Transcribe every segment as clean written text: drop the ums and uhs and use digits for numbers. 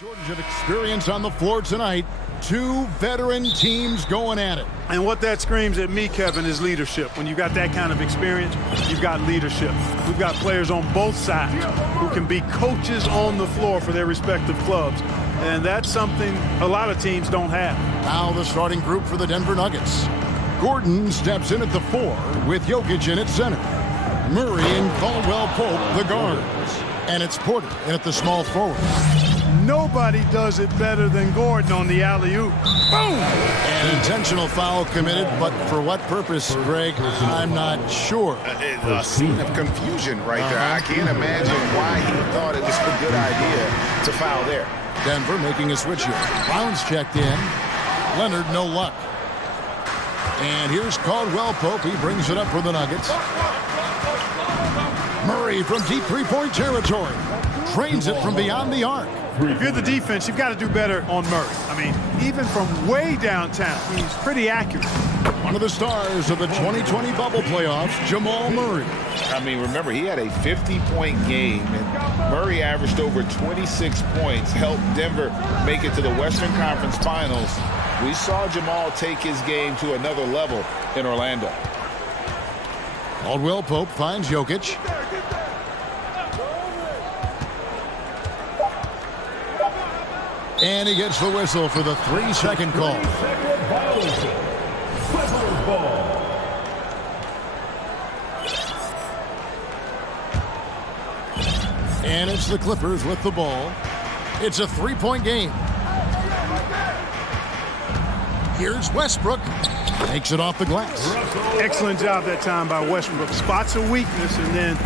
Shortage of experience on the floor tonight. Two veteran teams going at it. And what that screams at me, Kevin, is leadership. When you've got that kind of experience, you've got leadership. We've got players on both sides who can be coaches on the floor for their respective clubs. And that's something a lot of teams don't have. Now the starting group for the Denver Nuggets. Gordon steps in at the 4 with Jokic in at center. Murray and Caldwell-Pope, the guards. And it's Porter in at the small forward. Nobody does it better than Gordon on the alley-oop. Boom! An intentional foul committed, but for what purpose, Greg? I'm not sure. A scene of confusion right there. I can't imagine why he thought it was a good idea to foul there. Denver making a switch here. Brown's checked in. Leonard, no luck. And here's Caldwell-Pope. He brings it up for the Nuggets. Murray from deep three-point territory. Trains it from beyond the arc. If you're the defense, you've got to do better on Murray. I mean, even from way downtown, he's pretty accurate. One of the stars of the 2020 bubble playoffs, Jamal Murray. I mean, remember, he had a 50-point game, and Murray averaged over 26 points, helped Denver make it to the Western Conference Finals. We saw Jamal take his game to another level in Orlando. Caldwell-Pope finds Jokic. And he gets the whistle for the 3-second call. And it's the Clippers with the ball. It's a 3-point game. Here's Westbrook. Takes it off the glass. Excellent job that time by Westbrook. Spots a weakness and then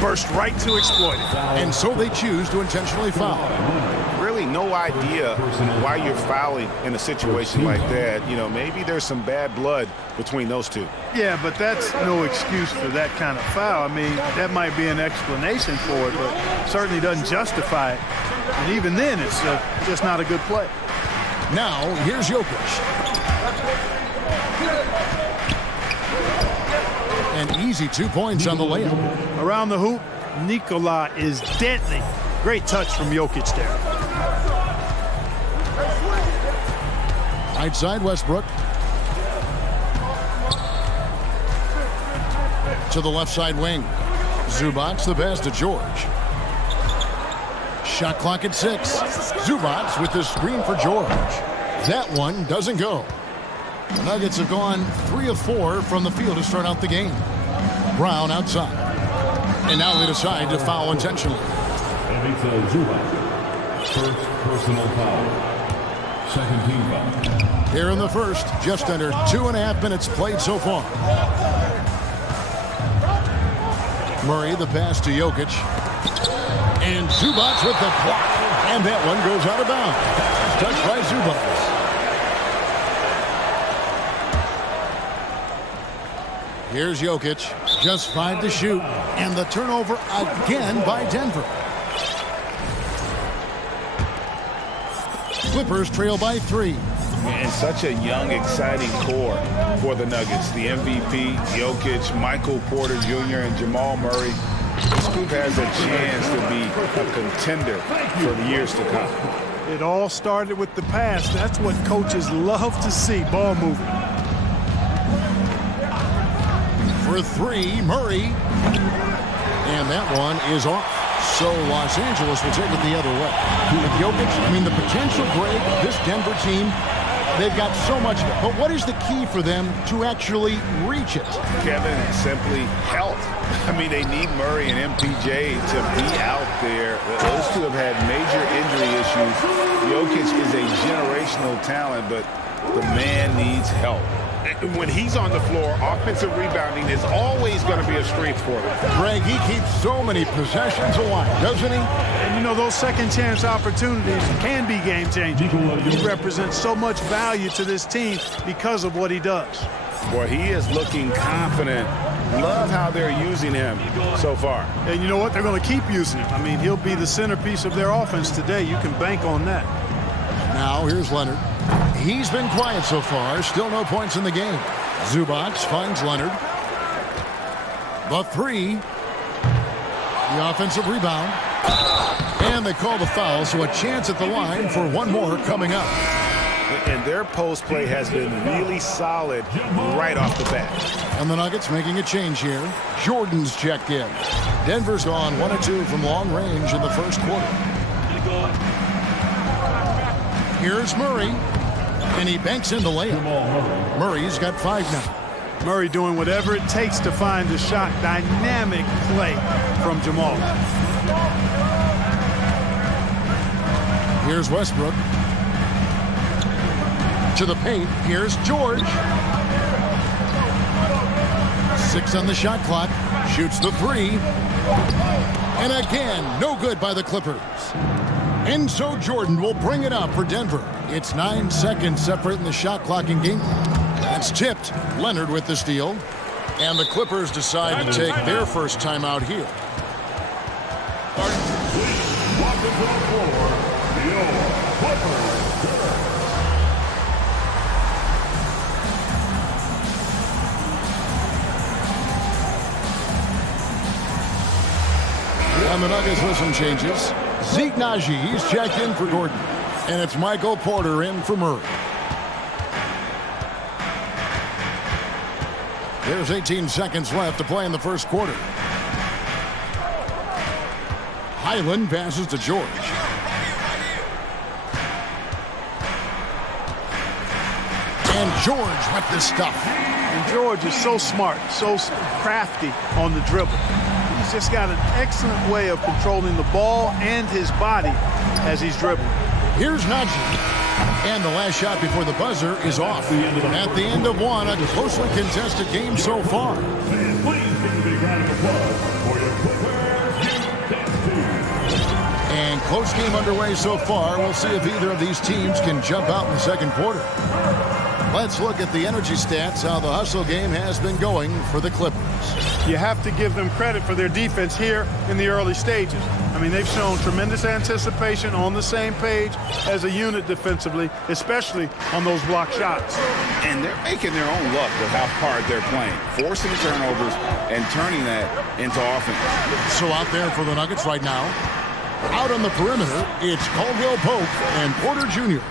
burst right to exploit it. And so they choose to intentionally foul. Really no idea why you're fouling in a situation like that. You know, maybe there's some bad blood between those two. Yeah, but that's no excuse for that kind of foul. I mean, that might be an explanation for it, but certainly doesn't justify it. And even then, it's just not a good play. Now, here's Jokic. An easy 2 points on the layup. Around the hoop, Nikola is deadly. Great touch from Jokic there. Right side, Westbrook. To the left side wing. Zubac, the pass to George. Shot clock at 6. Zubac with the screen for George. That one doesn't go. The Nuggets have gone 3 of 4 from the field to start out the game. Brown outside. And now they decide to foul intentionally. First personal foul. Second team foul. Here in the first, just under 2.5 minutes played so far. Murray, the pass to Jokic. And Zubac with the block. And that one goes out of bounds. Touched by Zubac. Here's Jokic. Just 5 to shoot. And the turnover again by Denver. Clippers trail by 3. And such a young, exciting core for the Nuggets. The MVP, Jokic, Michael Porter Jr., and Jamal Murray. This group has a chance to be a contender for the years to come. It all started with the pass. That's what coaches love to see, ball movement. For 3, Murray. And that one is off. So Los Angeles will take it the other way. With Jokic, I mean, the potential, Greg, this Denver team, they've got so much. But what is the key for them to actually reach it? Kevin, simply health. I mean, they need Murray and MPJ to be out there. Those two have had major injury issues. Jokic is a generational talent, but the man needs help. When he's on the floor, offensive rebounding is always going to be a strength for him. Greg, he keeps so many possessions alive, doesn't he? And you know, those second chance opportunities can be game-changing. He represents so much value to this team because of what he does. Boy, he is looking confident. Love how they're using him so far. And you know what? They're going to keep using him. I mean, he'll be the centerpiece of their offense today. You can bank on that. Now, here's Leonard. He's been quiet so far. Still no points in the game. Zubac finds Leonard. The 3. The offensive rebound. And they call the foul, so a chance at the line for one more coming up. And their post play has been really solid right off the bat. And the Nuggets making a change here. Jordan's checked in. Denver's gone 1 of 2 from long range in the first quarter. Here's Murray, and he banks in the layup. Murray's got 5 now. Murray doing whatever it takes to find the shot. Dynamic play from Jamal. Here's Westbrook. To the paint. Here's George. 6 on the shot clock. Shoots the 3. And again, no good by the Clippers. And so Jordan will bring it up for Denver. It's 9 seconds separating the shot clock and game. That's tipped. Leonard with the steal. And the Clippers decide to take their first timeout here. And the Nuggets with some changes. Zeke Naji, he's checked in for Gordon. And it's Michael Porter in for Murray. There's 18 seconds left to play in the first quarter. Highland passes to George. And George with the stuff. And George is so smart, so crafty on the dribble. He's just got an excellent way of controlling the ball and his body as he's dribbling. Here's Najee. And the last shot before the buzzer is off. At the end of one, a closely contested game so far. And close game underway so far. We'll see if either of these teams can jump out in the second quarter. Let's look at the energy stats, how the hustle game has been going for the Clippers. You have to give them credit for their defense here in the early stages. I mean, they've shown tremendous anticipation, on the same page as a unit defensively, especially on those block shots. And they're making their own luck with how hard they're playing, forcing turnovers and turning that into offense. So out there for the Nuggets right now, out on the perimeter, it's Caldwell Pope and Porter Jr.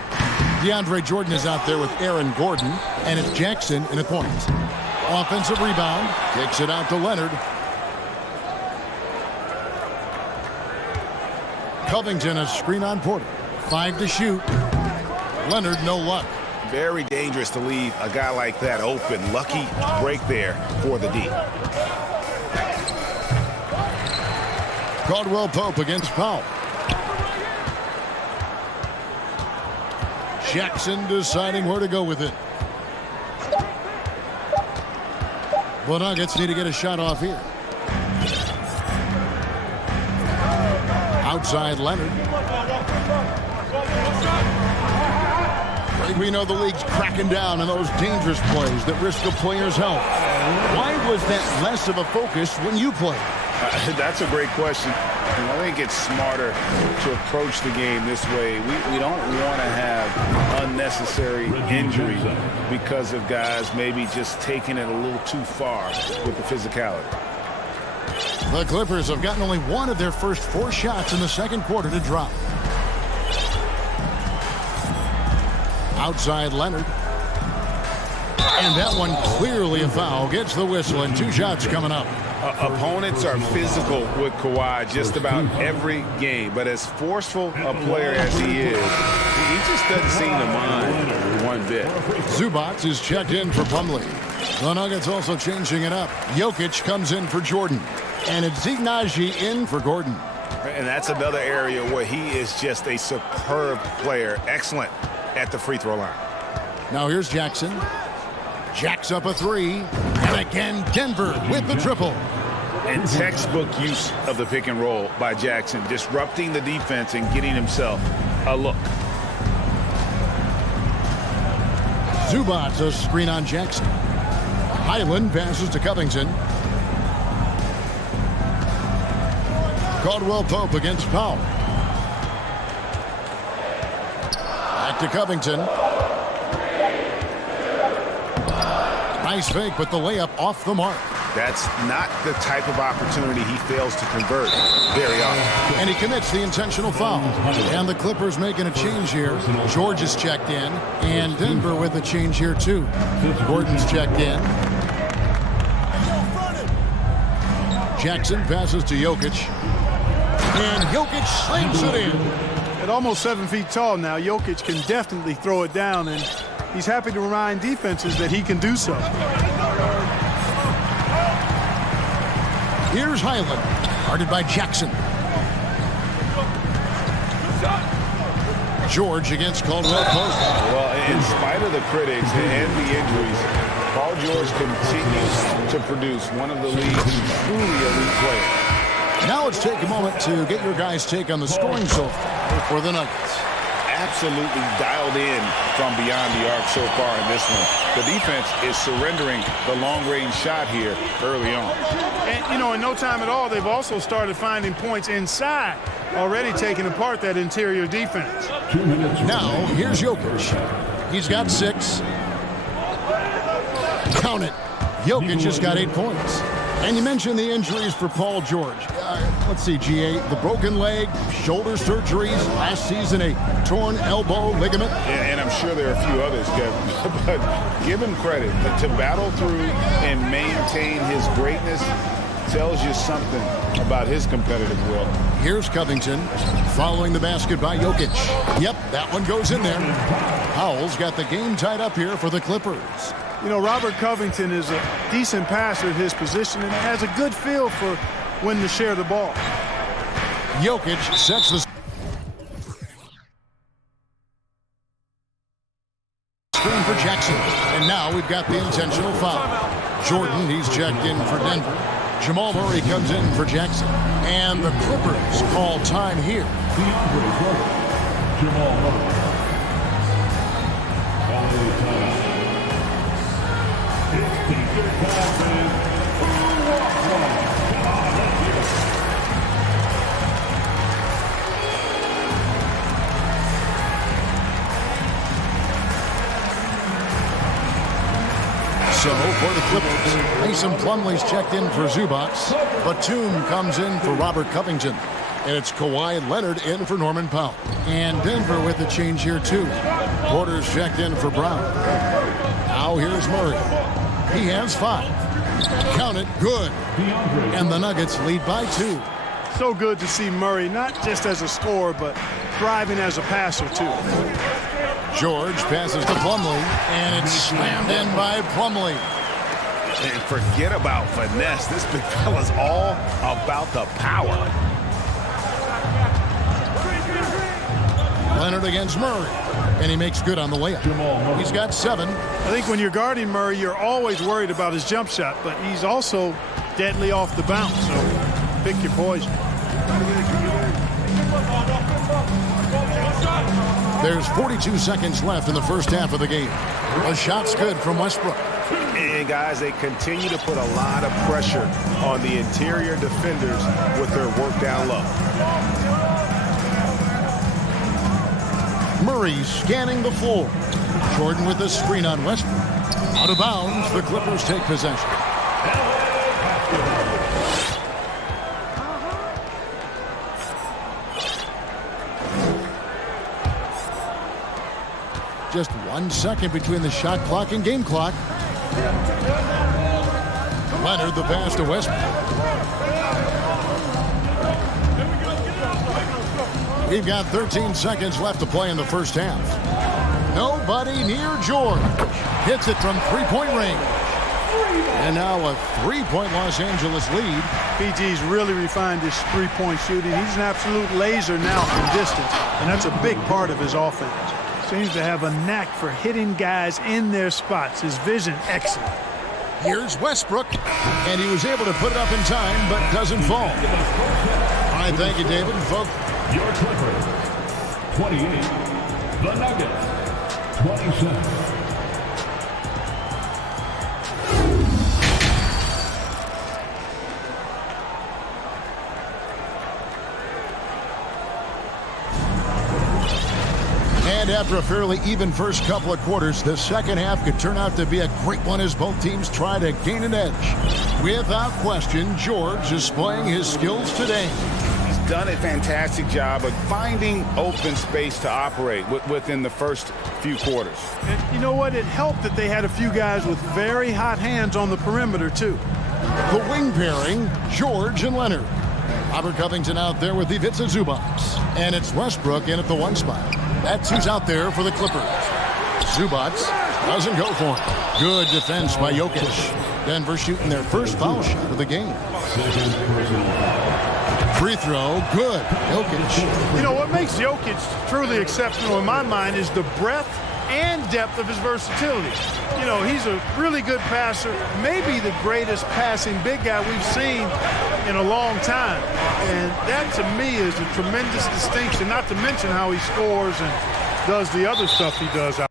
DeAndre Jordan is out there with Aaron Gordon, and it's Jackson in the corners. Offensive rebound, kicks it out to Leonard. Covington a screen on Porter. 5 to shoot. Leonard no luck. Very dangerous to leave a guy like that open. Lucky break there for the D. Caldwell Pope against Powell. Jackson deciding where to go with it. The Nuggets need to get a shot off here. Outside Leonard. We know the league's cracking down on those dangerous plays that risk a player's health. Why was that less of a focus when you played? That's a great question. I think it's smarter to approach the game this way. We don't want to have unnecessary injuries because of guys maybe just taking it a little too far with the physicality. The Clippers have gotten only one of their first 4 shots in the second quarter to drop. Outside Leonard. And that one clearly a foul. Gets the whistle and 2 shots coming up. Opponents are physical with Kawhi just about every game, but as forceful a player as he is, he just doesn't seem to mind one bit. Zubac is checked in for Plumlee. The Nuggets also changing it up. Jokic comes in for Jordan. And it's Zeke Naji in for Gordon. And that's another area where he is just a superb player. Excellent at the free throw line. Now here's Jackson. Jacks up a 3. And again, Denver with the triple. And textbook use of the pick and roll by Jackson, disrupting the defense and getting himself a look. Zubac a screen on Jackson. Highland passes to Covington. Caldwell Pope against Powell. Back to Covington. Nice fake, but the layup off the mark. That's not the type of opportunity he fails to convert very often. And he commits the intentional foul. And the Clippers making a change here. George is checked in. And Denver with a change here too. Gordon's checked in. Jackson passes to Jokic. And Jokic slams it in. At almost 7 feet tall now, Jokic can definitely throw it down, and he's happy to remind defenses that he can do so. Here's Highland, guarded by Jackson. George against Caldwell Pope. Well, in spite of the critics and the injuries, Paul George continues to produce one of the league's truly elite players. Now let's take a moment to get your guys' take on the scoring so far for the Nuggets. Absolutely dialed in from beyond the arc so far in this one. The defense is surrendering the long-range shot here early on. And, you know, in no time at all, they've also started finding points inside, already taking apart that interior defense. Now, here's Jokic. He's got 6. Count it. Jokic has got 8 points. And you mentioned the injuries for Paul George. Let's see, GA, the broken leg, shoulder surgeries, last season a torn elbow ligament. And I'm sure there are a few others, Kevin. But give him credit. To battle through and maintain his greatness tells you something about his competitive will. Here's Covington following the basket by Jokic. Yep, that one goes in there. Powell's got the game tied up here for the Clippers. You know, Robert Covington is a decent passer at his position and has a good feel for when to share the ball. Jokic sets the screen for Jackson. And now we've got the intentional foul. Jordan, he's checked in for Denver. Jamal Murray comes in for Jackson. And the Clippers call time here. Jamal Murray. So, for the Clippers, Mason Plumlee's checked in for Zubac. Batum comes in for Robert Covington. And it's Kawhi Leonard in for Norman Powell. And Denver with a change here, too. Porter's checked in for Brown. Now here's Murray. He has 5. Count it, good. And the Nuggets lead by 2. So good to see Murray, not just as a scorer, but thriving as a passer, too. George passes to Plumlee, and it's slammed in by Plumlee. And forget about finesse. This big fella's all about the power. Leonard against Murray, and he makes good on the layup. He's got 7. I think when you're guarding Murray, you're always worried about his jump shot, but he's also deadly off the bounce, so pick your poison. There's 42 seconds left in the first half of the game. A shot's good from Westbrook. And guys, they continue to put a lot of pressure on the interior defenders with their work down low. Murray scanning the floor. Jordan with the screen on Westbrook. Out of bounds, the Clippers take possession. Just 1 second between the shot clock and game clock. Leonard the pass to Westbrook. We've got 13 seconds left to play in the first half. Nobody near George. Hits it from three-point range. And now a 3-point Los Angeles lead. PG's really refined his three-point shooting. He's an absolute laser now from distance, and that's a big part of his offense. Seems to have a knack for hitting guys in their spots. His vision, excellent. Here's Westbrook, and he was able to put it up in time, but doesn't fall. All right, thank you, David. Folks. Your Clippers, 28. The Nuggets, 27. And after After a fairly even first couple of quarters, the second half could turn out to be a great one as both teams try to gain an edge. Without question, George displaying his skills today. He's done a fantastic job of finding open space to operate within the first few quarters. And you know what? It helped that they had a few guys with very hot hands on the perimeter, too. The wing pairing, George and Leonard. Robert Covington out there with Ivica Zubac. And it's Westbrook in at the one spot. That's who's out there for the Clippers. Zubac doesn't go for it. Good defense by Jokic. Denver shooting their first foul shot of the game. Free throw, good. Jokic. You know, what makes Jokic truly exceptional in my mind is the breadth and depth of his versatility. You know, he's a really good passer, maybe the greatest passing big guy we've seen in a long time. And that, to me, is a tremendous distinction, not to mention how he scores and does the other stuff he does out.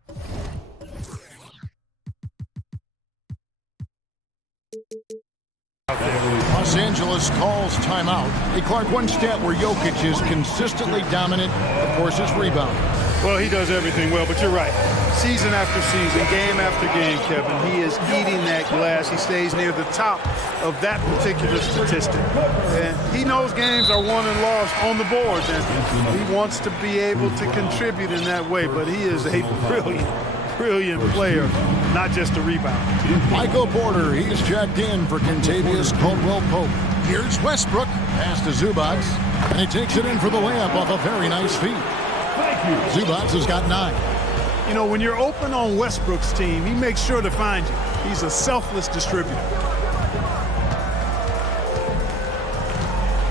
Los Angeles calls timeout. Hey, Clark, one stat where Jokic is consistently dominant, of course, is rebounding. Well, he does everything well, but you're right. Season after season, game after game, Kevin, he is eating that glass. He stays near the top of that particular statistic. And he knows games are won and lost on the boards, and he wants to be able to contribute in that way, but he is a brilliant player, not just a rebounder. Michael Porter, he's checked in for Kentavious Caldwell-Pope. Here's Westbrook, pass to Zubac, and he takes it in for the layup off a very nice feed. Zubac has got 9. You know, when you're open on Westbrook's team, he makes sure to find you. He's a selfless distributor.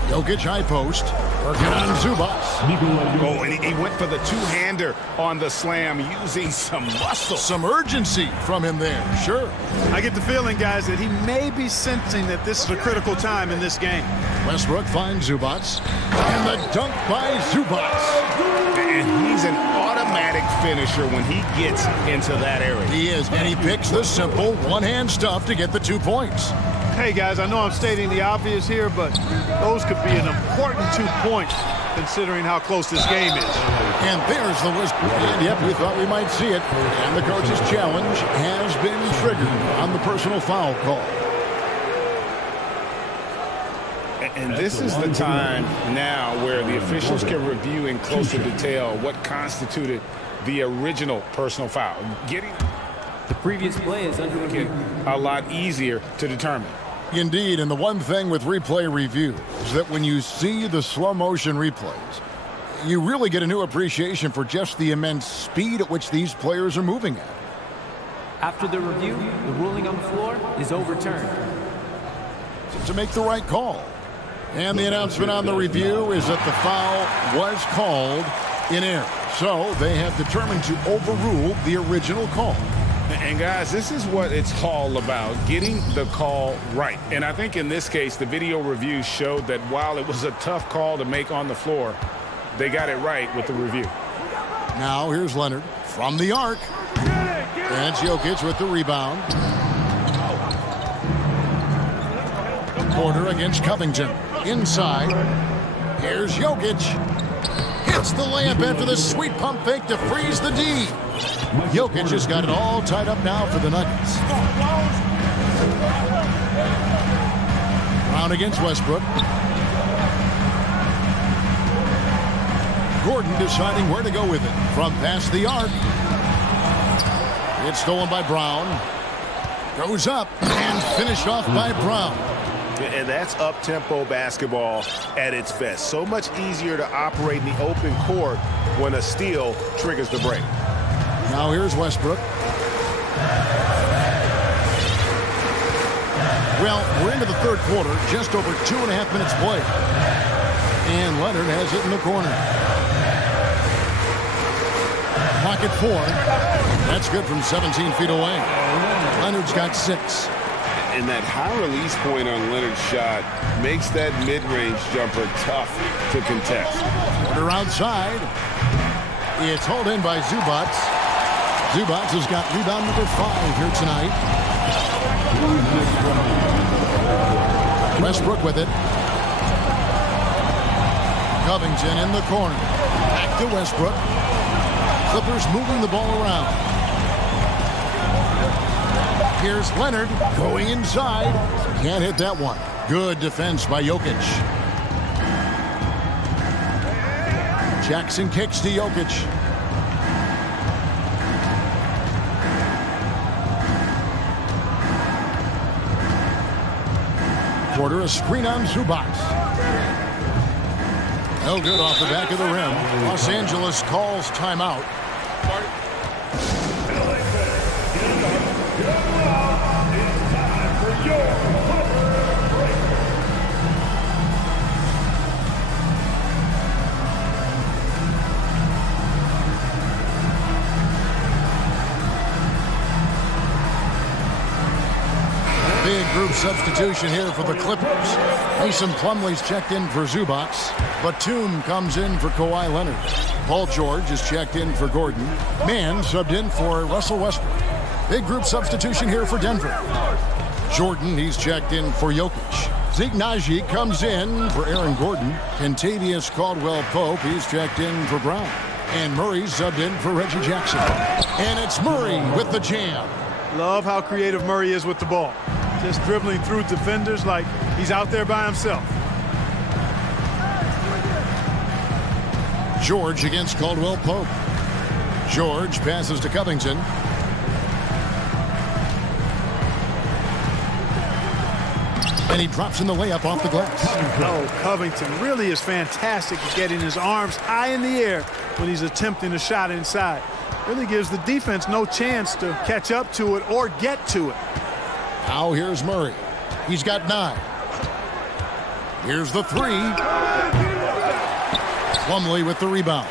Jokic high post, working on Zubac. Oh, and he went for the two-hander on the slam, using some muscle. Some urgency from him there, sure. I get the feeling, guys, that he may be sensing that this is a critical time in this game. Westbrook finds Zubac, and the dunk by Zubac. And he's an automatic finisher when he gets into that area. He is, and he picks the simple one-hand stuff to get the 2 points. Hey, guys, I know I'm stating the obvious here, but those could be an important 2 points considering how close this game is. And there's the whisper. And yep, we thought we might see it. And the coach's challenge has been triggered on the personal foul call. And this is the time now where the officials can review in closer detail what constituted the original personal foul. Getting the previous play is under review. A lot easier to determine. Indeed, and the one thing with replay review is that when you see the slow motion replays, you really get a new appreciation for just the immense speed at which these players are moving at. After the review, the ruling on the floor is overturned. To make the right call. And the announcement on the review is that the foul was called in error. So they have determined to overrule the original call. And guys, this is what it's all about, getting the call right. And I think in this case, the video review showed that while it was a tough call to make on the floor, they got it right with the review. Now here's Leonard from the arc. And it's Jokic with the rebound. Porter against Covington. Inside. Here's Jokic. Hits the layup after the sweet pump fake to freeze the D. Jokic has got it all tied up now for the Nuggets. Brown against Westbrook. Gordon deciding where to go with it. From past the arc. It's stolen by Brown. Goes up and finished off by Brown. And that's up-tempo basketball at its best. So much easier to operate in the open court when a steal triggers the break. Now here's Westbrook. Well, we're into the third quarter, just over 2.5 minutes played. And Leonard has it in the corner. Pocket 4. That's good from 17 feet away. Leonard's got 6. And that high release point on Leonard's shot makes that mid-range jumper tough to contest. Porter outside. It's hauled in by Zubac. Zubac has got rebound number 5 here tonight. Westbrook with it. Covington in the corner. Back to Westbrook. Clippers moving the ball around. Here's Leonard going inside. Can't hit that one. Good defense by Jokic. Jackson kicks to Jokic. Porter a screen on Zubac. No good off the back of the rim. Los Angeles calls timeout. Big group substitution here for the Clippers. Mason Plumlee's checked in for Zubac. Batum comes in for Kawhi Leonard. Paul George is checked in for Gordon. Mann subbed in for Russell Westbrook. Big group substitution here for Denver. Jordan, he's checked in for Jokic. Zeke Naji comes in for Aaron Gordon. Kentavious Caldwell-Pope, he's checked in for Brown. And Murray's subbed in for Reggie Jackson. And it's Murray with the jam. Love how creative Murray is with the ball. Just dribbling through defenders like he's out there by himself. George against Caldwell-Pope. George passes to Covington. And he drops in the layup off the glass. Oh, Covington really is fantastic at getting his arms high in the air when he's attempting a shot inside. Really gives the defense no chance to catch up to it or get to it. Now here's Murray. He's got 9. Here's the 3. Plumlee with the rebound.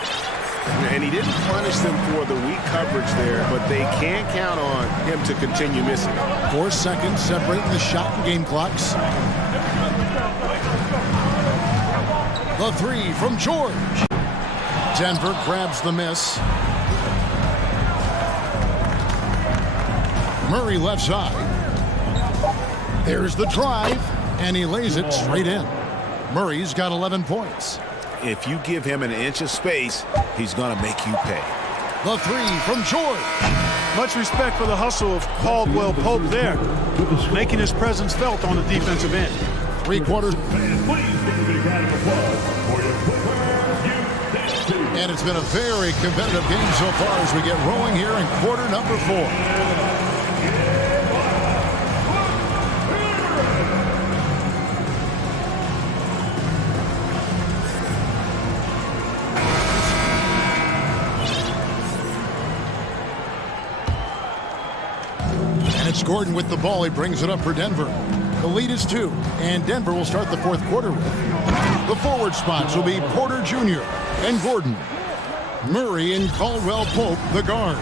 And he didn't punish them for the weak coverage there, but they can't count on him to continue missing. 4 seconds separating the shot and game clocks. The 3 from George. Denver grabs the miss. Murray left side. There's the drive, and he lays it straight in. Murray's got 11 points. If you give him an inch of space, he's going to make you pay. The 3 from George. Much respect for the hustle of Caldwell-Pope there, making his presence felt on the defensive end. 3 quarters. And it's been a very competitive game so far as we get rolling here in quarter number 4. It's Gordon with the ball. He brings it up for Denver. The lead is 2, and Denver will start the 4th quarter with. The forward spots will be Porter Jr. and Gordon. Murray and Caldwell-Pope, the guards.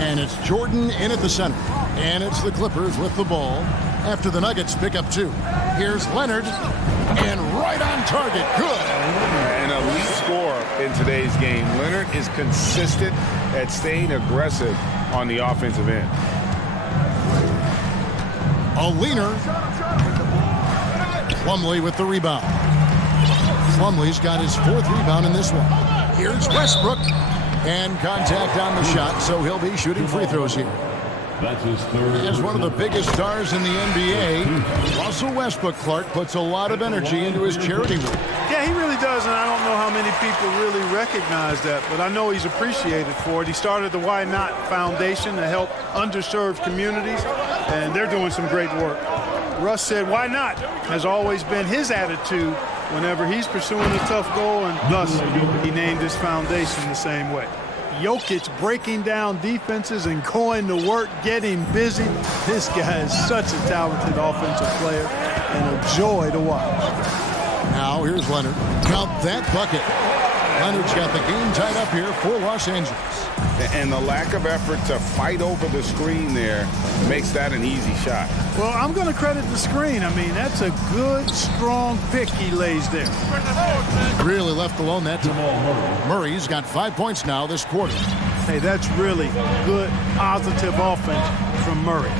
And it's Jordan in at the center. And it's the Clippers with the ball after the Nuggets pick up 2. Here's Leonard, and right on target. Good. An elite scorer in today's game. Leonard is consistent at staying aggressive on the offensive end. A leaner. Plumlee with the rebound. Plumlee's got his 4th rebound in this one. Here's Westbrook. And contact on the shot, so he'll be shooting free throws here. That's his 3rd. As one of the biggest stars in the NBA, Russell Westbrook, Clark, puts a lot of energy into his charity work. Yeah, he really does, and I don't know how many people really recognize that, but I know he's appreciated for it. He started the Why Not Foundation to help underserved communities, and they're doing some great work. Russ said, why not, has always been his attitude whenever he's pursuing a tough goal, and thus he named his foundation the same way. Jokic breaking down defenses and going to work, getting busy. This guy is such a talented offensive player and a joy to watch. Now here's Leonard. Count that bucket. Leonard's got the game tied up here for Los Angeles. And the lack of effort to fight over the screen there makes that an easy shot. Well, I'm going to credit the screen. I mean, that's a good, strong pick he lays there. Really left alone that time. Murray's got 5 points now this quarter. Hey, that's really good, positive offense from Murray.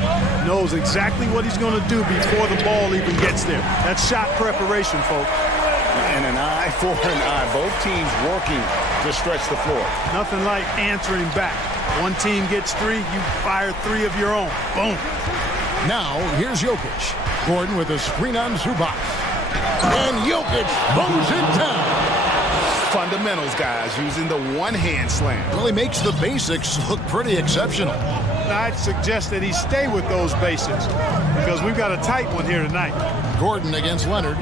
Knows exactly what he's going to do before the ball even gets there. That's shot preparation, folks. And an eye for an eye. Both teams working to stretch the floor. Nothing like answering back. One team gets 3, you fire 3 of your own. Boom. Now, here's Jokic. Gordon with a screen on Zubac. And Jokic throws it down. Fundamentals, guys, using the one-hand slam. Really makes the basics look pretty exceptional. I'd suggest that he stay with those basics because we've got a tight one here tonight. Gordon against Leonard.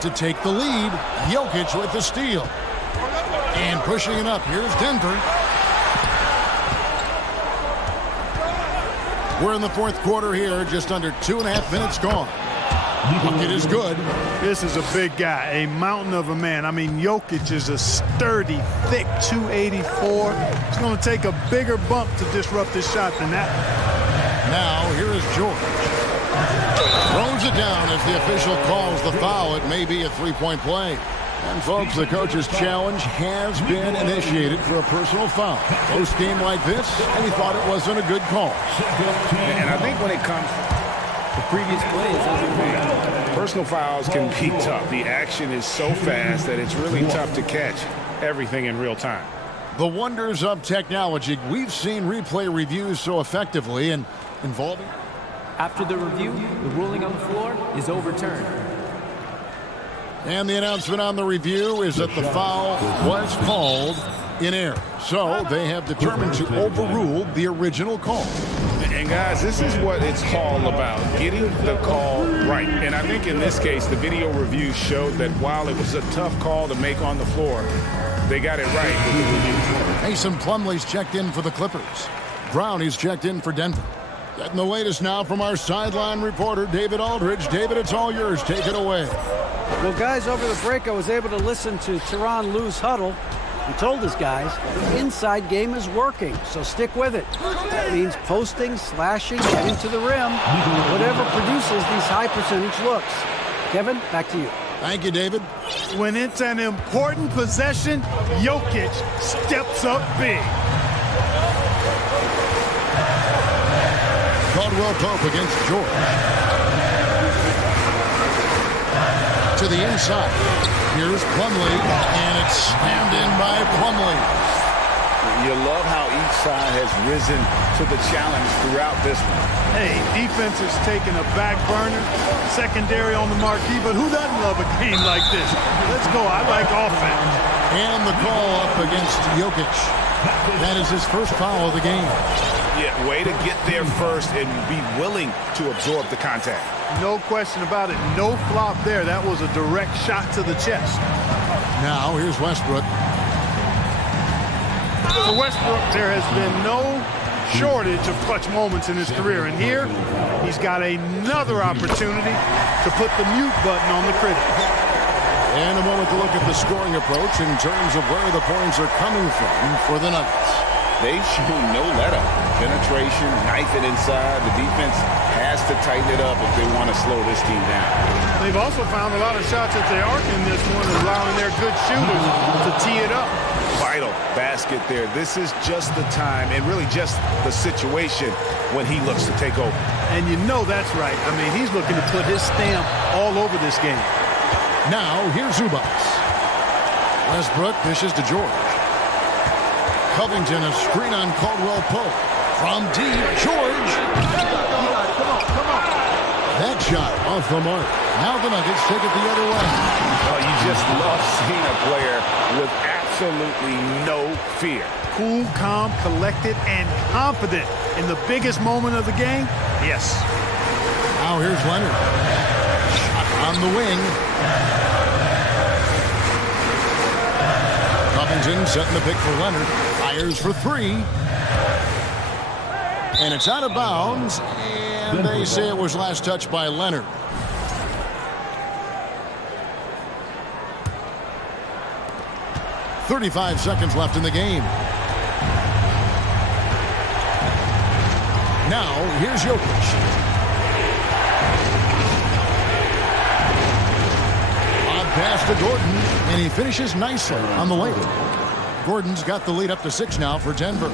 To take the lead, Jokic with the steal. And pushing it up, here's Denver. We're in the fourth quarter here, just under 2.5 minutes gone. Bucket is good. This is a big guy, a mountain of a man. I mean, Jokic is a sturdy, thick 284. It's going to take a bigger bump to disrupt this shot than that. Now, here is George. Throws it down as the official calls the foul. It may be a three-point play. And folks, the coach's challenge has been initiated for a personal foul. Post game like this, and he thought it wasn't a good call. And I think when it comes The previous play is over. personal fouls can be tough. The action is so fast that it's really tough to catch everything in real time. The wonders of technology. We've seen replay reviews so effectively and involving. After the review, the ruling on the floor is overturned. And the announcement on the review is that the foul was called in error. So they have determined to overrule the original call. And guys, this is what it's all about, getting the call right. And I think in this case, the video review showed that while it was a tough call to make on the floor, they got it right with the review. Mason Plumlee's checked in for the Clippers. Brownie's checked in for Denver. Getting the latest now from our sideline reporter, David Aldridge. David, it's all yours. Take it away. Well, guys, over the break, I was able to listen to Tyronn Lue's huddle. He told his guys the inside game is working, so stick with it. That means posting, slashing, getting to the rim, whatever produces these high percentage looks. Kevin, back to you. Thank you, David. When it's an important possession, Jokic steps up big. Caldwell Pope against George. To the inside. Here's Plumlee, and it's slammed in by Plumlee. You love how each side has risen to the challenge throughout this one. Hey, defense is taking a back burner, secondary on the marquee, but who doesn't love a game like this? Let's go. I like offense. And the call up against Jokic. That is his first foul of the game. Yeah, way to get there first and be willing to absorb the contact. No question about it. No flop there. That was a direct shot to the chest. Now, here's Westbrook. For Westbrook, there has been no shortage of clutch moments in his career. And here, he's got another opportunity to put the mute button on the critic. And a moment to look at the scoring approach in terms of where the points are coming from for the Nuggets. They've shown no let-up. Penetration, knife it inside. The defense has to tighten it up if they want to slow this team down. They've also found a lot of shots at the arc in this one, allowing their good shooters to tee it up. Vital basket there. This is just the time and really just the situation when he looks to take over. And you know that's right. I mean, he's looking to put his stamp all over this game. Now, here's Zubac. Westbrook dishes to George. Covington, a screen on Caldwell Pope. From deep, George. Come on. That shot off the mark. Now the Nuggets take it the other way. Oh, you just love seeing a player with absolutely no fear. Cool, calm, collected, and confident in the biggest moment of the game. Yes. Now here's Leonard. Shot on the wing. Covington setting the pick for Leonard. Fires for three. And it's out of bounds. And they say it was last touched by Leonard. "35 seconds left in the game. Now, here's Jokic. Lob pass to Gordon, and he finishes nicely on the layup. Gordon's got the lead up to 6 now for Denver.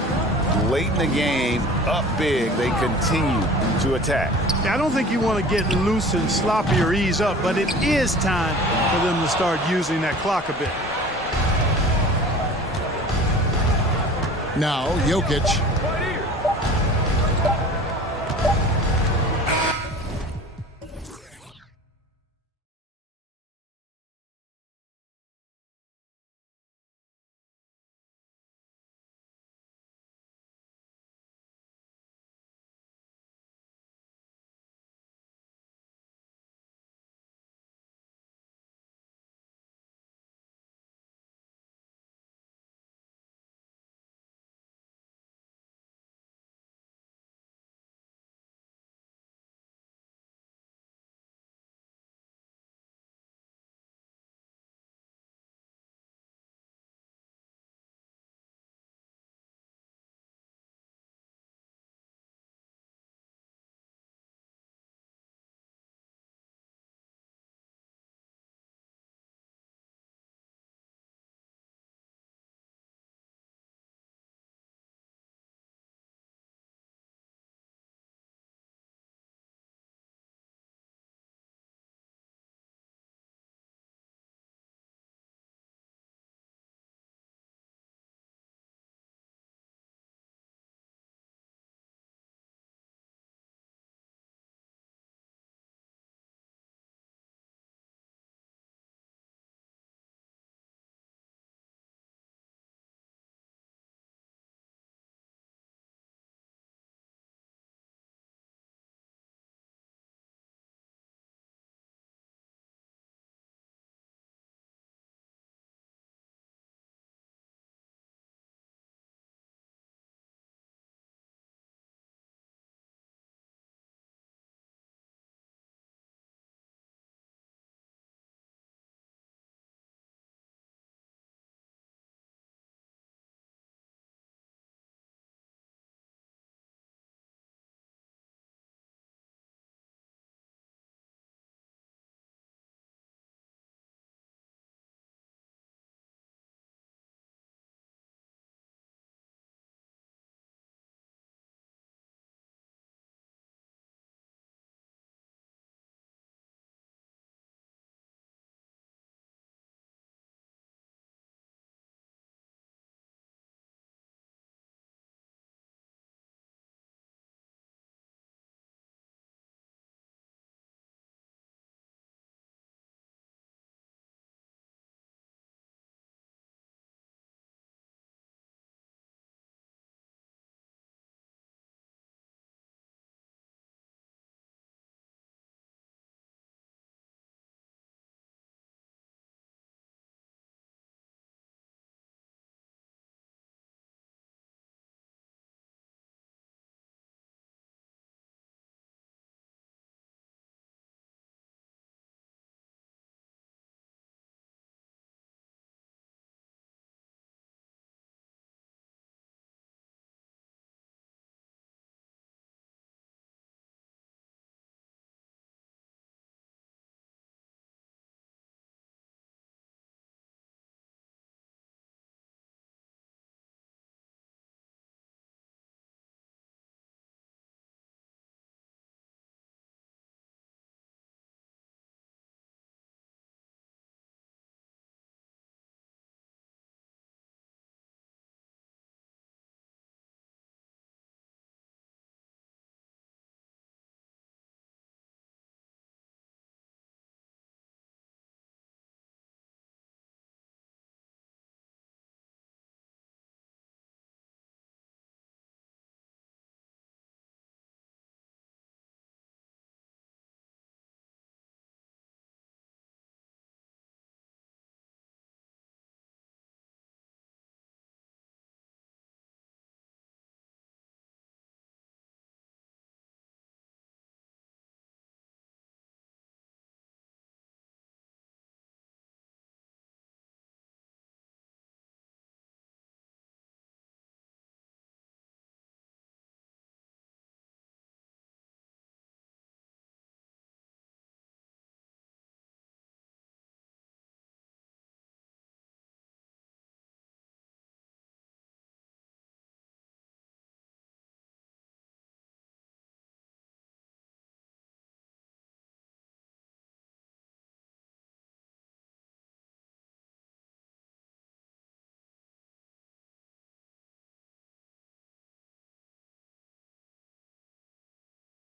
late in the game, up big, they continue to attack. I don't think you want to get loose and sloppy or ease up, but it is time for them to start using that clock a bit. Now, Jokic.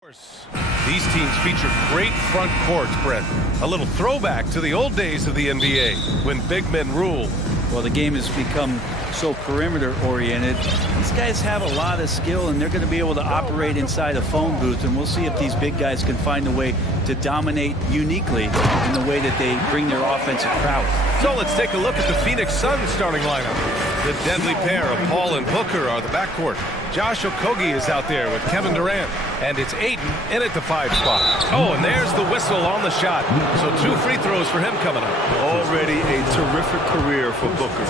These teams feature great front courts, Brent. A little throwback to the old days of the NBA when big men rule. Well, the game has become so perimeter-oriented. These guys have a lot of skill, and they're going to be able to operate inside a phone booth, and we'll see if these big guys can find a way to dominate uniquely in the way that they bring their offensive prowess. So let's take a look at the Phoenix Suns starting lineup. The deadly pair of Paul and Booker are the backcourt. Josh Okogie is out there with Kevin Durant, and it's Ayton in at the 5 spot. Oh, and there's the whistle on the shot. So 2 free throws for him coming up. Already a terrific career for Booker.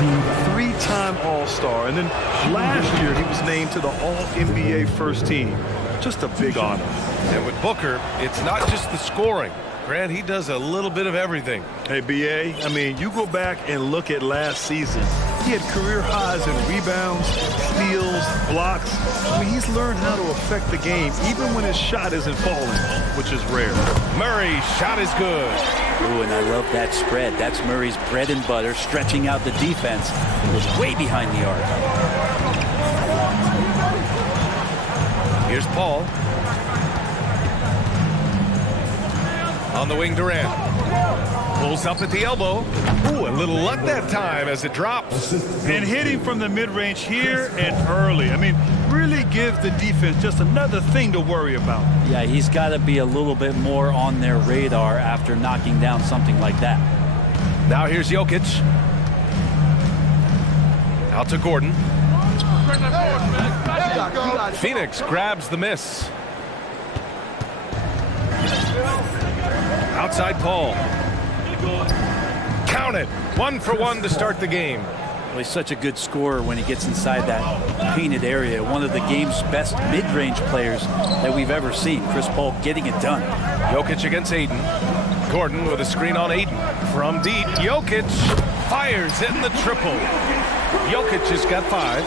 3-time All-Star, and then last year he was named to the All-NBA first team. Just a big honor. And with Booker, it's not just the scoring. Grant, he does a little bit of everything. Hey, B.A., I mean, you go back and look at last season. He had career highs in rebounds, steals, blocks. I mean, he's learned how to affect the game, even when his shot isn't falling, which is rare. Murray's shot is good. Ooh, and I love that spread. That's Murray's bread and butter, stretching out the defense. He was way behind the arc. Here's Paul. On the wing, Durant. Pulls up at the elbow. Ooh, a little luck that time as it drops. And hitting from the mid-range here and early. I mean, really give the defense just another thing to worry about. Yeah, he's got to be a little bit more on their radar after knocking down something like that. Now here's Jokic. Out to Gordon. Phoenix grabs the miss. Outside Paul. Count it. 1 for 1 to start the game. Well, he's such a good scorer when he gets inside that painted area. One of the game's best mid-range players that we've ever seen. Chris Paul getting it done. Jokic against Ayton. Gordon with a screen on Ayton. From deep, Jokic fires in the triple. Jokic has got 5.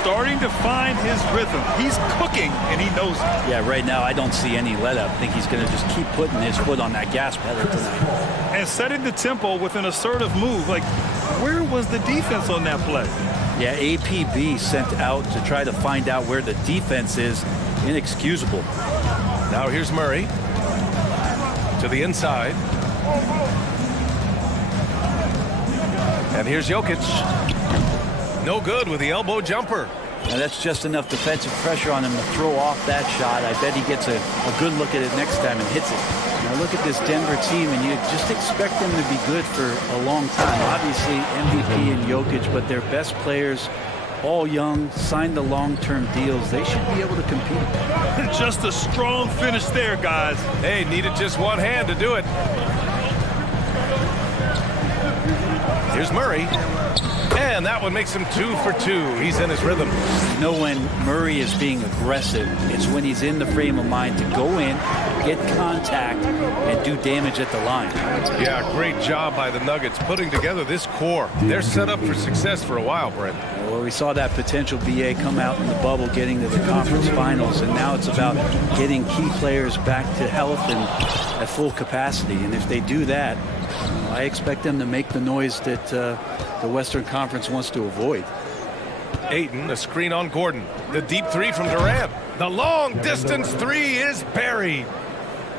Starting to find his rhythm. He's cooking, and he knows it. Yeah, right now I don't see any let-up. I think he's going to just keep putting his foot on that gas pedal tonight. And setting the tempo with an assertive move. Like, where was the defense on that play? Yeah, APB sent out to try to find out where the defense is. Inexcusable. Now here's Murray. To the inside. And here's Jokic. No good with the elbow jumper. Now that's just enough defensive pressure on him to throw off that shot. I bet he gets a good look at it next time and hits it. Now look at this Denver team, and you just expect them to be good for a long time. Obviously, MVP and Jokic, but their best players, all young, signed the long-term deals. They should be able to compete. Just a strong finish there, guys. Hey, needed just one hand to do it. Here's Murray. And that one makes him 2 for 2. He's in his rhythm. You know when Murray is being aggressive, it's when he's in the frame of mind to go in, get contact, and do damage at the line. Yeah, great job by the Nuggets putting together this core. They're set up for success for a while, Brent. Well, we saw that potential BA come out in the bubble, getting to the conference finals, and now it's about getting key players back to health and at full capacity. And if they do that, I expect them to make the noise that the Western Conference wants to avoid. Ayton, a screen on Gordon. The deep 3 from Durant. The long distance 3 is buried.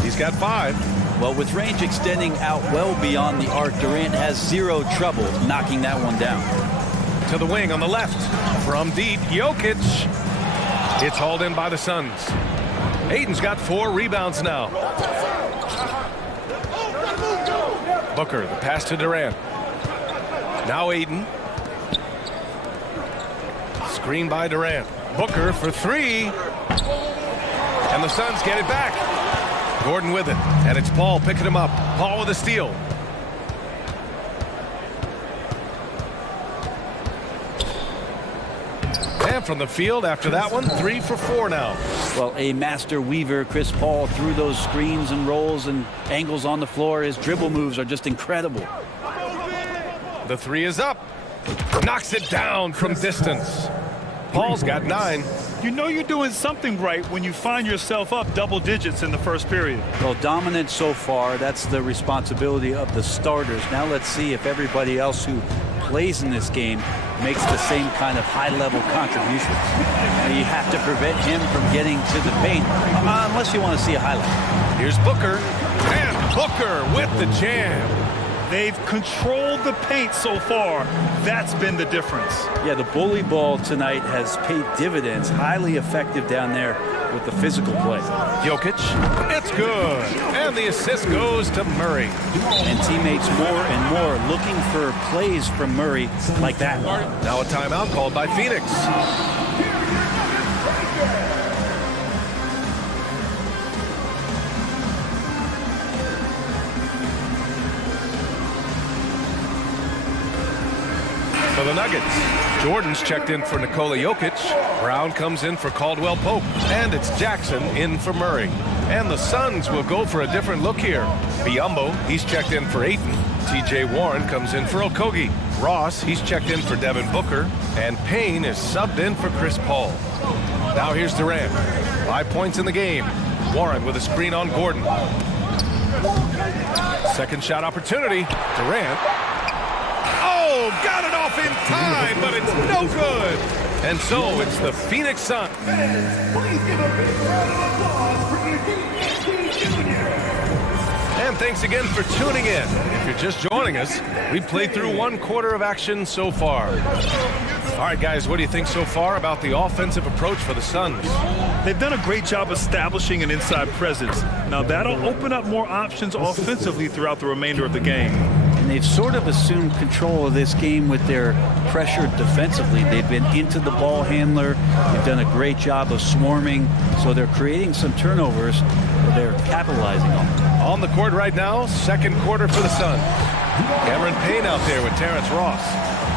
He's got 5. Well, with range extending out well beyond the arc, Durant has 0 trouble knocking that one down. To the wing on the left. From deep, Jokic. It's hauled in by the Suns. Ayton's got 4 rebounds now. Booker, the pass to Durant. Now Ayton. Screen by Durant. Booker for 3. And the Suns get it back. Gordon with it. And it's Paul picking him up. Paul with a steal. And from the field after that one, 3 for 4 now. Well, a master weaver, Chris Paul, through those screens and rolls and angles on the floor. His dribble moves are just incredible. The 3 is up. Knocks it down from distance. Paul's got 9. You know you're doing something right when you find yourself up double digits in the first period. Well, dominant so far. That's the responsibility of the starters. Now let's see if everybody else who plays in this game makes the same kind of high-level contributions. You have to prevent him from getting to the paint, unless you want to see a highlight. Here's Booker, and Booker with the jam. They've controlled the paint so far. That's been the difference. Yeah, the bully ball tonight has paid dividends. Highly effective down there with the physical play. Jokic, it's good. And the assist goes to Murray. And teammates more and more looking for plays from Murray like that. Now a timeout called by Phoenix. For the Nuggets, Jordan's checked in for Nikola Jokic. Brown comes in for Caldwell Pope. And it's Jackson in for Murray. And the Suns will go for a different look here. Biyombo, he's checked in for Ayton. TJ Warren comes in for Okogie. Ross, he's checked in for Devin Booker. And Payne is subbed in for Chris Paul. Now here's Durant. 5 points in the game. Warren with a screen on Gordon. Second shot opportunity. Durant. Oh, got it off in time, but it's no good. And so it's the Phoenix Suns. And thanks again for tuning in. If you're just joining us, we've played through 1 quarter of action so far. All right, guys, what do you think so far about the offensive approach for the Suns? They've done a great job establishing an inside presence. Now that'll open up more options offensively throughout the remainder of the game. And they've sort of assumed control of this game with their pressure defensively. They've been into the ball handler. They've done a great job of swarming. So they're creating some turnovers that they're capitalizing on. On the court right now, second quarter for the Suns. Cameron Payne out there with Terrence Ross.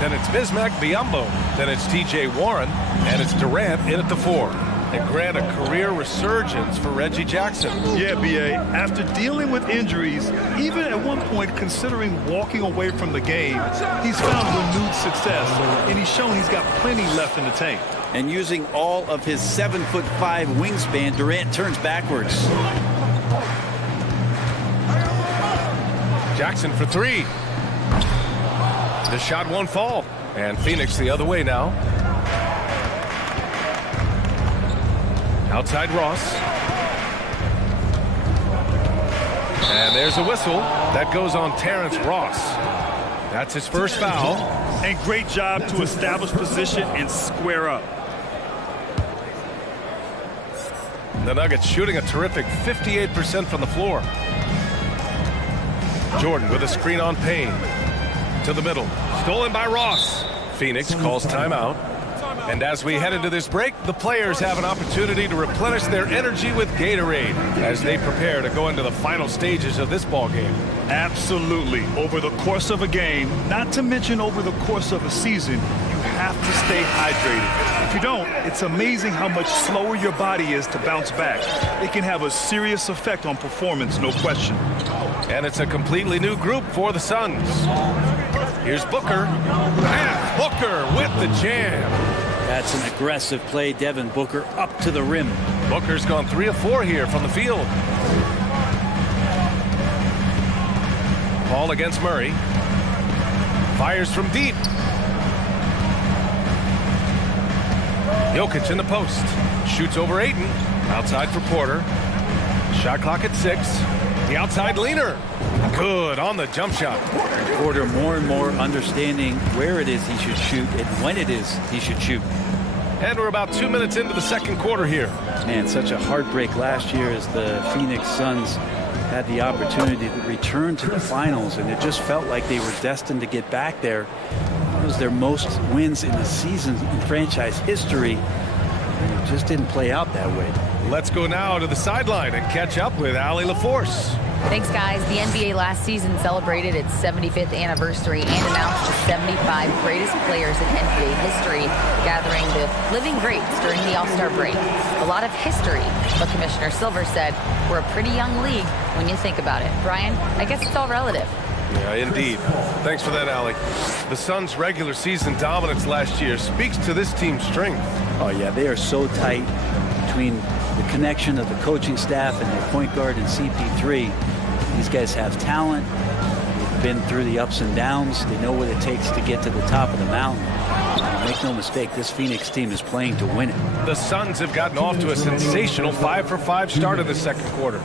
Then it's Bismack Biyombo. Then it's TJ Warren. And it's Durant in at the 4. And grant a career resurgence for Reggie Jackson. Yeah, B.A., after dealing with injuries, even at one point considering walking away from the game, he's found renewed success, and he's shown he's got plenty left in the tank. And using all of his 7'5" wingspan, Durant turns backwards. Jackson for 3. The shot won't fall. And Phoenix the other way now. Outside Ross. And there's a whistle. That goes on Terrence Ross. That's his first foul. And great job to establish position and square up. The Nuggets shooting a terrific 58% from the floor. Jordan with a screen on Payne. To the middle. Stolen by Ross. Phoenix calls timeout. And as we head into this break, the players have an opportunity to replenish their energy with Gatorade as they prepare to go into the final stages of this ball game. Absolutely. Over the course of a game, not to mention over the course of a season, you have to stay hydrated. If you don't, it's amazing how much slower your body is to bounce back. It can have a serious effect on performance, no question. And it's a completely new group for the Suns. Here's Booker. And Booker with the jam. That's an aggressive play. Devin Booker up to the rim. Booker's gone 3 of 4 here from the field. Ball against Murray. Fires from deep. Jokic in the post. Shoots over Ayton. Outside for Porter. Shot clock at 6. The outside leaner. Good on the jump shot. Porter more and more understanding where it is he should shoot and when it is he should shoot. And we're about 2 minutes into the second quarter here. Man, such a heartbreak last year as the Phoenix Suns had the opportunity to return to the finals, and it just felt like they were destined to get back there. It was their most wins in the season in franchise history, and it just didn't play out that way. Let's go now to the sideline and catch up with Allie LaForce. Thanks, guys. The NBA last season celebrated its 75th anniversary and announced the 75 greatest players in NBA history, gathering the living greats during the All-Star break. A lot of history, but Commissioner Silver said we're a pretty young league when you think about it. Brian, I guess it's all relative. Yeah, indeed. Thanks for that, Allie. The Suns' regular season dominance last year speaks to this team's strength. Oh, yeah, they are so tight between the connection of the coaching staff and their point guard and CP3. These guys have talent, They've been through the ups and downs. They know what it takes to get to the top of the mountain. Make no mistake, this Phoenix team is playing to win it. The Suns have gotten off to a sensational 5-for-5 start in the second quarter.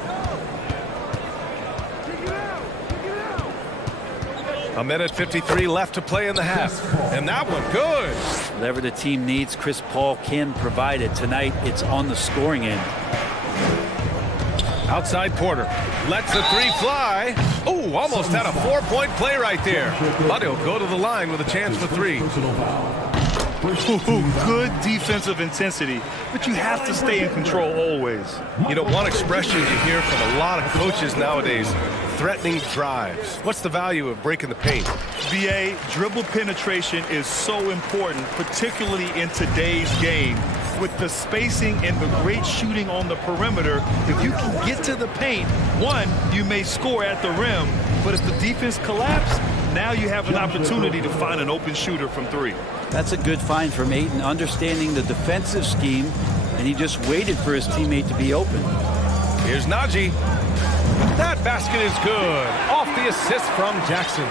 A minute 53 left to play in the half. And that one, good. Whatever the team needs, Chris Paul can provide it. Tonight, it's on the scoring end. Outside Porter. Lets the three fly. Oh, almost had a 4-point play right there. But he'll go to the line with a chance for three. Good defensive intensity, but you have to stay in control always. You know, one expression you hear from a lot of coaches nowadays, threatening drives. What's the value of breaking the paint? BA, dribble penetration is so important, particularly in today's game. With the spacing and the great shooting on the perimeter, if you can get to the paint, one, you may score at the rim, but if the defense collapses, now you have an opportunity to find an open shooter from three. That's a good find from Ayton, understanding the defensive scheme, and he just waited for his teammate to be open. Here's Najee. That basket is good. Off the assist from Jackson.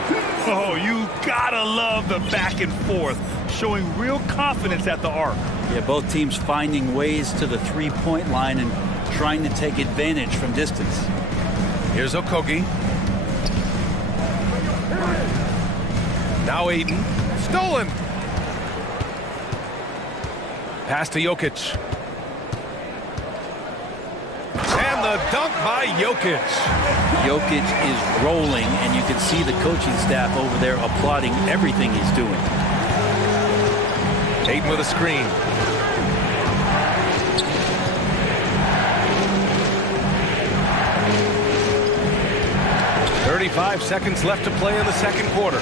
Oh, you gotta love the back and forth, showing real confidence at the arc. Yeah, both teams finding ways to the three-point line and trying to take advantage from distance. Here's Okogie. Now Ayton. Stolen. Pass to Jokic. And the dunk by Jokic. Jokic is rolling, and you can see the coaching staff over there applauding everything he's doing. Ayton with a screen. "35 seconds left to play in the second quarter.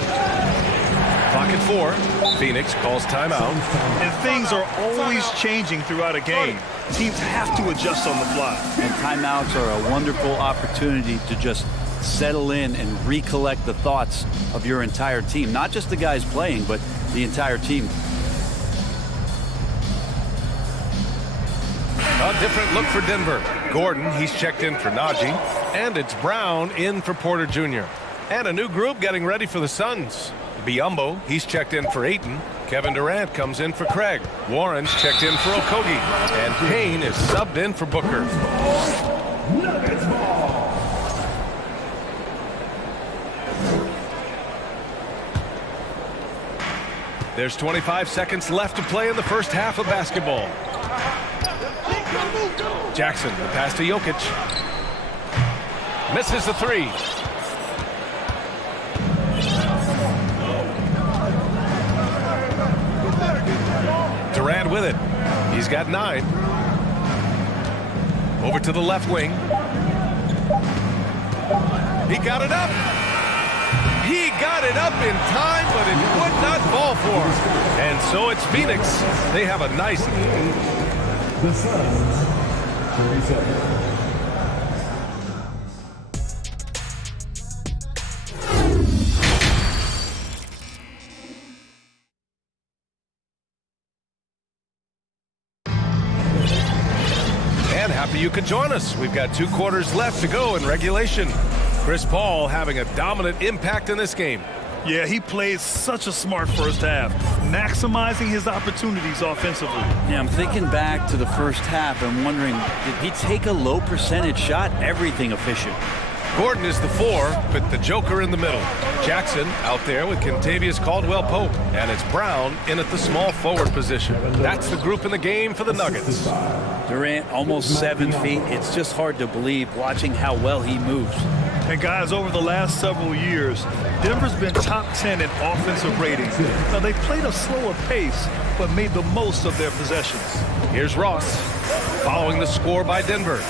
Clock at 4. Phoenix calls timeout. And things are always changing throughout a game. Teams have to adjust on the fly. And timeouts are a wonderful opportunity to just settle in and recollect the thoughts of your entire team. Not just the guys playing, but the entire team. A different look for Denver. Gordon, he's checked in for Najee. And it's Brown in for Porter Jr. And a new group getting ready for the Suns. Biyombo, he's checked in for Ayton. Kevin Durant comes in for Craig. Warren's checked in for Okogie. And Payne is subbed in for Booker. There's 25 seconds left to play in the first half of basketball. Jackson, the pass to Jokic. Misses the three. Durant with it. He's got 9. Over to the left wing. He got it up. He got it up in time, but it would not fall for him. And so it's Phoenix. They have a nice... The Suns, 37. And happy you could join us. We've got 2 quarters left to go in regulation. Chris Paul having a dominant impact in this game. Yeah, he played such a smart first half, maximizing his opportunities offensively. Yeah, I'm thinking back to the first half and wondering, did he take a low percentage shot? Everything efficient. Gordon is the 4, but the joker in the middle. Jackson out there with Kentavious Caldwell-Pope. And it's Brown in at the small forward position. That's the group in the game for the Nuggets. Durant almost 7 feet. It's just hard to believe watching how well he moves. And guys, over the last several years, Denver's been top 10 in offensive ratings. Now, they played a slower pace, but made the most of their possessions. Here's Ross, following the score by Denver.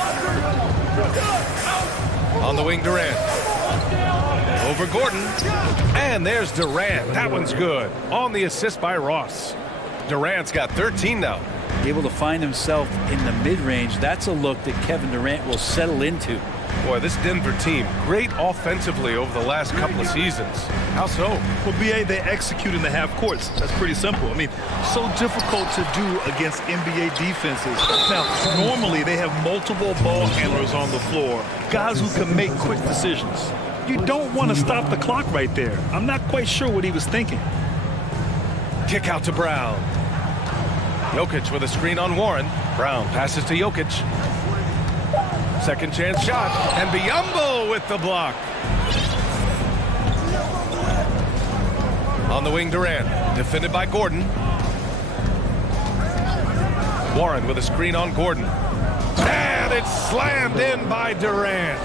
On the wing, Durant. Over Gordon. And there's Durant. That one's good. On the assist by Ross. Durant's got 13 now. Able to find himself in the mid-range. That's a look that Kevin Durant will settle into. Boy, this Denver team, great offensively over the last couple of seasons. How so? Well, BA, they execute in the half courts. That's pretty simple. I mean, so difficult to do against NBA defenses. Now, normally they have multiple ball handlers on the floor, guys who can make quick decisions. You don't want to stop the clock right there. I'm not quite sure what he was thinking. Kick out to Brown. Jokic with a screen on Warren. Brown passes to Jokic. Second chance shot. And Biyombo with the block. On the wing, Durant. Defended by Gordon. Warren with a screen on Gordon. And it's slammed in by Durant.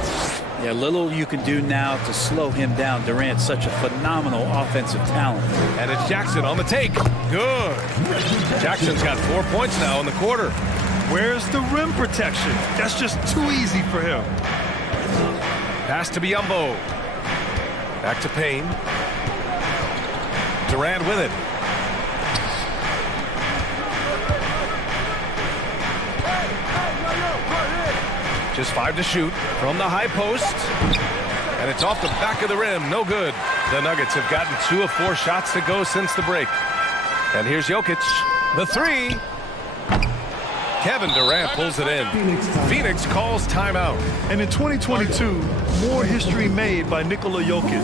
Yeah, little you can do now to slow him down. Durant's such a phenomenal offensive talent. And it's Jackson on the take. Good. Jackson's got 4 points now in the quarter. Where's the rim protection? That's just too easy for him. Pass to Biyombo. Back to Payne. Durant with it. Just 5 to shoot from the high post. And it's off the back of the rim. No good. The Nuggets have gotten 2 of 4 shots to go since the break. And here's Jokic. The 3. Kevin Durant pulls it in. Phoenix calls timeout. And in 2022, more history made by Nikola Jokic,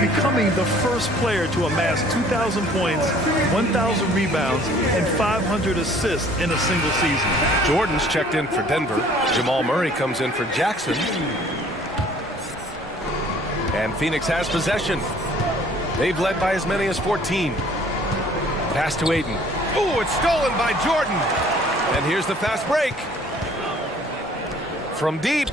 becoming the first player to amass 2,000 points, 1,000 rebounds, and 500 assists in a single season. Jordan's checked in for Denver. Jamal Murray comes in for Jackson. And Phoenix has possession. They've led by as many as 14. Pass to Ayton. Ooh, it's stolen by Jordan. And here's the fast break. From deep.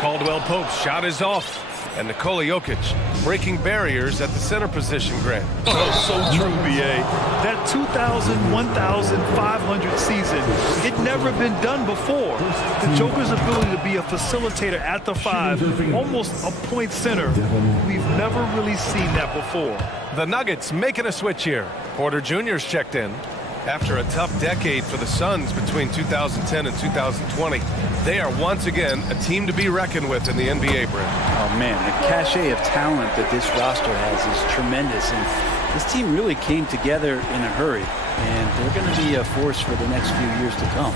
Caldwell Pope's shot is off. And Nikola Jokic breaking barriers at the center position, Grant. Oh, so true, B.A. That 2,000, 1,500 season, it never been done before. The Joker's ability to be a facilitator at the 5, almost a point center, we've never really seen that before. The Nuggets making a switch here. Porter Jr.'s checked in. After a tough decade for the Suns between 2010 and 2020, they are once again a team to be reckoned with in the NBA, Brent. Oh, man, the cachet of talent that this roster has is tremendous. And this team really came together in a hurry. And they're going to be a force for the next few years to come.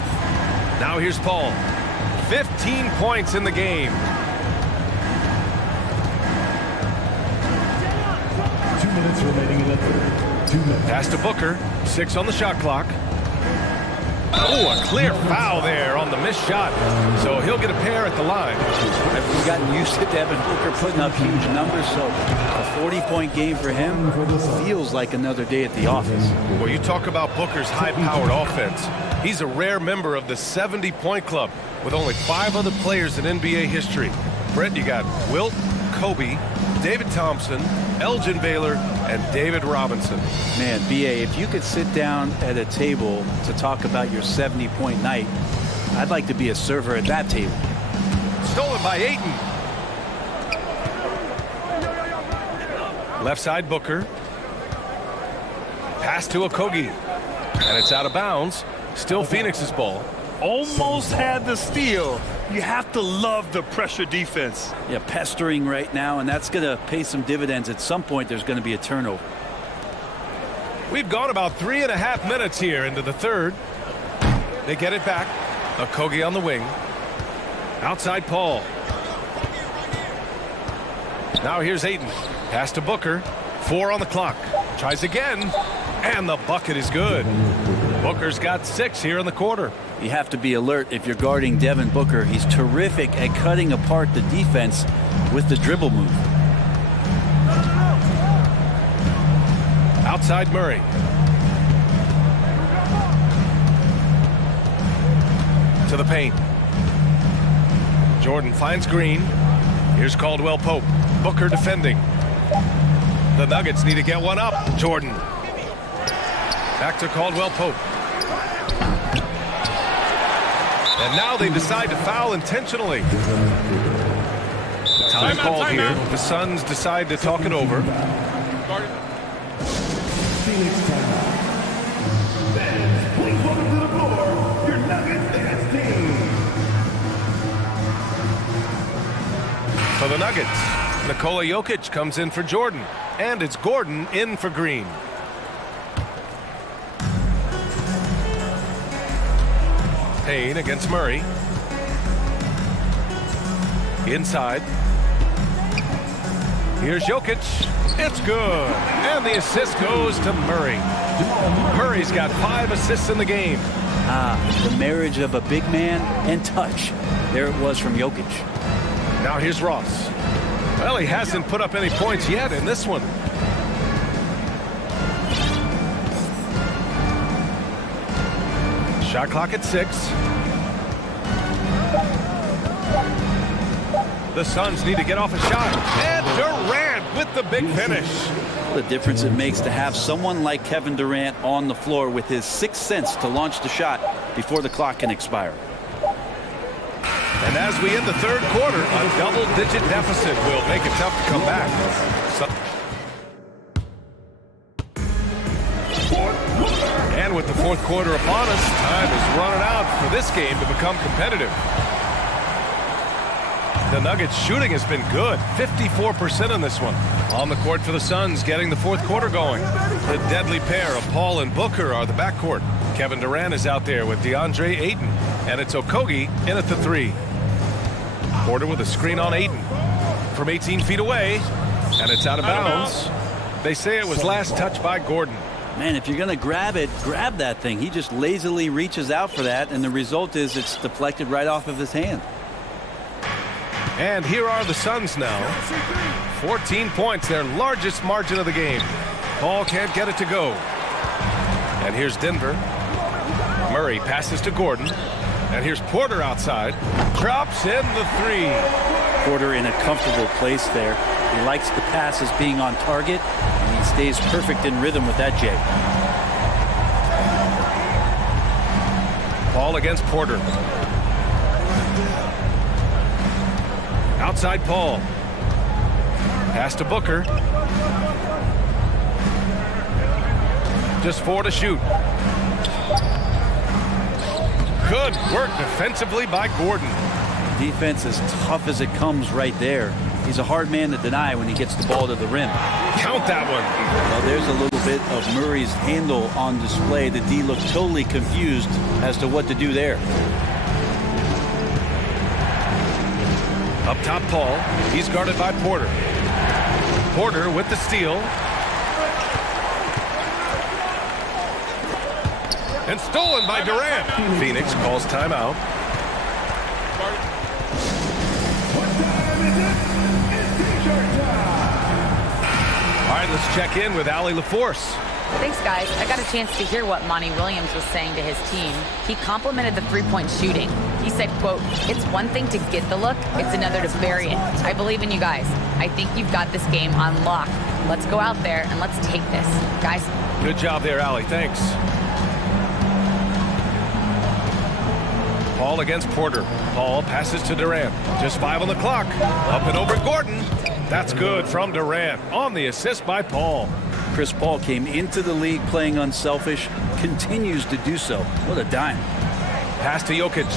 Now here's Paul. 15 points in the game. 2 minutes remaining in the third. 2 minutes. Pass to Booker. 6 on the shot clock. Oh, a clear foul there on the missed shot. So he'll get a pair at the line. I've gotten used to Devin Booker putting up huge numbers, so a 40-point game for him feels like another day at the office. Well, you talk about Booker's high-powered offense. He's a rare member of the 70-point club with only 5 other players in NBA history. Brett, you got Wilt, Kobe, David Thompson, Elgin Baylor, and David Robinson. Man, B.A., if you could sit down at a table to talk about your 70-point night, I'd like to be a server at that table. Stolen by Ayton. Left side Booker. Pass to Okogie. And it's out of bounds. Still Phoenix's ball. Almost had the steal. You have to love the pressure defense. Yeah, pestering right now, and that's going to pay some dividends. At some point, there's going to be a turnover. We've gone about 3.5 minutes here into the third. They get it back. Okogie on the wing. Outside Paul. Now here's Ayton. Pass to Booker. 4 on the clock. Tries again. And the bucket is good. Booker's got 6 here in the quarter. You have to be alert if you're guarding Devin Booker. He's terrific at cutting apart the defense with the dribble move. Outside Murray. To the paint. Jordan finds Green. Here's Caldwell Pope. Booker defending. The Nuggets need to get one up. Jordan. Back to Caldwell Pope. And now they decide to foul intentionally. Time called here. The Suns decide to talk it over. Phoenix timeout. Fans, please welcome to the floor your Nuggets dance team. For the Nuggets, Nikola Jokic comes in for Jordan. And it's Gordon in for Green. Payne against Murray. Inside. Here's Jokic. It's good. And the assist goes to Murray. Murray's got 5 assists in the game. The marriage of a big man and touch. There it was from Jokic. Now here's Ross. Well, he hasn't put up any points yet in this one. Shot clock at 6. The Suns need to get off a shot. And Durant with the big finish. What a difference it makes to have someone like Kevin Durant on the floor with his sixth sense to launch the shot before the clock can expire. And as we end the third quarter, a double-digit deficit will make it tough to come back. And with the fourth quarter upon us, time is running out for this game to become competitive. The Nuggets shooting has been good, 54% on this one. On the court for the Suns, getting the fourth quarter going. The deadly pair of Paul and Booker are the backcourt. Kevin Durant is out there with DeAndre Ayton, and it's Okogie in at the 3. Porter with a screen on Ayton from 18 feet away, and it's out of bounds. They say it was last touched by Gordon. Man, if you're going to grab it, grab that thing. He just lazily reaches out for that, and the result is it's deflected right off of his hand. And here are the Suns now. 14 points, their largest margin of the game. Paul can't get it to go. And here's Denver. Murray passes to Gordon. And here's Porter outside. Drops in the 3. Porter in a comfortable place there. He likes the passes being on target, and he stays perfect in rhythm with that, Jay. Paul against Porter. Outside Paul. Pass to Booker. Just 4 to shoot. Good work defensively by Gordon. Defense as tough as it comes right there. He's a hard man to deny when he gets the ball to the rim. Count that one. Well, there's a little bit of Murray's handle on display. The D looked totally confused as to what to do there. Up top, Paul. He's guarded by Porter. Porter with the steal. And stolen by Durant. Phoenix calls timeout. All right, let's check in with Allie LaForce. Thanks, guys. I got a chance to hear what Monty Williams was saying to his team. He complimented the three-point shooting. He said, quote, "It's one thing to get the look, it's another to bury it. I believe in you guys. I think you've got this game on lock. Let's go out there and let's take this." Guys. Good job there, Allie. Thanks. Paul against Porter. Paul passes to Durant. Just 5 on the clock. Up and over Gordon. That's good from Durant on the assist by Paul. Chris Paul came into the league playing unselfish, continues to do so. What a dime. Pass to Jokic.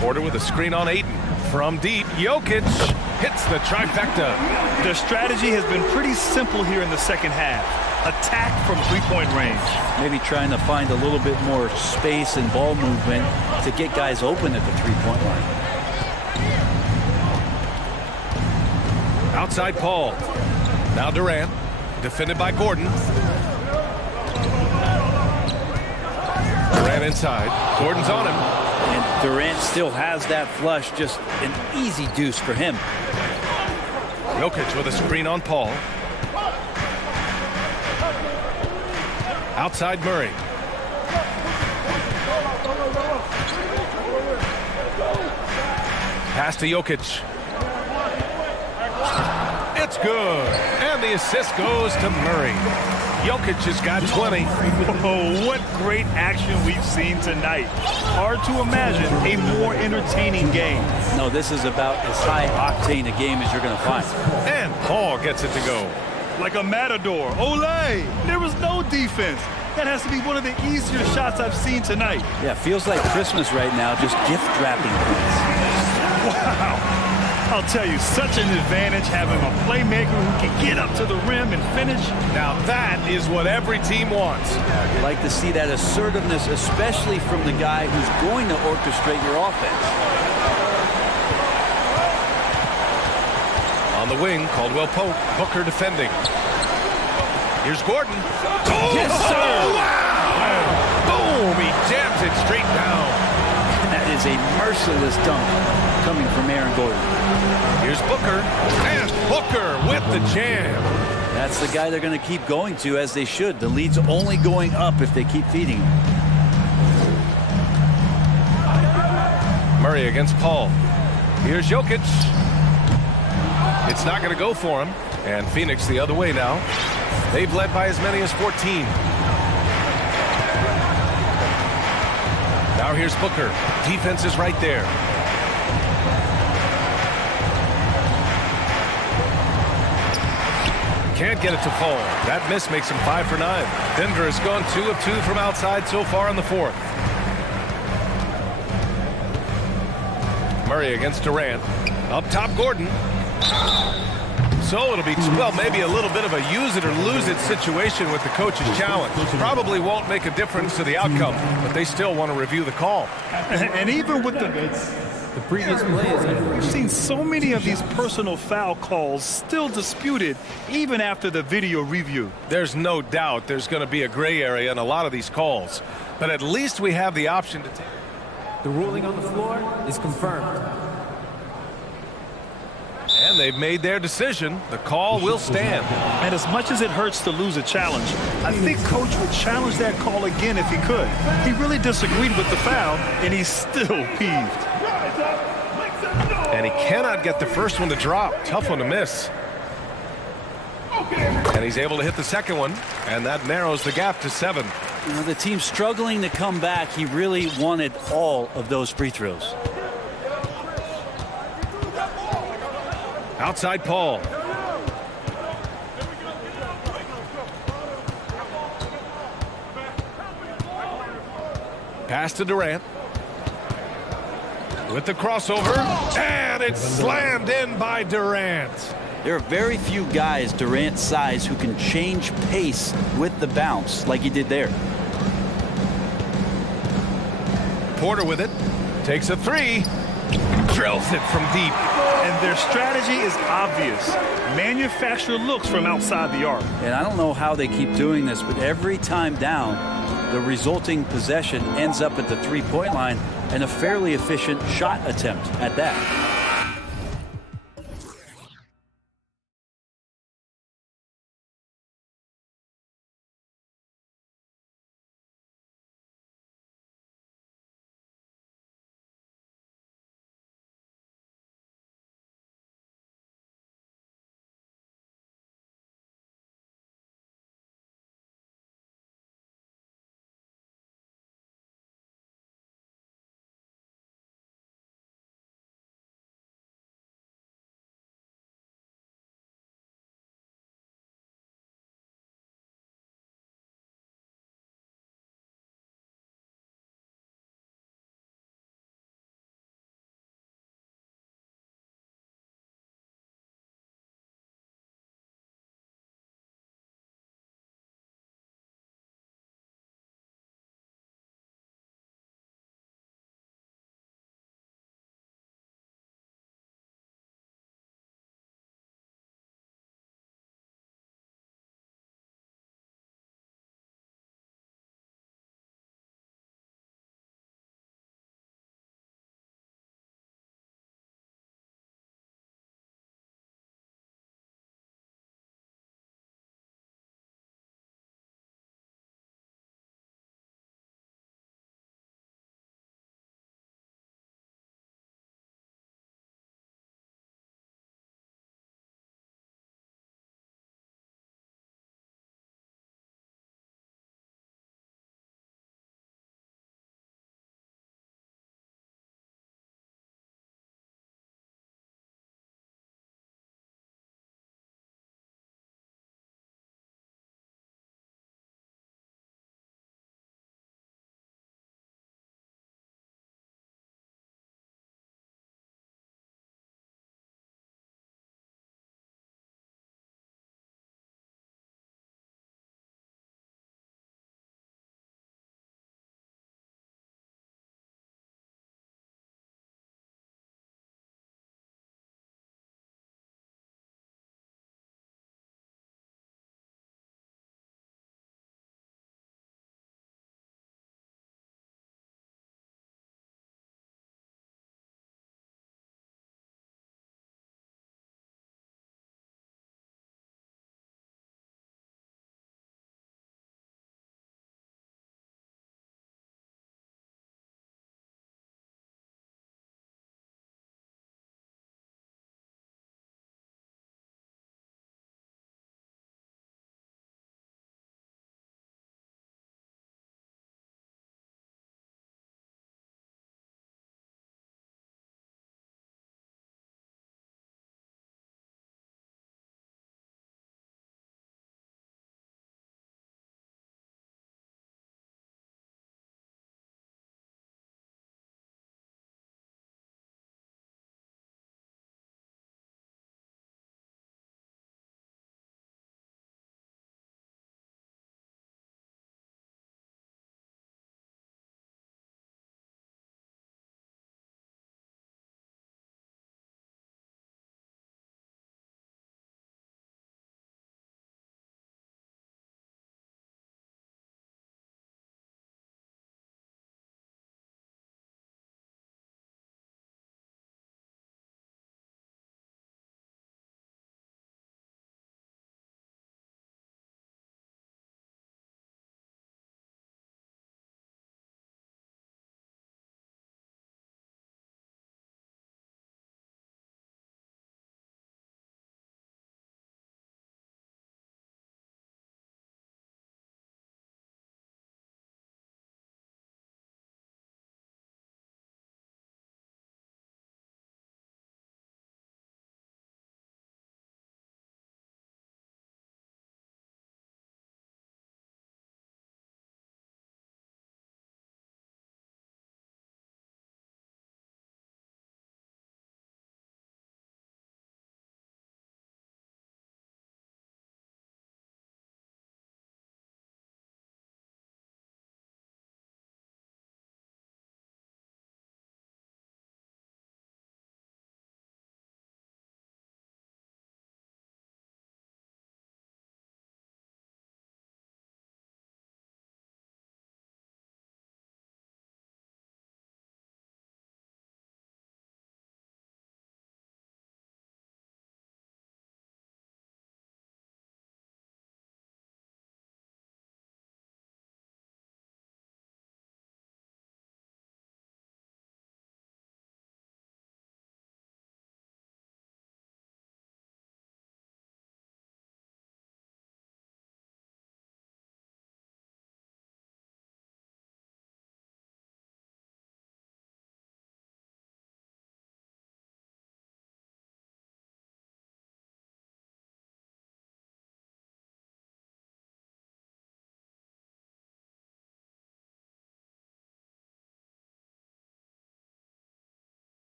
Porter with a screen on Ayton. From deep, Jokic hits the trifecta. Their strategy has been pretty simple here in the second half. Attack from three-point range. Maybe trying to find a little bit more space and ball movement to get guys open at the three-point line. Outside Paul. Now Durant, defended by Gordon. Durant inside. Gordon's on him. And Durant still has that flush, just an easy deuce for him. Jokic with a screen on Paul. Outside Murray. Pass to Jokic. It's good. And the assist goes to Murray. Jokic has got 20. Whoa, what great action we've seen tonight. Hard to imagine a more entertaining game. No, this is about as high-octane a game as you're going to find. And Paul gets it to go. Like a matador. Olé! There was no defense. That has to be one of the easier shots I've seen tonight. Yeah, feels like Christmas right now, just gift-wrapping things. Wow. I'll tell you, such an advantage having a playmaker who can get up to the rim and finish. Now that is what every team wants. I'd like to see that assertiveness, especially from the guy who's going to orchestrate your offense. On On the wing, Caldwell Pope. Booker defending. Here's Gordon. Oh, Yes, sir. Wow. Boom! He jams it straight down. That is a merciless dunk coming from Aaron Gordon. Here's Booker. And Booker with the jam. That's the guy they're going to keep going to, as they should. The lead's only going up if they keep feeding him. Murray against Paul. Here's Jokic. It's not going to go for him. And Phoenix the other way now. They've led by as many as 14. Now here's Booker. Defense is right there. Can't get it to fall. That miss makes him 5 for 9. Denver has gone 2 of 2 from outside so far in the fourth. Murray against Durant. Up top, Gordon. So it'll be, well, maybe a little bit of a use it or lose it situation with the coach's challenge. Probably won't make a difference to the outcome, but they still want to review the call. And even with the previous play is under we've seen so many of these personal foul calls still disputed even after the video review. There's no doubt there's going to be a gray area in a lot of these calls, but at least we have the option to take. The ruling on the floor is confirmed. And they've made their decision. The call will stand. And as much as it hurts to lose a challenge, I think Coach would challenge that call again if he could. He really disagreed with the foul, and he's still peeved. And he cannot get the first one to drop. Tough one to miss. And he's able to hit the second one, and that narrows the gap to 7. You know, the team's struggling to come back. He really wanted all of those free throws. Outside Paul. Pass to Durant. With the crossover, and it's slammed in by Durant. There are very few guys Durant's size who can change pace with the bounce like he did there. Porter with it. Takes a 3. Drills it from deep. And their strategy is obvious. Manufacture looks from outside the arc. And I don't know how they keep doing this, but every time down, the resulting possession ends up at the three-point line and a fairly efficient shot attempt at that.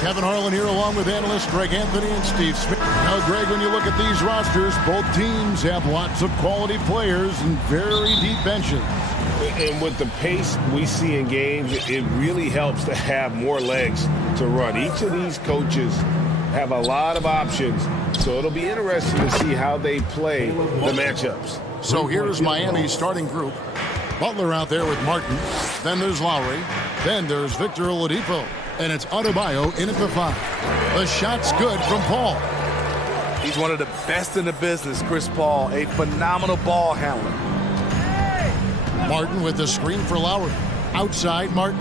Kevin Harlan here along with analysts Greg Anthony and Steve Smith. Now, Greg, when you look at these rosters, both teams have lots of quality players and very deep benches. And with the pace we see in games, it really helps to have more legs to run. Each of these coaches have a lot of options, so it'll be interesting to see how they play the matchups. So here's Miami's starting group. Butler out there with Martin. Then there's Lowry. Then there's Victor Oladipo. And it's Adebayo in at the 5. The shot's good from Paul. He's one of the best in the business, Chris Paul, a phenomenal ball handler. Martin with the screen for Lowry. Outside, Martin.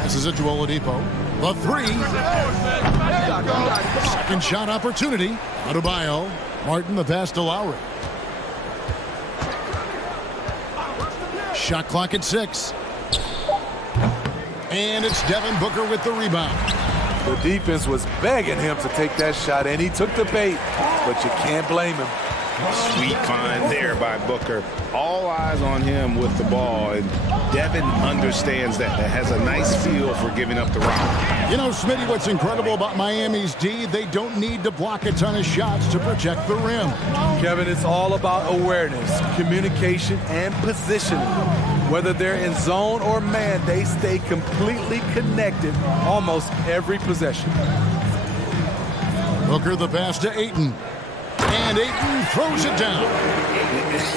Passes it to Oladipo. The 3. Second shot opportunity. Adebayo. Martin the pass to Lowry. Shot clock at 6. And it's Devin Booker with the rebound. The defense was begging him to take that shot, and he took the bait, but you can't blame him. Sweet find there by Booker. All eyes on him with the ball, and Devin understands that. Has a nice feel for giving up the rock. You know, Smitty, what's incredible about Miami's D, they don't need to block a ton of shots to protect the rim. Kevin, it's all about awareness, communication, and positioning. Whether they're in zone or man, they stay completely connected almost every possession. Booker the pass to Ayton. And Ayton throws it down.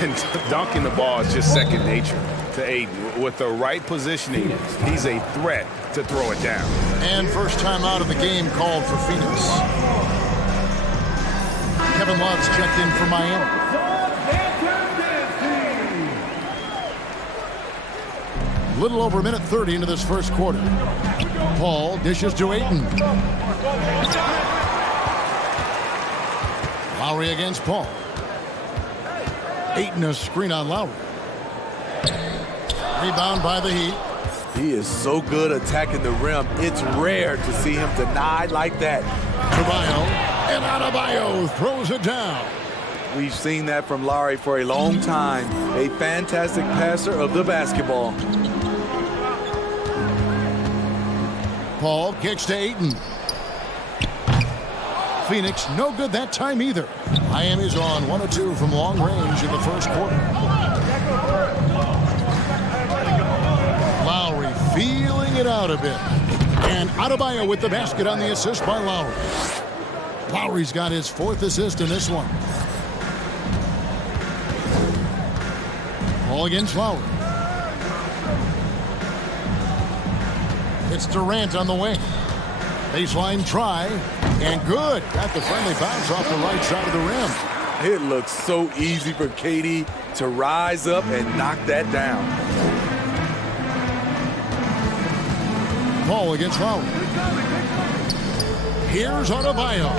And dunking the ball is just second nature to Ayton. With the right positioning, he's a threat to throw it down. And first time out of the game called for Phoenix. Kevin Love's checked in for Miami. Little over a minute 30 into this first quarter. Paul dishes to Ayton. Lowry against Paul. Ayton a screen on Lowry. Rebound by the Heat. He is so good attacking the rim. It's rare to see him denied like that. Adebayo, and Adebayo throws it down. We've seen that from Lowry for a long time. A fantastic passer of the basketball. Paul kicks to Ayton. Phoenix no good that time either. Miami's on 1 of 2 from long range in the first quarter. Lowry feeling it out a bit. And Adebayo with the basket on the assist by Lowry. Lowry's got his 4th assist in this one. Paul against Lowry. It's Durant on the wing. Baseline try, and good. Got the friendly bounce off the right side of the rim. It looks so easy for KD to rise up and knock that down. Paul against Lowry. Here's Adebayo,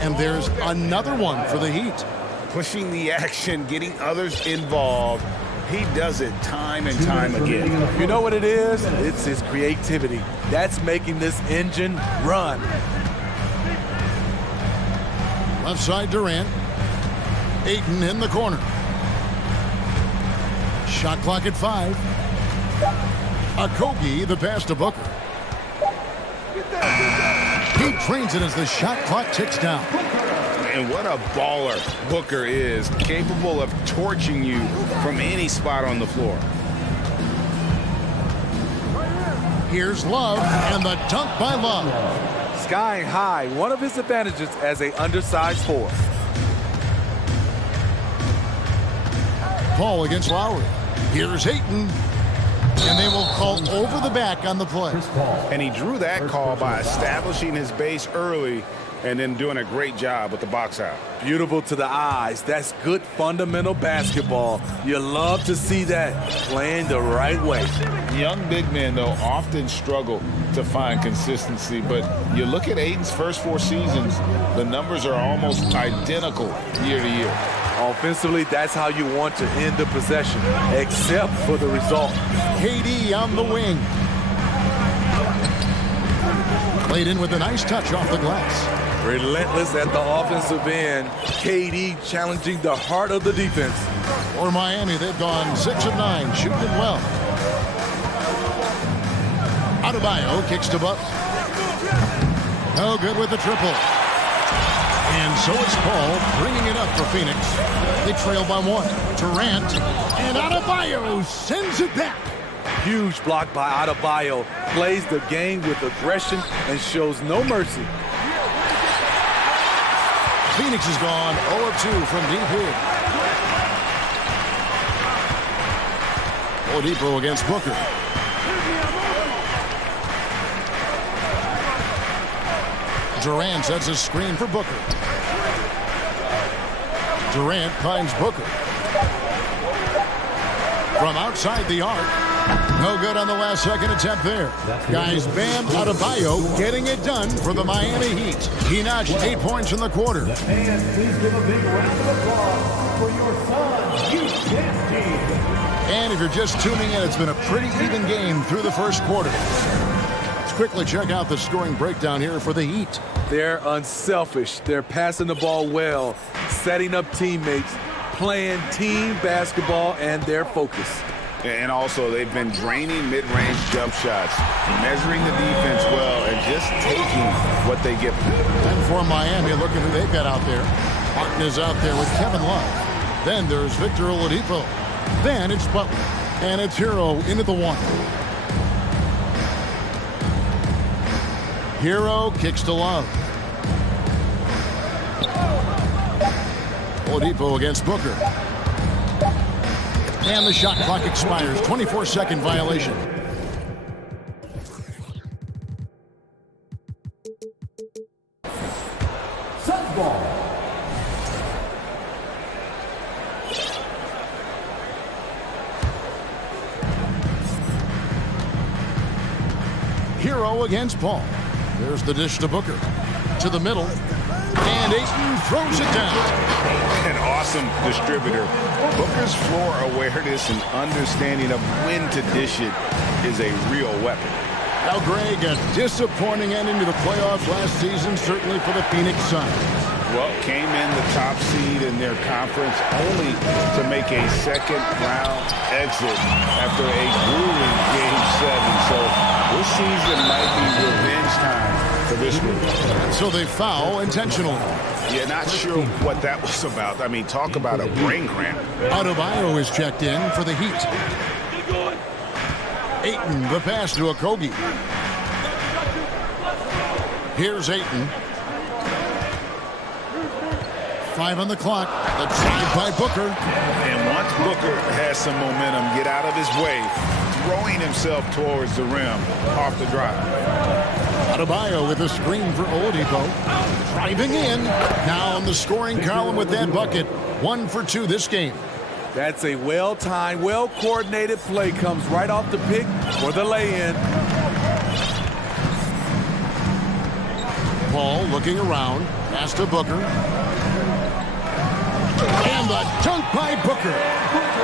and there's another one for the Heat. Pushing the action, getting others involved. He does it time and time again. You know what it is? It's his creativity. That's making this engine run. Left side Durant. Ayton in the corner. Shot clock at 5. Okogie the pass to Booker. He trains it as the shot clock ticks down. And what a baller Booker is, capable of torching you from any spot on the floor. Here's Love, and the dunk by Love. Skying high, one of his advantages as an undersized 4. Paul against Lowry. Here's Ayton, and they will call over the back on the play. And he drew that call by establishing his base early and then doing a great job with the box out. Beautiful to the eyes. That's good fundamental basketball. You love to see that playing the right way. Young big men, though, often struggle to find consistency, but you look at Ayton's first 4 seasons, the numbers are almost identical year to year. Offensively, that's how you want to end the possession, except for the result. KD on the wing. Played in with a nice touch off the glass. Relentless at the offensive end. KD challenging the heart of the defense. For Miami, they've gone 6 of 9, shooting it well. Adebayo kicks to Butler. No good with the triple. And so it's Paul bringing it up for Phoenix. They trail by 1. Durant and Adebayo sends it back. Huge block by Adebayo. Plays the game with aggression and shows no mercy. Phoenix is gone 0 of 2 from deep here. Oladipo against Booker. Durant sets a screen for Booker. Durant finds Booker. From outside the arc. No good on the last second attempt there. Guys, Bam Adebayo getting it done for the Miami Heat. He notched 8 points in the quarter. And please give a big round of applause for your son, Heat Dance Team. And if you're just tuning in, it's been a pretty even game through the first quarter. Let's quickly check out the scoring breakdown here for the Heat. They're unselfish. They're passing the ball well, setting up teammates, playing team basketball, and their focus. And also, they've been draining mid-range jump shots, measuring the defense well, and just taking what they give them. And for Miami, look at who they've got out there. Martin is out there with Kevin Love. Then there's Victor Oladipo. Then it's Butler. And it's Hero into the 1. Hero kicks to Love. Oladipo against Booker. And the shot clock expires. 24-second violation. Suns ball. Hero against Paul. There's the dish to Booker. To the middle. And Ayton throws it down. An awesome distributor. Booker's floor awareness and understanding of when to dish it is a real weapon. Now, Greg, a disappointing ending to the playoffs last season, certainly for the Phoenix Suns. Well, came in the top seed in their conference only to make a second-round exit after a grueling Game 7. So this season might be revenge time for this group. So they foul intentionally. Yeah, not sure what that was about. I mean, talk about a brain cramp. Adebayo is checked in for the Heat. Ayton, the pass to Okogie. Here's Ayton. 5 on the clock. The drive by Booker. And once Booker has some momentum, get out of his way, throwing himself towards the rim off the drive. Adebayo with a screen for Oladipo. Driving in. Now on the scoring column with that bucket. 1 for 2 this game. That's a well-timed, well-coordinated play. Comes right off the pick for the lay-in. Paul looking around. Pass to Booker. And the dunk by Booker.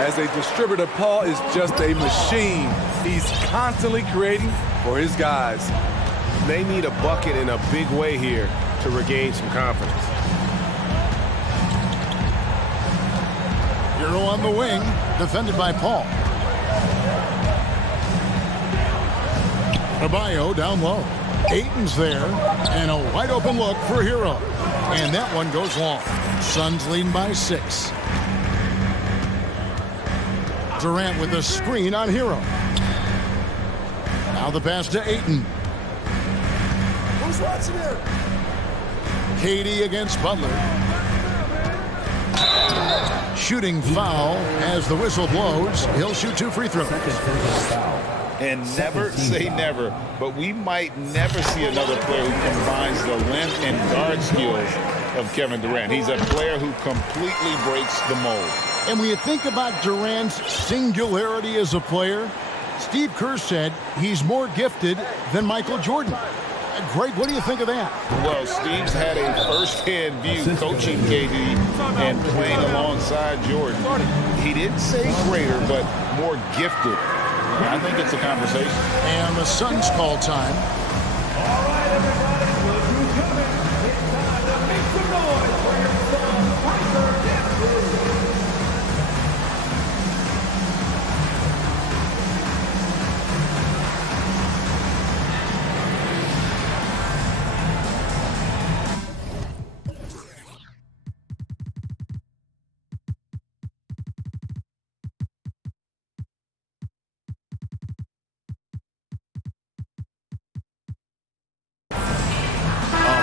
As a distributor, Paul is just a machine. He's constantly creating for his guys. They need a bucket in a big way here to regain some confidence. Hero on the wing, defended by Paul. Adebayo down low. Ayton's there, and a wide open look for Hero. And that one goes long. Suns leading by 6. Durant with a screen on Hero. Now the pass to Ayton. Who's watching it? KD against Butler. Shooting foul as the whistle blows. He'll shoot 2 free throws. And never say never, but we might never see another player who combines the length and guard skills of Kevin Durant. He's a player who completely breaks the mold. And when you think about Durant's singularity as a player, Steve Kerr said he's more gifted than Michael Jordan. Greg, what do you think of that? Well, Steve's had a first-hand view coaching KD and playing alongside Jordan. He didn't say greater, but more gifted. I think it's a conversation. And the Suns call time. All right, everybody, look who's coming. It's time to make some noise for your son, Michael Jackson.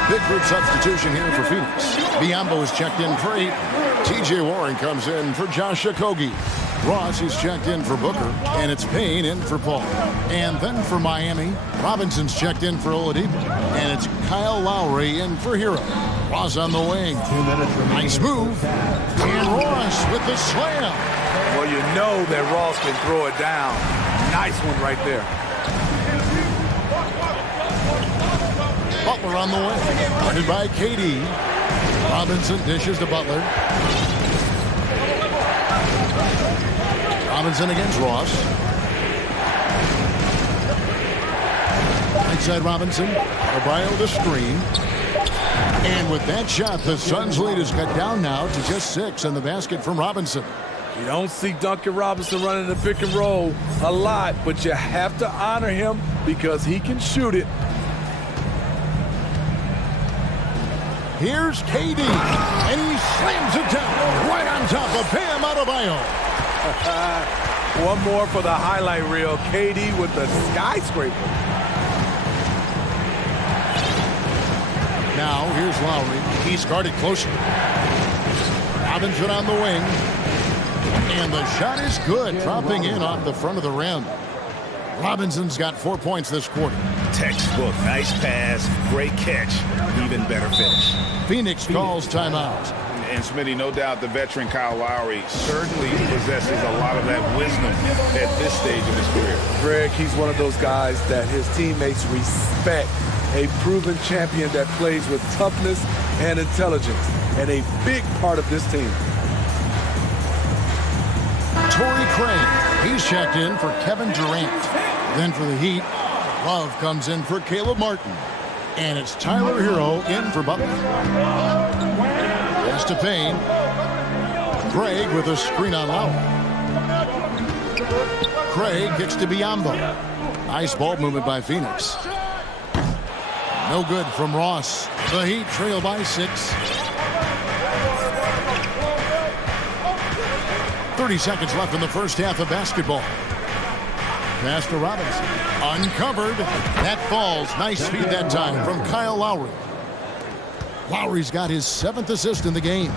Big group substitution here for Phoenix. Biyombo is checked in for 8. T.J. Warren comes in for Josh Okogie. Ross is checked in for Booker, and it's Payne in for Paul. And then for Miami, Robinson's checked in for Oladipo, and it's Kyle Lowry in for Hero. Ross on the wing. 2 minutes remaining. Nice move. And Ross with the slam. Well, you know that Ross can throw it down. Nice one right there. Butler on the wing. Guarded by KD. Robinson dishes to Butler. Robinson against Ross. Right side Robinson. Adebayo the screen. And with that shot, the Suns' lead is cut down now to just 6 in the basket from Robinson. You don't see Duncan Robinson running the pick and roll a lot, but you have to honor him because he can shoot it. Here's KD, and he slams it down right on top of Bam Adebayo. One more for the highlight reel. KD with the skyscraper. Now, here's Lowry. He's guarded closer. Robinson on the wing. And the shot is good, dropping in off the front of the rim. Robinson's got 4 points this quarter. Textbook, nice pass, great catch, even better finish. Phoenix calls timeout. And Smitty, no doubt the veteran Kyle Lowry certainly possesses a lot of that wisdom at this stage of his career. Greg, he's one of those guys that his teammates respect. A proven champion that plays with toughness and intelligence, and a big part of this team. Torrey Craig, he's checked in for Kevin Durant. Then for the Heat, Love comes in for Caleb Martin. And it's Tyler Hero in for Butler. Pass to Payne. Craig with a screen on Lowry. Craig kicks to Biyombo. Nice ball movement by Phoenix. No good from Ross. The Heat trail by 6. 30 seconds left in the first half of basketball. Pass to Robinson. Uncovered. That falls. Nice feed that time from Kyle Lowry. Lowry's got his 7th assist in the game.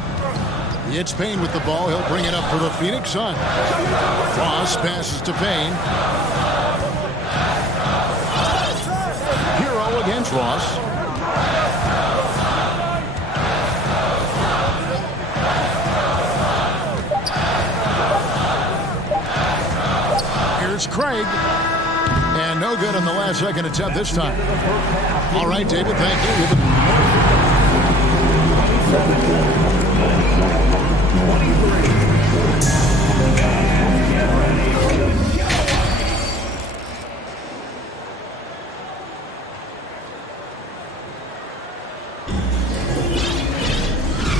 It's Payne with the ball. He'll bring it up for the Phoenix Suns. Ross passes to Payne. Hero against Ross. Here's Craig. And no good on the last second attempt this time. All right, David, thank you.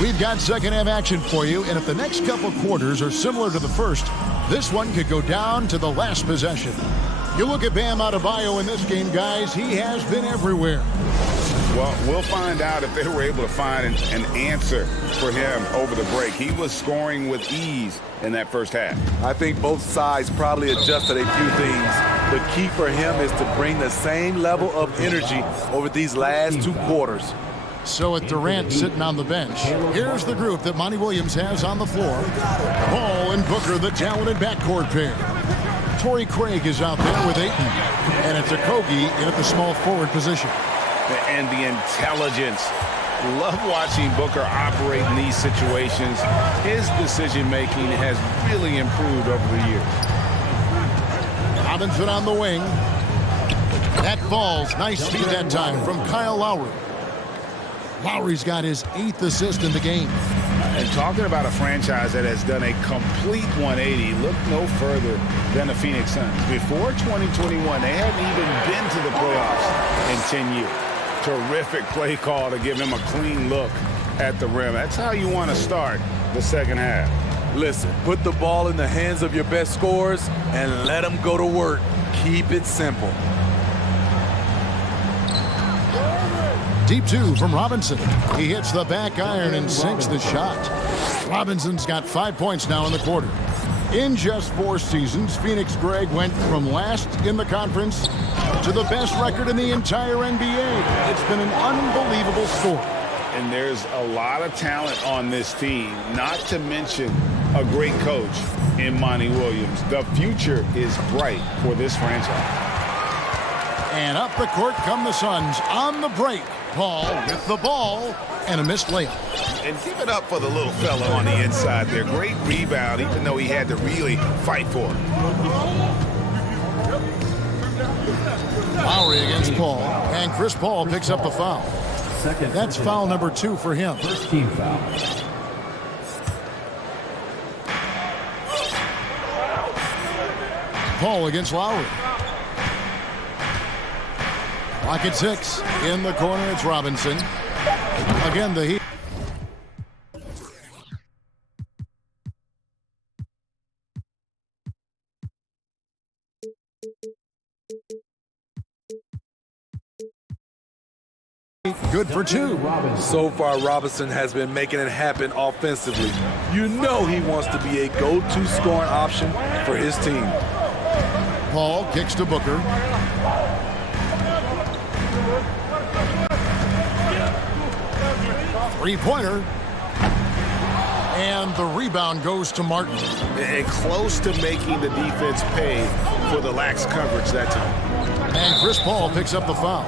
We've got second half action for you, and if the next couple quarters are similar to the first, this one could go down to the last possession. You look at Bam Adebayo in this game, guys, he has been everywhere. Well, we'll find out if they were able to find an answer for him over the break. He was scoring with ease in that first half. I think both sides probably adjusted a few things. The key for him is to bring the same level of energy over these last 2 quarters. So with Durant sitting on the bench, here's the group that Monty Williams has on the floor. Paul and Booker, the talented backcourt pair. Torrey Craig is out there with Ayton. And it's Okogie in at the small forward position. And the intelligence. Love watching Booker operate in these situations. His decision-making has really improved over the years. Robinson on the wing. That falls. Nice feed that time from Kyle Lowry. Lowry's got his 8th assist in the game. And talking about a franchise that has done a complete 180, look no further than the Phoenix Suns. Before 2021, they hadn't even been to the playoffs in 10 years. Terrific play call to give him a clean look at the rim. That's how you want to start the second half. Listen, put the ball in the hands of your best scorers and let them go to work. Keep it simple. Deep 2 from Robinson. He hits the back iron and sinks the shot. Robinson's got 5 points now in the quarter. In just 4 seasons, Phoenix Greg went from last in the conference to the best record in the entire NBA. It's been an unbelievable story. And there's a lot of talent on this team, not to mention a great coach in Monty Williams. The future is bright for this franchise. And up the court come the Suns on the break. Paul with the ball and a missed layup. And give it up for the little fella on the inside there. Great rebound, even though he had to really fight for it. Lowry against Paul, and Chris Paul picks up the foul. That's foul number 2 for him. First team foul. Paul against Lowry. Clock at 6. In the corner, it's Robinson. Again, the Heat. Good for 2. So far, Robinson has been making it happen offensively. You know he wants to be a go-to scoring option for his team. Paul kicks to Booker. Three-pointer. And the rebound goes to Martin. And close to making the defense pay for the lax coverage that time. And Chris Paul picks up the foul.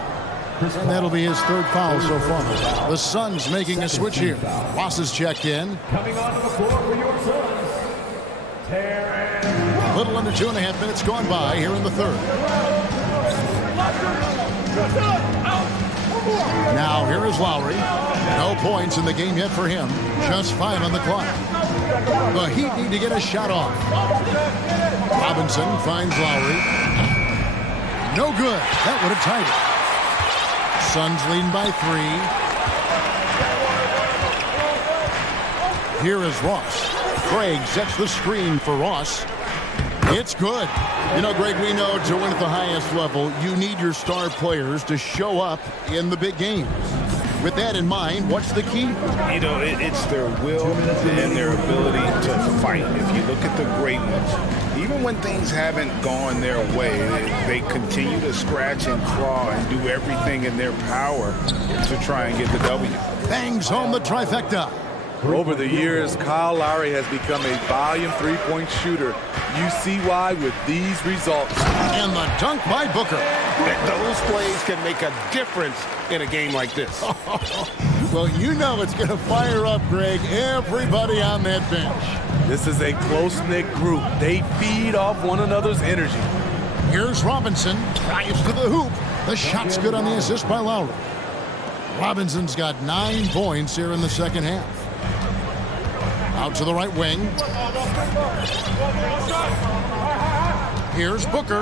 And that'll be his 3rd foul so far. The Suns making a switch here. Ross is checked in. Coming onto the floor for your Suns, A little under 2.5 minutes gone by here in the 3rd. Now here is Lowry. No points in the game yet for him. Just 5 on the clock. The Heat need to get a shot off. Robinson finds Lowry. No good. That would have tied it. Suns leading by 3. Here is Ross. Craig sets the screen for Ross. It's good. You know, Greg, we know to win at the highest level, you need your star players to show up in the big games. With that in mind, what's the key? You know, it's their will and their ability to fight. If you look at the great ones, even when things haven't gone their way, they continue to scratch and claw and do everything in their power to try and get the W. Bangs home the trifecta. Over the years, Kyle Lowry has become a volume three-point shooter. You see why with these results. And the dunk by Booker. Those plays can make a difference in a game like this. Well, you know it's going to fire up, Greg, everybody on that bench. This is a close-knit group. They feed off one another's energy. Here's Robinson. Drives to the hoop. The shot's good on the assist by Lowry. Robinson's got 9 points here in the second half. Out to the right wing. Here's Booker.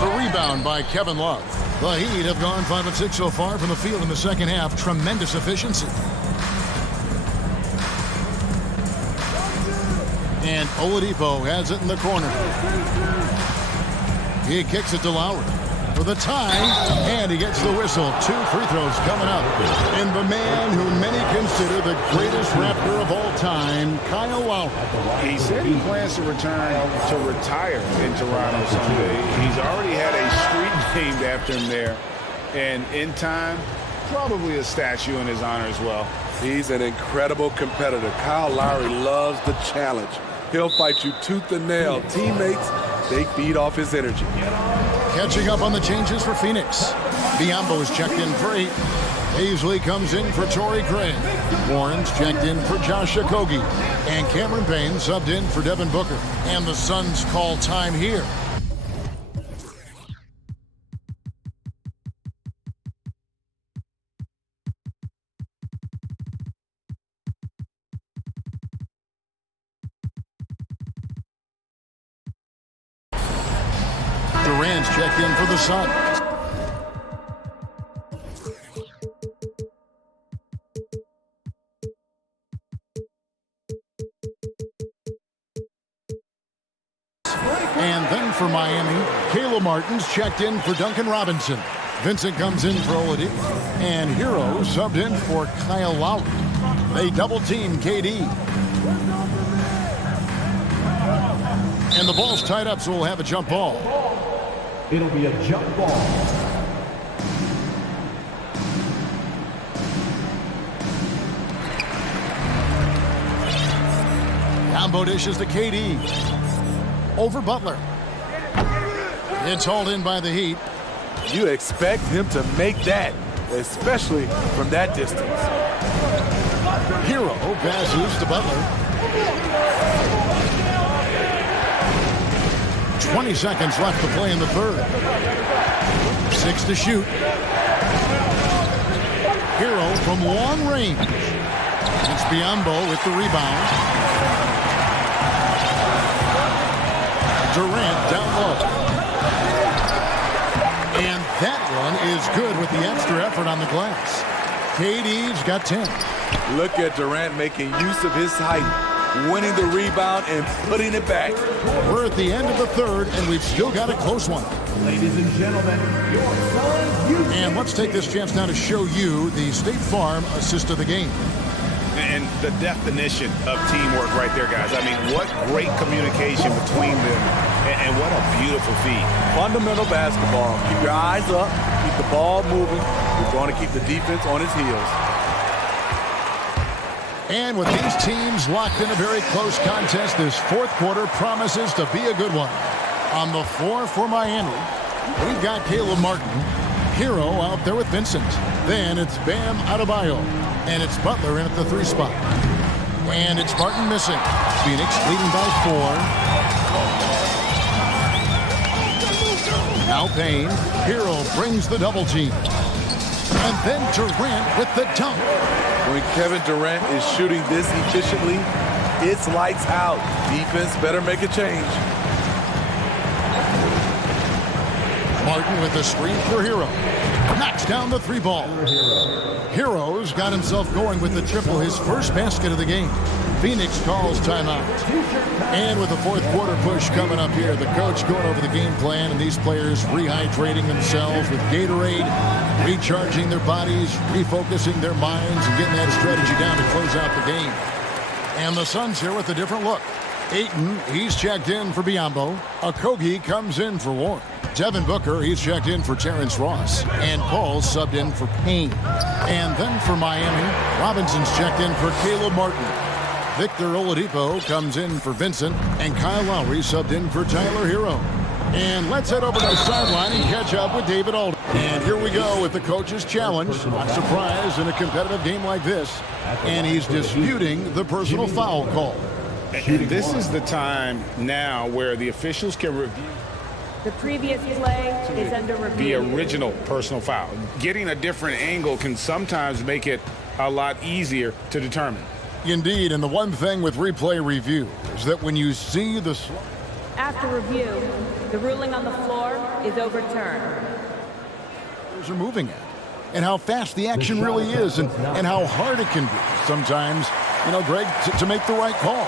The rebound by Kevin Love. The Heat have gone 5 of 6 so far from the field in the second half. Tremendous efficiency. And Oladipo has it in the corner. He kicks it to Lowry for the tie, and he gets the whistle. 2 free throws coming up. And the man who many consider the greatest Raptor of all time, Kyle Lowry. He said he plans to return to retire in Toronto someday. He's already had a street named after him there. And in time, probably a statue in his honor as well. He's an incredible competitor. Kyle Lowry loves the challenge. He'll fight you tooth and nail. Teammates, they feed off his energy. Catching up on the changes for Phoenix. Biombo is checked in for 8. Hazley comes in for Torrey Craig. Warren's checked in for Josh Okogie. And Cameron Payne subbed in for Devin Booker. And the Suns call time here. Durant's checked in for the Suns. And then for Miami, Caleb Martin's checked in for Duncan Robinson. Vincent comes in for Oladipo. And Hero subbed in for Kyle Lowry. They double-team KD. And the ball's tied up, so we'll have a jump ball. It'll be a jump ball. Combo dishes to KD. Over Butler. It's hauled in by the Heat. You expect him to make that, especially from that distance. Hero passes to Butler. 20 seconds left to play in the third. 6 to shoot. Hero from long range. It's Biyombo with the rebound. Durant down low. And that one is good with the extra effort on the glass. KD's got 10. Look at Durant making use of his height, winning the rebound and putting it back. We're at the end of the third, and we've still got a close one. Ladies and gentlemen, your son, And let's take this chance now to show you the State Farm assist of the game. And the definition of teamwork right there, guys. I mean, what great communication between them, and what a beautiful feat. Fundamental basketball. Keep your eyes up, keep the ball moving. We're going to keep the defense on its heels. And with these teams locked in a very close contest, this fourth quarter promises to be a good one. On the floor for Miami, we've got Caleb Martin. Hero out there with Vincent. Then it's Bam Adebayo. And it's Butler in at the 3 spot. And it's Martin missing. Phoenix leading by 4. Now Payne. Hero brings the double team. And then Durant with the dunk. When Kevin Durant is shooting this efficiently, it's lights out. Defense better make a change. Martin with the screen for Hero. Knocks down the 3 ball. Hero's got himself going with the triple, his first basket of the game. Phoenix calls timeout. And with the fourth quarter push coming up here, the coach going over the game plan and these players rehydrating themselves with Gatorade, recharging their bodies, refocusing their minds, and getting that strategy down to close out the game. And the Suns here with a different look. Ayton, he's checked in for Biyombo. Okogie comes in for Warren. Devin Booker, he's checked in for Terrence Ross. And Paul subbed in for Payne. And then for Miami, Robinson's checked in for Caleb Martin. Victor Oladipo comes in for Vincent. And Kyle Lowry subbed in for Tyler Hero. And let's head over to the sideline and catch up with David Alden. And here we go with the coach's challenge. Not surprised in a competitive game like this. And he's disputing the personal foul call. And this is the time now where the officials can review the previous play is under review. The original personal foul. Getting a different angle can sometimes make it a lot easier to determine. Indeed, and the one thing with replay review is that when you see the... After review, the ruling on the floor is overturned. ...are moving at, and how fast the action really is, and how hard it can be sometimes, you know, Greg, to make the right call.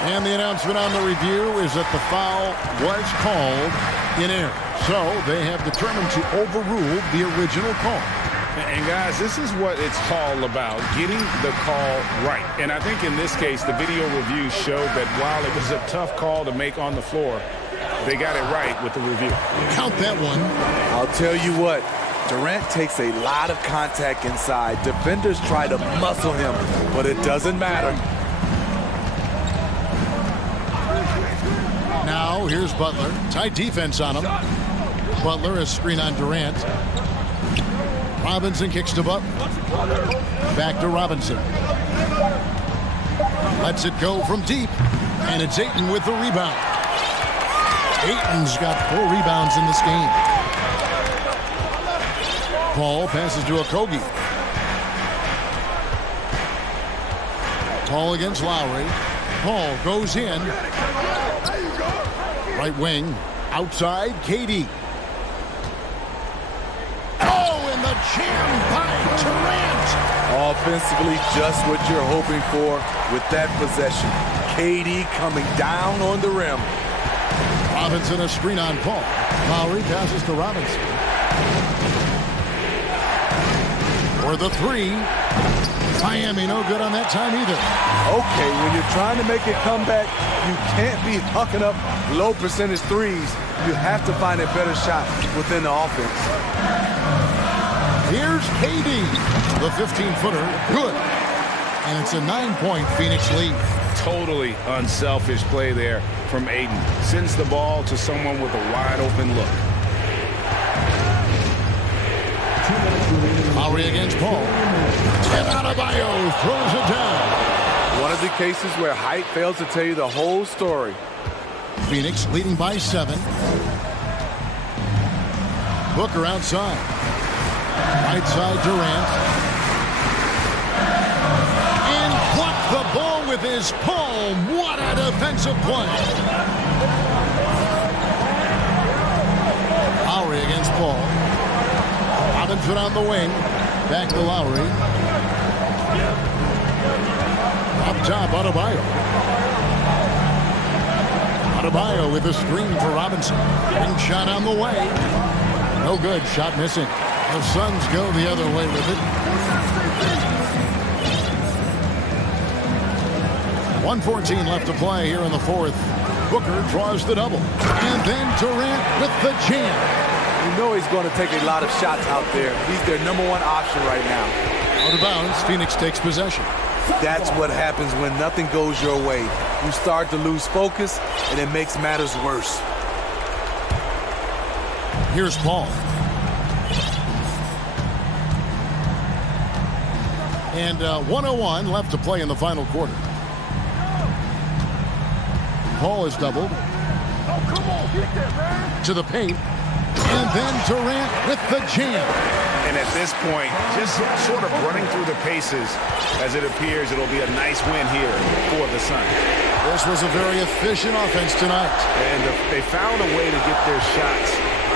And the announcement on the review is that the foul was called in error. So they have determined to overrule the original call. And guys, this is what it's all about, getting the call right. And I think in this case, the video review showed that while it was a tough call to make on the floor, they got it right with the review. Count that one. I'll tell you what, Durant takes a lot of contact inside. Defenders try to muscle him, but it doesn't matter. Now, here's Butler. Tight defense on him. Butler has screen on Durant. Robinson kicks to Butler. Back to Robinson. Lets it go from deep. And it's Ayton with the rebound. Ayton's got 4 rebounds in this game. Paul passes to Okogie. Paul against Lowry. Paul goes in. Right wing, outside, KD. Oh, and the jam by Durant. Offensively, just what you're hoping for with that possession. KD coming down on the rim. Robinson a screen on Paul. Lowry passes to Robinson. For the 3. Miami no good on that time either. Okay, when you're trying to make a comeback, you can't be hucking up low percentage threes. You have to find a better shot within the offense. Here's KD. The 15-footer, good. And it's a 9-point Phoenix lead. Totally unselfish play there from Aiden. Sends the ball to someone with a wide open look. Lowry against Paul. And Adebayo throws it down. One of the cases where height fails to tell you the whole story. Phoenix leading by 7. Booker outside. Right side Durant. And blocked the ball with his palm. What a defensive play. Lowry against Paul. Robinson on the wing. Back to Lowry. Up top, Adebayo. Adebayo with a screen for Robinson. Getting shot on the way. No good. Shot missing. The Suns go the other way with it. 1:14 left to play here in the fourth. Booker draws the double. And then Durant with the jam. You know he's going to take a lot of shots out there. He's their #1 option right now. Out of bounds, Phoenix takes possession. That's what happens when nothing goes your way. You start to lose focus, and it makes matters worse. Here's Paul. And 1:01 left to play in the final quarter. Paul is doubled. To the paint. And then Durant with the jam. And at this point, just sort of running through the paces, as it appears it'll be a nice win here for the Suns. This was a very efficient offense tonight. And they found a way to get their shots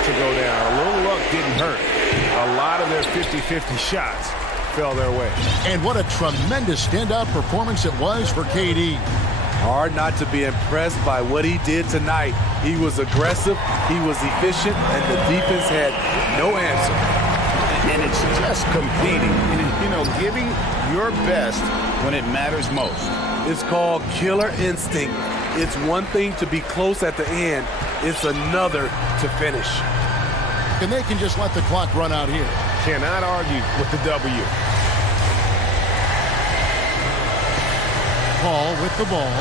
to go down. A little luck didn't hurt. A lot of their 50-50 shots fell their way. And what a tremendous standout performance it was for KD. Hard not to be impressed by what he did tonight. He was aggressive, he was efficient, and the defense had no answer. And it's just competing, you know, giving your best when it matters most. It's called killer instinct. It's one thing to be close at the end. It's another to finish. And they can just let the clock run out here. Cannot argue with the W. Paul with the ball.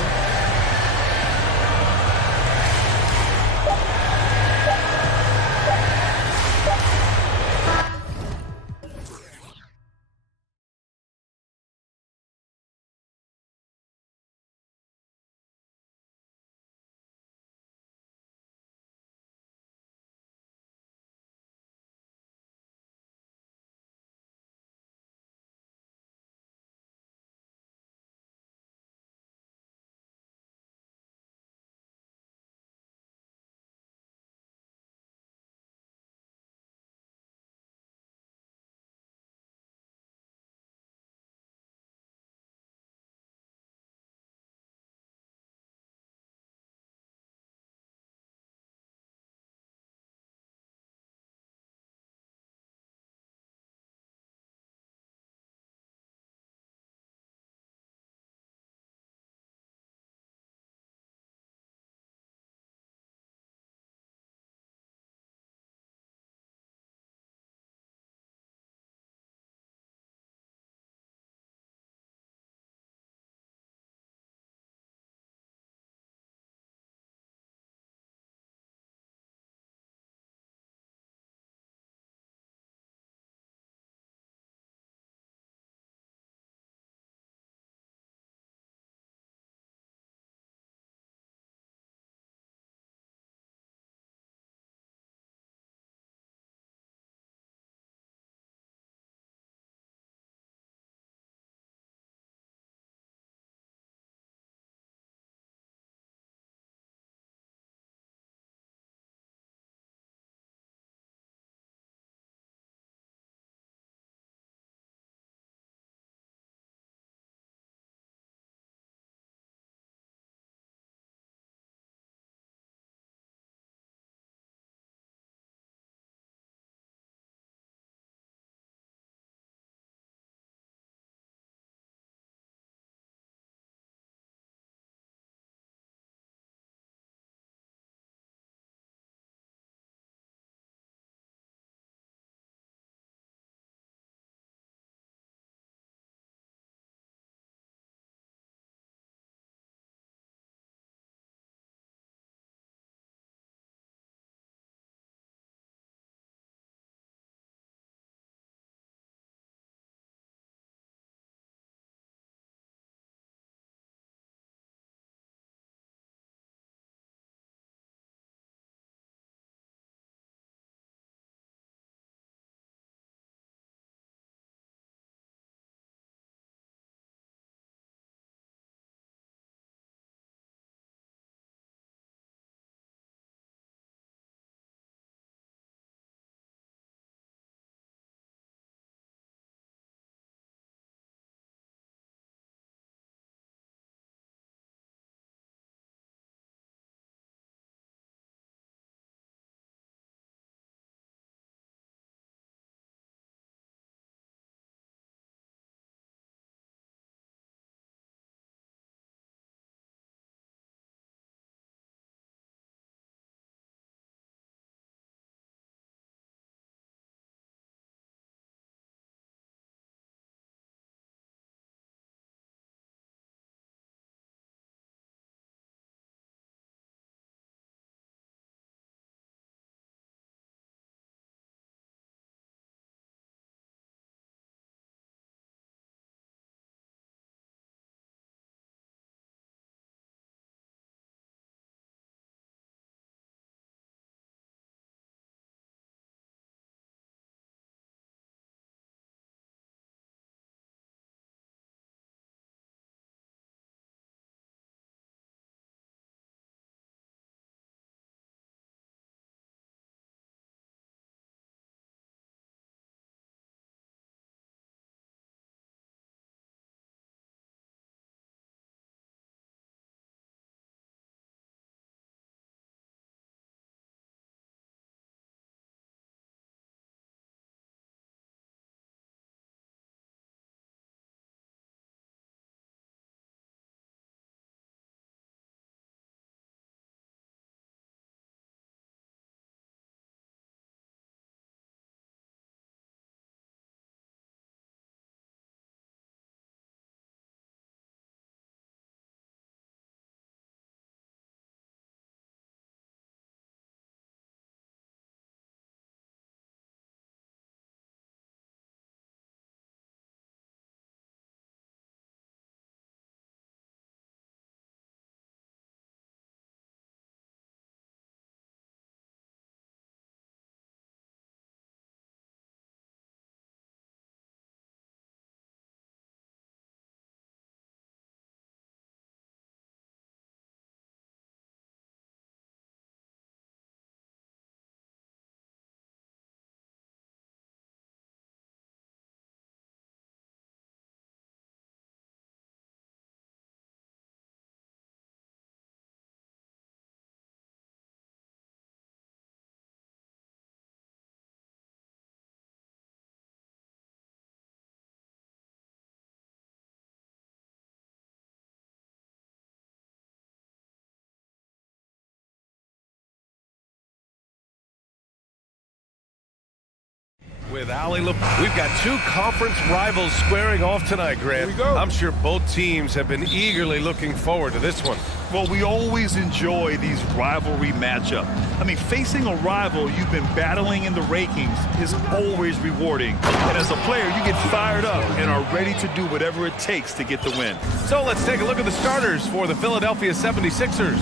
with Ali. Look, we've got two conference rivals squaring off tonight, Grant. Here we go. I'm sure both teams have been eagerly looking forward to this one. Well, we always enjoy these rivalry matchups. I mean, facing a rival you've been battling in the rankings is always rewarding. And as a player, you get fired up and are ready to do whatever it takes to get the win. So let's take a look at the starters for the Philadelphia 76ers.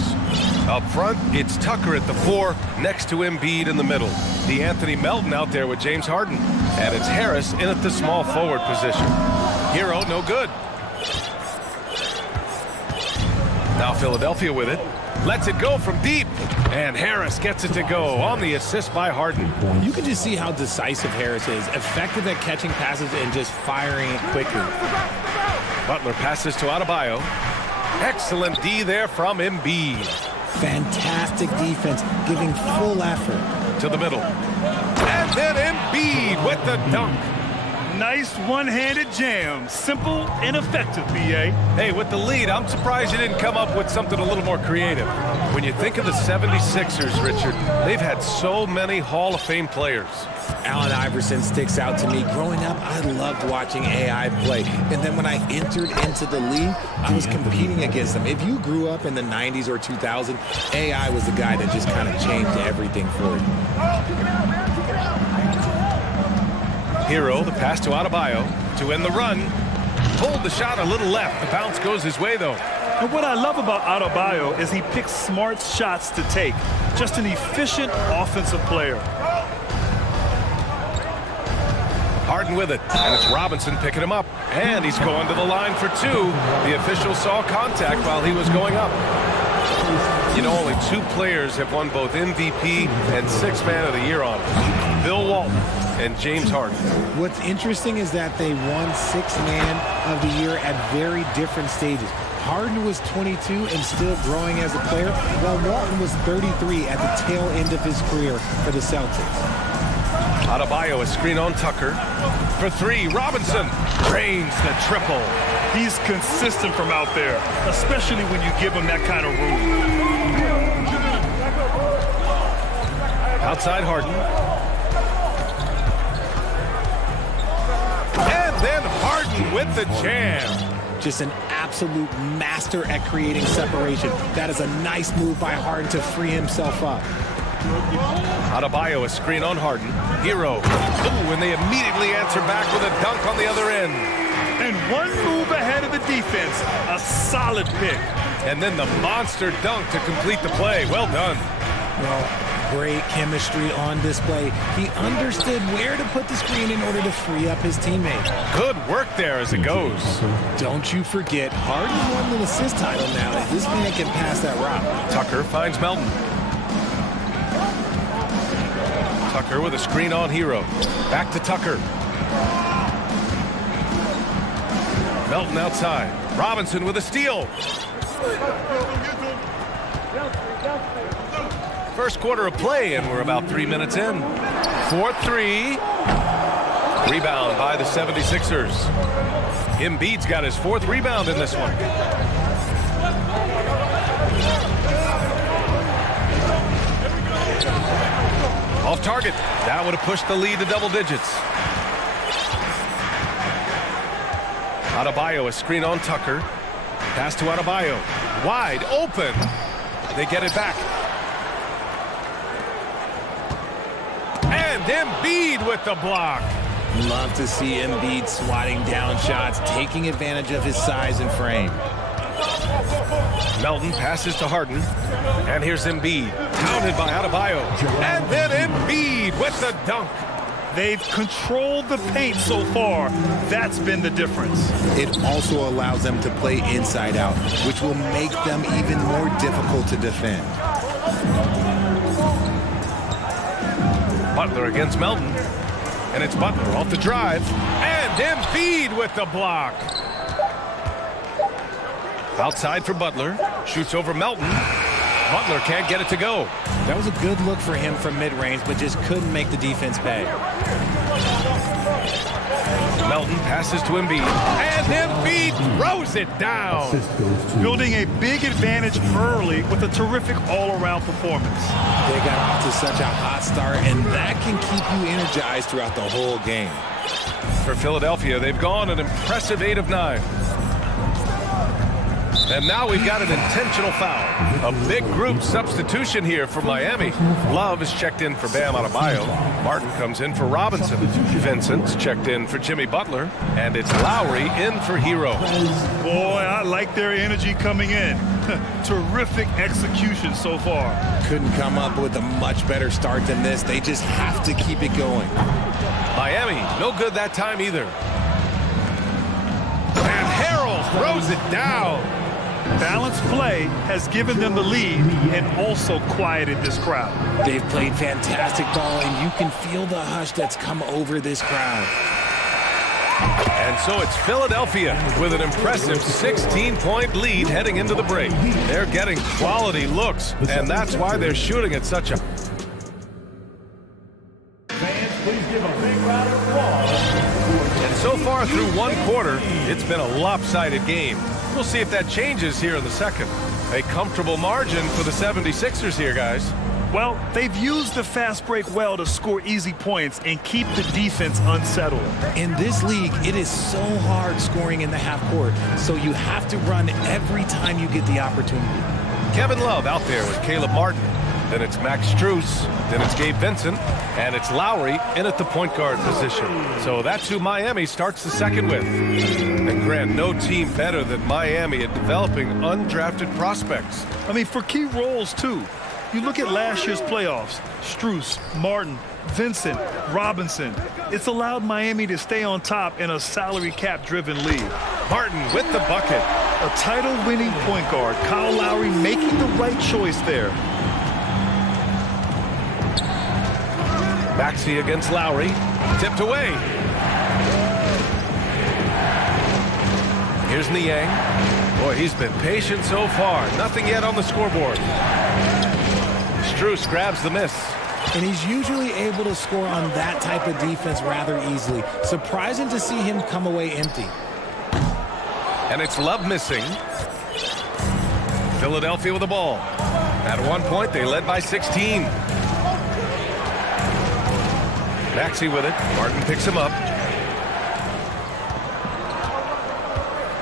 Up front, it's Tucker at the 4, next to Embiid in the middle. D'Anthony Melton out there with James Harden. And it's Harris in at the small forward position. Hero, no good. Now Philadelphia with it. Lets it go from deep. And Harris gets it to go on the assist by Harden. You can just see how decisive Harris is. Effective at catching passes and just firing it quickly. Butler passes to Adebayo. Excellent D there from Embiid. Fantastic defense, giving full effort. To the middle. And then Embiid with the dunk. Nice one-handed jam. Simple and effective, B.A. Hey, with the lead, I'm surprised you didn't come up with something a little more creative. When you think of the 76ers, Richard, they've had so many Hall of Fame players. Allen Iverson sticks out to me. Growing up, I loved watching AI play. And then when I entered into the league, I was competing against them. If you grew up in the 90s or 2000, AI was the guy that just kind of changed everything for you. Hero, the pass to Adebayo to end the run. Pulled the shot a little left. The bounce goes his way, though. And what I love about Adebayo is he picks smart shots to take. Just an efficient offensive player. Harden with it, and it's Robinson picking him up. And he's going to the line for two. The official saw contact while he was going up. You know, only two players have won both MVP and Sixth Man of the Year honors. Bill Walton and James Harden. What's interesting is that they won Sixth Man of the Year at very different stages. Harden was 22 and still growing as a player, while Walton was 33 at the tail end of his career for the Celtics. Adebayo, a screen on Tucker. For three, Robinson drains the triple. He's consistent from out there, especially when you give him that kind of room. Outside Harden. And then Harden with the jam. Just an absolute master at creating separation. That is a nice move by Harden to free himself up. Adebayo, a screen on Harden. Hero. Ooh, and they immediately answer back with a dunk on the other end. And one move ahead of the defense. A solid pick. And then the monster dunk to complete the play. Well done. Well, great chemistry on display. He understood where to put the screen in order to free up his teammate. Good work there as it goes. Don't you forget, Harden won the assist title now. If this man can pass that route. Tucker finds Melton. Tucker with a screen on Hero. Back to Tucker. Melton outside. Robinson with a steal. First quarter of play, and we're about 3 minutes in. 4-3. Rebound by the 76ers. Embiid's got his fourth rebound in this one. Off target. That would have pushed the lead to double digits. Adebayo, a screen on Tucker. Pass to Adebayo. Wide open. They get it back. And Embiid with the block. Love to see Embiid swatting down shots, taking advantage of his size and frame. Melton passes to Harden. And here's Embiid. Pounded by Adebayo. And then Embiid with the dunk. They've controlled the paint so far. That's been the difference. It also allows them to play inside out, which will make them even more difficult to defend. Butler against Melton. And it's Butler off the drive. And Embiid with the block. Outside for Butler. Shoots over Melton. Butler can't get it to go. That was a good look for him from mid-range, but just couldn't make the defense pay. Melton passes to Embiid, and Embiid throws it down. Building a big advantage early with a terrific all-around performance. They got off to such a hot start, and that can keep you energized throughout the whole game. For Philadelphia, they've gone an impressive 8 of 9. And now we've got an intentional foul. A big group substitution here for Miami. Love is checked in for Bam Adebayo. Martin comes in for Robinson. Vincent's checked in for Jimmy Butler. And it's Lowry in for Hero. Boy, I like their energy coming in. Terrific execution so far. Couldn't come up with a much better start than this. They just have to keep it going. Miami, no good that time either. And Harrell throws it down. Balanced play has given them the lead and also quieted this crowd. They've played fantastic ball, and you can feel the hush that's come over this crowd. And so it's Philadelphia with an impressive 16-point lead heading into the break. They're getting quality looks, and that's why they're shooting at such a... Fans, please give a big round of applause. And so far through one quarter, it's been a lopsided game. We'll see if that changes here in the second. A comfortable margin for the 76ers here, guys. Well, they've used the fast break well to score easy points and keep the defense unsettled. In this league, it is so hard scoring in the half court, so you have to run every time you get the opportunity. Kevin Love out there with Caleb Martin. Then it's Max Strus. Then it's Gabe Vincent. And it's Lowry in at the point guard position. So that's who Miami starts the second with. And Grant, no team better than Miami at developing undrafted prospects. I mean, for key roles, too. You look at last year's playoffs, Strus, Martin, Vincent, Robinson. It's allowed Miami to stay on top in a salary cap-driven league. Martin with the bucket. A title-winning point guard, Kyle Lowry making the right choice there. Maxey against Lowry. Tipped away. Here's Niang. Boy, he's been patient so far. Nothing yet on the scoreboard. Strus grabs the miss. And he's usually able to score on that type of defense rather easily. Surprising to see him come away empty. And it's Love missing. Philadelphia with the ball. At one point, they led by 16. Maxey with it. Martin picks him up.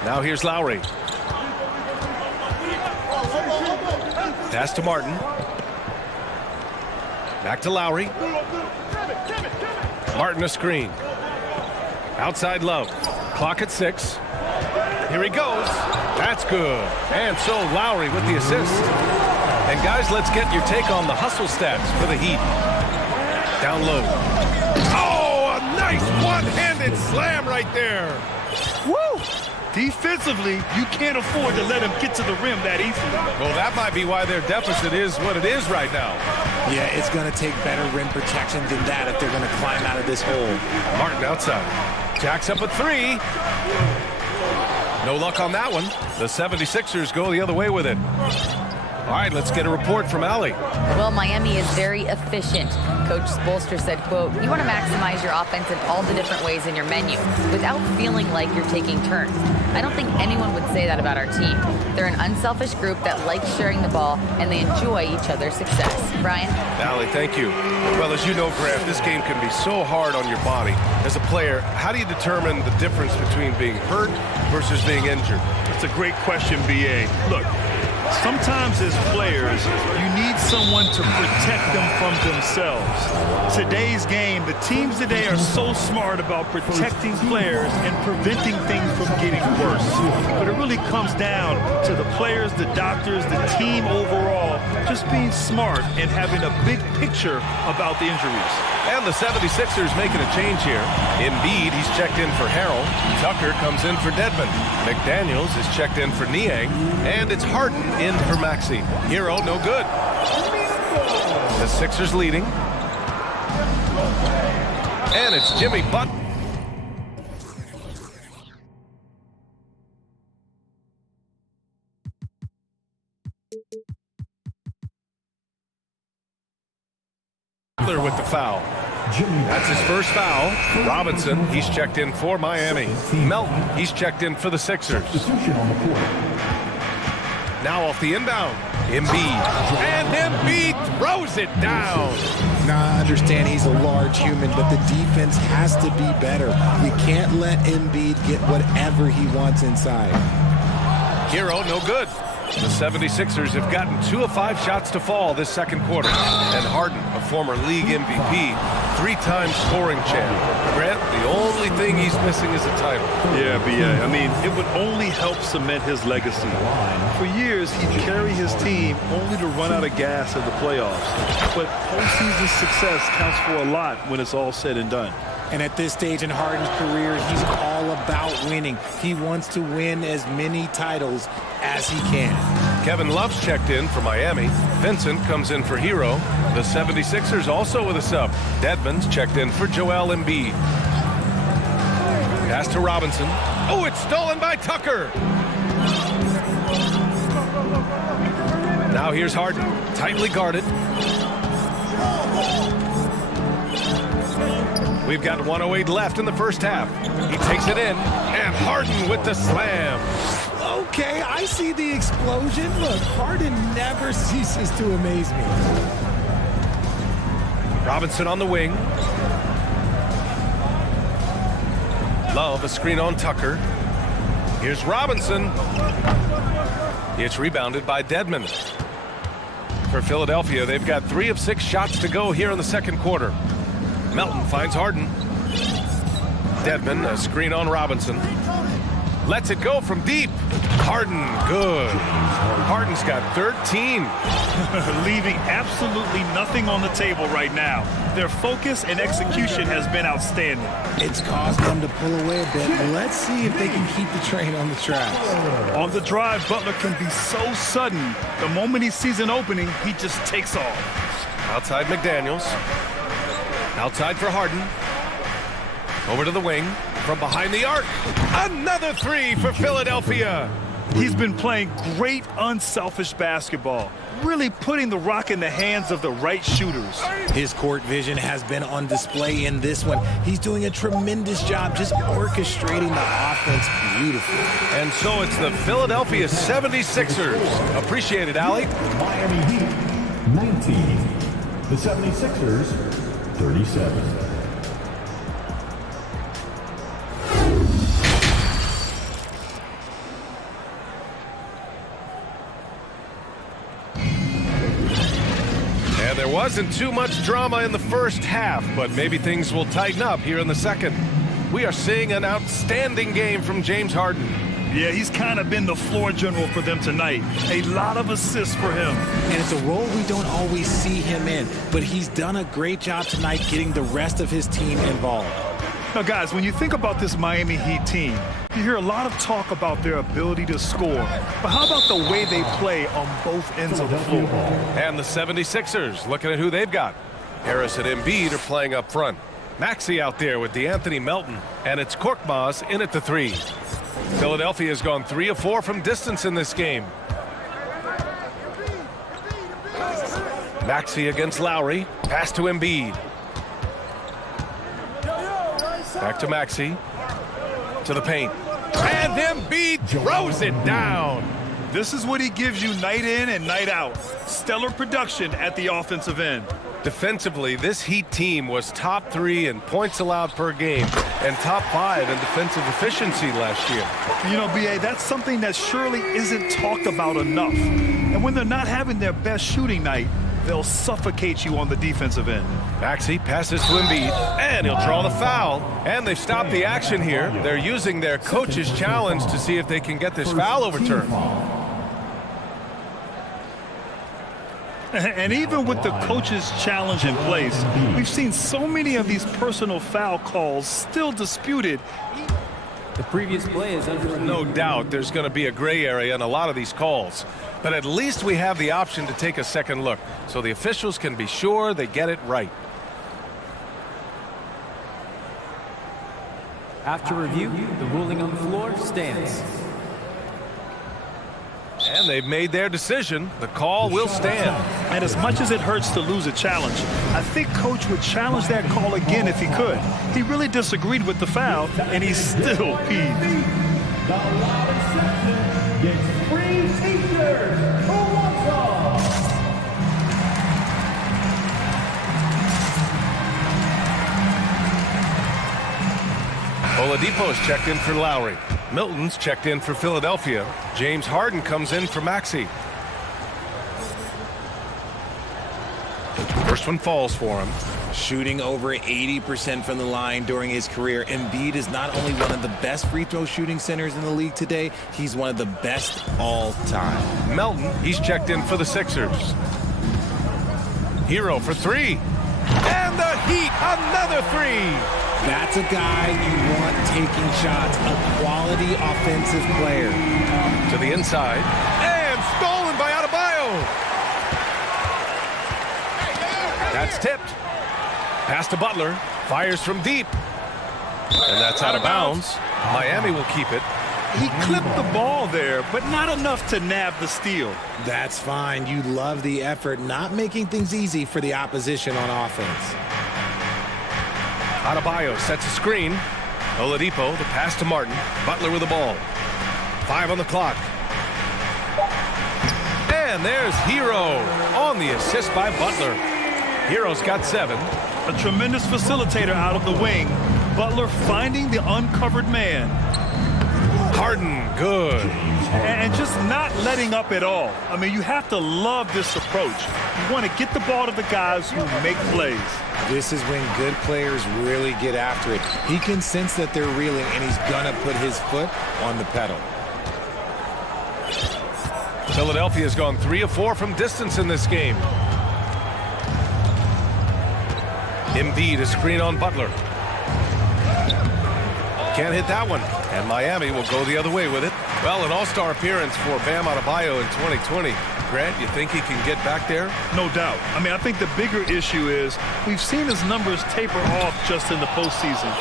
Now here's Lowry. Pass to Martin. Back to Lowry. Martin a screen. Outside Love. Clock at 6. Here he goes. That's good. And so Lowry with the assist. And guys, let's get your take on the hustle stats for the Heat. Down low. Oh, a nice one-handed slam right there. Woo! Defensively, you can't afford to let him get to the rim that easily. Well, that might be why their deficit is what it is right now. Yeah, it's going to take better rim protection than that if they're going to climb out of this hole. Martin outside. Jacks up a 3. No luck on that one. The 76ers go the other way with it. All right, let's get a report from Allie. Well, Miami is very efficient. Coach Spoelstra said, quote, "You want to maximize your offense in all the different ways in your menu without feeling like you're taking turns." I don't think anyone would say that about our team. They're an unselfish group that likes sharing the ball, and they enjoy each other's success. Brian? Allie, thank you. Well, as you know, Grant, this game can be so hard on your body. As a player, how do you determine the difference between being hurt versus being injured? That's a great question, B.A. Look, sometimes as players, you need someone to protect them from themselves. Today's game, the teams today are so smart about protecting players and preventing things from getting worse. But it really comes down to the players, the doctors, the team overall, just being smart and having a big picture about the injuries. And the 76ers making a change here. Embiid, he's checked in for Harrell. Tucker comes in for Dedmon. McDaniels is checked in for Niang. And it's Harden in for Maxey. Hero, no good. The Sixers leading. And it's Jimmy Butler. Butler with the foul. That's his first foul. Robinson, he's checked in for Miami. Melton, he's checked in for the Sixers. Now off the inbound, Embiid. And Embiid throws it down. Now, I understand he's a large human, but the defense has to be better. You can't let Embiid get whatever he wants inside. Hero, no good. The 76ers have gotten 2 of 5 shots to fall this second quarter. And Harden, a former league MVP, 3-time scoring champ. Grant, the only thing he's missing is a title. Yeah, B.A. I mean, it would only help cement his legacy. For years, he'd carry his team only to run out of gas in the playoffs. But postseason success counts for a lot when it's all said and done. And at this stage in Harden's career, he's all about winning. He wants to win as many titles as he can. Kevin Love's checked in for Miami. Vincent comes in for Hero. The 76ers also with a sub. Dedmon's checked in for Joel Embiid. Pass to Robinson. Oh, it's stolen by Tucker. Now here's Harden, tightly guarded. We've got 1:08 left in the first half. He takes it in, and Harden with the slam. Okay, I see the explosion. Look, Harden never ceases to amaze me. Robinson on the wing. Love, a screen on Tucker. Here's Robinson. It's rebounded by Dedmon. For Philadelphia, they've got 3 of 6 shots to go here in the second quarter. Melton finds Harden. Dedmon, a screen on Robinson. Lets it go from deep. Harden, good. Harden's got 13. Leaving absolutely nothing on the table right now. Their focus and execution has been outstanding. It's caused them to pull away a bit. Let's see if they can keep the train on the tracks. On the drive, Butler can be so sudden. The moment he sees an opening, he just takes off. Outside McDaniels. Outside for Harden. Over to the wing. From behind the arc. Another 3 for Philadelphia. He's been playing great, unselfish basketball. Really putting the rock in the hands of the right shooters. His court vision has been on display in this one. He's doing a tremendous job just orchestrating the offense beautifully. And so it's the Philadelphia 76ers. Appreciate it, Allie. Miami Heat, 19. The 76ers, 37. And there wasn't too much drama in the first half, but maybe things will tighten up here in the second. We are seeing an outstanding game from James Harden. Yeah, he's kind of been the floor general for them tonight. A lot of assists for him. And it's a role we don't always see him in, but he's done a great job tonight getting the rest of his team involved. Now, guys, when you think about this Miami Heat team, you hear a lot of talk about their ability to score. But how about the way they play on both ends of the floor? And the 76ers, looking at who they've got. Harris and Embiid are playing up front. Maxey out there with DeAnthony Melton. And it's Korkmaz in at the 3. Philadelphia has gone 3 of 4 from distance in this game. Maxey against Lowry. Pass to Embiid. Back to Maxey. To the paint. And Embiid throws it down. This is what he gives you night in and night out. Stellar production at the offensive end. Defensively, this Heat team was top 3 in points allowed per game and top 5 in defensive efficiency last year. You know, B.A., that's something that surely isn't talked about enough. And when they're not having their best shooting night, they'll suffocate you on the defensive end. Maxey passes to Embiid, and he'll draw the foul. And they've stopped the action here. They're using their coach's challenge to see if they can get this foul overturned. And even with the coach's challenge in place, we've seen so many of these personal foul calls still disputed. The previous play is under review. No doubt there's going to be a gray area in a lot of these calls. But at least we have the option to take a second look, so the officials can be sure they get it right. After review, the ruling on the floor stands. And they've made their decision. The call will stand. And as much as it hurts to lose a challenge, I think Coach would challenge that call again if he could. He really disagreed with the foul, and he's still peeved. The loudest section gets free t-shirts. Who wants them? Oladipo's checked in for Lowry. Milton's checked in for Philadelphia. James Harden comes in for Maxey. First one falls for him. Shooting over 80% from the line during his career, Embiid is not only one of the best free throw shooting centers in the league today, he's one of the best all time. Melton, he's checked in for the Sixers. Hero for three. And the Heat, another three. That's a guy you want taking shots, a quality offensive player. To the inside, and stolen by Adebayo. That's tipped. Pass to Butler, fires from deep. And that's out of bounds. Miami will keep it. He clipped the ball there, but not enough to nab the steal. That's fine. You love the effort, not making things easy for the opposition on offense. Adebayo sets a screen. Oladipo, the pass to Martin. Butler with the ball. 5 on the clock. And there's Hero on the assist by Butler. Hero's got 7. A tremendous facilitator out of the wing. Butler finding the uncovered man. Harden, good. And just not letting up at all. I mean, you have to love this approach. You want to get the ball to the guys who make plays. This is when good players really get after it. He can sense that they're reeling, and he's going to put his foot on the pedal. Philadelphia's gone 3 of 4 from distance in this game. Embiid, a screen on Butler. Can't hit that one. And Miami will go the other way with it. Well, an all-star appearance for Bam Adebayo in 2020. Grant, you think he can get back there? No doubt. I mean, I think the bigger issue is we've seen his numbers taper off just in the postseason.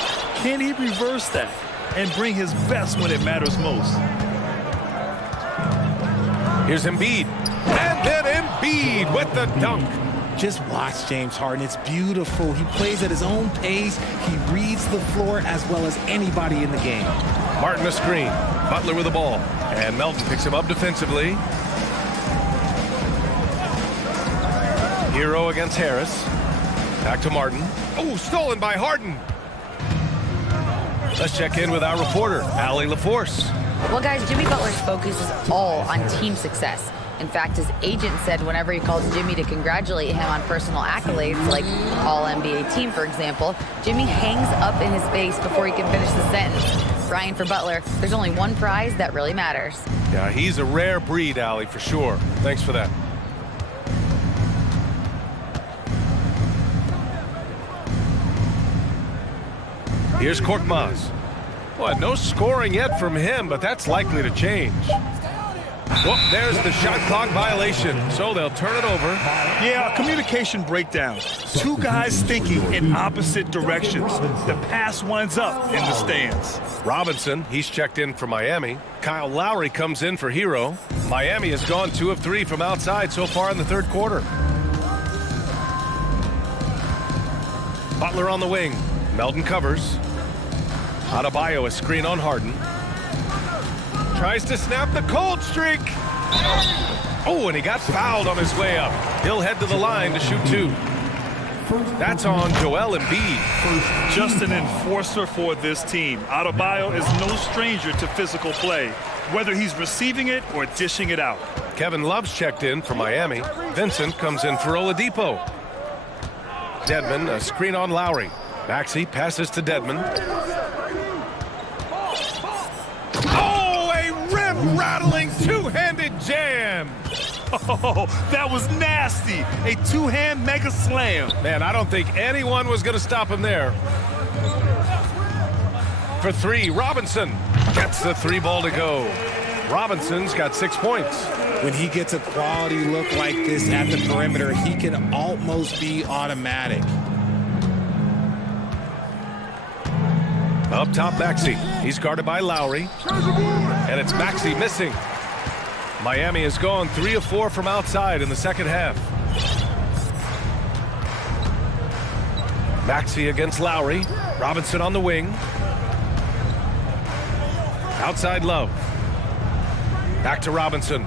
Can he reverse that and bring his best when it matters most? Here's Embiid. And then Embiid with the dunk. Just watch James Harden. It's beautiful. He plays at his own pace. He reads the floor as well as anybody in the game. Martin a screen. Butler with the ball. And Melton picks him up defensively. Hero against Harris. Back to Martin. Oh, stolen by Harden. Let's check in with our reporter, Allie LaForce. Well, guys, Jimmy Butler's focus is all on team success. In fact, his agent said whenever he calls Jimmy to congratulate him on personal accolades, like All-NBA team, for example, Jimmy hangs up in his face before he can finish the sentence. Brian, for Butler, there's only one prize that really matters. Yeah, he's a rare breed, Allie, for sure. Thanks for that. Here's Korkmaz. Well, no scoring yet from him, but that's likely to change. Whoop, there's the shot clock violation, so they'll turn it over. Yeah, communication breakdown. Two guys thinking in opposite directions. The pass winds up in the stands. Robinson, he's checked in for Miami. Kyle Lowry comes in for Hero. Miami has gone 2 of 3 from outside so far in the third quarter. Butler on the wing. Melton covers. Adebayo a screen on Harden. Tries to snap the cold streak. Oh, and he got fouled on his way up. He'll head to the line to shoot 2. That's on Joel Embiid. Just an enforcer for this team. Adebayo is no stranger to physical play, whether he's receiving it or dishing it out. Kevin Love's checked in for Miami. Vincent comes in for Oladipo. Dedmon, a screen on Lowry. Maxey passes to Dedmon. Rattling two-handed jam. Oh, that was nasty. A two-hand mega slam. Man, I don't think anyone was going to stop him there. For 3, Robinson gets the 3 ball to go. Robinson's got 6 points. When he gets a quality look like this at the perimeter, he can almost be automatic. Up top, Maxey. He's guarded by Lowry. And it's Maxey missing. Miami has gone 3 of 4 from outside in the second half. Maxey against Lowry. Robinson on the wing. Outside Love. Back to Robinson.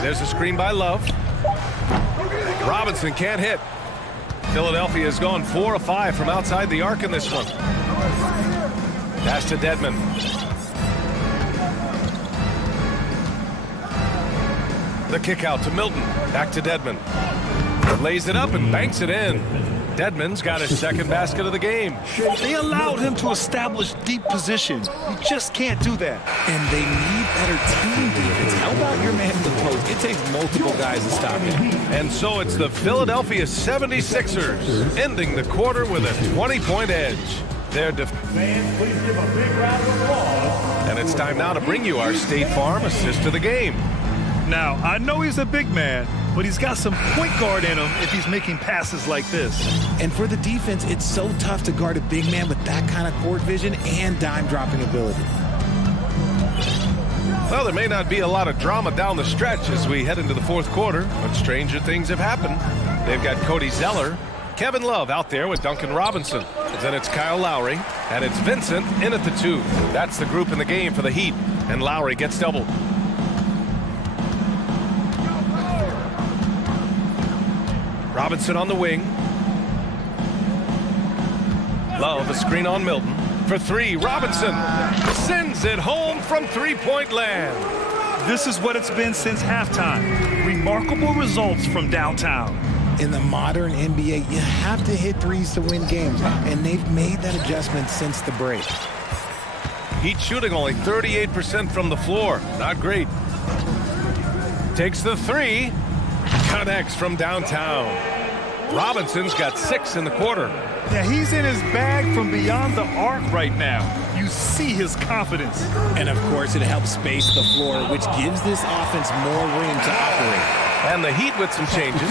There's a screen by Love. Robinson can't hit. Philadelphia has gone 4 of 5 from outside the arc in this one. Pass to Dedmon. The kick out to Milton. Back to Dedmon. Lays it up and banks it in. Dedmon's got his second basket of the game. They allowed him to establish deep position. You just can't do that. And they need better team defense. How about your man in the post? It takes multiple guys to stop him. And so it's the Philadelphia 76ers ending the quarter with a 20-point edge. Fans, please give a big round of applause. And it's time now to bring you our State Farm assist of the game. Now, I know he's a big man, but he's got some point guard in him if he's making passes like this. And for the defense, it's so tough to guard a big man with that kind of court vision and dime-dropping ability. Well, there may not be a lot of drama down the stretch as we head into the fourth quarter, but stranger things have happened. They've got Cody Zeller, Kevin Love out there with Duncan Robinson. Then it's Kyle Lowry, and it's Vincent in at the 2. That's the group in the game for the Heat, and Lowry gets doubled. Robinson on the wing. Love, a screen on Milton. For 3, Robinson sends it home from three-point land. This is what it's been since halftime. Remarkable results from downtown. In the modern NBA, you have to hit threes to win games, and they've made that adjustment since the break. Heat shooting only 38% from the floor. Not great. Takes the 3. Connects from downtown. Robinson's got 6 in the quarter. Yeah, he's in his bag from beyond the arc right now. You see his confidence. And of course, it helps space the floor, which gives this offense more room to operate. And the Heat with some changes.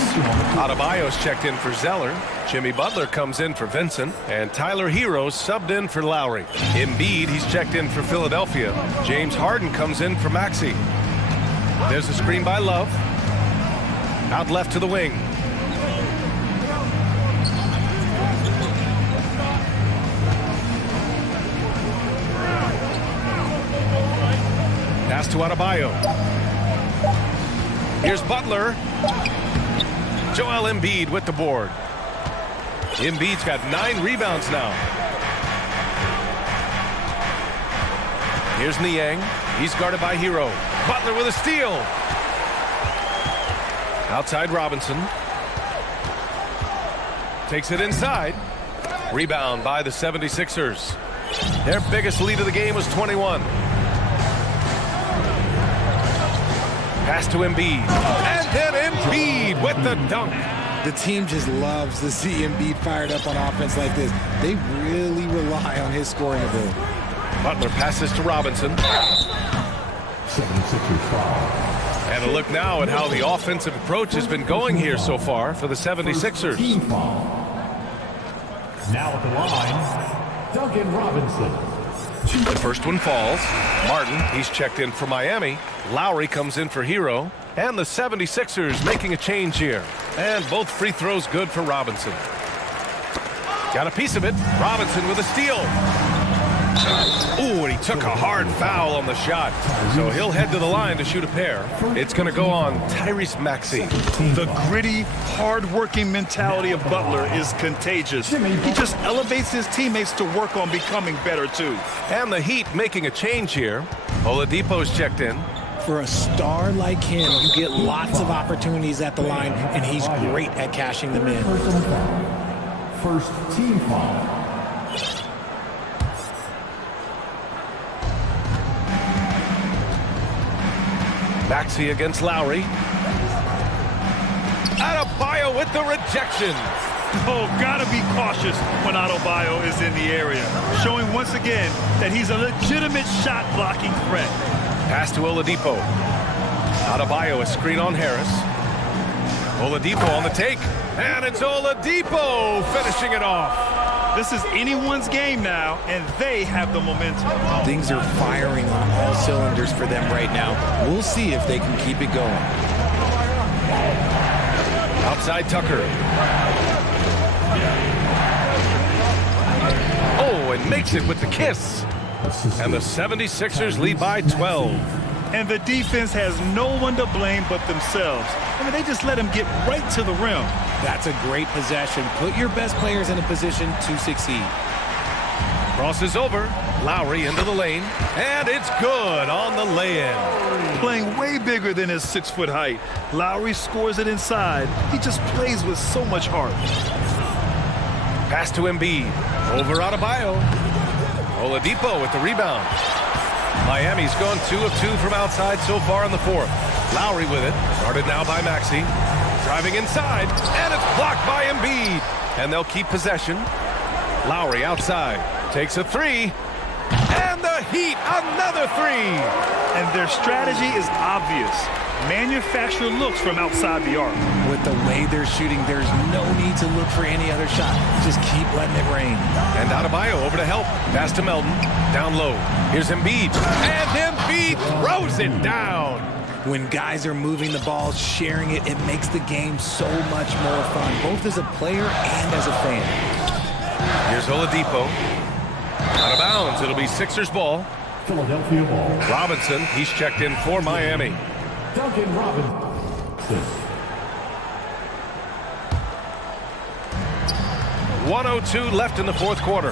Adebayo's checked in for Zeller. Jimmy Butler comes in for Vincent. And Tyler Hero's subbed in for Lowry. Embiid, he's checked in for Philadelphia. James Harden comes in for Maxey. There's a screen by Love. Out left to the wing. Pass to Adebayo. Here's Butler. Joel Embiid with the board. Embiid's got 9 rebounds now. Here's Niang. He's guarded by Hero. Butler with a steal. Outside Robinson. Takes it inside. Rebound by the 76ers. Their biggest lead of the game was 21. Pass to Embiid. And then Embiid with the dunk. The team just loves to see Embiid fired up on offense like this. They really rely on his scoring ability. Butler passes to Robinson. 76ers foul. And a look now at how the offensive approach has been going here so far for the 76ers. Team foul. Now at the line, Duncan Robinson. The first one falls. Martin, he's checked in for Miami. Lowry comes in for Hero. And the 76ers making a change here. And both free throws good for Robinson. Got a piece of it. Robinson with a steal. Ooh, and he took a hard foul on the shot. So he'll head to the line to shoot a pair. It's going to go on Tyrese Maxey. The gritty, hard-working mentality of Butler is contagious. He just elevates his teammates to work on becoming better, too. And the Heat making a change here. Oladipo's checked in. For a star like him, you get lots of opportunities at the line, and he's great at cashing them in. First team foul. Maxey against Lowry. Adebayo with the rejection. Oh, gotta be cautious when Adebayo is in the area, showing once again that he's a legitimate shot-blocking threat. Pass to Oladipo. Adebayo, a screen on Harris. Oladipo on the take. And it's Oladipo finishing it off. This is anyone's game now, and they have the momentum. Things are firing on all cylinders for them right now. We'll see if they can keep it going. Outside Tucker. Oh, and makes it with the kiss. And the 76ers lead by 12. And the defense has no one to blame but themselves. I mean, they just let him get right to the rim. That's a great possession. Put your best players in a position to succeed. Crosses over. Lowry into the lane. And it's good on the lay-in. Playing way bigger than his 6-foot height. Lowry scores it inside. He just plays with so much heart. Pass to Embiid. Over Adebayo. Oladipo with the rebound. Miami's gone 2 of 2 from outside so far in the fourth. Lowry with it. Guarded now by Maxey. Driving inside. And it's blocked by Embiid. And they'll keep possession. Lowry outside. Takes a three. And the Heat, another three. And their strategy is obvious. Manufacture looks from outside the arc. With the way they're shooting, there's no need to look for any other shot. Just keep letting it rain. And Adebayo over to help. Pass to Melton. Down low. Here's Embiid. And Embiid throws it down. When guys are moving the ball, sharing it, it makes the game so much more fun, both as a player and as a fan. Here's Oladipo. Out of bounds. It'll be Sixers ball. Philadelphia ball. Robinson, he's checked in for Miami. Duncan Robinson. 1:02 left in the fourth quarter.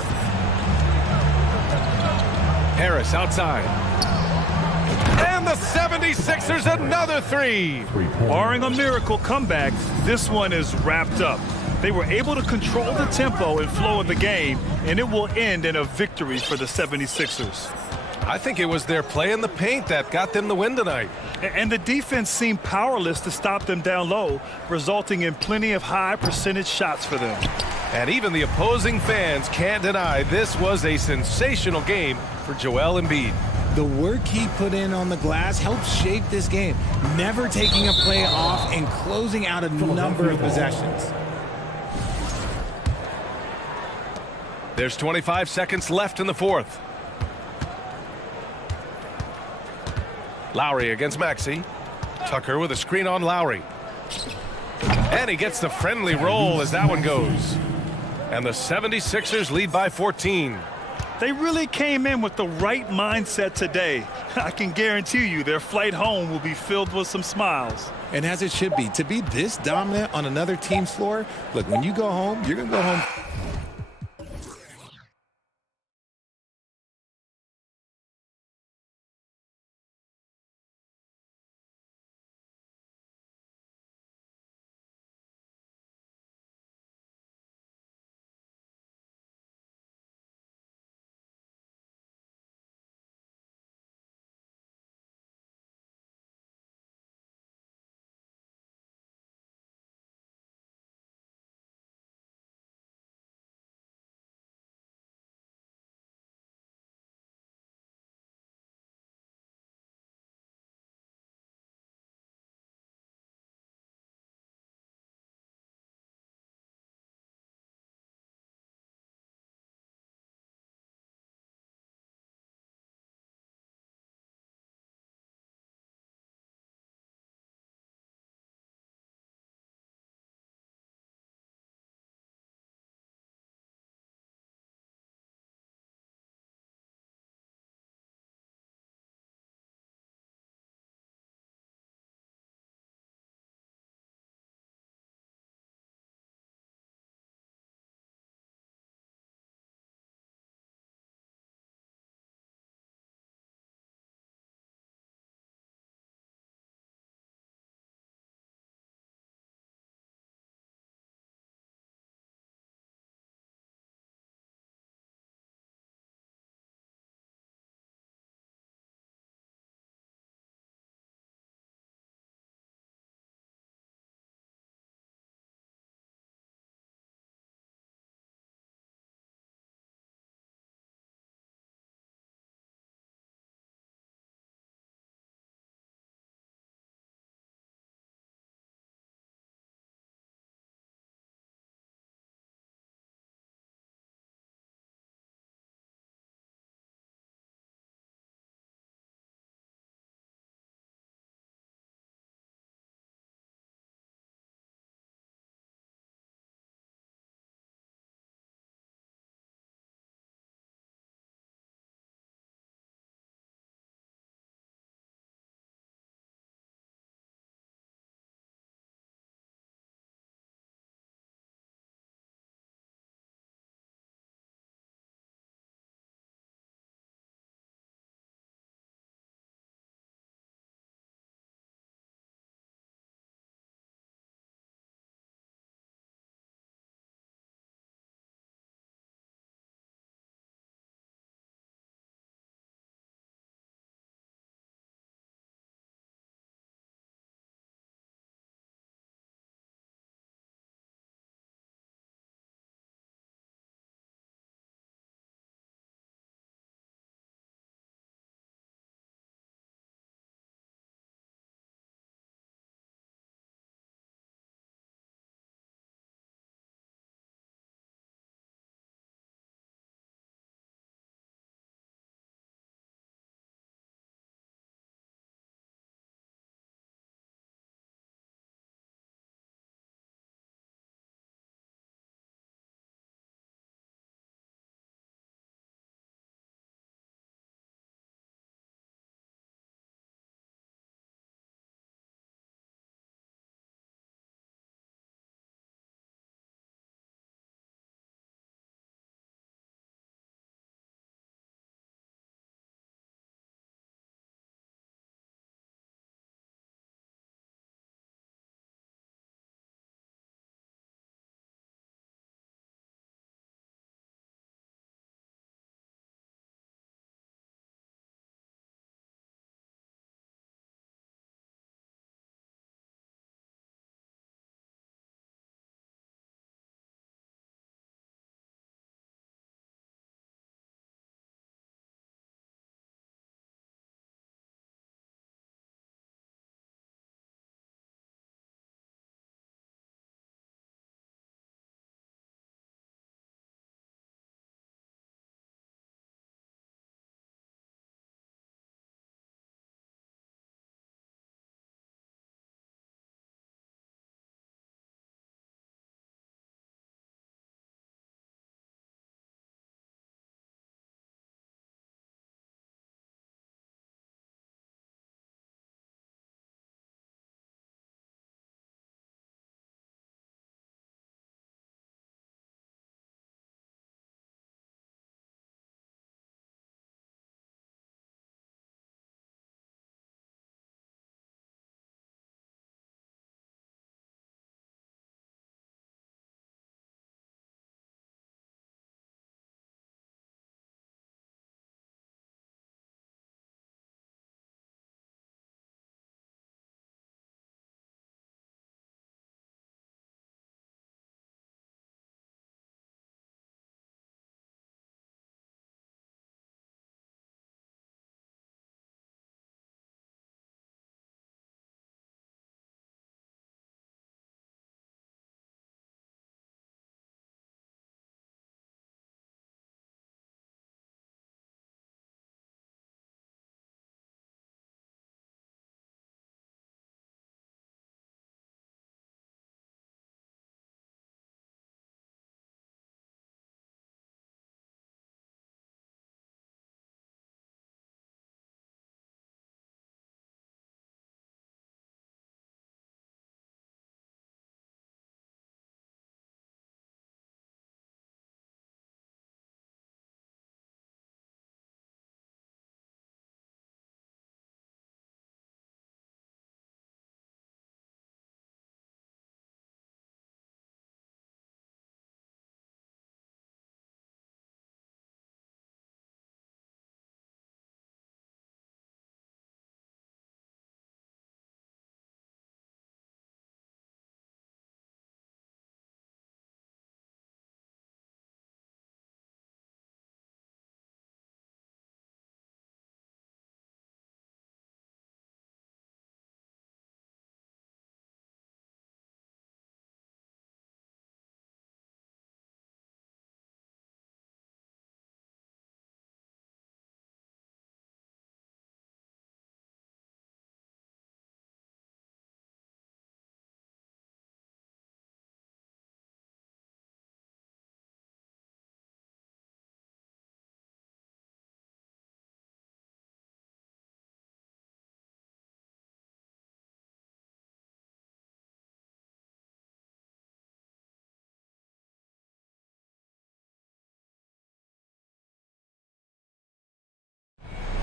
Harris outside. And the 76ers another three. Barring a miracle comeback, this one is wrapped up. They were able to control the tempo and flow of the game, and it will end in a victory for the 76ers. I think it was their play in the paint that got them the win tonight. And the defense seemed powerless to stop them down low, resulting in plenty of high percentage shots for them. And even the opposing fans can't deny this was a sensational game for Joel Embiid. The work he put in on the glass helped shape this game, never taking a play off and closing out a number of possessions. There's 25 seconds left in the fourth. Lowry against Maxey. Tucker with a screen on Lowry. And he gets the friendly roll as that one goes. And the 76ers lead by 14. They really came in with the right mindset today. I can guarantee you their flight home will be filled with some smiles. And as it should be, to be this dominant on another team's floor, look, when you go home, you're going to go home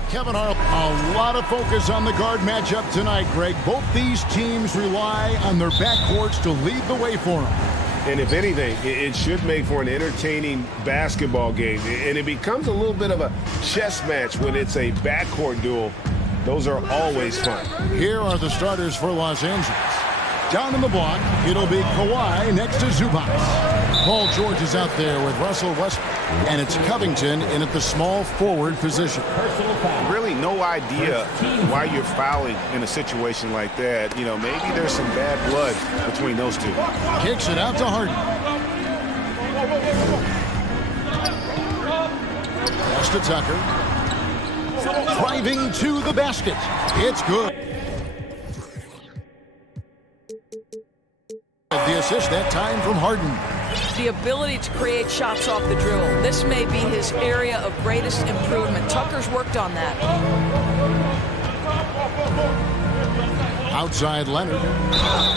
Kevin Harlan. A lot of focus on the guard matchup tonight, Greg. Both these teams rely on their backcourts to lead the way for them. And if anything, it should make for an entertaining basketball game. And it becomes a little bit of a chess match when it's a backcourt duel. Those are always fun. Here are the starters for Los Angeles. Down in the block, it'll be Kawhi next to Zubac. Paul George is out there with Russell Westbrook. And it's Covington in at the small forward position. Really no idea why you're fouling in a situation like that. You know, maybe there's some bad blood between those two. Kicks it out to Harden. Pass to Tucker. Driving to the basket. It's good. The assist that time from Harden. The ability to create shots off the dribble. This may be his area of greatest improvement. Tucker's worked on that. Outside Leonard.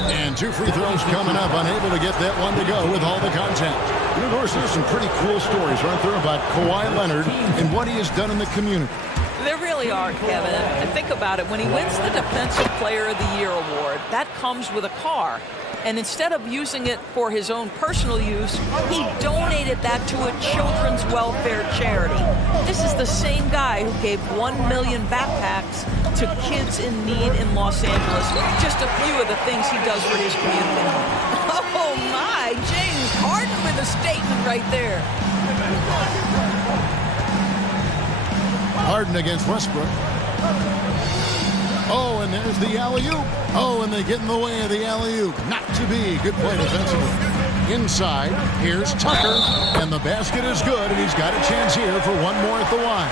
And 2 free throws coming up. Unable to get that one to go with all the contact. You know, Doris, there's some pretty cool stories right there about Kawhi Leonard and what he has done in the community. There really are, Kevin. And think about it. When he wins the Defensive Player of the Year award, that comes with a car. And instead of using it for his own personal use, he donated that to a children's welfare charity. This is the same guy who gave 1 million backpacks to kids in need in Los Angeles. Just a few of the things he does for his community. Oh my, James Harden with a statement right there. Harden against Westbrook. Oh, and there's the alley-oop. Oh, and they get in the way of the alley-oop. Not to be. Good play defensively. Inside, here's Tucker, and the basket is good, and he's got a chance here for one more at the line.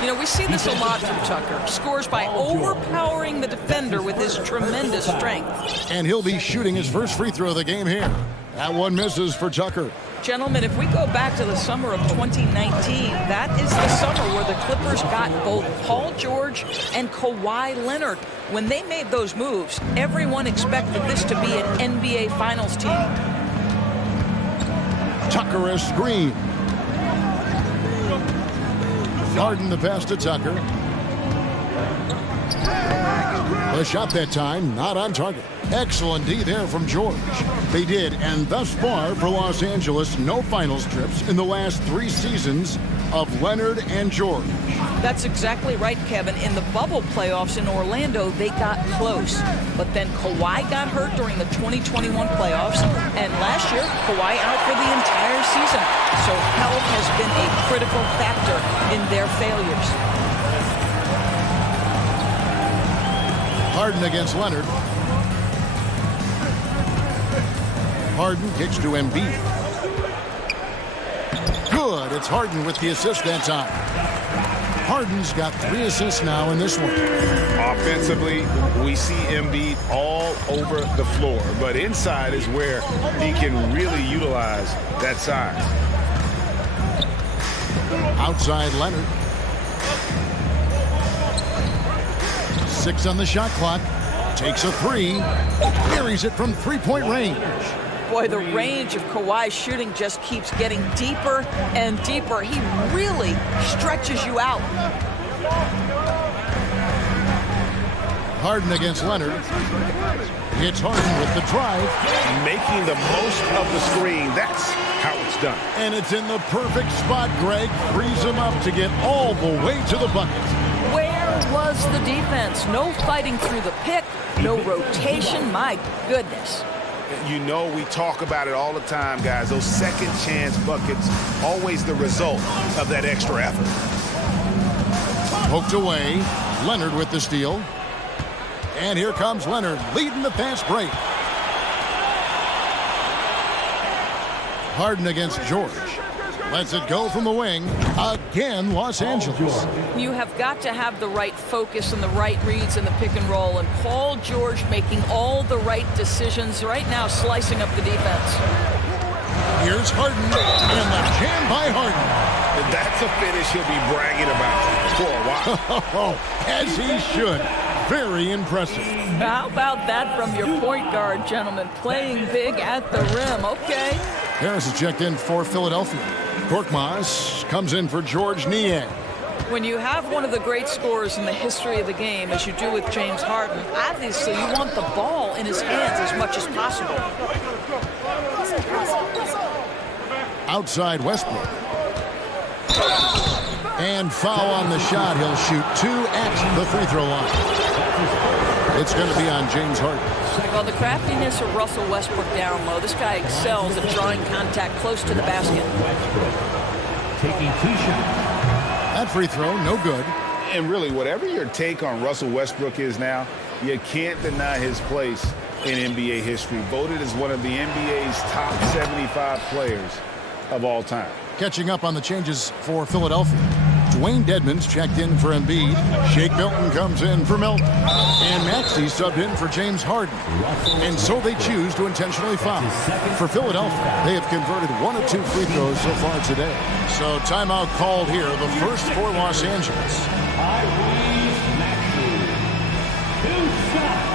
You know, we see this a lot from Tucker. Scores by overpowering the defender with his tremendous strength. And he'll be shooting his first free throw of the game here. That one misses for Tucker. Gentlemen, if we go back to the summer of 2019, that is the summer where the Clippers got both Paul George and Kawhi Leonard. When they made those moves, everyone expected this to be an NBA Finals team. Tucker a screen. Harden the pass to Tucker. The shot that time, not on target. Excellent D there from George. They did, and thus far for Los Angeles, no finals trips in the last 3 seasons of Leonard and George. That's exactly right, Kevin. In the bubble playoffs in Orlando, they got close. But then Kawhi got hurt during the 2021 playoffs, and last year, Kawhi out for the entire season. So health has been a critical factor in their failures. Harden against Leonard. Harden kicks to Embiid. Good. It's Harden with the assist that time. Harden's got 3 assists now in this one. Offensively, we see Embiid all over the floor, but inside is where he can really utilize that size. Outside Leonard. 6 on the shot clock. Takes a 3. Carries it from 3-point range. Boy, the range of Kawhi's shooting just keeps getting deeper and deeper. He really stretches you out. Harden against Leonard. It's Harden with the drive. Making the most of the screen. That's how it's done. And it's in the perfect spot, Greg. Frees him up to get all the way to the bucket. Where was the defense? No fighting through the pick, no rotation. My goodness. You know, we talk about it all the time, guys. Those second chance buckets, always the result of that extra effort. Poked away. Leonard with the steal. And here comes Leonard leading the fast break. Harden against George. Lets it go from the wing. Again, Los Angeles. You have got to have the right focus and the right reads in the pick and roll. And Paul George making all the right decisions right now, slicing up the defense. Here's Harden. And the jam by Harden. That's a finish he'll be bragging about for a while. As he should. Very impressive. How about that from your point guard, gentlemen? Playing big at the rim. Okay. Harris is checked in for Philadelphia. Korkmaz comes in for George Niang. When you have one of the great scorers in the history of the game, as you do with James Harden, obviously you want the ball in his hands as much as possible. Outside Westbrook. And foul on the shot. He'll shoot 2 at the free throw line. It's going to be on James Harden. Well, the craftiness of Russell Westbrook down low. This guy excels at drawing contact close to the basket. Taking 2 shots. That free throw, no good. And really, whatever your take on Russell Westbrook is now, you can't deny his place in NBA history. Voted as one of the NBA's top 75 players of all time. Catching up on the changes for Philadelphia. Dwayne Dedmon's checked in for Embiid. Shake Milton comes in for Milton. And Maxey subbed in for James Harden. And so they choose to intentionally foul. For Philadelphia, they have converted 1 of 2 free throws so far today. So timeout called here, the first for Los Angeles. Maxey. 2 shots.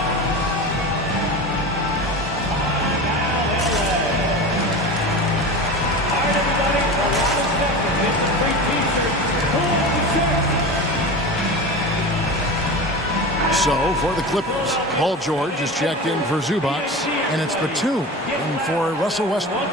So, for the Clippers, Paul George is checked in for Zubac, and it's Batum in for Russell Westbrook.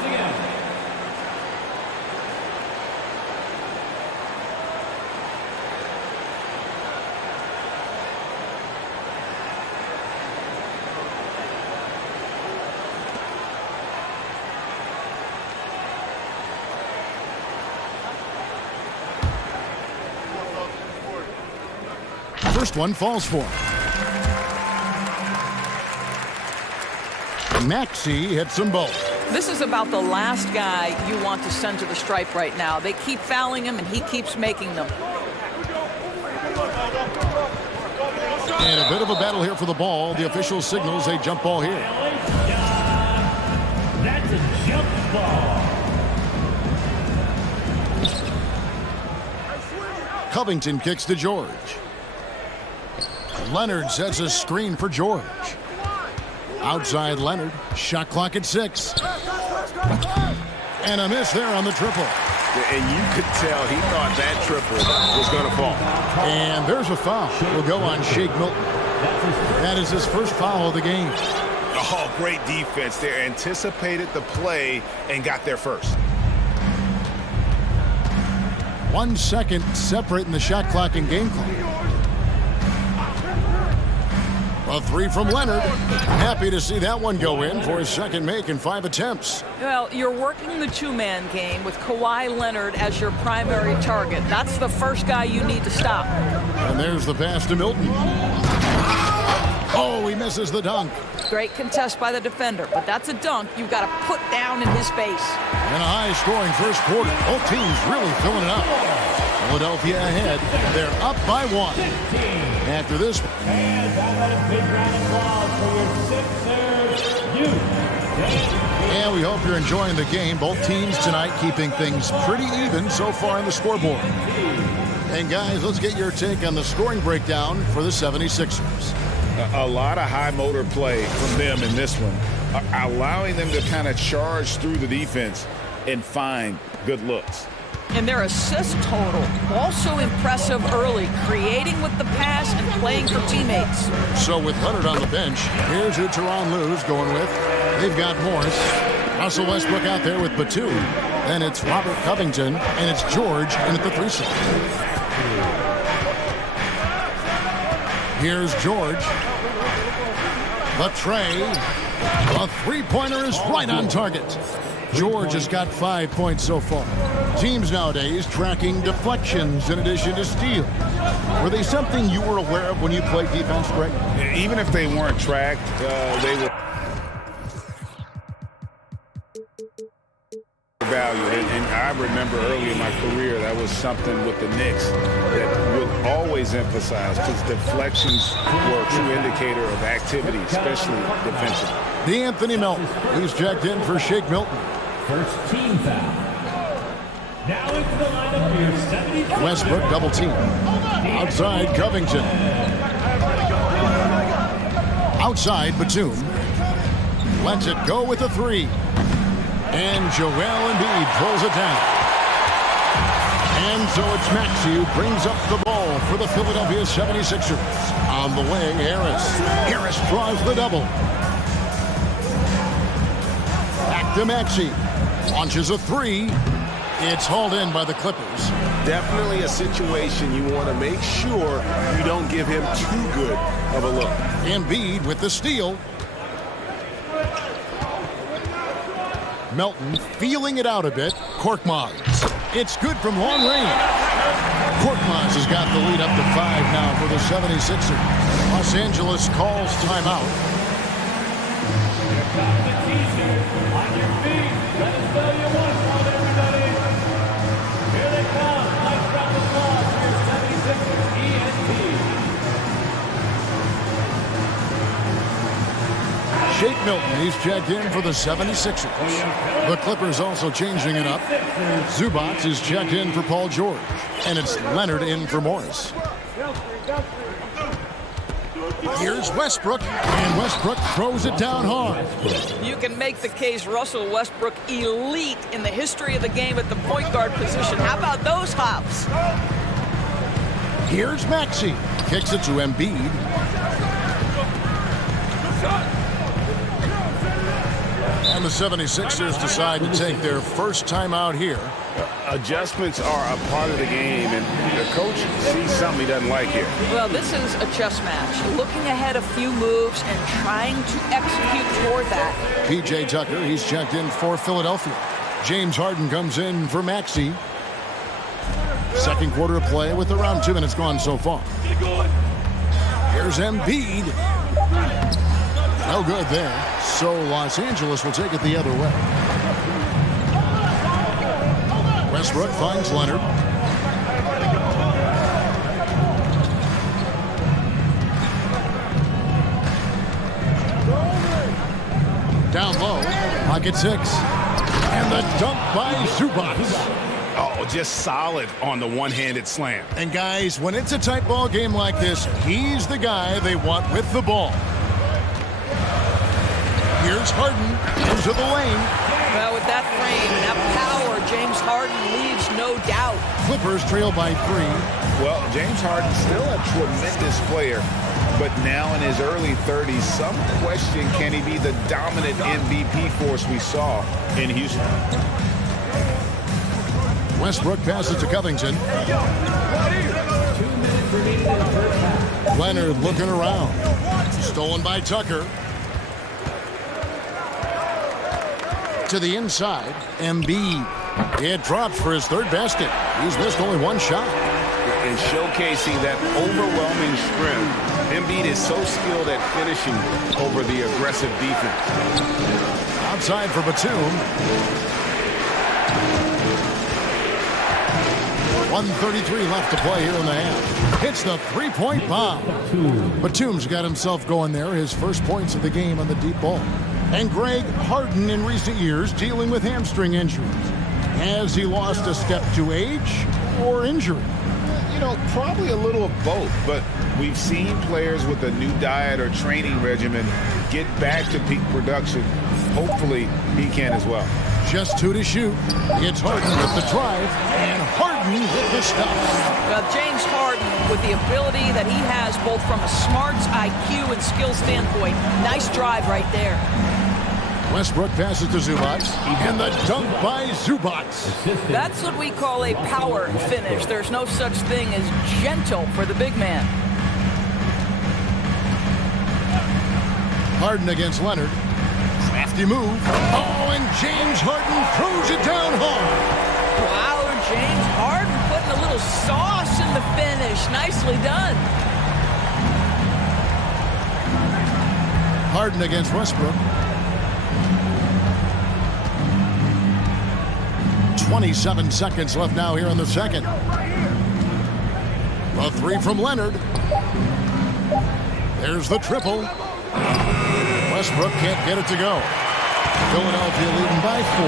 First one falls for him. Maxey hits them both. This is about the last guy you want to send to the stripe right now. They keep fouling him, and he keeps making them. And a bit of a battle here for the ball. The official signals a jump ball here. That's a jump ball. Covington kicks to George. Leonard sets a screen for George. Outside Leonard, shot clock at 6. And a miss there on the triple. And you could tell he thought that triple was going to fall. And there's a foul. Will go on Shake Milton. That is his first foul of the game. Oh, great defense there. Anticipated the play and got there first. 1 second separating the shot clock and game clock. A 3 from Leonard. Happy to see that one go in for his second make in 5 attempts. Well, you're working the 2-man game with Kawhi Leonard as your primary target. That's the first guy you need to stop. And there's the pass to Milton. Oh, he misses the dunk. Great contest by the defender, but that's a dunk you've got to put down in his face. And a high-scoring first quarter. Both teams really filling it up. Philadelphia ahead. They're up by 1. After this. And a big round of applause for your Sixers. And we hope you're enjoying the game. Both teams tonight keeping things pretty even so far on the scoreboard. And guys, let's get your take on the scoring breakdown for the 76ers. A lot of high motor play from them in this one, allowing them to kind of charge through the defense and find good looks. And their assist total, also impressive early, creating with the pass and playing for teammates. So with Leonard on the bench, here's who Tyronn Lue's going with. They've got Morris, Russell Westbrook out there with Batum. Then it's Robert Covington, and it's George in at the 3 slot. Here's George. The tray. A 3-pointer is right on target. George has got 5 points so far. Teams nowadays tracking deflections in addition to steals. Were they something you were aware of when you played defense, Greg? Even if they weren't tracked, they were valued. And I remember early in my career, that was something with the Knicks that would always emphasize, because deflections were a true indicator of activity, especially defensively. DeAnthony Melton, who's checked in for Shake Milton. First team foul. Now into the lineup for your 75. Westbrook double team. Outside Covington. Outside Batum. Lets it go with a 3. And Joel Embiid pulls it down. And so it's Maxey who brings up the ball for the Philadelphia 76ers. On the wing, Harris. Harris draws the double. Back to Maxey. Launches a three. It's hauled in by the Clippers. Definitely a situation you want to make sure you don't give him too good of a look. Embiid with the steal. Melton feeling it out a bit. Korkmaz. It's good from long range. Korkmaz has got the lead up to 5 now for the 76ers. Los Angeles calls timeout. On your feet, let us know you want from everybody. Here they come. Nice round of applause for your 76ers ENT. Shake Milton, he's checked in for the 76ers. The Clippers also changing it up. Zubac is checked in for Paul George. And it's Leonard in for Morris. Here's Westbrook, and Westbrook throws it down hard. You can make the case Russell Westbrook elite in the history of the game at the point guard position. How about those hops? Here's Maxey. Kicks it to Embiid. And the 76ers decide to take their first time out here. Adjustments are a part of the game, and the coach sees something he doesn't like here. Well, this is a chess match. Looking ahead a few moves and trying to execute toward that. P.J. Tucker, he's checked in for Philadelphia. James Harden comes in for Maxey. Second quarter of play with around 2 minutes gone so far. Here's Embiid. No good there. So Los Angeles will take it the other way. Westbrook finds Leonard. Down low, pocket 6. And the dunk by Zubac. Oh, just solid on the one-handed slam. And guys, when it's a tight ball game like this, he's the guy they want with the ball. Here's Harden into the lane. Well, with that frame and that power, James Harden leaves no doubt. Clippers trail by 3. Well, James Harden's still a tremendous player, but now in his early 30s, some question, can he be the dominant MVP force we saw in Houston? Westbrook passes to Covington. 2 minutes remaining in the first half. Leonard looking around. Stolen by Tucker. To the inside, Embiid. It drops for his third basket. He's missed only one shot. And showcasing that overwhelming strength, Embiid is so skilled at finishing over the aggressive defense. Outside for Batum. 1:33 left to play here in the half. Hits the three-point bomb. Batum's got himself going there. His first points of the game on the deep ball. And Greg Harden in recent years dealing with hamstring injuries. Has he lost a step to age or injury? You know, probably a little of both, but we've seen players with a new diet or training regimen get back to peak production. Hopefully, he can as well. Just 2 to shoot. It's Harden with the drive, and Harden with the stop. Well, James Harden, with the ability that he has both from a smarts, IQ, and skill standpoint, nice drive right there. Westbrook passes to Zubac, and the dunk by Zubac. That's what we call a power finish. There's no such thing as gentle for the big man. Harden against Leonard. Crafty move. Oh, and James Harden throws it down hard. Wow, James Harden putting a little sauce in the finish. Nicely done. Harden against Westbrook. 27 seconds left now here in the second. A 3 from Leonard. There's the triple. Westbrook can't get it to go. Philadelphia leading by 4.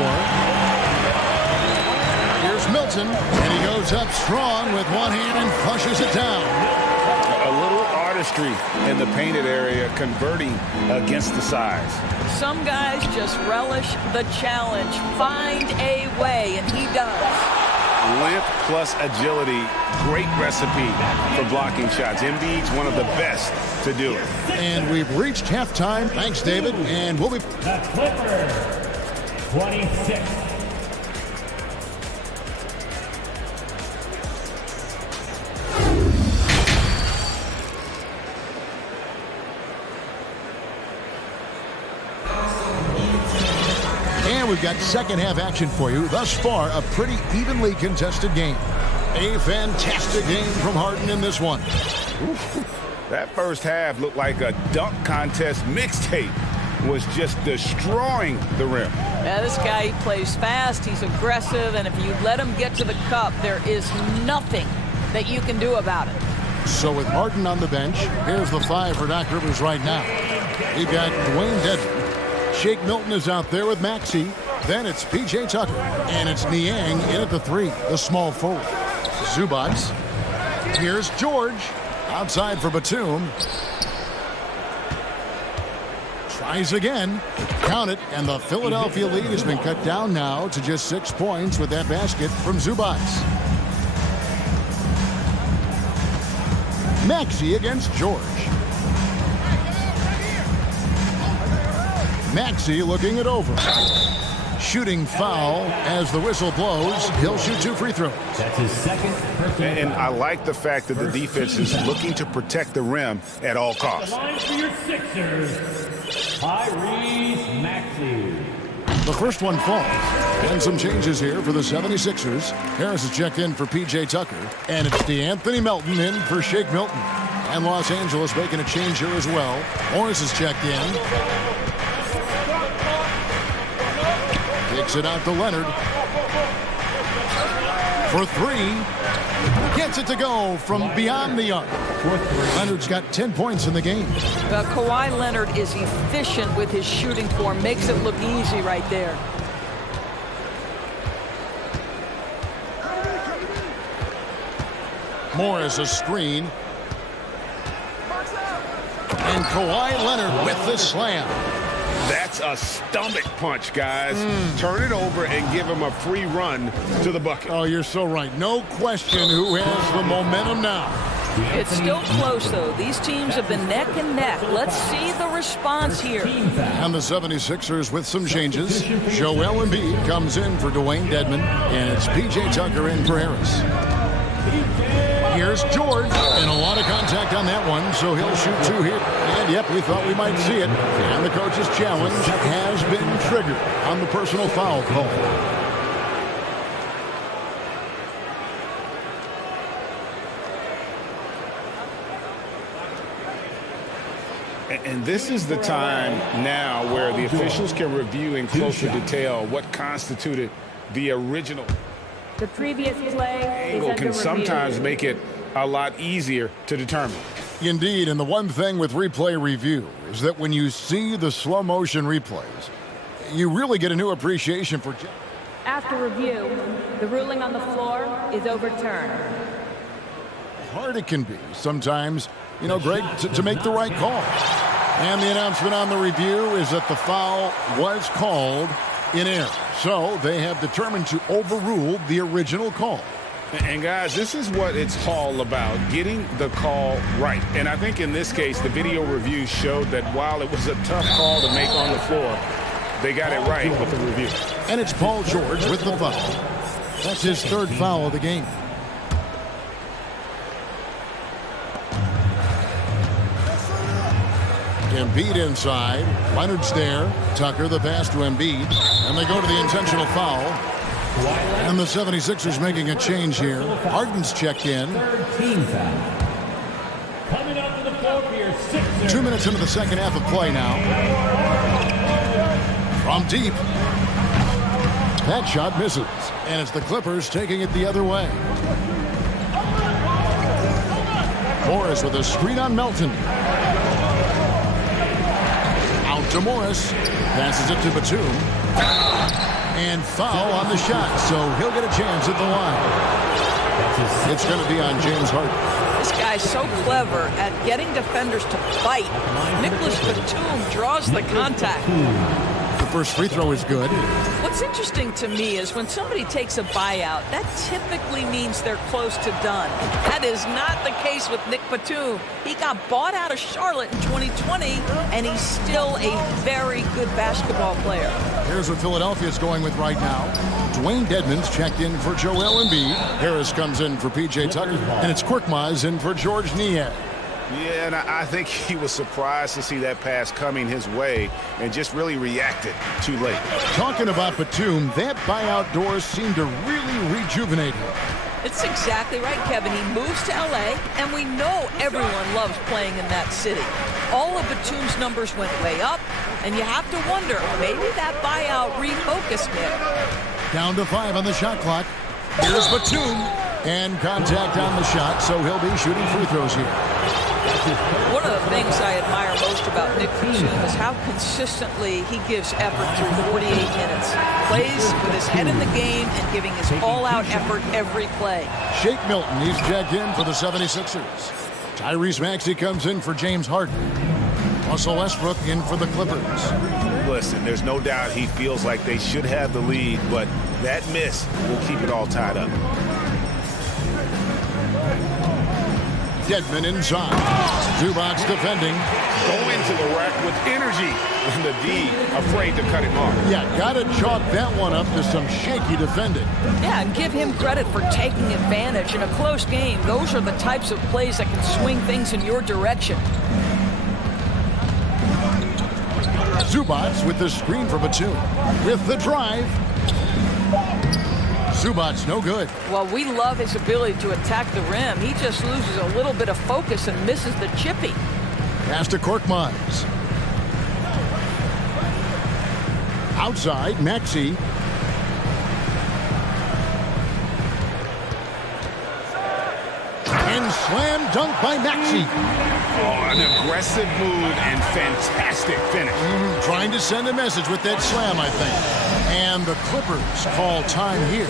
Here's Milton, and he goes up strong with one hand and flushes it down. A little artistry in the painted area, converting against the size. Some guys just relish the challenge, find a way, and he does. length plus agility, great recipe for blocking shots. Embiid's one of the best to do it. And we've reached halftime. Thanks, David. And we'll be... The Clippers, 26. And we've got second half action for you. Thus far, a pretty evenly contested game. A fantastic game from Harden in this one. That first half looked like a dunk contest mixtape. Was just destroying the rim. Yeah, this guy, he plays fast, he's aggressive, and if you let him get to the cup, there is nothing that you can do about it. So with Harden on the bench, here's the five for Doc Rivers right now. You've got Dwayne Dedmon. Shake Milton is out there with Maxey. Then it's P.J. Tucker. And it's Niang in at the three, the small forward. Zubac. Here's George. Outside for Batum. Tries again. Count it. And the Philadelphia lead has been cut down now to just 6 points with that basket from Zubac. Maxey against George. Maxey looking it over. Shooting foul as the whistle blows. He'll shoot 2 free throws. That's his second personal And foul. I like the fact that the defense is looking to protect the rim at all costs. The line for your Sixers, Tyrese Maxey. The first one falls. And some changes here for the 76ers. Harris is checked in for P.J. Tucker. And it's DeAnthony Melton in for Shake Milton. And Los Angeles making a change here as well. Morris is checked in. Kicks it out to Leonard. For three. Gets it to go from beyond the arc. Leonard's got 10 points in the game. Kawhi Leonard is efficient with his shooting form. Makes it look easy right there. Morris a screen. And Kawhi Leonard with the slam. That's a stomach punch, guys. Turn it over and give him a free run to the bucket. Oh, you're so right. No question who has the momentum now. It's still close, though. These teams have been neck and neck. Let's see the response here. And the 76ers with some changes. Joel Embiid comes in for Dwayne Dedmon, and it's P.J. Tucker in for Harris. Here's George, and a lot of contact on that one, so he'll shoot 2 here. And yep, we thought we might see it. And the coach's challenge has been triggered on the personal foul call. And this is the time now where the officials can review in closer detail what constituted the original. The previous play is Angle under can review. sometimes make it a lot easier to determine. Indeed, and the one thing with replay review is that when you see the slow motion replays, you really get a new appreciation for... After review, the ruling on the floor is overturned. Hard it can be sometimes, you know, Greg, to make the right call. And the announcement on the review is that the foul was called in error. So they have determined to overrule the original call. And guys, this is what it's all about, getting the call right. And I think in this case, the video review showed that while it was a tough call to make on the floor, they got it right with the review. And it's Paul George with the foul. That's his 3rd foul of the game. Embiid inside. Leonard's there. Tucker the pass to Embiid. And they go to the intentional foul. And the 76ers making a change here. Harden's checked in. 13 foul. Coming up to the floor for your Sixers. 2 minutes into the second half of play now. From deep. That shot misses. And it's the Clippers taking it the other way. Morris with a screen on Melton. Out to Morris. Passes it to Batum. And foul on the shot, so he'll get a chance at the line. It's going to be on James Harden. This guy's so clever at getting defenders to fight. Nicholas Batum draws the contact. The First free throw is good. What's interesting to me is when somebody takes a buyout, that typically means they're close to done. That is not the case with Nick Batum. He got bought out of Charlotte in 2020, and he's still a very good basketball player. Here's what Philadelphia is going with right now. Dwayne Dedmon's checked in for Joel Embiid. Harris comes in for P.J. Tucker. And it's Korkmaz in for George Niang. Yeah, and I think he was surprised to see that pass coming his way and just really reacted too late. Talking about Batum, that buyout doors seem to really rejuvenate him. It's exactly right, Kevin. He moves to L.A., and we know everyone loves playing in that city. All of Batum's numbers went way up, and you have to wonder, maybe that buyout refocused him. Down to 5 on the shot clock. Here's Batum. And contact on the shot, so he'll be shooting free throws here. One of the things I admire most about Nick Batum is how consistently he gives effort through 48 minutes. Plays with his head in the game and giving his all-out effort every play. Shake Milton, he's checked in for the 76ers. Tyrese Maxey comes in for James Harden. Russell Westbrook in for the Clippers. Listen, there's no doubt he feels like they should have the lead, but that miss will keep it all tied up. Dedmon inside. Zubac defending. Go into the rack with energy. And the D afraid to cut him off. Yeah, gotta chalk that one up to some shaky defending. Yeah, and give him credit for taking advantage in a close game. Those are the types of plays that can swing things in your direction. Zubac with the screen for Batum. With the drive. Zubac no good. Well, we love his ability to attack the rim. He just loses a little bit of focus and misses the chippy. Pass to Korkmaz. Outside, Maxey. And slam dunk by Maxey. Oh, an aggressive move and fantastic finish. Trying to send a message with that slam, I think. And the Clippers call time here.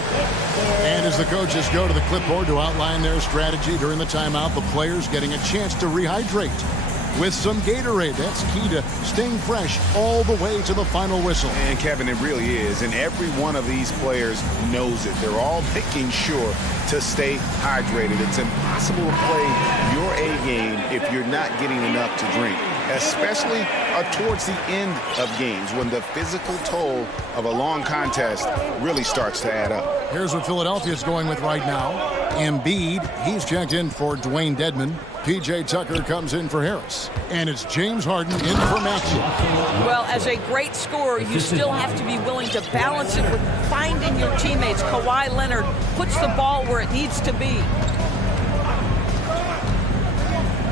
And as the coaches go to the clipboard to outline their strategy during the timeout, the players getting a chance to rehydrate with some Gatorade. That's key to staying fresh all the way to the final whistle. And Kevin, it really is. And every one of these players knows it. They're all making sure to stay hydrated. It's impossible to play your A game if you're not getting enough to drink, especially towards the end of games when the physical toll of a long contest really starts to add up. Here's what Philadelphia's going with right now. Embiid, he's checked in for Dwayne Dedmon. P.J. Tucker comes in for Harris. And it's James Harden in for Maxey. Well, as a great scorer, you still have to be willing to balance it with finding your teammates. Kawhi Leonard puts the ball where it needs to be.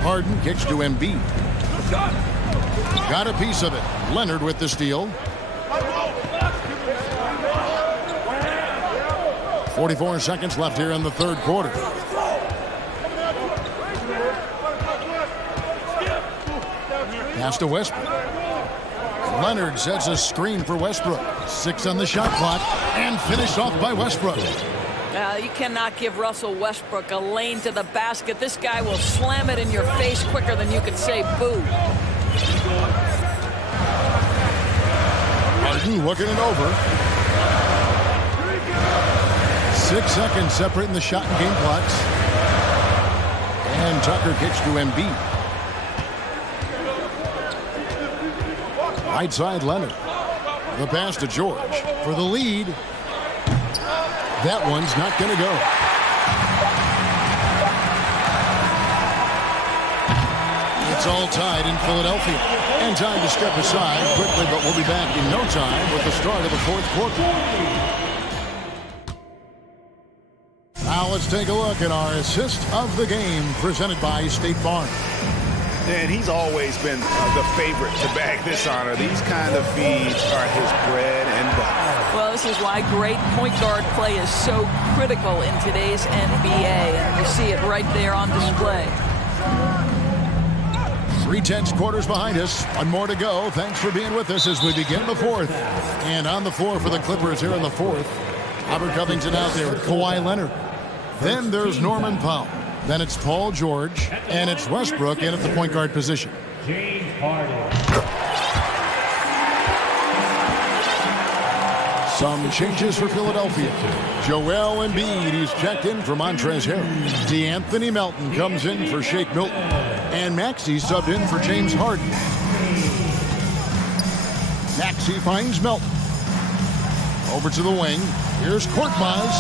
Harden kicks to Embiid. Got a piece of it. Leonard with the steal. 44 seconds left here in the third quarter. Pass to Westbrook. Leonard sets a screen for Westbrook. 6 on the shot clock and finished off by Westbrook. You cannot give Russell Westbrook a lane to the basket. This guy will slam it in your face quicker than you can say boo. Harden looking it over. 6 seconds separating the shot and game clocks. And Tucker kicks to Embiid. Right side Leonard. The pass to George for the lead. That one's not going to go. It's all tied in Philadelphia. And time to step aside quickly, but we'll be back in no time with the start of the fourth quarter. Now let's take a look at our assist of the game presented by State Farm. And he's always been the favorite to bag this honor. These kind of feeds are his bread and butter. Well, this is why great point guard play is so critical in today's NBA. And you see it right there on display. 3/10 quarters behind us. One more to go. Thanks for being with us as we begin the fourth. And on the floor for the Clippers here in the fourth, Robert Covington out there with Kawhi Leonard. Then there's Norman Powell. Then it's Paul George, and it's Westbrook in at the point guard position. James Harden. Some changes for Philadelphia. Joel Embiid, he's checked in for Montrezl Harrell. D'Anthony Melton comes in for Shake Milton. And Maxey subbed in for James Harden. Maxey finds Melton. Over to the wing. Here's Korkmaz.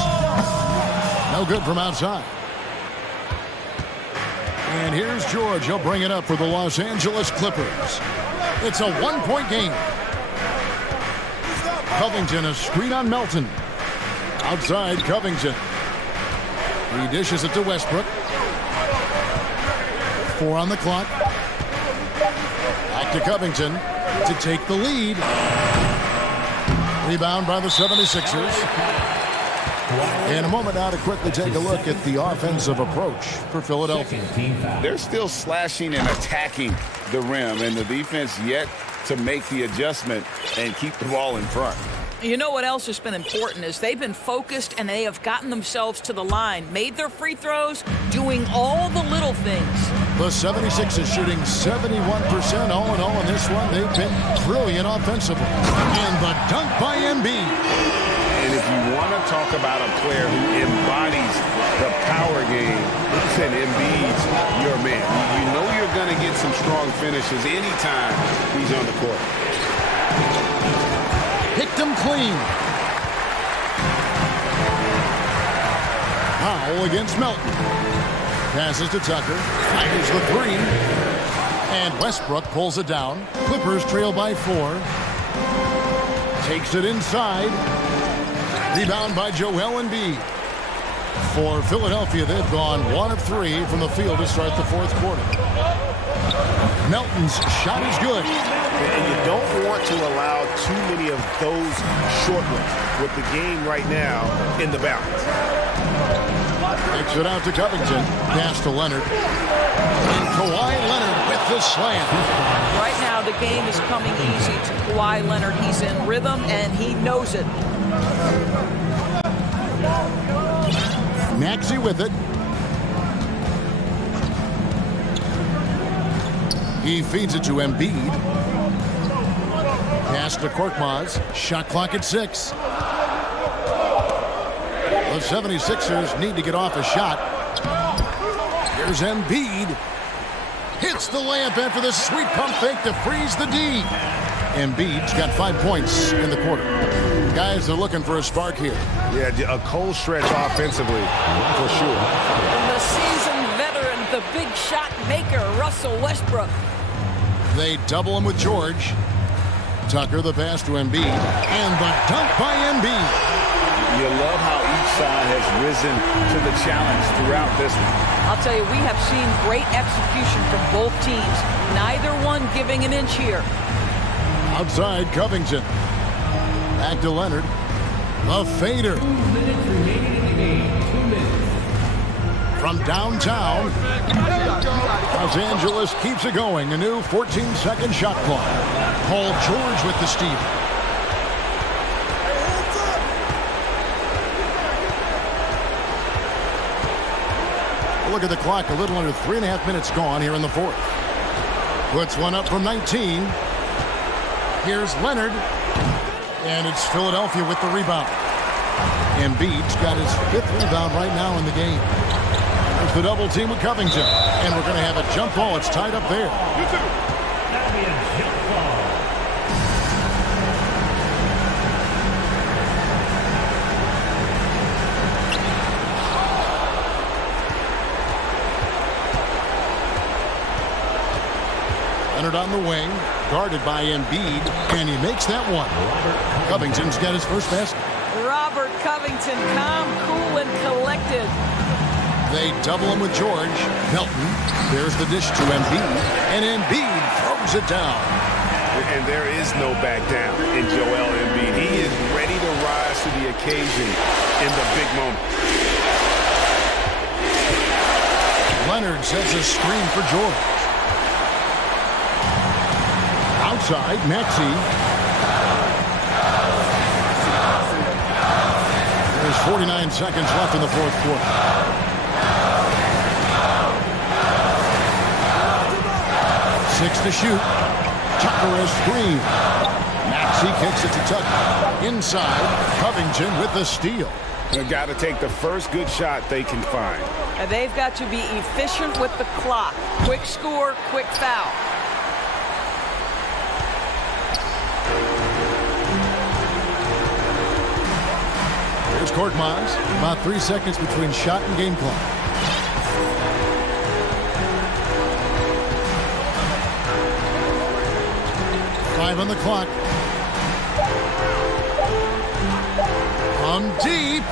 No good from outside. And here's George. He'll bring it up for the Los Angeles Clippers. It's a one-point game. Covington, a screen on Melton. Outside, Covington. He dishes it to Westbrook. 4 on the clock. Back to Covington to take the lead. Rebound by the 76ers. In a moment now to quickly take a look at the offensive approach for Philadelphia. They're still slashing and attacking the rim, and the defense yet to make the adjustment and keep the ball in front. You know what else has been important is they've been focused and they have gotten themselves to the line, made their free throws, doing all the little things. The 76ers shooting 71% all in all in this one. They've been brilliant offensively. And the dunk by Embiid. And if you want to talk about a player who embodies the power game, then Embiid's your man. You know you're going to get some strong finishes anytime he's on the court. Picked him clean. Powell against Melton. Passes to Tucker. Fires the 3. And Westbrook pulls it down. Clippers trail by 4. Takes it inside. Rebound by Joel Embiid. For Philadelphia, they've gone 1 of 3 from the field to start the fourth quarter. Melton's shot is good. And you don't want to allow too many of those short ones with the game right now in the balance. Takes it out to Covington. Pass to Leonard. And Kawhi Leonard with the slam. Right now, the game is coming easy to Kawhi Leonard. He's in rhythm, and he knows it. Maxey with it. He feeds it to Embiid. Pass to Korkmaz. Shot clock at 6. The 76ers need to get off a shot. Here's Embiid. Hits the layup after the sweet pump fake to freeze the D. Embiid's got 5 points in the quarter. Guys are looking for a spark here. Yeah, a cold stretch offensively, for sure. The seasoned veteran, the big shot maker, Russell Westbrook. They double him with George. Tucker the pass to Embiid. And the dunk by Embiid. You love how each side has risen to the challenge throughout this one. I'll tell you, we have seen great execution from both teams. Neither one giving an inch here. Outside, Covington. Back to Leonard. A fader. 2 minutes remaining in the game. 2 minutes. From downtown, Los Angeles keeps it going. A new 14-second shot clock. Paul George with the steal. Look at the clock. A little under 3.5 minutes gone here in the fourth. Puts one up from 19. Here's Leonard. And it's Philadelphia with the rebound. Embiid's got his 5th rebound right now in the game. There's the double team with Covington. And we're going to have a jump ball. It's tied up there. That'll be a jump ball. Leonard on the wing, guarded by Embiid, and he makes that one. Covington's got his first basket. Robert Covington, calm, cool, and collected. They double him with George. Melton, there's the dish to Embiid, and Embiid throws it down. And there is no back down in Joel Embiid. He is ready to rise to the occasion in the big moment. Leonard sets a screen for George. Outside, Maxey. There's 49 seconds left in the fourth quarter. Six to shoot. Tucker a screen. Maxey She kicks it to Tucker. Inside, Covington with the steal. They've got to take the first good shot they can find. And they've got to be efficient with the clock. Quick score, quick foul. Here's Korkmaz. About 3 seconds between shot and game clock. Five on the clock. From deep.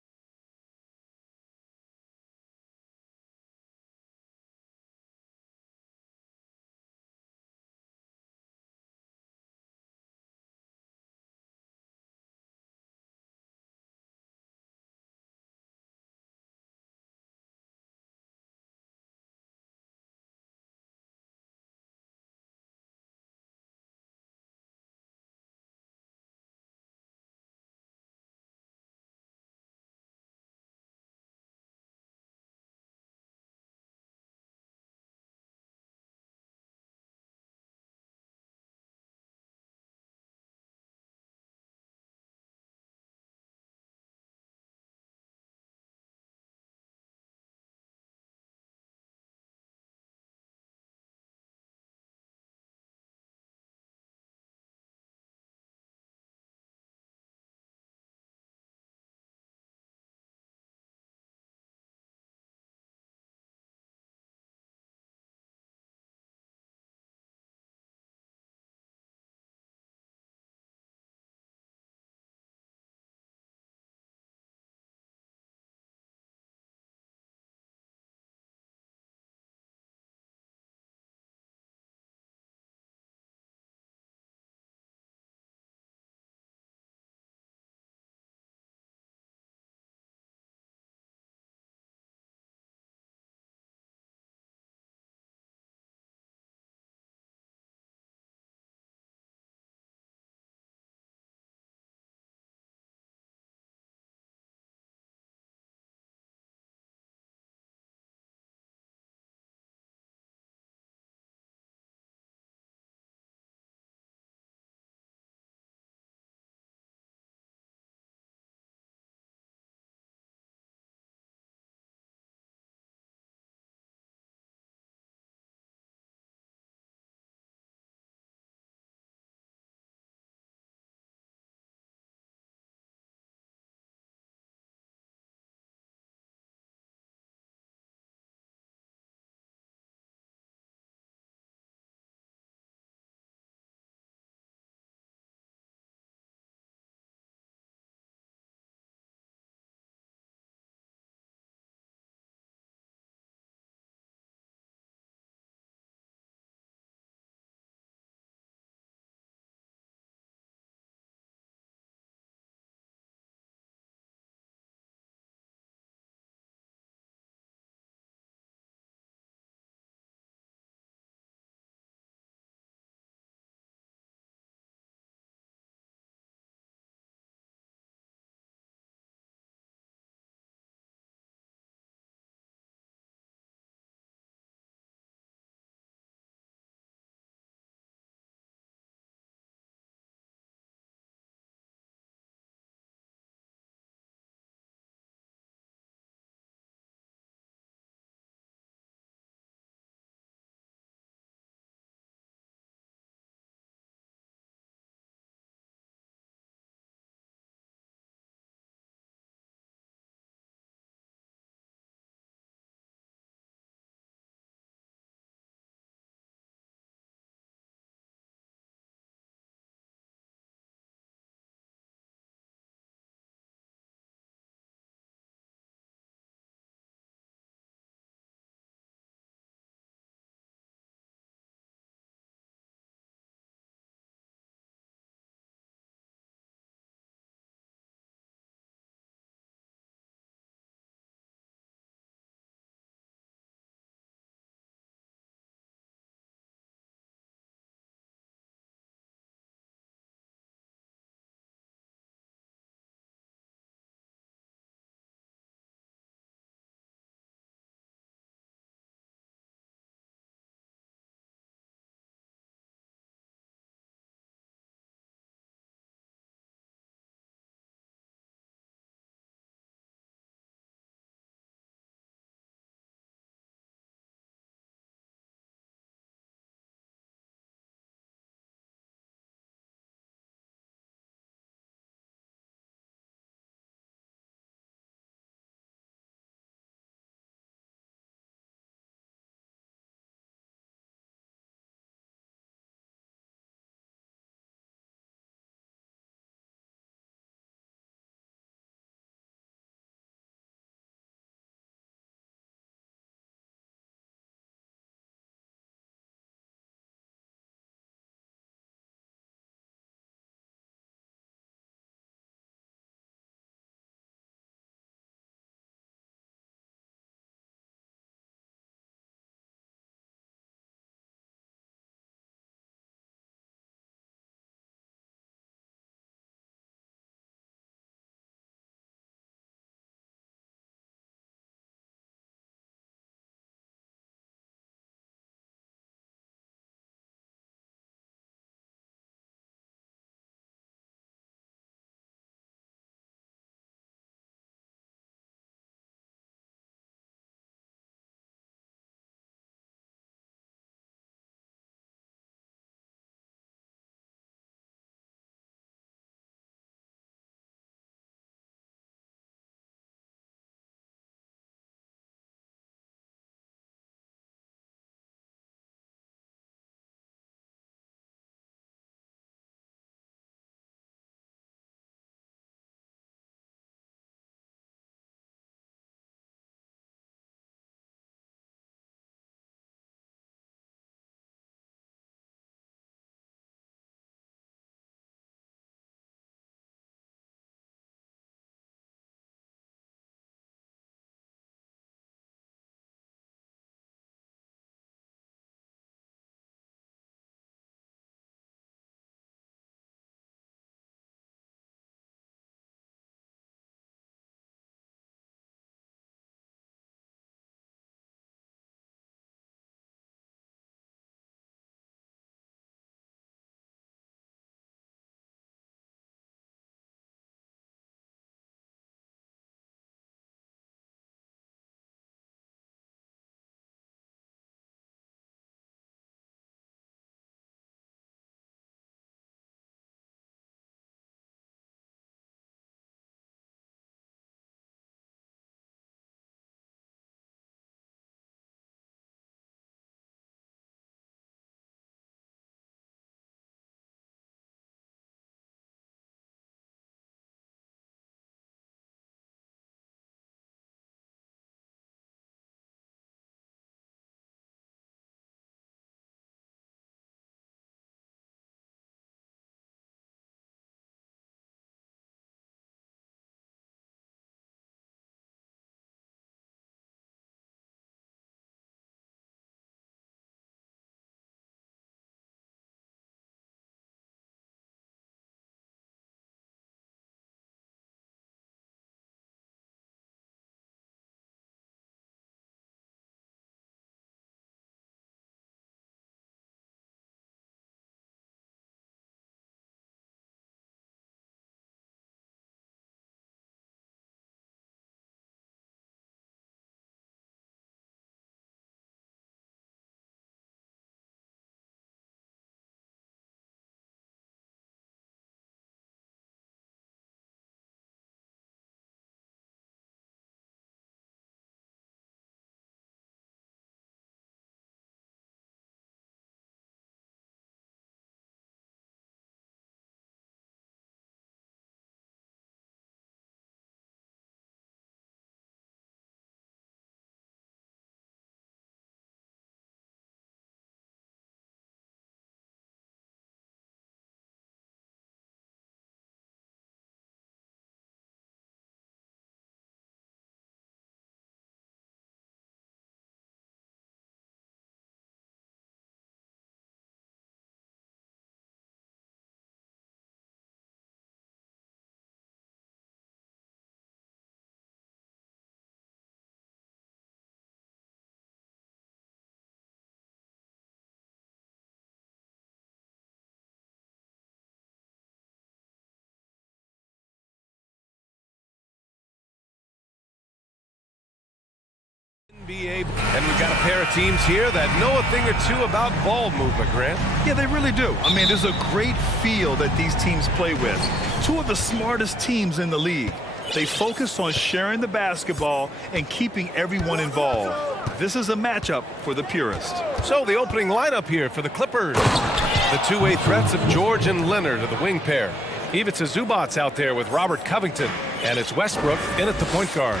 NBA, and we've got a pair of teams here that know a thing or two about ball movement, Grant. Yeah, they really do. I mean, there's a great feel that these teams play with. Two of the smartest teams in the league. They focus on sharing the basketball and keeping everyone involved. This is a matchup for the purist. So the opening lineup here for the Clippers. The two-way threats of George and Leonard are the wing pair. Ivica Zubac's out there with Robert Covington, and it's Westbrook in at the point guard.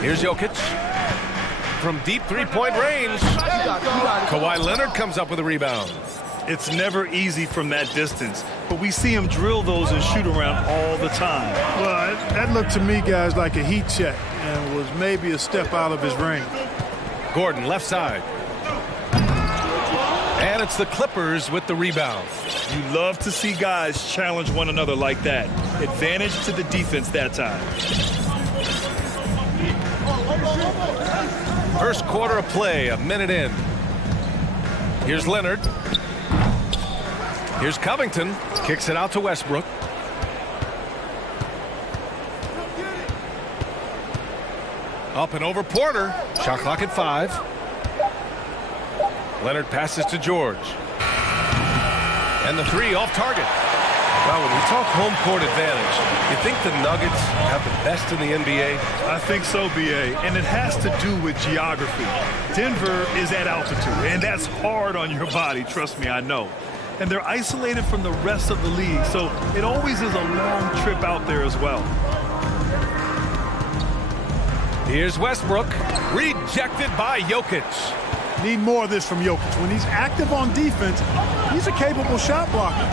Here's Jokic from deep three-point range. Kawhi Leonard comes up with a rebound. It's never easy from that distance, but we see him drill those and shoot around all the time. Well, that looked to me, guys, like a heat check and was maybe a step out of his range. Gordon left side. And it's the Clippers with the rebound. You love to see guys challenge one another like that. Advantage to the defense that time. First quarter of play, a minute in. Here's Leonard. Here's Covington. Kicks it out to Westbrook. Up and over Porter. Shot clock at 5. Leonard passes to George. And the three off target. Well, when we talk home court advantage, you think the Nuggets have the best in the NBA? I think so, B.A., and it has to do with geography. Denver is at altitude, and that's hard on your body, trust me, I know. And they're isolated from the rest of the league, so it always is a long trip out there as well. Here's Westbrook, rejected by Jokic. Need more of this from Jokic. When he's active on defense, he's a capable shot blocker.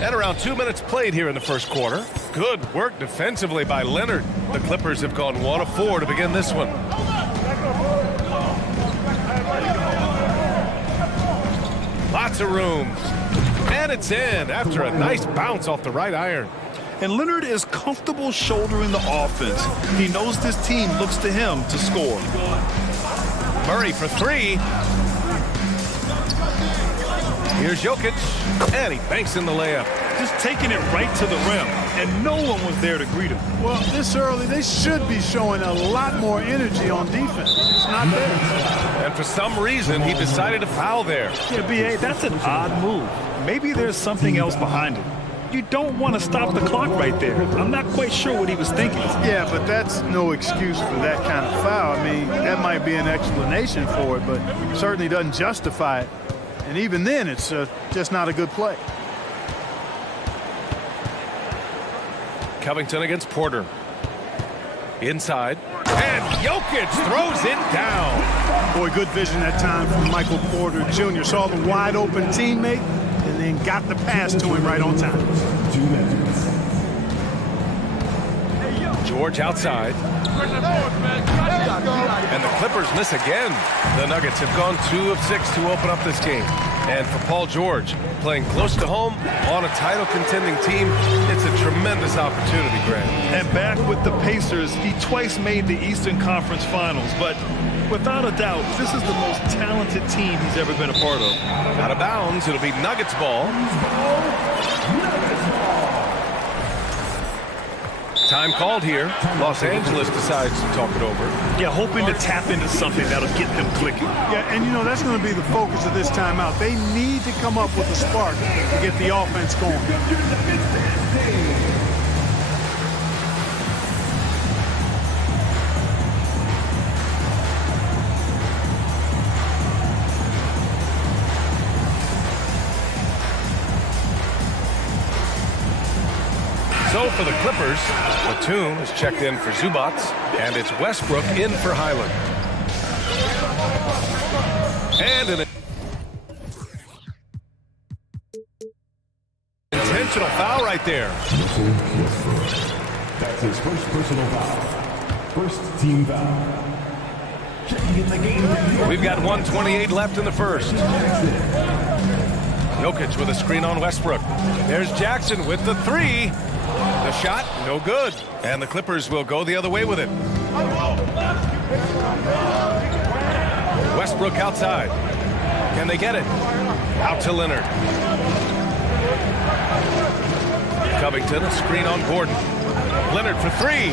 And around 2 minutes played here in the first quarter. Good work defensively by Leonard. The Clippers have gone 1 of 4 to begin this one. Lots of room. And it's in after a nice bounce off the right iron. And Leonard is comfortable shouldering the offense. He knows this team looks to him to score. Murray for 3. Here's Jokic, and he banks in the layup. Just taking it right to the rim, and no one was there to greet him. Well, this early, they should be showing a lot more energy on defense. It's not there. And for some reason, he decided to foul there. Yeah, B.A., that's an odd move. Maybe there's something else behind it. You don't want to stop the clock right there. I'm not quite sure what he was thinking. Yeah, but that's no excuse for that kind of foul. I mean, that might be an explanation for it, but certainly doesn't justify it. And even then, it's just not a good play. Covington against Porter. Inside. And Jokic throws it down. Boy, good vision that time from Michael Porter Jr. Saw the wide open teammate and then got the pass to him right on time. George outside. And the Clippers miss again. The Nuggets have gone 2 of 6 to open up this game. And for Paul George, playing close to home on a title-contending team, it's a tremendous opportunity, Grant. And back with the Pacers, he twice made the Eastern Conference Finals. But without a doubt, this is the most talented team he's ever been a part of. Out of bounds, it'll be Nuggets ball. Time called here. Los Angeles decides to talk it over. Yeah, hoping to tap into something that'll get them clicking. Yeah, and you know, that's going to be the focus of this timeout. They need to come up with a spark to get the offense going. So for the Clippers, Batum is checked in for Zubac, and it's Westbrook in for Highland. And an intentional foul right there. That's his first personal foul. First team foul. Checking in the game. We've got 1:28 left in the first. Jokic with a screen on Westbrook. There's Jackson with the 3. The shot, no good. And the Clippers will go the other way with it. Westbrook outside. Can they get it? Out to Leonard. Covington, a screen on Gordon. Leonard for three.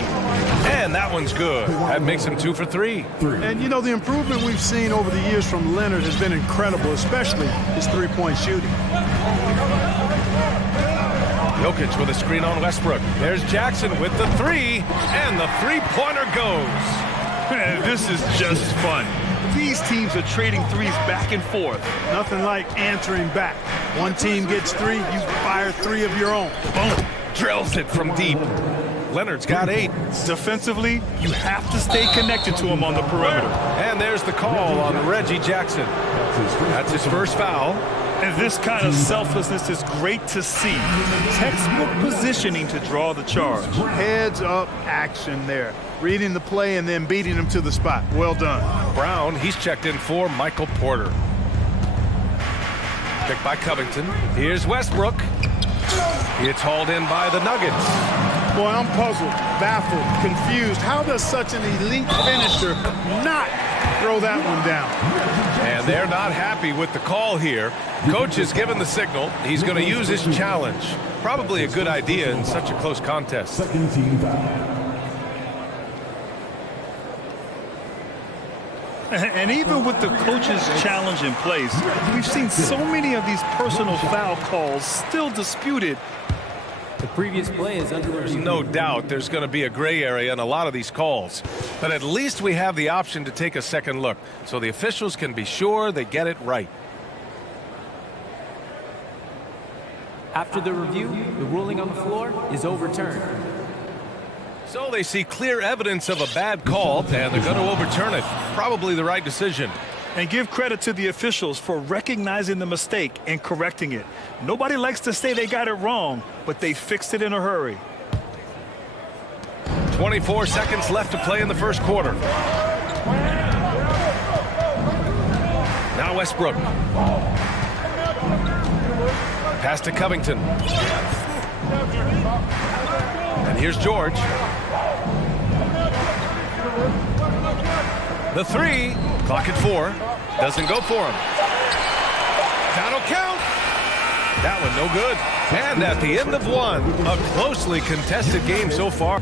And that one's good. That makes him 2 for 3. And, you know, the improvement we've seen over the years from Leonard has been incredible, especially his three-point shooting. Jokic with a screen on Westbrook. There's Jackson with the three, and the three-pointer goes. This is just fun. These teams are trading threes back and forth. Nothing like answering back. One team gets three, you fire three of your own. Boom. Drills it from deep. Leonard's got 8. Defensively, you have to stay connected to him on the perimeter. And there's the call on Reggie Jackson. That's his first foul. And this kind of selflessness is great to see. Textbook positioning to draw the charge. Heads up action there. Reading the play and then beating him to the spot. Well done. Brown, he's checked in for Michael Porter. Picked by Covington. Here's Westbrook. It's hauled in by the Nuggets. Boy, I'm puzzled, baffled, confused. How does such an elite finisher not throw that one down? And they're not happy with the call here. Coach has given the signal. He's going to use his challenge. Probably a good idea in such a close contest. Second team foul. And even with the coach's challenge in place, we've seen so many of these personal foul calls still disputed. The previous play is under review. There's no doubt there's going to be a gray area in a lot of these calls. But at least we have the option to take a second look, so the officials can be sure they get it right. After the review, the ruling on the floor is overturned. So they see clear evidence of a bad call, and they're going to overturn it. Probably the right decision. And give credit to the officials for recognizing the mistake and correcting it. Nobody likes to say they got it wrong, but they fixed it in a hurry. 24 seconds left to play in the first quarter. Now Westbrook. Pass to Covington. And here's George. The three. Clock at 4. Doesn't go for him. That'll count. That one no good. And at the end of one, a closely contested game so far.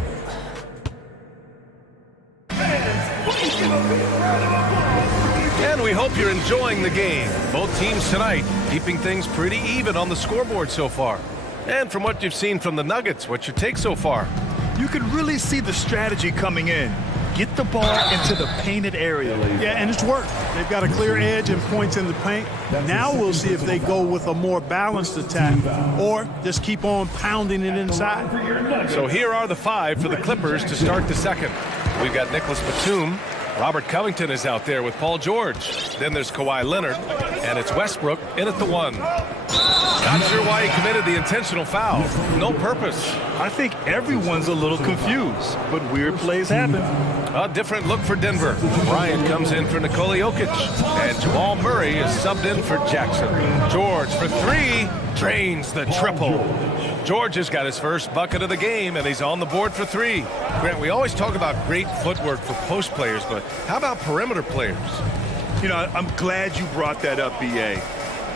And we hope you're enjoying the game. Both teams tonight keeping things pretty even on the scoreboard so far. And from what you've seen from the Nuggets, what's your take so far? You can really see the strategy coming in. Get the ball into the painted area. Yeah, and it's worked. They've got a clear edge and points in the paint. Now we'll see if they go with a more balanced attack or just keep on pounding it inside. So here are the 5 for the Clippers to start the second. We've got Nicholas Batum. Robert Covington is out there with Paul George. Then there's Kawhi Leonard, and it's Westbrook in at the 1. Not sure why he committed the intentional foul. No purpose. I think everyone's a little confused, but weird plays happen. A different look for Denver. Bryant comes in for Nikola Jokic, and Jamal Murray is subbed in for Jackson. George for 3, drains the triple. George has got his first bucket of the game, and he's on the board for 3. Grant, we always talk about great footwork for post players, but how about perimeter players? You know, I'm glad you brought that up, B.A.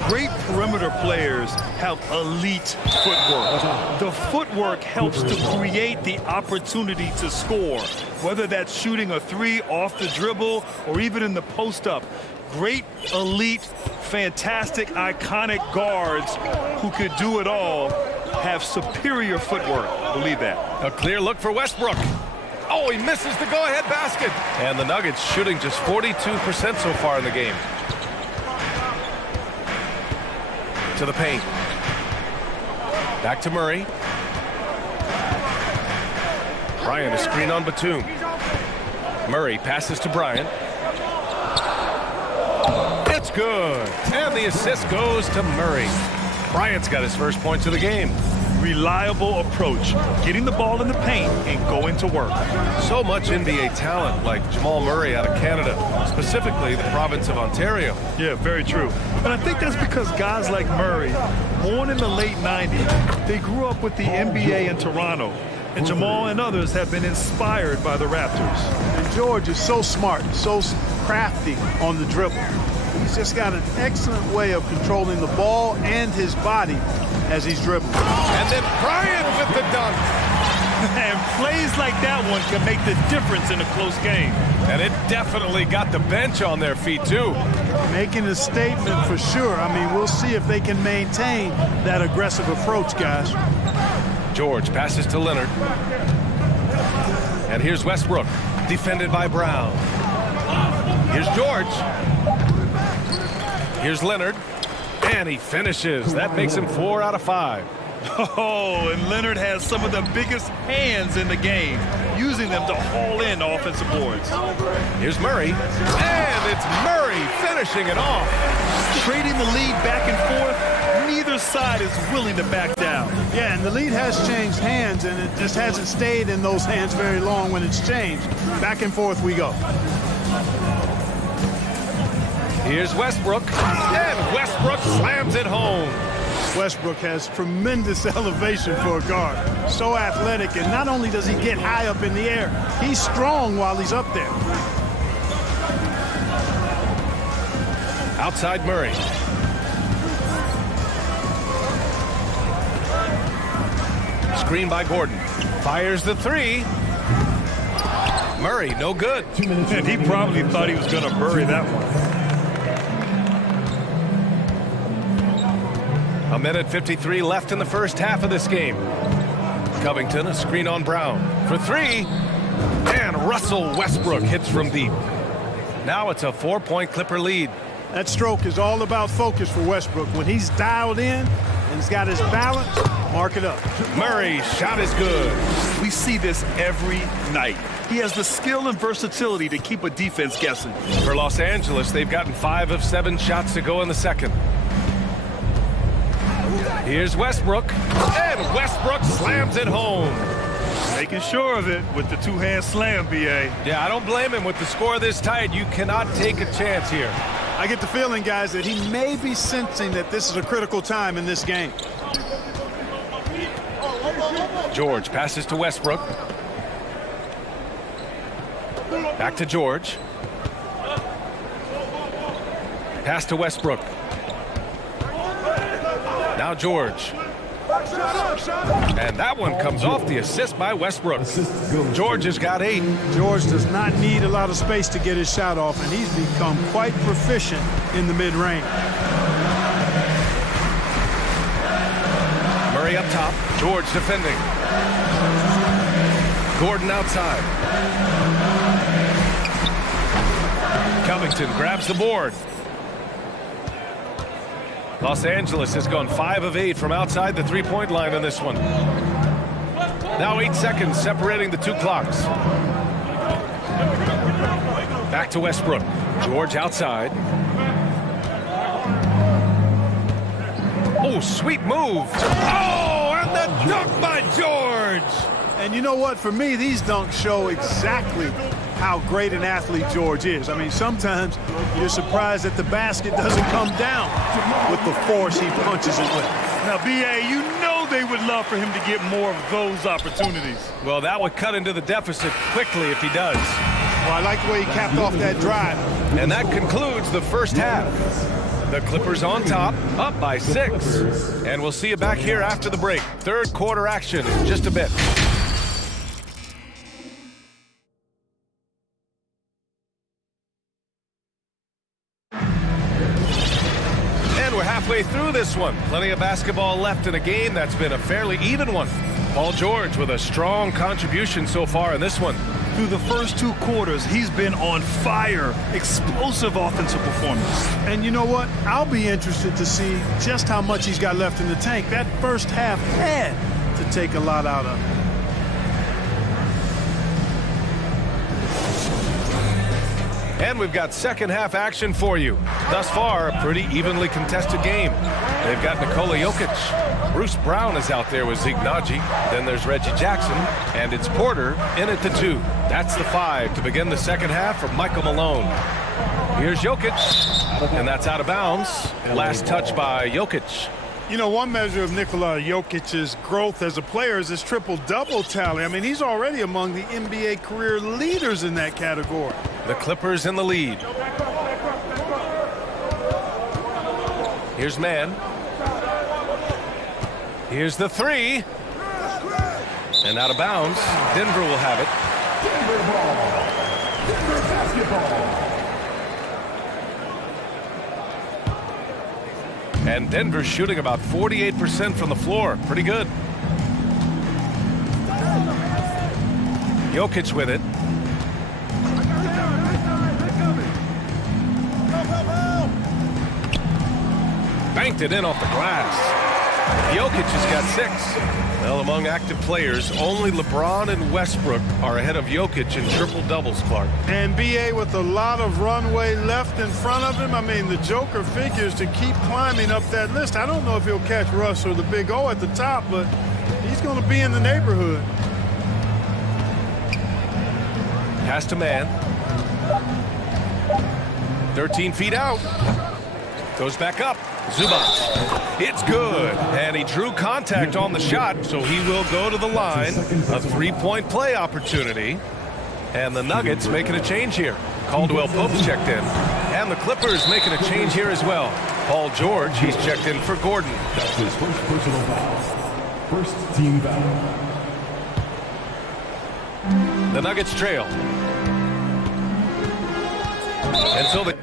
Great perimeter players have elite footwork. The footwork helps to create the opportunity to score, whether that's shooting a 3 off the dribble or even in the post-up. Great, elite, fantastic, iconic guards who could do it all have superior footwork. Believe that. A clear look for Westbrook. Oh, he misses the go-ahead basket. And the Nuggets shooting just 42% so far in the game. To the paint. Back to Murray. Bryant, a screen on Batum. Murray passes to Bryant. It's good. And the assist goes to Murray. Bryant's got his first points of the game. Reliable approach, getting the ball in the paint and going to work. So much NBA talent like Jamal Murray out of Canada, specifically the province of Ontario. Yeah, very true. And I think that's because guys like Murray, born in the late 90s, they grew up with the NBA in Toronto. And Jamal and others have been inspired by the Raptors. And George is so smart, so crafty on the dribble. He's He's just got an excellent way of controlling the ball and his body as he's dribbling. And then Bryant with the dunk. And plays like that one can make the difference in a close game. And it definitely got the bench on their feet, too. Making a statement for sure. I mean, we'll see if they can maintain that aggressive approach, guys. George passes to Leonard. And here's Westbrook, defended by Brown. Here's George. Here's Leonard. And he finishes. That makes him 4 out of 5. Oh, and Leonard has some of the biggest hands in the game, using them to haul in offensive boards. Here's Murray, and it's Murray finishing it off. Trading the lead back and forth, neither side is willing to back down. Yeah, and the lead has changed hands, and it just hasn't stayed in those hands very long when it's changed. Back and forth we go. Here's Westbrook, and Westbrook slams it home. Westbrook has tremendous elevation for a guard. So athletic, and not only does he get high up in the air, he's strong while he's up there. Outside Murray. Screen by Gordon. Fires the three. Murray, no good. And he probably thought he was going to bury that one. A minute 53 left in the first half of this game. Covington, a screen on Brown for three. And Russell Westbrook hits from deep. Now it's a 4-point Clipper lead. That stroke is all about focus for Westbrook. When he's dialed in and he's got his balance, mark it up. Murray's shot is good. We see this every night. He has the skill and versatility to keep a defense guessing. For Los Angeles, they've gotten 5 of 7 shots to go in the second. Here's Westbrook, and Westbrook slams it home. Making sure of it with the two-hand slam, B.A. Yeah, I don't blame him. With the score this tight, you cannot take a chance here. I get the feeling, guys, that he may be sensing that this is a critical time in this game. George passes to Westbrook. Back to George. Pass to Westbrook. Now George. And that one comes off the assist by Westbrook. George has got 8. George does not need a lot of space to get his shot off, and he's become quite proficient in the mid-range. Murray up top. George defending. Gordon outside. Covington grabs the board. Los Angeles has gone 5 of 8 from outside the three-point line in this one. Now 8 seconds separating the two clocks. Back to Westbrook. George outside. Oh, sweet move. Oh, and the dunk by George. And you know what? For me, these dunks show exactly how great an athlete George is. I mean, sometimes you're surprised that the basket doesn't come down with the force he punches it with. Now, B.A., you know they would love for him to get more of those opportunities. Well, that would cut into the deficit quickly if he does. Well, I like the way he capped off that drive. And that concludes the first half. The Clippers on top, up by 6. And we'll see you back here after the break. Third quarter action in just a bit. Halfway through this one. Plenty of basketball left in a game that's been a fairly even one. Paul George with a strong contribution so far in this one. Through the first 2 quarters, he's been on fire. Explosive offensive performance. And you know what? I'll be interested to see just how much he's got left in the tank. That first half had to take a lot out of him. And we've got second half action for you. Thus far, a pretty evenly contested game. They've got Nikola Jokic. Bruce Brown is out there with Zeke Naji. Then there's Reggie Jackson. And it's Porter in at the 2. That's the 5 to begin the second half for Michael Malone. Here's Jokic. And that's out of bounds. Last touch by Jokic. You know, one measure of Nikola Jokic's growth as a player is his triple-double tally. I mean, he's already among the NBA career leaders in that category. The Clippers in the lead. Here's man. Here's the three. And out of bounds. Denver will have it. Denver ball. Denver basketball. And Denver's shooting about 48% from the floor. Pretty good. Jokic with it. Banked it in off the glass. Jokic has got 6. Well, among active players, only LeBron and Westbrook are ahead of Jokic in triple-doubles, Clark. And BA with a lot of runway left in front of him. I mean, the Joker figures to keep climbing up that list. I don't know if he'll catch Russ or the Big O at the top, but he's going to be in the neighborhood. Pass to man. 13 feet out. Goes back up. Zubac. It's good. And he drew contact on the shot, so he will go to the line. A three-point play opportunity. And the Nuggets making a change here. Caldwell Pope's checked in. And the Clippers making a change here as well. Paul George, he's checked in for Gordon. That's his first personal foul. First team foul. The Nuggets trail. And so the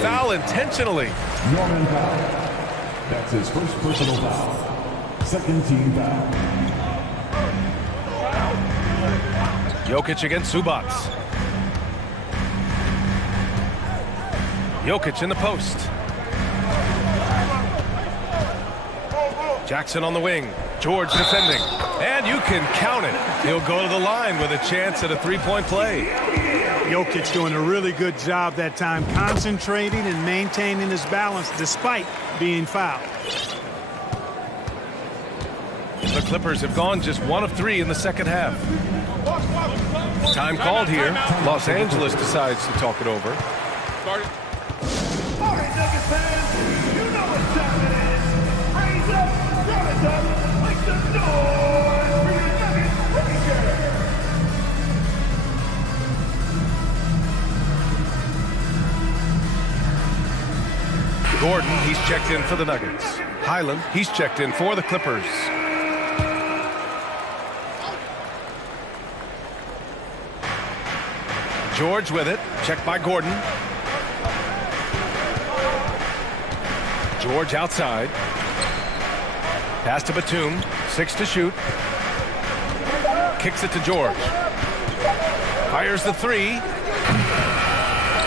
foul intentionally. Norman Powell. That's his first personal foul. Second team foul. Jokic against Zubac. Jokic in the post. Jackson on the wing. George defending. And you can count it. He'll go to the line with a chance at a three-point play. Jokic doing a really good job that time, concentrating and maintaining his balance despite being fouled. The Clippers have gone just 1 of 3 in the second half. Time called here. Los Angeles decides to talk it over. All right, Nuggets fans, you know what time it is. Raise up, rise up, make some noise for your Nuggets Rangers. Gordon, he's checked in for the Nuggets. Highland, he's checked in for the Clippers. George with it, checked by Gordon. George outside. Pass to Batum, 6 to shoot. Kicks it to George. Fires the 3.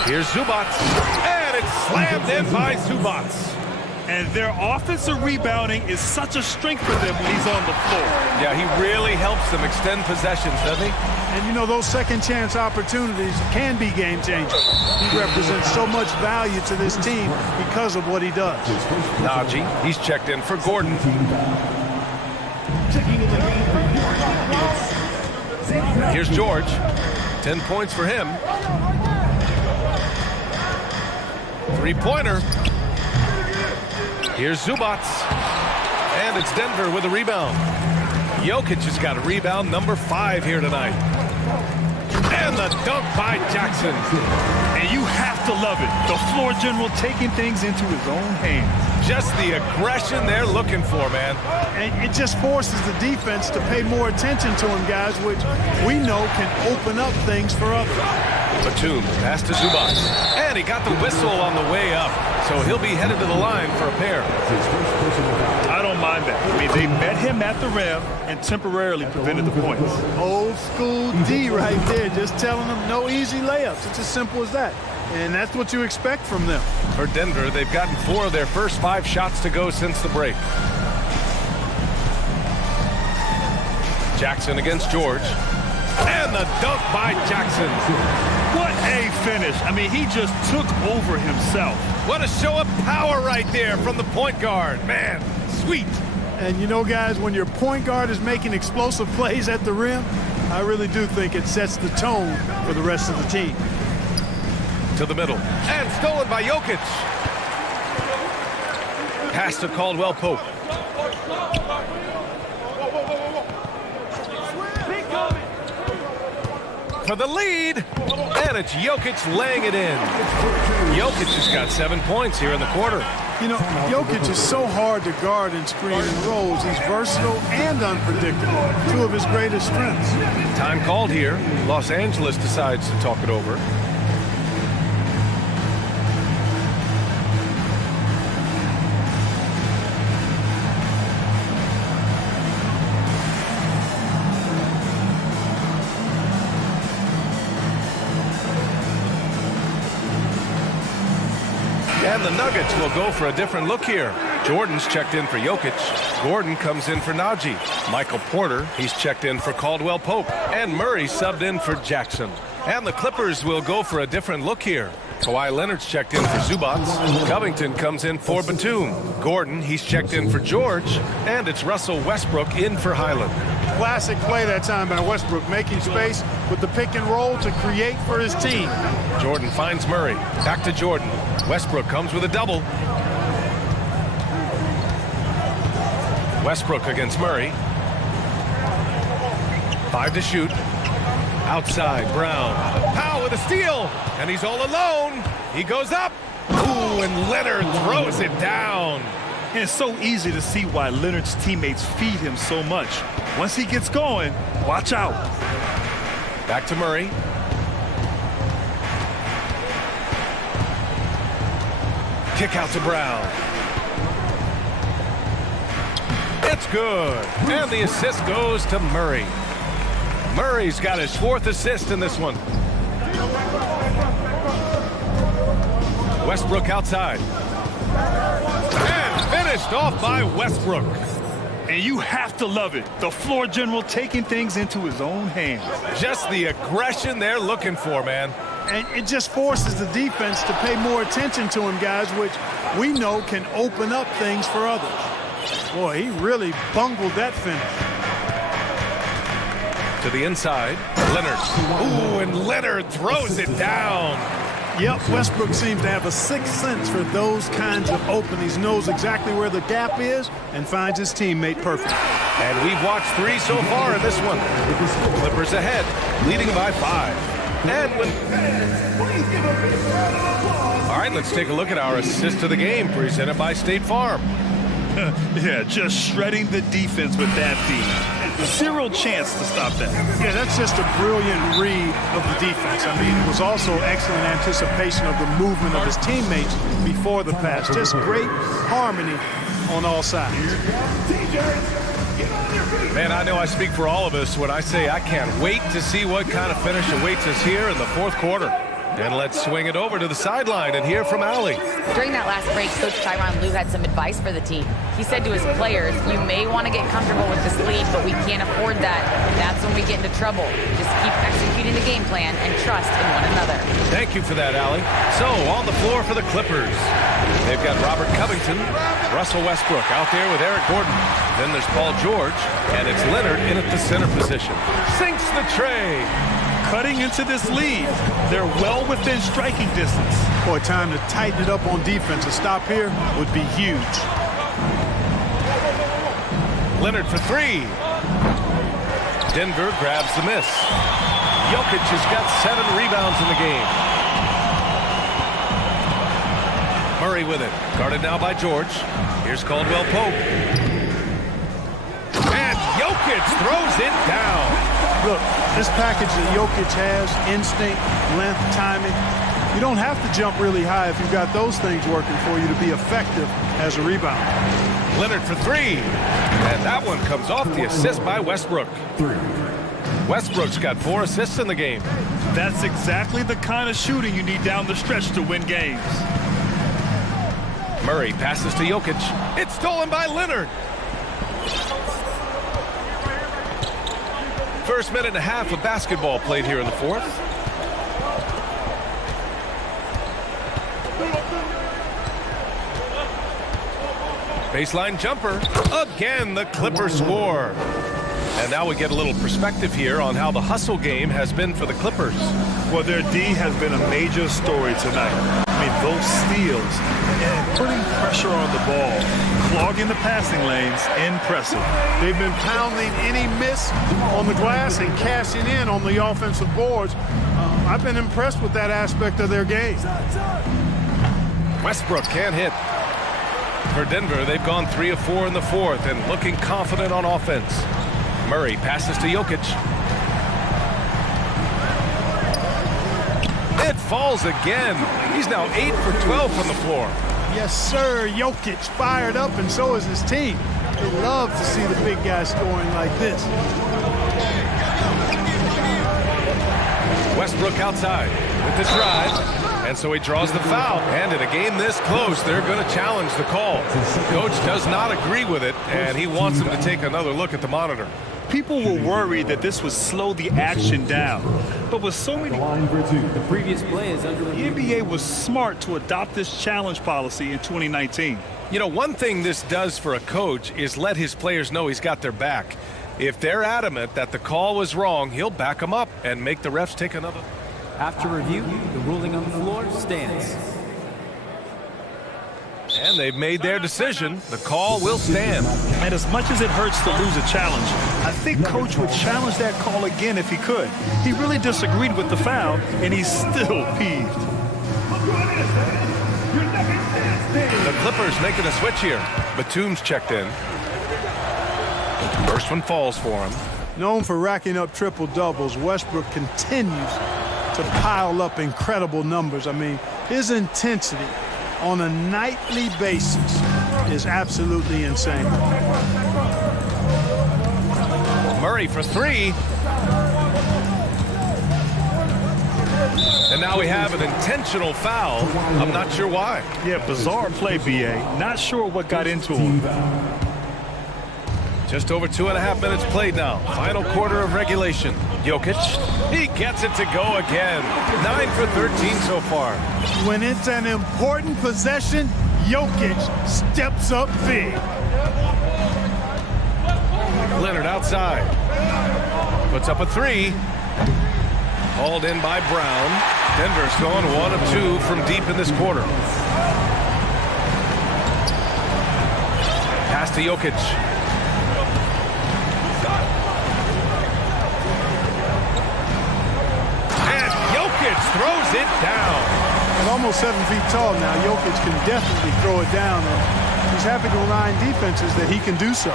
Here's Zubac. And it's slammed in by Zubac. And their offensive rebounding is such a strength for them when he's on the floor. Yeah, he really helps them extend possessions, doesn't he? And you know, those second chance opportunities can be game changers. He represents so much value to this team because of what he does. Najee, he's checked in for Gordon. Here's George. 10 points for him. Three-pointer. Here's Zubac. And it's Denver with a rebound. Jokic has got a rebound number 5 here tonight. And the dunk by Jackson. And you have to love it. The floor general taking things into his own hands. Just the aggression they're looking for, man. And it just forces the defense to pay more attention to him, guys, which we know can open up things for others. Batum, pass to Zubac. And he got the whistle on the way up. So he'll be headed to the line for a pair. I don't mind that. I mean, they met him at the rim and temporarily prevented the points. Old school D right there, just telling them no easy layups. It's as simple as that. And that's what you expect from them. For Denver, they've gotten 4 of their first 5 shots to go since the break. Jackson against George. And the dunk by Jackson. What a finish. I mean, he just took over himself. What a show of power right there from the point guard. Man, sweet. And you know, guys, when your point guard is making explosive plays at the rim, I really do think it sets the tone for the rest of the team. To the middle. And stolen by Jokic. Pass to Caldwell Pope. for the lead. And it's Jokic laying it in. Jokic has got 7 points here in the quarter. You know, Jokic is so hard to guard in screen and rolls. He's versatile and unpredictable, two of his greatest strengths. Time called here. Los Angeles decides to talk it over. And the Nuggets will go for a different look here. Jordan's checked in for Jokic. Gordon comes in for Najee. Michael Porter, he's checked in for Caldwell Pope. And Murray subbed in for Jackson. And the Clippers will go for a different look here. Kawhi Leonard's checked in for Zubats. Covington comes in for Batum. Gordon, he's checked in for George. And it's Russell Westbrook in for Highland. Classic play that time by Westbrook, making space with the pick and roll to create for his team. Jordan finds Murray. Back to Jordan. Westbrook comes with a double. Westbrook against Murray. 5 to shoot. Outside, Brown. Powell with a steal. And he's all alone. He goes up. Ooh, and Leonard throws it down. And it's so easy to see why Leonard's teammates feed him so much. Once he gets going, watch out. Back to Murray. Kick out to Brown. It's good. And the assist goes to Murray. Murray's got his 4th assist in this one. Westbrook outside. And finished off by Westbrook. And you have to love it. The floor general taking things into his own hands. Just the aggression they're looking for, man. And it just forces the defense to pay more attention to him, guys, which we know can open up things for others. Boy, he really bungled that finish. To the inside, Leonard. Ooh, and Leonard throws it down. Yep, Westbrook seems to have a sixth sense for those kinds of openings. Knows exactly where the gap is and finds his teammate perfect. And we've watched 3 so far in this one. Clippers ahead, leading by 5. And all right, let's take a look at our assist to the game presented by State Farm. Yeah, just shredding the defense with that feed. Zero chance to stop that. Yeah, that's just a brilliant read of the defense. I mean, it was also excellent anticipation of the movement of his teammates before the pass. Just great harmony on all sides. Man, I know I speak for all of us when I say I can't wait to see what kind of finish awaits us here in the 4th quarter. And let's swing it over to the sideline and hear from Allie. During that last break, Coach Tyronn Lue had some advice for the team. He said to his players, you may want to get comfortable with this lead, but we can't afford that. That's when we get into trouble. Just keep executing the game plan and trust in one another. Thank you for that, Allie. So, on the floor for the Clippers. They've got Robert Covington, Russell Westbrook out there with Eric Gordon. Then there's Paul George, and it's Leonard in at the center position. Sinks the tray. Cutting into this lead. They're well within striking distance. Boy, time to tighten it up on defense. A stop here would be huge. Leonard for 3. Denver grabs the miss. Jokic has got 7 rebounds in the game. Murray with it. Guarded now by George. Here's Caldwell Pope. And Jokic throws it down. Look, this package that Jokic has, instinct, length, timing, you don't have to jump really high if you've got those things working for you to be effective as a rebounder. Leonard for 3. And that one comes off the assist by Westbrook. Westbrook's got 4 assists in the game. That's exactly the kind of shooting you need down the stretch to win games. Murray passes to Jokic. It's stolen by Leonard. First minute and a half of basketball played here in the 4th. Baseline jumper. Again, the Clippers score. And now we get a little perspective here on how the hustle game has been for the Clippers. Well, their D has been a major story tonight. I mean, those steals and putting pressure on the ball clogging the passing lanes, impressive. They've been pounding any miss on the glass and cashing in on the offensive boards. I've been impressed with that aspect of their game. Westbrook can't hit. For Denver, they've gone 3 of 4 in the fourth and looking confident on offense. Murray passes to Jokic. It falls again. He's now 8 for 12 from the floor. Yes, sir. Jokic fired up, and so is his team. They love to see the big guy scoring like this. Westbrook outside with the drive, and so he draws the foul. And in a game this close, they're going to challenge the call. Coach does not agree with it, and he wants him to take another look at the monitor. People were worried that this would slow the action down. But with so many... The previous play is under The NBA was smart to adopt this challenge policy in 2019. You know, one thing this does for a coach is let his players know he's got their back. If they're adamant that the call was wrong, he'll back them up and make the refs take another. After review, the ruling on the floor stands. And they've made their decision. The call will stand. And as much as it hurts to lose a challenge, I think Coach would challenge that call again if he could. He really disagreed with the foul, and he's still peeved. The Clippers making a switch here. Batum's checked in. First one falls for him. Known for racking up triple-doubles, Westbrook continues to pile up incredible numbers. I mean, his intensity on a nightly basis is absolutely insane. Murray for three. And now we have an intentional foul. I'm not sure why. Yeah, bizarre play, B.A. Not sure what got into him. Just over 2.5 minutes played now. Final quarter of regulation. Jokic, he gets it to go again. 9 for 13 so far. When it's an important possession, Jokic steps up big. Leonard outside. Puts up a three. Hauled in by Brown. Denver's going 1 of 2 from deep in this quarter. Pass to Jokic. Throws it down. At almost 7 feet tall now, Jokic can definitely throw it down, and he's happy to remind defenses that he can do so.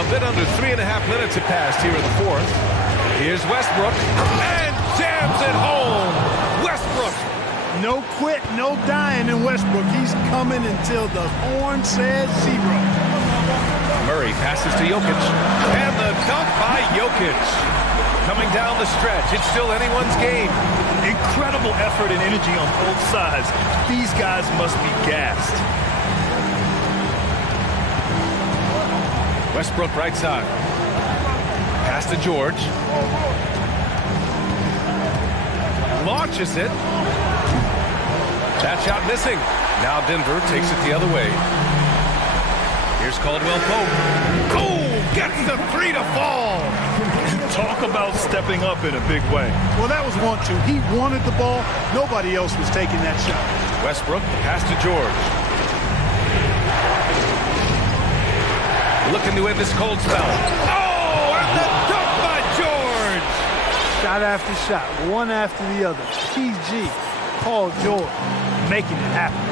A bit under 3.5 minutes have passed here in the fourth. Here's Westbrook, and jams it home. Westbrook. No quit, no dying in Westbrook. He's coming until the horn says zero. Murray passes to Jokic, and the dunk by Jokic. Coming down the stretch, it's still anyone's game. Incredible effort and energy on both sides. These guys must be gassed. Westbrook right side. Pass to George. Launches it. That shot missing. Now Denver takes it the other way. Here's Caldwell Pope. Oh, gets the three to fall. Talk about stepping up in a big way. Well, that was 1-2. He wanted the ball. Nobody else was taking that shot. Westbrook, pass to George. Looking to end this cold spell. Oh, and the dunk by George. Shot after shot, one after the other. PG, Paul George, making it happen.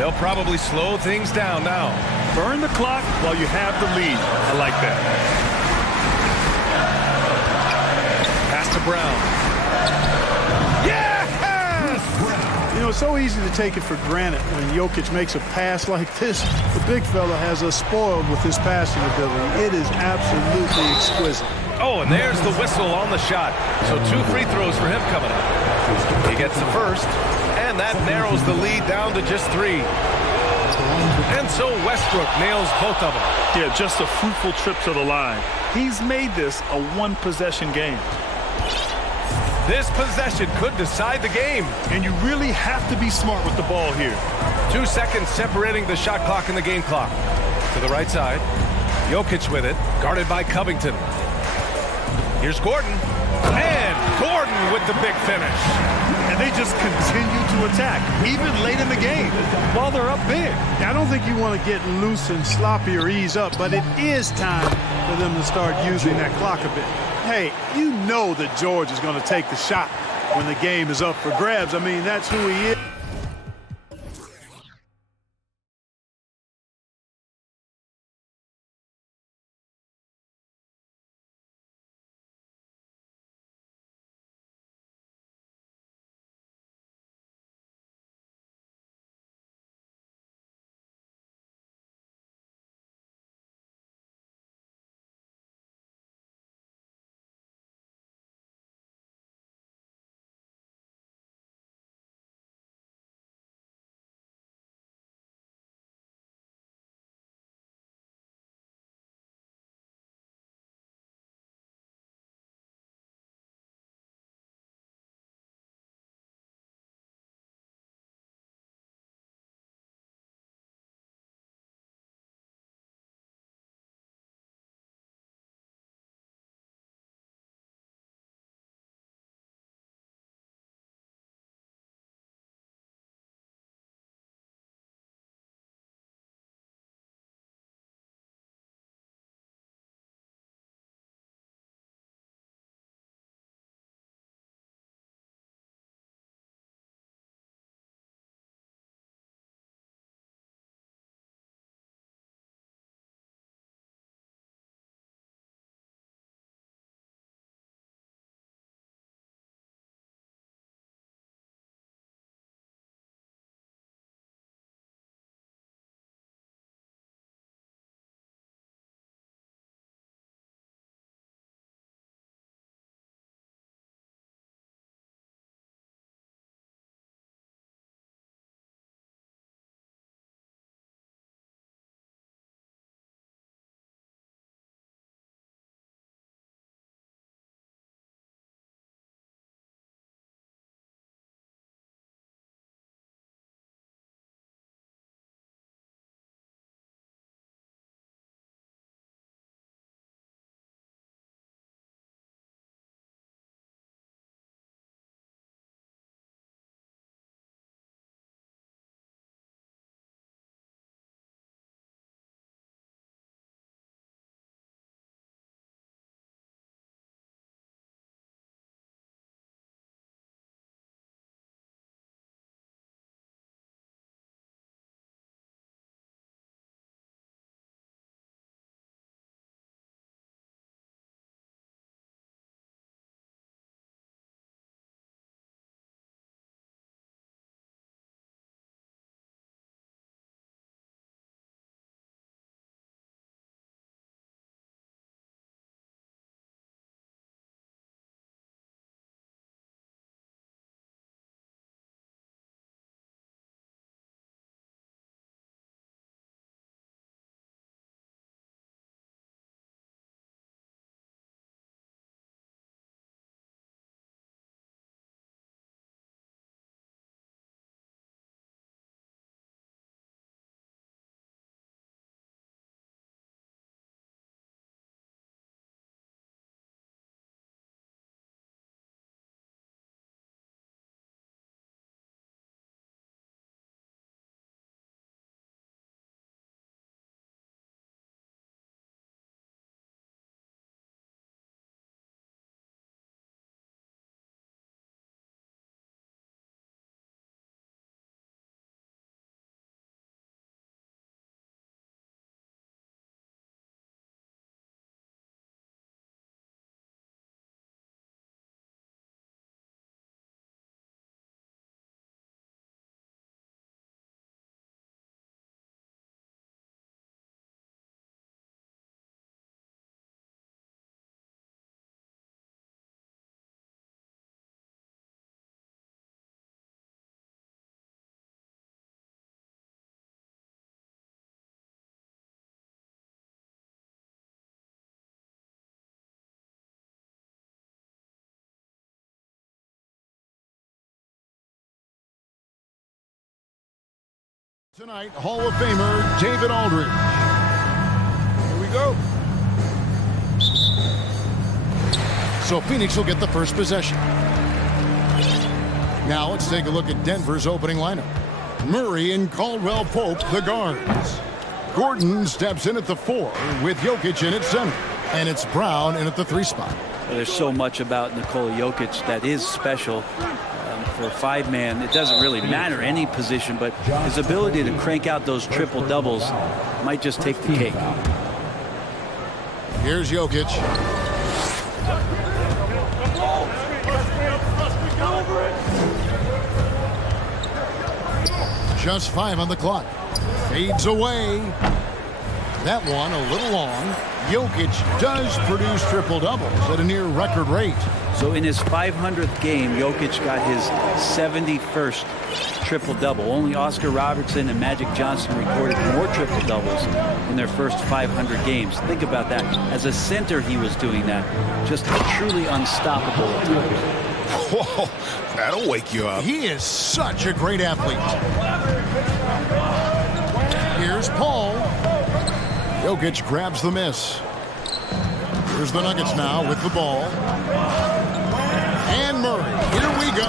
They'll probably slow things down now. Burn the clock while you have the lead. I like that. Pass to Brown. Yes! You know, it's so easy to take it for granted when Jokic makes a pass like this. The big fella has us spoiled with his passing ability. It is absolutely exquisite. Oh, and there's the whistle on the shot. So 2 free throws for him coming up. He gets the first, and that narrows the lead down to just 3. And so Westbrook nails both of them. Yeah, just a fruitful trip to the line. He's made this a one-possession game. This possession could decide the game. And you really have to be smart with the ball here. 2 seconds separating the shot clock and the game clock. To the right side. Jokic with it, guarded by Covington. Here's Gordon. And Gordon with the big finish. And they just continue to attack, even late in the game, while they're up big. I don't think you want to get loose and sloppy or ease up, but it is time for them to start using that clock a bit. Hey, you know that George is going to take the shot when the game is up for grabs. I mean, that's who he is. Tonight, Hall of Famer David Aldridge. Here we go. So Phoenix will get the first possession. Now let's take a look at Denver's opening lineup. Murray and Caldwell Pope, the guards. Gordon steps in at the 4 with Jokic in at center. And it's Brown in at the 3 spot. Well, there's so much about Nikola Jokic that is special. For a 5-man, it doesn't really matter any position, but his ability to crank out those triple doubles might just take the cake. Here's Jokic. Just 5 on the clock. Fades away. That one a little long. Jokic does produce triple doubles at a near record rate. So in his 500th game, Jokic got his 71st triple-double. Only Oscar Robertson and Magic Johnson recorded more triple-doubles in their first 500 games. Think about that. As a center, he was doing that. Just truly unstoppable at times. Whoa, that'll wake you up. He is such a great athlete. Here's Paul. Jokic grabs the miss. Here's the Nuggets now with the ball. And Murray, here we go.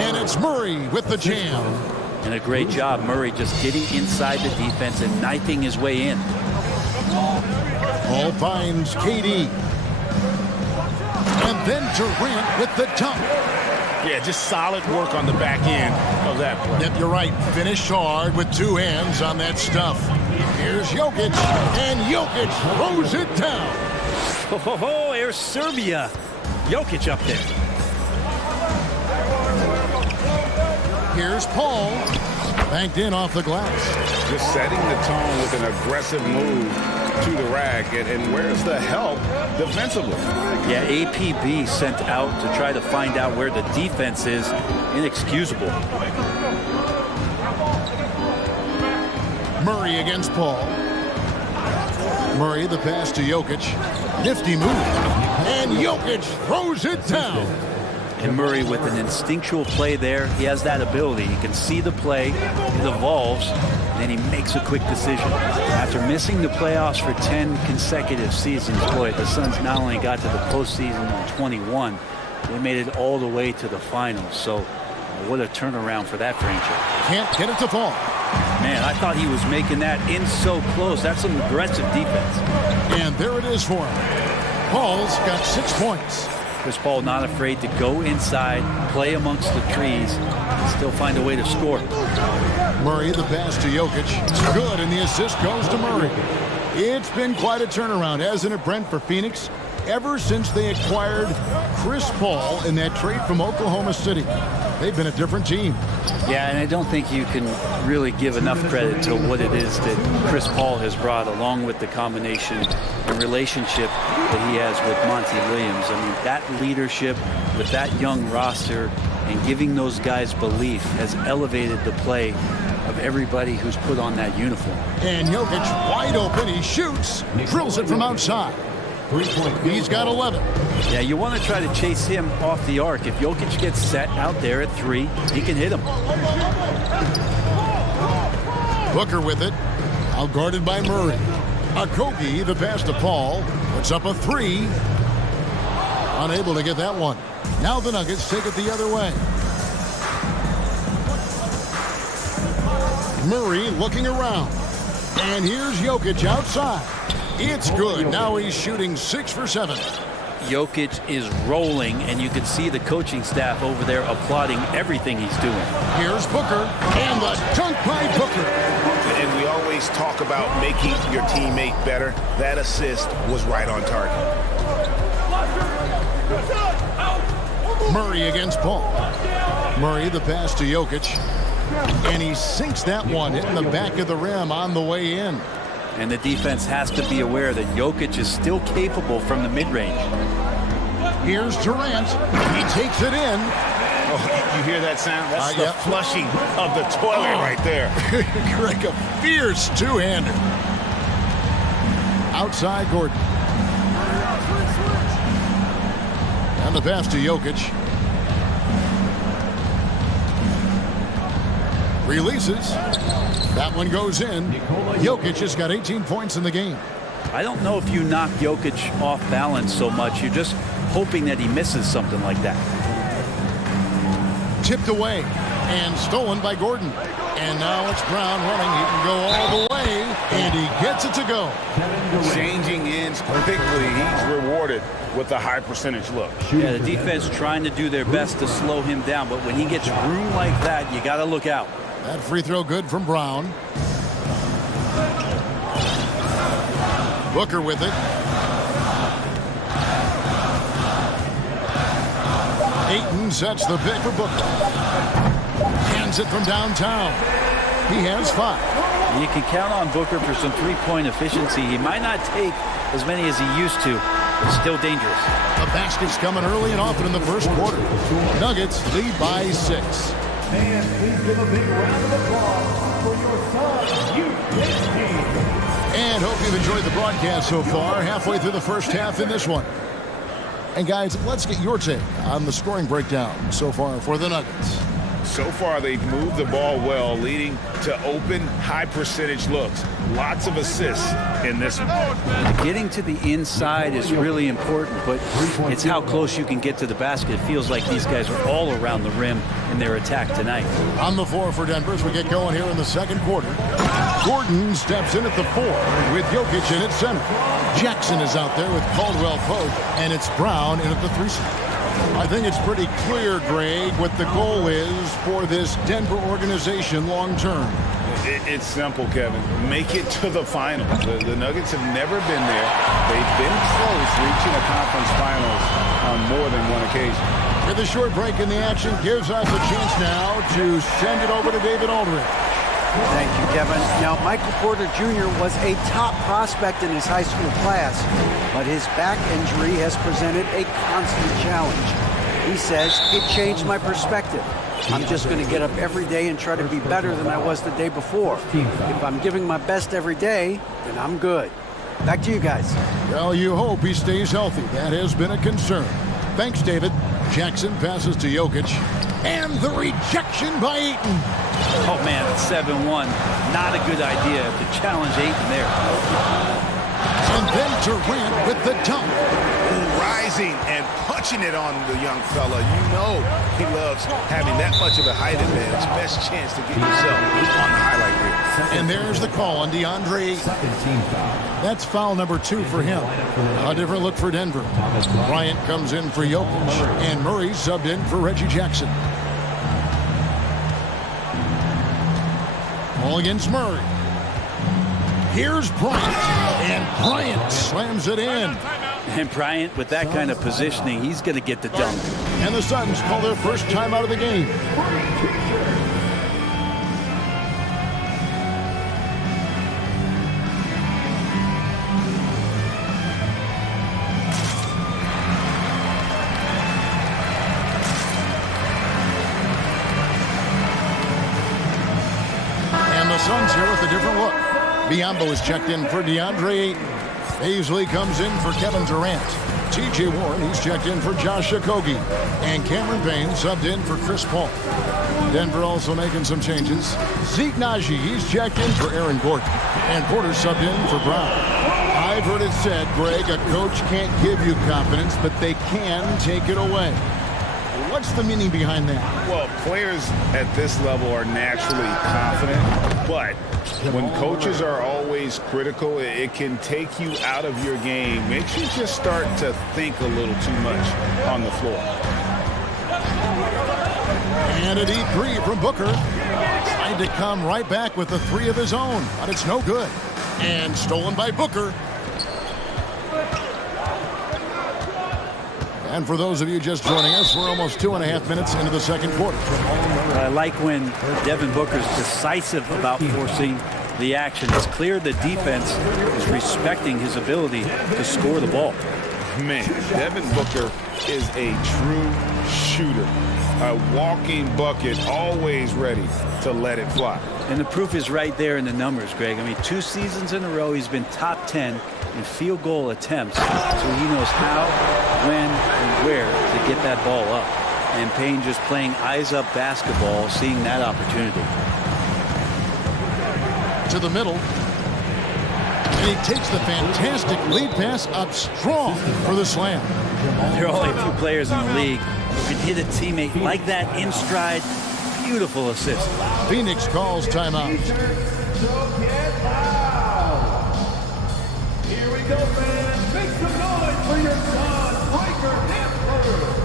And it's Murray with the jam. And a great job, Murray just getting inside the defense and knifing his way in. Paul finds KD. And then Durant with the dunk. Yeah, just solid work on the back end of that play. Yep, you're right. Finished hard with 2 hands on that stuff. Here's Jokic, and Jokic throws it down. Oh, here's Serbia. Jokic up there. Here's Paul, banked in off the glass. Just setting the tone with an aggressive move to the rack. And where's the help defensively? Yeah, APB sent out to try to find out where the defense is. Inexcusable. Murray against Paul. Murray, the pass to Jokic. Nifty move. And Jokic throws it down. And Murray with an instinctual play there. He has that ability. He can see the play, it evolves, and then he makes a quick decision. After missing the playoffs for 10 consecutive seasons, boy, the Suns not only got to the postseason in 21, they made it all the way to the finals. So what a turnaround for that franchise. Can't get it to fall. Man, I thought he was making that in so close. That's some aggressive defense. And there it is for him. Paul's got 6 points. Chris Paul not afraid to go inside, play amongst the trees, and still find a way to score. Murray, the pass to Jokic. Good, and the assist goes to Murray. It's been quite a turnaround, hasn't it, Brent, for Phoenix? Ever since they acquired Chris Paul in that trade from Oklahoma City, they've been a different team. Yeah, and I don't think you can really give enough credit to what it is that Chris Paul has brought, along with the combination and relationship that he has with Monty Williams. I mean, that leadership with that young roster and giving those guys belief has elevated the play of everybody who's put on that uniform. And Jokic wide open, he shoots, drills it from outside. He's got 11. Yeah, you want to try to chase him off the arc. If Jokic gets set out there at 3, he can hit him. Booker with it, out guarded by Murray. Okogie, the pass to Paul, puts up a 3. Unable to get that one. Now the Nuggets take it the other way. Murray looking around. And here's Jokic outside. It's good. Now he's shooting 6 for 7. Jokic is rolling, and you can see the coaching staff over there applauding everything he's doing. Here's Booker, and the dunk by Booker. And we always talk about making your teammate better. That assist was right on target. Murray against Paul. Murray, the pass to Jokic. And he sinks that one, hitting the back of the rim on the way in. And the defense has to be aware that Jokic is still capable from the mid-range. Here's Durant. He takes it in. Oh, you hear that sound? That's the flushing of the toilet right there. Like a fierce two-hander. Outside Gordon. And the pass to Jokic. Releases. That one goes in. Jokic has got 18 points in the game. I don't know if you knock Jokic off balance so much. You're just hoping that he misses something like that. Tipped away and stolen by Gordon. And now it's Brown running. He can go all the way, and he gets it to go. Changing ends quickly. He's rewarded with a high percentage look. Yeah, the defense trying to do their best to slow him down, but when he gets room like that, you got to look out. That free throw good from Brown. Booker with it. Ayton sets the pick for Booker. Hands it from downtown. He has 5. You can count on Booker for some three-point efficiency. He might not take as many as he used to, but still dangerous. The basket's coming early and often in the first quarter. Nuggets lead by 6. And please give a big round of applause for your Suns youth team. And hope you've enjoyed the broadcast so far, halfway through the first half in this one. And guys, let's get your take on the scoring breakdown so far for the Nuggets. So far, they've moved the ball well, leading to open, high-percentage looks. Lots of assists in this one. Getting to the inside is really important, but it's how close you can get to the basket. It feels like these guys are all around the rim in their attack tonight. On the floor for Denver as we get going here in the second quarter. Gordon steps in at the 4 with Jokic in at center. Jackson is out there with Caldwell Pope, and it's Brown in at the 3 spot. I think it's pretty clear, Greg, what the goal is for this Denver organization long term. It's simple, Kevin. Make it to the finals. The Nuggets have never been there. They've been close reaching a conference finals on more than one occasion. With a short break in the action gives us a chance now to send it over to David Aldridge. Thank you, Kevin. Now, Michael Porter Jr. was a top prospect in his high school class, but his back injury has presented a constant challenge. He says, it changed my perspective. I'm just going to get up every day and try to be better than I was the day before. If I'm giving my best every day, then I'm good. Back to you guys. Well, you hope he stays healthy. That has been a concern. Thanks, David. Jackson passes to Jokic. And the rejection by Ayton. Oh, man, it's 7-1. Not a good idea to challenge Ayton there. And then Durant with the dunk. Rising and punching it on the young fella. You know he loves having that much of a height advantage. Best chance to get yourself on the highlight reel. And there's the call on DeAndre. That's foul number 2 for him. A different look for Denver. Bryant comes in for Jokic. And Murray subbed in for Reggie Jackson. All against Murray. Here's Bryant. And Bryant slams it in. And Bryant, with that kind of positioning, he's going to get the dunk. And the Suns call their first time out of the game. And the Suns here with a different look. Biyombo is checked in for DeAndre Ayton. Paisley comes in for Kevin Durant. T.J. Warren, he's checked in for Josh Okogie. And Cameron Payne subbed in for Chris Paul. Denver also making some changes. Zeke Naji, he's checked in for Aaron Gordon. And Porter subbed in for Brown. I've heard it said, Greg, a coach can't give you confidence, but they can take it away. What's the meaning behind that? Well, players at this level are naturally confident, but when coaches are always critical, it can take you out of your game. Makes you just start to think a little too much on the floor. And a deep 3 from Booker. Tried to come right back with a 3 of his own, but it's no good. And stolen by Booker. And for those of you just joining us, we're almost 2.5 minutes into the second quarter. I like when Devin Booker's decisive about forcing the action. It's clear the defense is respecting his ability to score the ball. Man, Devin Booker is a true shooter. A walking bucket, always ready to let it fly. And the proof is right there in the numbers, Greg. I mean, 2 seasons in a row, he's been top 10 in field goal attempts. So he knows how, when, and where to get that ball up. And Payne just playing eyes-up basketball, seeing that opportunity. To the middle. And he takes the fantastic lead pass up strong for the slam. There are only a few players in the league who can hit a teammate like that in stride. Beautiful assist. Phoenix calls timeout. Here we go, fans. Make some noise for your son, Riker Hamburger.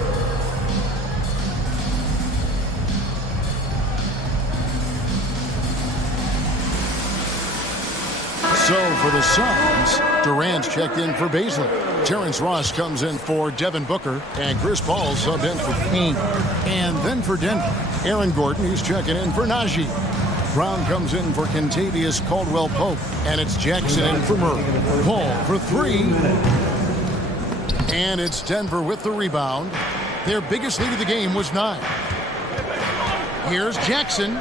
So for the Suns, Durant's checked in for Baisley. Terrence Ross comes in for Devin Booker, and Chris Paul subbed in for Payne. And then for Denver, Aaron Gordon, he's checking in for Najee. Brown comes in for Kentavious Caldwell-Pope, and it's Jackson in for Murray. Paul for three. And it's Denver with the rebound. Their biggest lead of the game was 9. Here's Jackson.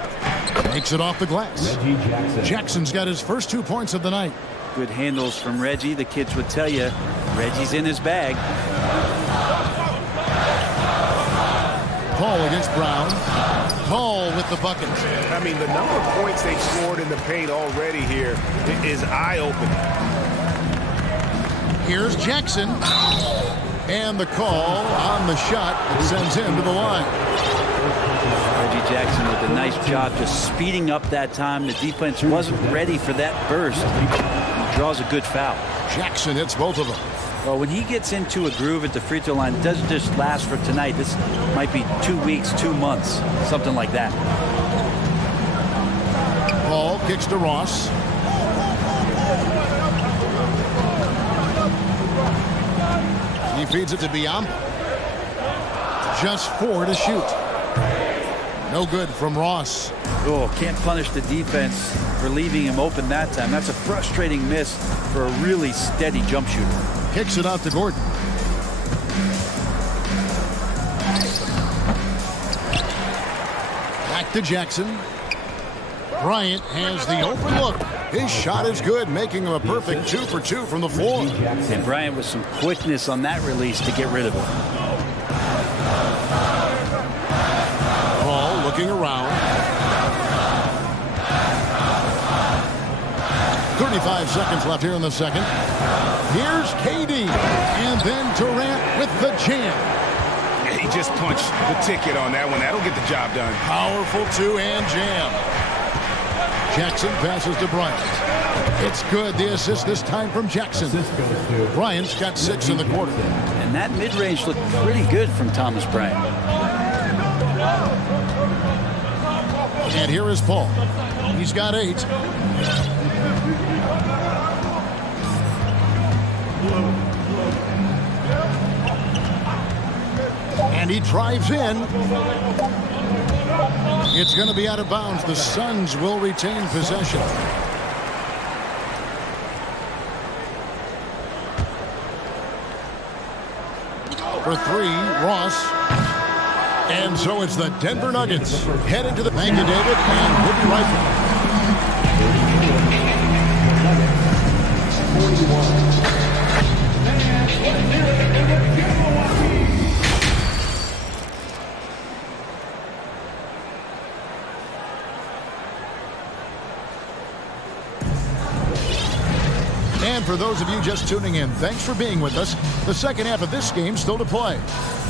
Makes it off the glass. Jackson's got his first 2 points of the night. Good handles from Reggie. The kids would tell you, Reggie's in his bag. Paul against Brown. Paul with the bucket. I mean, the number of points they've scored in the paint already here is eye-opening. Here's Jackson. And the call on the shot that sends him to the line. Reggie Jackson with a nice job just speeding up that time. The defense wasn't ready for that burst. He draws a good foul. Jackson hits both of them. Well, when he gets into a groove at the free throw line, it doesn't just last for tonight. This might be 2 weeks, 2 months, something like that. Paul kicks to Ross. He feeds it to Biombo. Just 4 to shoot. No good from Ross. Oh, can't punish the defense for leaving him open that time. That's a frustrating miss for a really steady jump shooter. Kicks it out to Gordon. Back to Jackson. Bryant has the open look. His shot is good, making him a perfect 2 for 2 from the floor. And Bryant with some quickness on that release to get rid of it. Paul looking around. 35 seconds left here in the second. Here's KD. And then Durant with the jam. He just punched the ticket on that one. That'll get the job done. Powerful 2-hand jam. Jackson passes to Bryant. It's good. The assist this time from Jackson. Bryant's got 6 in the quarter. And that mid-range looked pretty good from Thomas Bryant. And here is Paul. He's got 8. And he drives in. It's going to be out of bounds. The Suns will retain possession. For 3, Ross. And so it's the Denver Nuggets headed to the... Thank you, David, and we'll be right back. And for those of you just tuning in, thanks for being with us. The second half of this game still to play.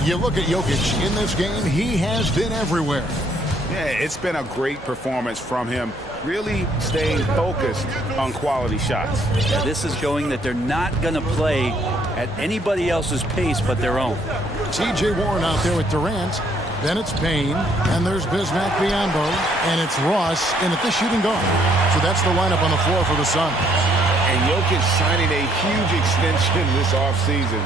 You look at Jokic in this game, he has been everywhere. Yeah, it's been a great performance from him. Really staying focused on quality shots. Yeah, this is showing that they're not going to play at anybody else's pace but their own. T.J. Warren out there with Durant. Then it's Payne, and there's Bismack Biyombo, and it's Ross in at the shooting guard. So that's the lineup on the floor for the Suns. And Jokic signing a huge extension this offseason.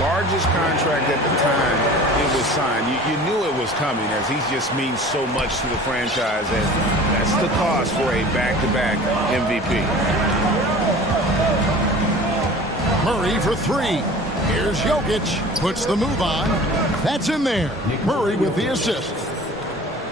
Largest contract at the time it was signed. You knew it was coming, as he just means so much to the franchise, and that's the cost for a back-to-back MVP. Murray for 3. Here's Jokic. Puts the move on. That's in there. Murray with the assist.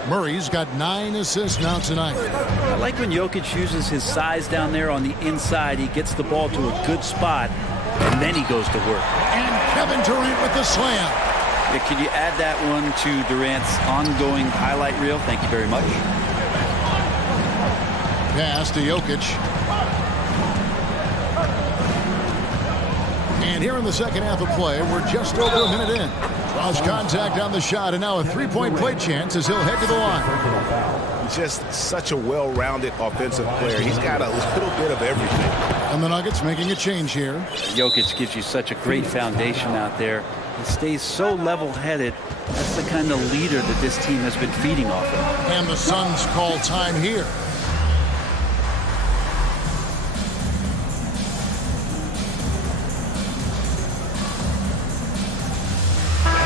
Murray's got 9 assists now tonight. I like when Jokic uses his size down there on the inside. He gets the ball to a good spot, and then he goes to work. And Kevin Durant with the slam. Yeah, could you add that one to Durant's ongoing highlight reel? Thank you very much. Pass to Jokic. And here in the second half of play, we're just over a minute in. Cross contact on the shot, and now a three-point play chance as he'll head to the line. Just such a well-rounded offensive player. He's got a little bit of everything. And the Nuggets making a change here. Jokic gives you such a great foundation out there. He stays so level-headed. That's the kind of leader that this team has been feeding off of. And the Suns call time here.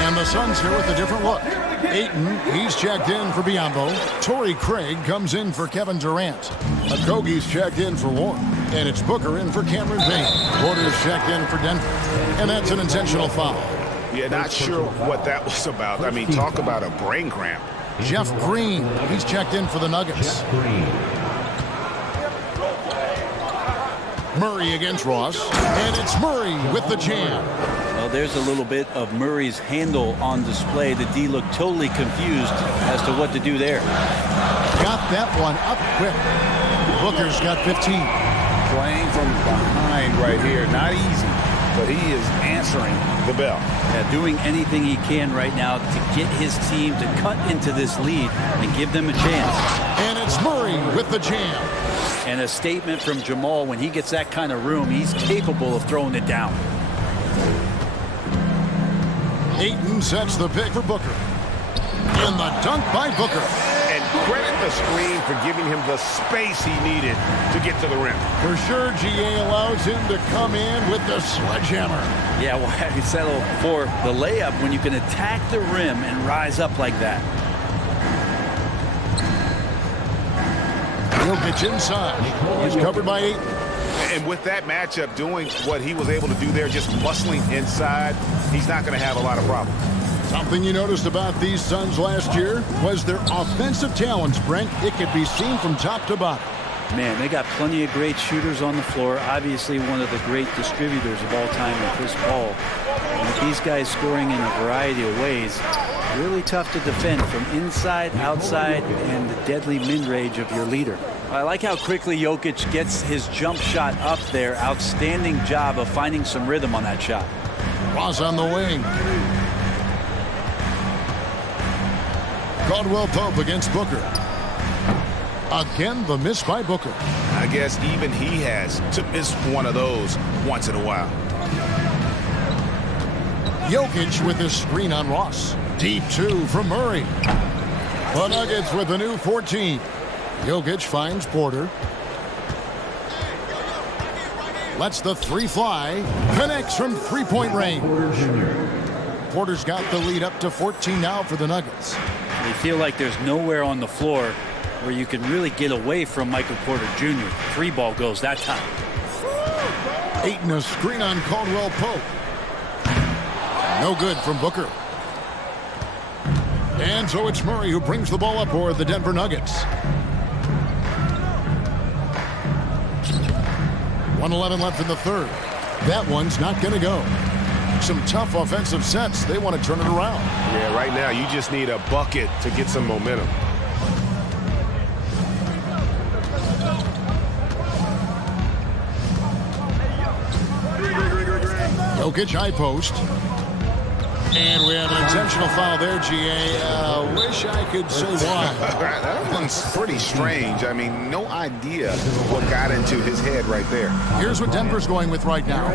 And the Suns here with a different look. Ayton, he's checked in for Biyombo. Torrey Craig comes in for Kevin Durant. Okogie's checked in for Warren. And it's Booker in for Cameron Payne. Porter's checked in for Denver. And that's an intentional foul. Yeah, not sure what that was about. I mean, talk about a brain cramp. Jeff Green, he's checked in for the Nuggets. Murray against Ross. And it's Murray with the jam. Well, there's a little bit of Murray's handle on display. The D looked totally confused as to what to do there. Got that one up quick. Booker's got 15. Playing from behind right here. Not easy, but he is answering the bell. Yeah, doing anything he can right now to get his team to cut into this lead and give them a chance. And it's Murray with the jam. And a statement from Jamal, when he gets that kind of room, he's capable of throwing it down. Ayton sets the pick for Booker. And the dunk by Booker. And credit the screen for giving him the space he needed to get to the rim. For sure, GA allows him to come in with the sledgehammer. Yeah, why you settle for the layup when you can attack the rim and rise up like that? Jokic inside. He's covered by Ayton. And with that matchup, doing what he was able to do there, just muscling inside, he's not going to have a lot of problems. Something you noticed about these Suns last year was their offensive talents, Brent. It could be seen from top to bottom. Man, they got plenty of great shooters on the floor. Obviously, one of the great distributors of all time in Chris Paul. And with these guys scoring in a variety of ways, really tough to defend from inside, outside, and the deadly mid-range of your leader. I like how quickly Jokic gets his jump shot up there. Outstanding job of finding some rhythm on that shot. Ross on the wing. Caldwell Pope against Booker. Again, the miss by Booker. I guess even he has to miss one of those once in a while. Jokic with his screen on Ross. Deep two from Murray. The Nuggets with a new 14. Jokic finds Porter. Lets the three fly. Connects from three-point range. Porter's got the lead up to 14 now for the Nuggets. They feel like there's nowhere on the floor where you can really get away from Michael Porter Jr. Three ball goes that time. Ayton a screen on Caldwell Pope. No good from Booker. And so it's Murray who brings the ball up for the Denver Nuggets. 1:11 left in the third. That one's not going to go. Some tough offensive sets. They want to turn it around. Yeah, right now you just need a bucket to get some momentum. Jokic high post. And we have an intentional foul there, GA. Wish I could say why. That one's pretty strange. I mean, no idea what got into his head right there. Here's what Denver's going with right now.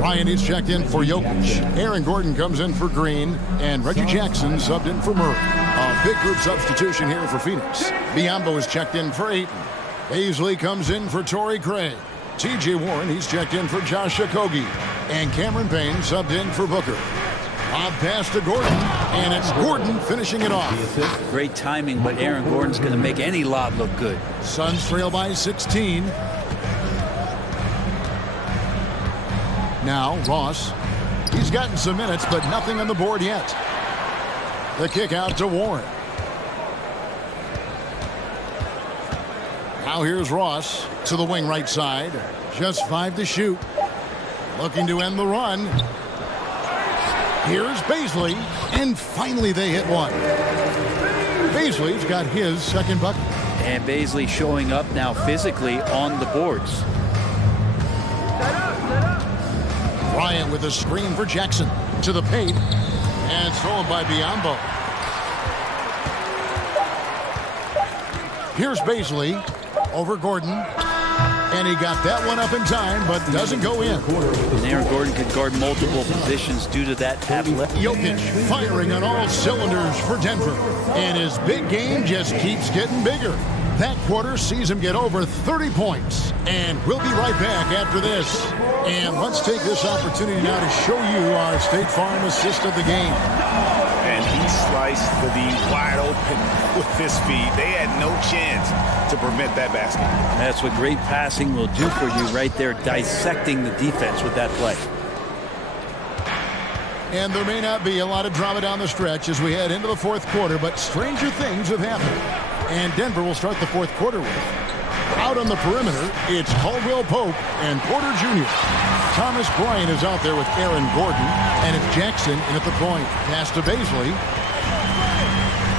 Ryan is checked in for Jokic. Aaron Gordon comes in for Green. And Reggie Jackson subbed in for Murray. A big group substitution here for Phoenix. Biyombo is checked in for Ayton. Paisley comes in for Torrey Craig. T.J. Warren, he's checked in for Josh Okogie. And Cameron Payne subbed in for Booker. Bob pass to Gordon, and it's Gordon finishing it off. Great timing, but Aaron Gordon's going to make any lob look good. Suns trail by 16. Now, Ross. He's gotten some minutes, but nothing on the board yet. The kick out to Warren. Now here's Ross to the wing right side. Just 5 to shoot. Looking to end the run. Here's Paisley, and finally they hit one. Paisley's got his second bucket. And Paisley showing up now physically on the boards. Bryant with a screen for Jackson. To the paint. And stolen by Biombo. Here's Baisley over Gordon. And he got that one up in time, but doesn't go in. And Aaron Gordon could guard multiple positions due to that athletic. Jokic firing on all cylinders for Denver. And his big game just keeps getting bigger. That quarter sees him get over 30 points. And we'll be right back after this. And let's take this opportunity now to show you our State Farm assist of the game. And he sliced for the wide open with this feed. They had no chance to prevent that basket. That's what great passing will do for you right there, dissecting the defense with that play. And there may not be a lot of drama down the stretch as we head into the fourth quarter, but stranger things have happened. And Denver will start the fourth quarter with. Out on the perimeter, it's Caldwell Pope and Porter Jr. Thomas Bryant is out there with Aaron Gordon, and it's Jackson in at the point. Pass to Baisley.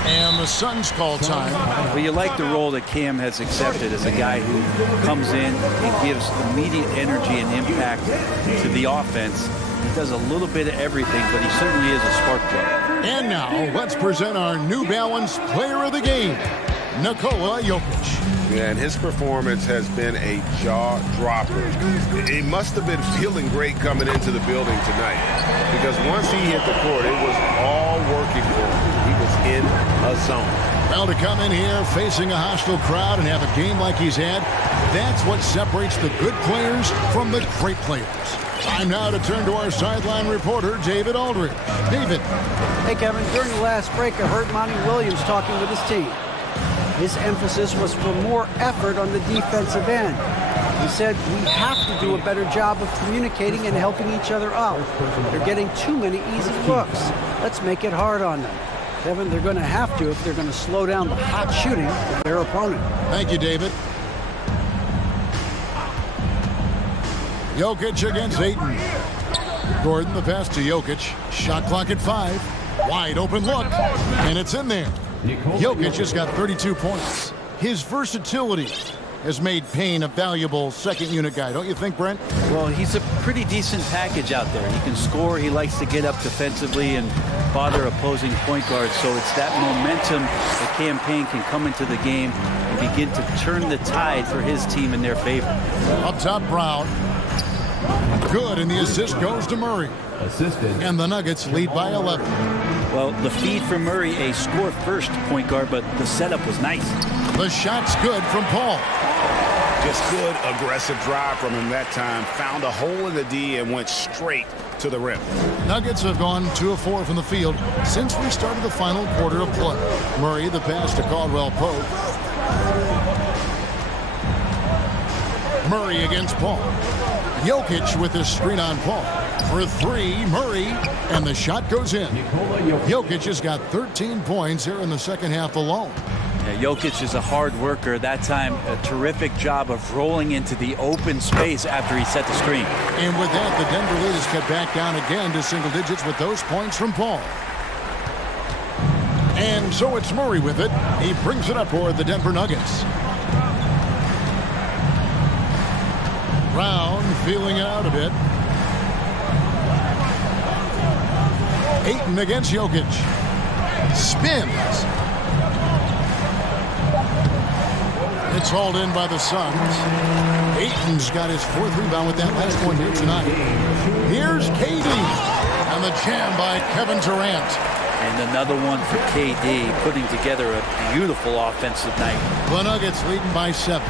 And the Suns call time. Well, you like the role that Cam has accepted as a guy who comes in and gives immediate energy and impact to the offense. He does a little bit of everything, but he certainly is a spark plug. And now, let's present our New Balance Player of the Game, Nikola Jokic. Yeah, and his performance has been a jaw-dropper. He must have been feeling great coming into the building tonight, because once he hit the court, it was all working for him. He was in a zone. Well, to come in here facing a hostile crowd and have a game like he's had, that's what separates the good players from the great players. Time now to turn to our sideline reporter, David Aldridge. David. Hey, Kevin. During the last break, I heard Monty Williams talking with his team. His emphasis was for more effort on the defensive end. He said we have to do a better job of communicating and helping each other out. They're getting too many easy looks. Let's make it hard on them. Kevin, they're going to have to if they're going to slow down the hot shooting of their opponent. Thank you, David. Jokic against Ayton. Gordon, the pass to Jokic. Shot clock at 5. Wide open look. And it's in there. Jokic has got 32 points. His versatility has made Payne a valuable second unit guy, don't you think, Brent? Well, he's a pretty decent package out there. He can score. He likes to get up defensively and bother opposing point guards. So it's that momentum that Cam Payne can come into the game and begin to turn the tide for his team in their favor. Up top, Brown. Good, and the assist goes to Murray. And the Nuggets lead by 11. Well, the feed for Murray, a score-first point guard, but the setup was nice. The shot's good from Paul. Just good, aggressive drive from him that time. Found a hole in the D and went straight to the rim. Nuggets have gone 2 of 4 from the field since we started the final quarter of play. Murray, the pass to Caldwell Pope. Murray against Paul. Jokic with his screen on Paul. For 3, Murray, and the shot goes in. Jokic has got 13 points here in the second half alone. Yeah, Jokic is a hard worker. That time, a terrific job of rolling into the open space after he set the screen. And with that, the Denver lead is cut back down again to single digits with those points from Paul. And so it's Murray with it. He brings it up for the Denver Nuggets. Brown feeling it out a bit. Ayton against Jokic. Spins. It's hauled in by the Suns. Ayton's got his 4th rebound with that last one here tonight. Here's KD. And the jam by Kevin Durant. And another one for KD, putting together a beautiful offensive night. The Nuggets leading by 7.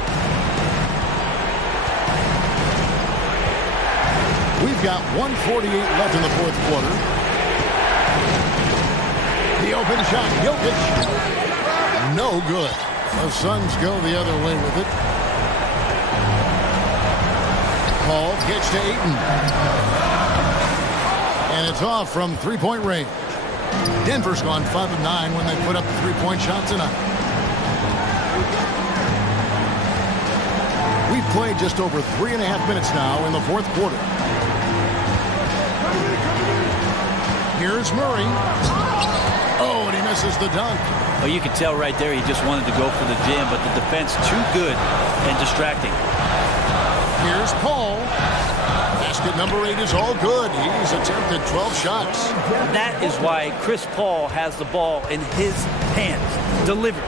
We've got 1:48 left in the fourth quarter. The open shot, Jokic. No good. The Suns go the other way with it. Paul gets to Ayton. And it's off from three-point range. Denver's gone 5 of 9 when they put up the three-point shot tonight. We've played just over 3.5 minutes now in the fourth quarter. Here's Murray. Oh, and he misses the dunk. Well, you could tell right there he just wanted to go for the jam, but the defense too good and distracting. Here's Paul. Pass Basket number 8 is all good. He's attempted 12 shots. That is why Chris Paul has the ball in his hands. Delivered.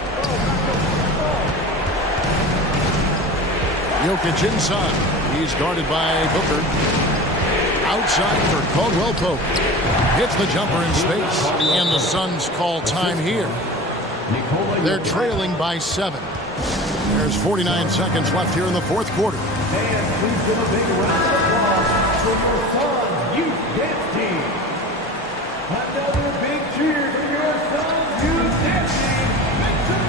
Jokic inside. He's guarded by Booker. Outside for Caldwell Pope. Hits the jumper in space. And the Suns call time here. They're trailing by 7. There's 49 seconds left here in the fourth quarter. And please give a big round of applause for your Suns Youth Dance Team. Another big cheer for your Suns Youth Dance Team. Make some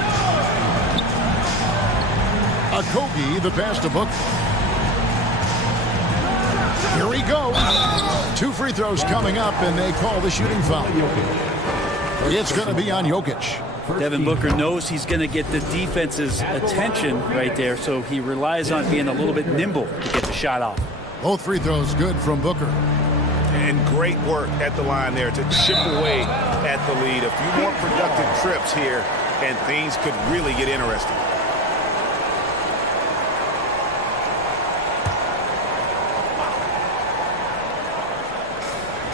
noise! Okogie, the pass to Booker. Here he goes. 2 free throws coming up, and they call the shooting foul. It's going to be on Jokic. Devin Booker knows he's going to get the defense's attention right there, so he relies on being a little bit nimble to get the shot off. Both free throws good from Booker. And great work at the line there to chip away at the lead. A few more productive trips here, and things could really get interesting.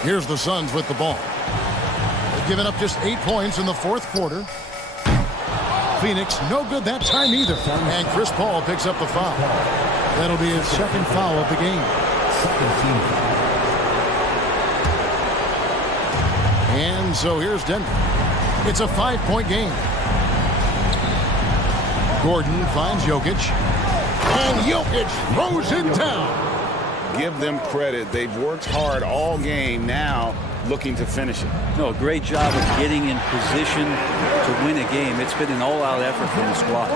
Here's the Suns with the ball. They've given up just 8 points in the fourth quarter. Phoenix, no good that time either. And Chris Paul picks up the foul. That'll be his second foul of the game. And so here's Denver. It's a 5-point game. Gordon finds Jokic. And Jokic throws it down. Give them credit. They've worked hard all game, now looking to finish it. No, great job of getting in position to win a game. It's been an all-out effort from the squad.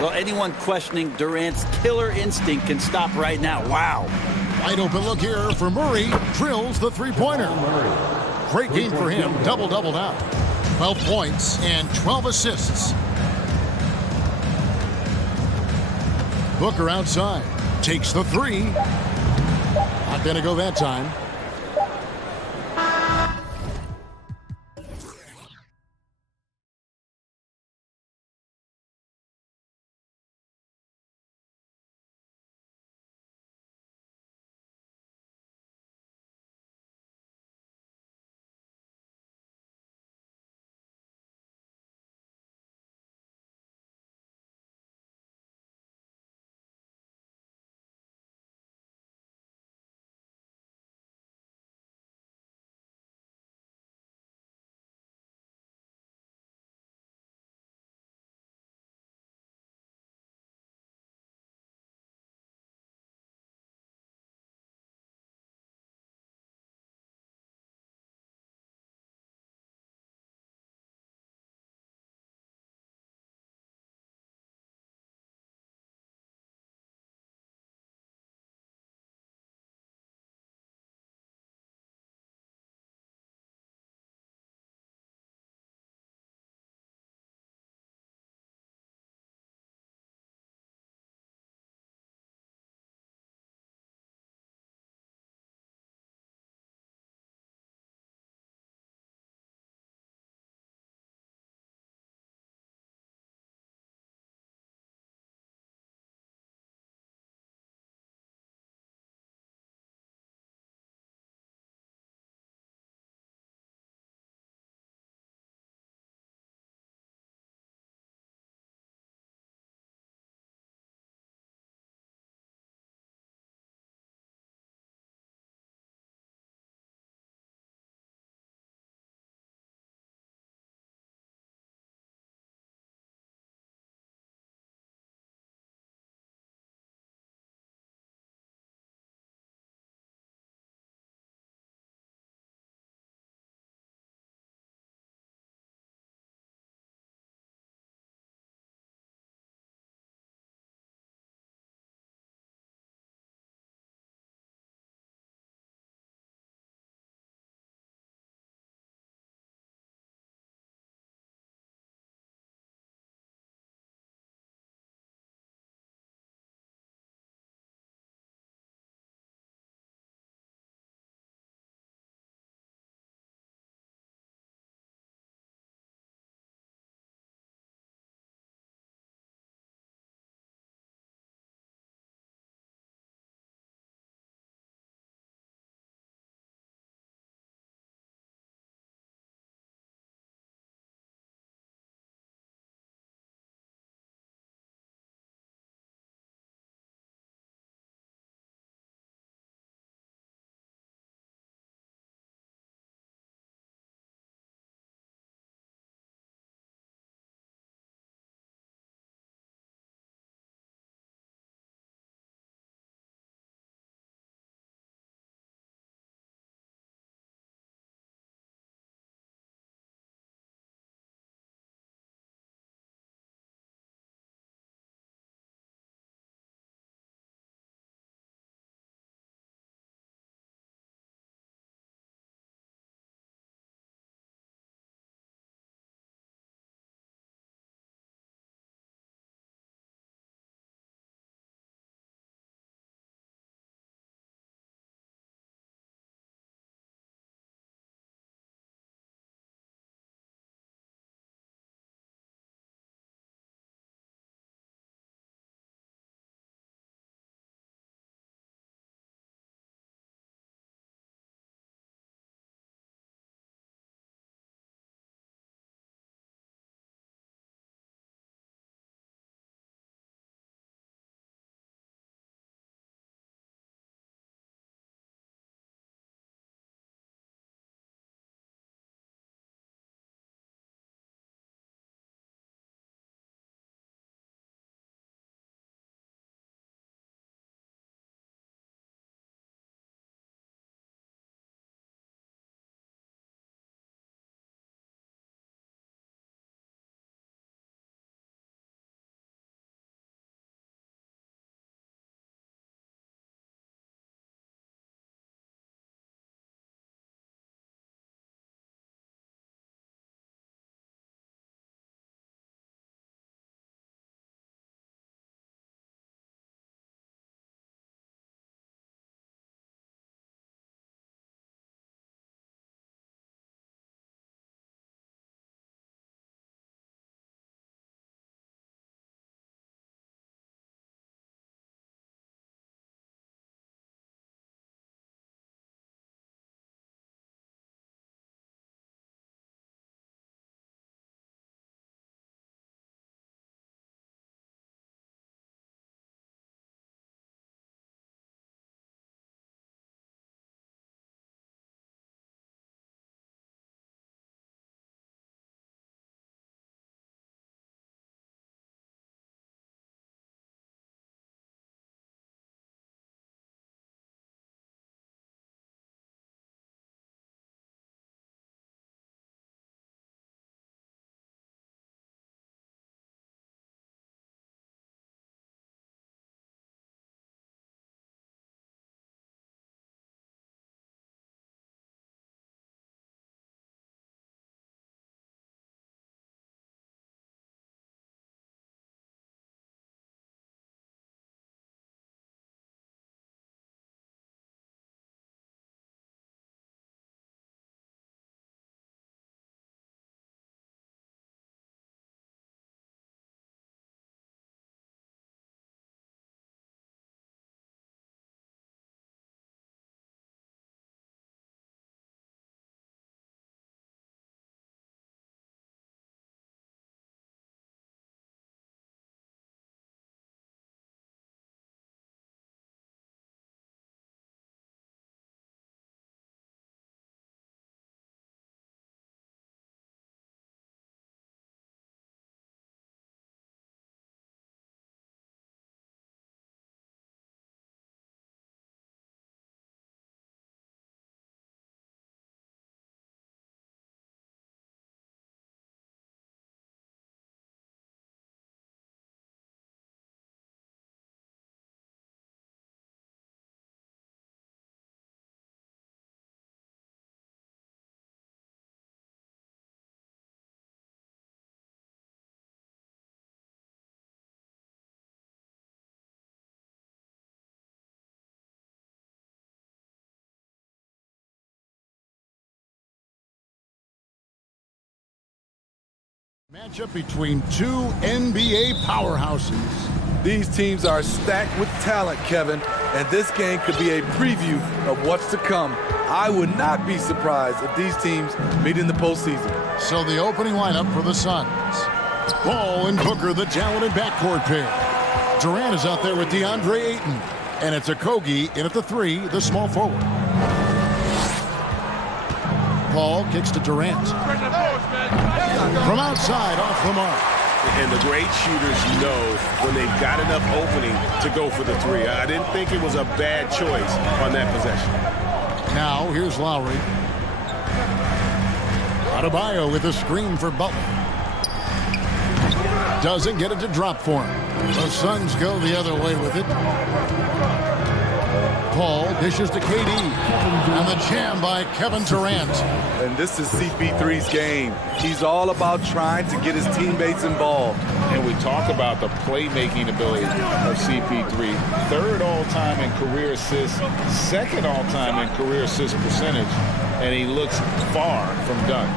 Well, anyone questioning Durant's killer instinct can stop right now. Wow. Wide open look here for Murray. Drills the three-pointer. Great game for him. Double-double now. 12 points and 12 assists. Booker outside. Takes the three. Not going to go that time. Matchup between two NBA powerhouses. These teams are stacked with talent, Kevin, and this game could be a preview of what's to come. I would not be surprised if these teams meet in the postseason. So the opening lineup for the Suns. Ball and Booker, the talented backcourt pair. Durant is out there with DeAndre Ayton. And it's Okogie in at the three, the small forward. Paul kicks to Durant. From outside, off the mark. And the great shooters know when they've got enough opening to go for the three. I didn't think it was a bad choice on that possession. Now, here's Lowry. Adebayo with a screen for Butler. Doesn't get it to drop for him. The Suns go the other way with it. Paul dishes to KD. And the jam by Kevin Durant. And this is CP3's game. He's all about trying to get his teammates involved. And we talk about the playmaking ability of CP3. Third all-time in career assists, second all-time in career assist percentage, and he looks far from done.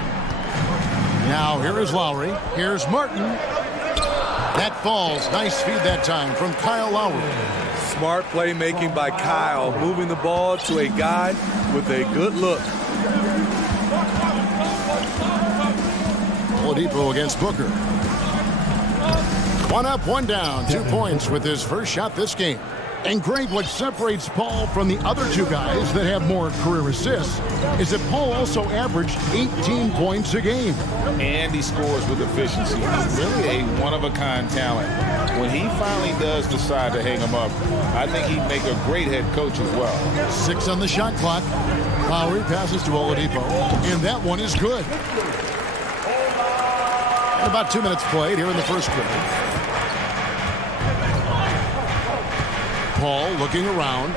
Now here is Lowry. Here's Martin. That falls. Nice feed that time from Kyle Lowry. Smart playmaking by Kyle, moving the ball to a guy with a good look. Oladipo against Booker. One up, one down. 2 points with his first shot this game. And Greg, what separates Paul from the other two guys that have more career assists is that Paul also averaged 18 points a game. And he scores with efficiency. He's really a one-of-a-kind talent. When he finally does decide to hang him up, I think he'd make a great head coach as well. 6 on the shot clock. Lowry passes to Oladipo, and that one is good. And about 2 minutes played here in the first quarter. Paul looking around.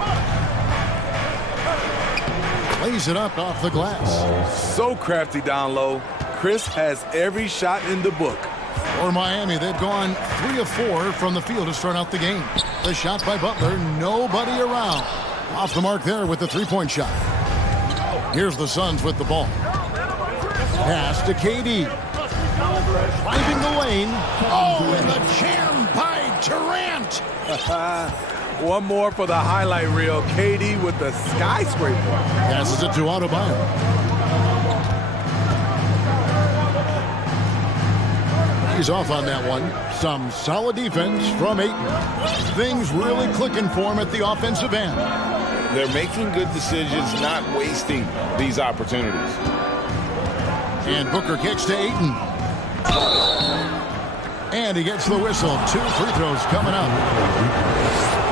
Lays it up off the glass. So crafty down low. Chris has every shot in the book. For Miami, they've gone 3 of 4 from the field to start out the game. The shot by Butler, nobody around. Off the mark there with the three-point shot. Here's the Suns with the ball. Pass to KD. Finding the lane. Oh, and the jam by Durant. One more for the highlight reel. KD with the skyscraper. Passes it to Adebayo. He's off on that one. Some solid defense from Ayton. Things really clicking for him at the offensive end. They're making good decisions, not wasting these opportunities. And Booker kicks to Ayton. And he gets the whistle. 2 free throws coming up.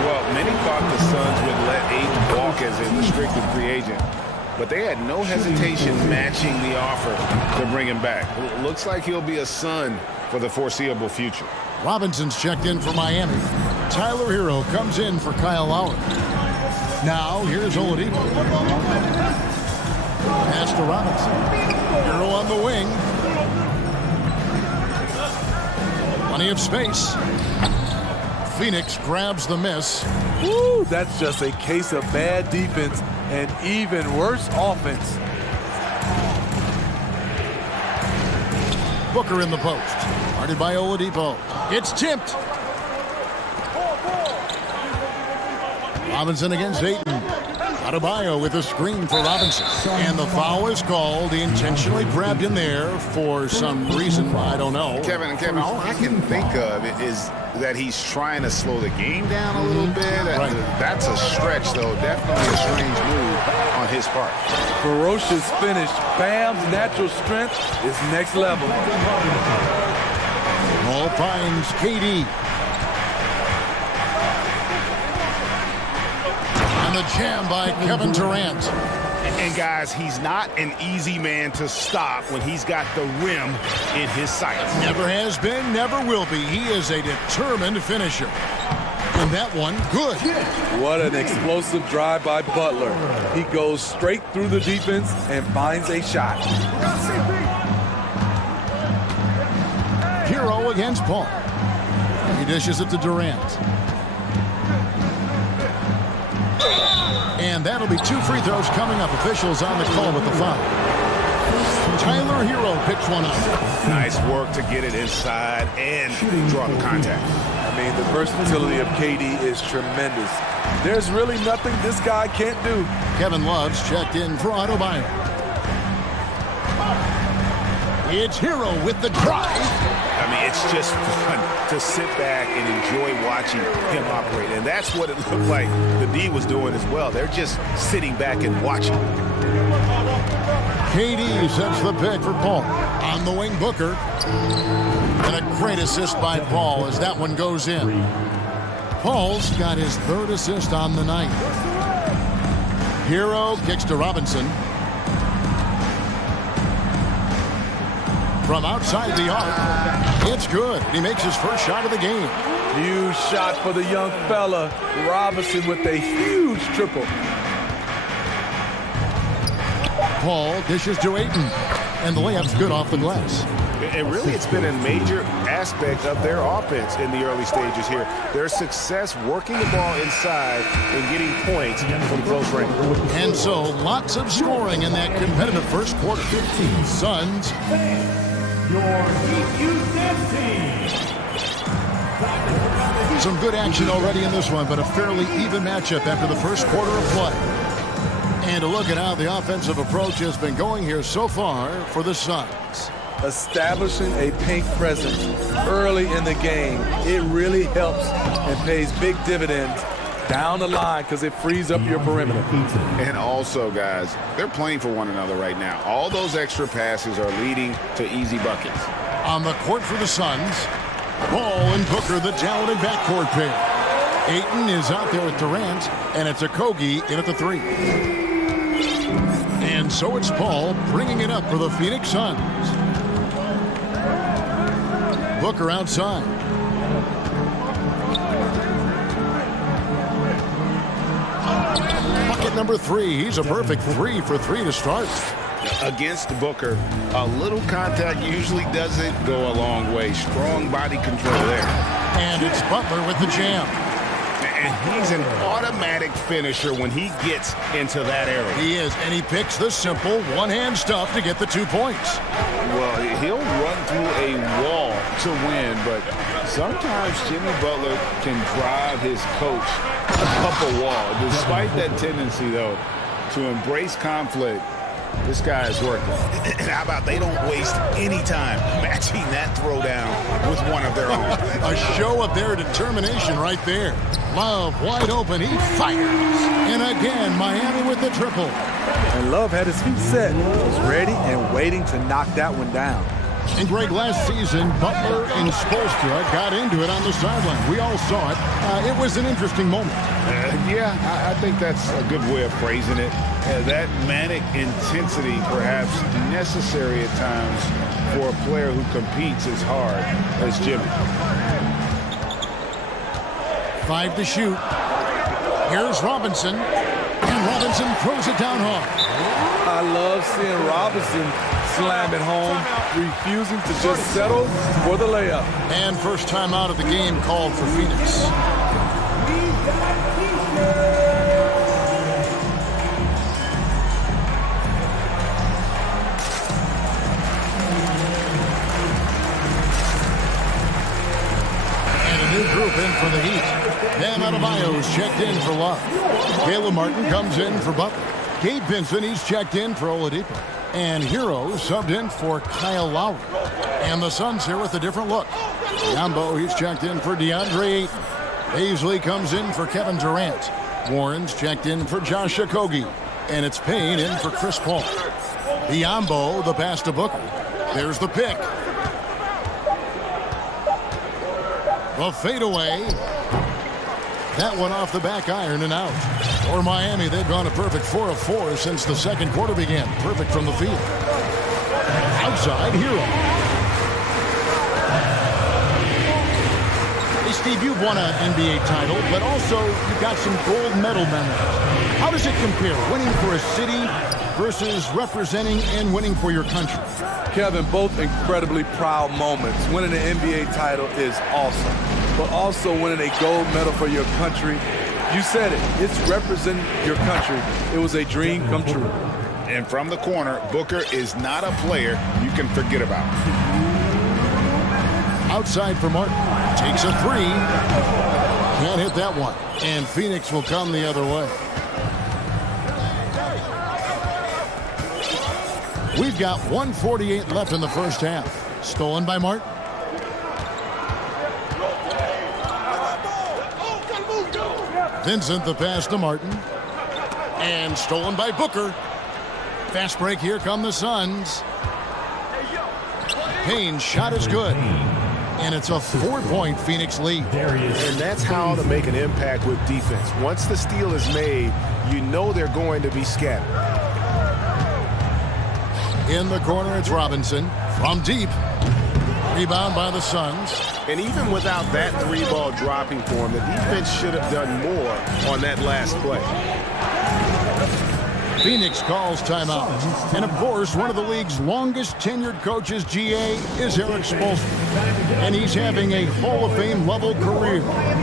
Well, many thought the Suns would let Ayton walk as a restricted free agent, but they had no hesitation matching the offer to bring him back. It looks like he'll be a Sun for the foreseeable future. Robinson's checked in for Miami. Tyler Hero comes in for Kyle Lowry. Now, here's Oladipo. Pass to Robinson. Hero on the wing. Plenty of space. Phoenix grabs the miss. Woo, that's just a case of bad defense and even worse offense. Booker in the post. Guarded by Oladipo. It's tipped. Robinson against Ayton. Adebayo with a screen for Robinson. And the foul is called. He intentionally grabbed him there for some reason. I don't know. Kevin, all I can think of is that he's trying to slow the game down a little bit. Right. That's a stretch, though. Definitely a strange move on his part. Ferocious finish. Bam's natural strength is next level. Ball finds KD. And the jam by Kevin Durant. And guys, he's not an easy man to stop when he's got the rim in his sights. Never has been, never will be. He is a determined finisher. And that one, good. What an explosive drive by Butler. He goes straight through the defense and finds a shot. Hero against Paul. He dishes it to Durant. And that'll be 2 free throws coming up. Officials on the call with the foul. Tyler Hero picks one up. Nice work to get it inside and draw the contact. I mean, the versatility of KD is tremendous. There's really nothing this guy can't do. Kevin Love's checked in for Autobio. It's Hero with the drive. I mean, it's just fun to sit back and enjoy watching him operate. And that's what it looked like the D was doing as well. They're just sitting back and watching. KD sets the pick for Paul. On the wing, Booker. And a great assist by Paul as that one goes in. Paul's got his third assist on the night. Hero kicks to Robinson. From outside the arc, it's good. He makes his first shot of the game. Huge shot for the young fella. Robinson with a huge triple. Paul dishes to Ayton, and the layup's good off the glass. And really, it's been a major aspect of their offense in the early stages here. Their success working the ball inside and getting points from close range. And so, lots of scoring in that competitive first quarter. Suns. Some good action already in this one, but a fairly even matchup after the first quarter of play. And a look at how the offensive approach has been going here so far for the Suns. Establishing a paint presence early in the game, it really helps and pays big dividends down the line because it frees up your perimeter. And also, guys, they're playing for one another right now. All those extra passes are leading to easy buckets. On the court for the Suns, Paul and Booker, the talented backcourt pair. Ayton is out there with Durant, and it's Okogie in at the three. And so it's Paul bringing it up for the Phoenix Suns. Booker outside. Bucket number three. He's a perfect 3 for 3 to start. Against Booker, a little contact usually doesn't go a long way. Strong body control there. And it's Butler with the jam. And he's an automatic finisher when he gets into that area. He is, and he picks the simple one-hand stuff to get the 2 points. Well, he'll run through a wall to win, but sometimes Jimmy Butler can drive his coach up a wall. Despite that tendency, though, to embrace conflict, this guy is working. And how about they don't waste any time matching that throwdown with one of their own. A show of their determination right there. Love wide open. He fires. And again, Miami with the triple. And Love had his feet set. Was ready and waiting to knock that one down. And Greg, last season, Butler and Spoelstra got into it on the sideline. We all saw it. It was an interesting moment. Yeah, I think that's a good way of phrasing it. That manic intensity perhaps necessary at times for a player who competes as hard as Jimmy. 5 to shoot. Here's Robinson. And Robinson throws it down hard. I love seeing Robinson slam it home, refusing to just settle for the layup. And first time out of the game called for Phoenix. And a new group in for the Heat. Bam Adebayo's checked in for Love. Caleb Martin comes in for Butler. Gabe Vincent, he's checked in for Oladipo. And Hero subbed in for Kyle Lowry. And the Suns here with a different look. Yambo, he's checked in for DeAndre Ayton. Paisley comes in for Kevin Durant. Warren's checked in for Josh Okogie. And it's Payne in for Chris Paul. Yambo, the pass to Booker. There's the pick. The fadeaway. That one off the back iron and out. For Miami, they've gone a perfect 4 of 4 since the second quarter began. Perfect from the field. Outside, Hero. Hey, Steve, you've won an NBA title, but also you've got some gold medal memories. How does it compare, winning for a city versus representing and winning for your country? Kevin, both incredibly proud moments. Winning an NBA title is awesome, but also winning a gold medal for your country, you said it, it's representing your country. It was a dream come true. And from the corner, Booker is not a player you can forget about. Outside for Martin. Takes a three. Can't hit that one. And Phoenix will come the other way. We've got 1:48 left in the first half. Stolen by Martin. Vincent the pass to Martin. And stolen by Booker. Fast break, here come the Suns. Payne's shot is good. And it's a 4-point Phoenix lead. And that's how to make an impact with defense. Once the steal is made, you know they're going to be scattered. In the corner, it's Robinson. From deep. Rebound by the Suns. And even without that three-ball dropping for him, the defense should have done more on that last play. Phoenix calls timeout. And of course, one of the league's longest tenured coaches, GA, is Eric Spoelstra. And he's having a Hall of Fame level career.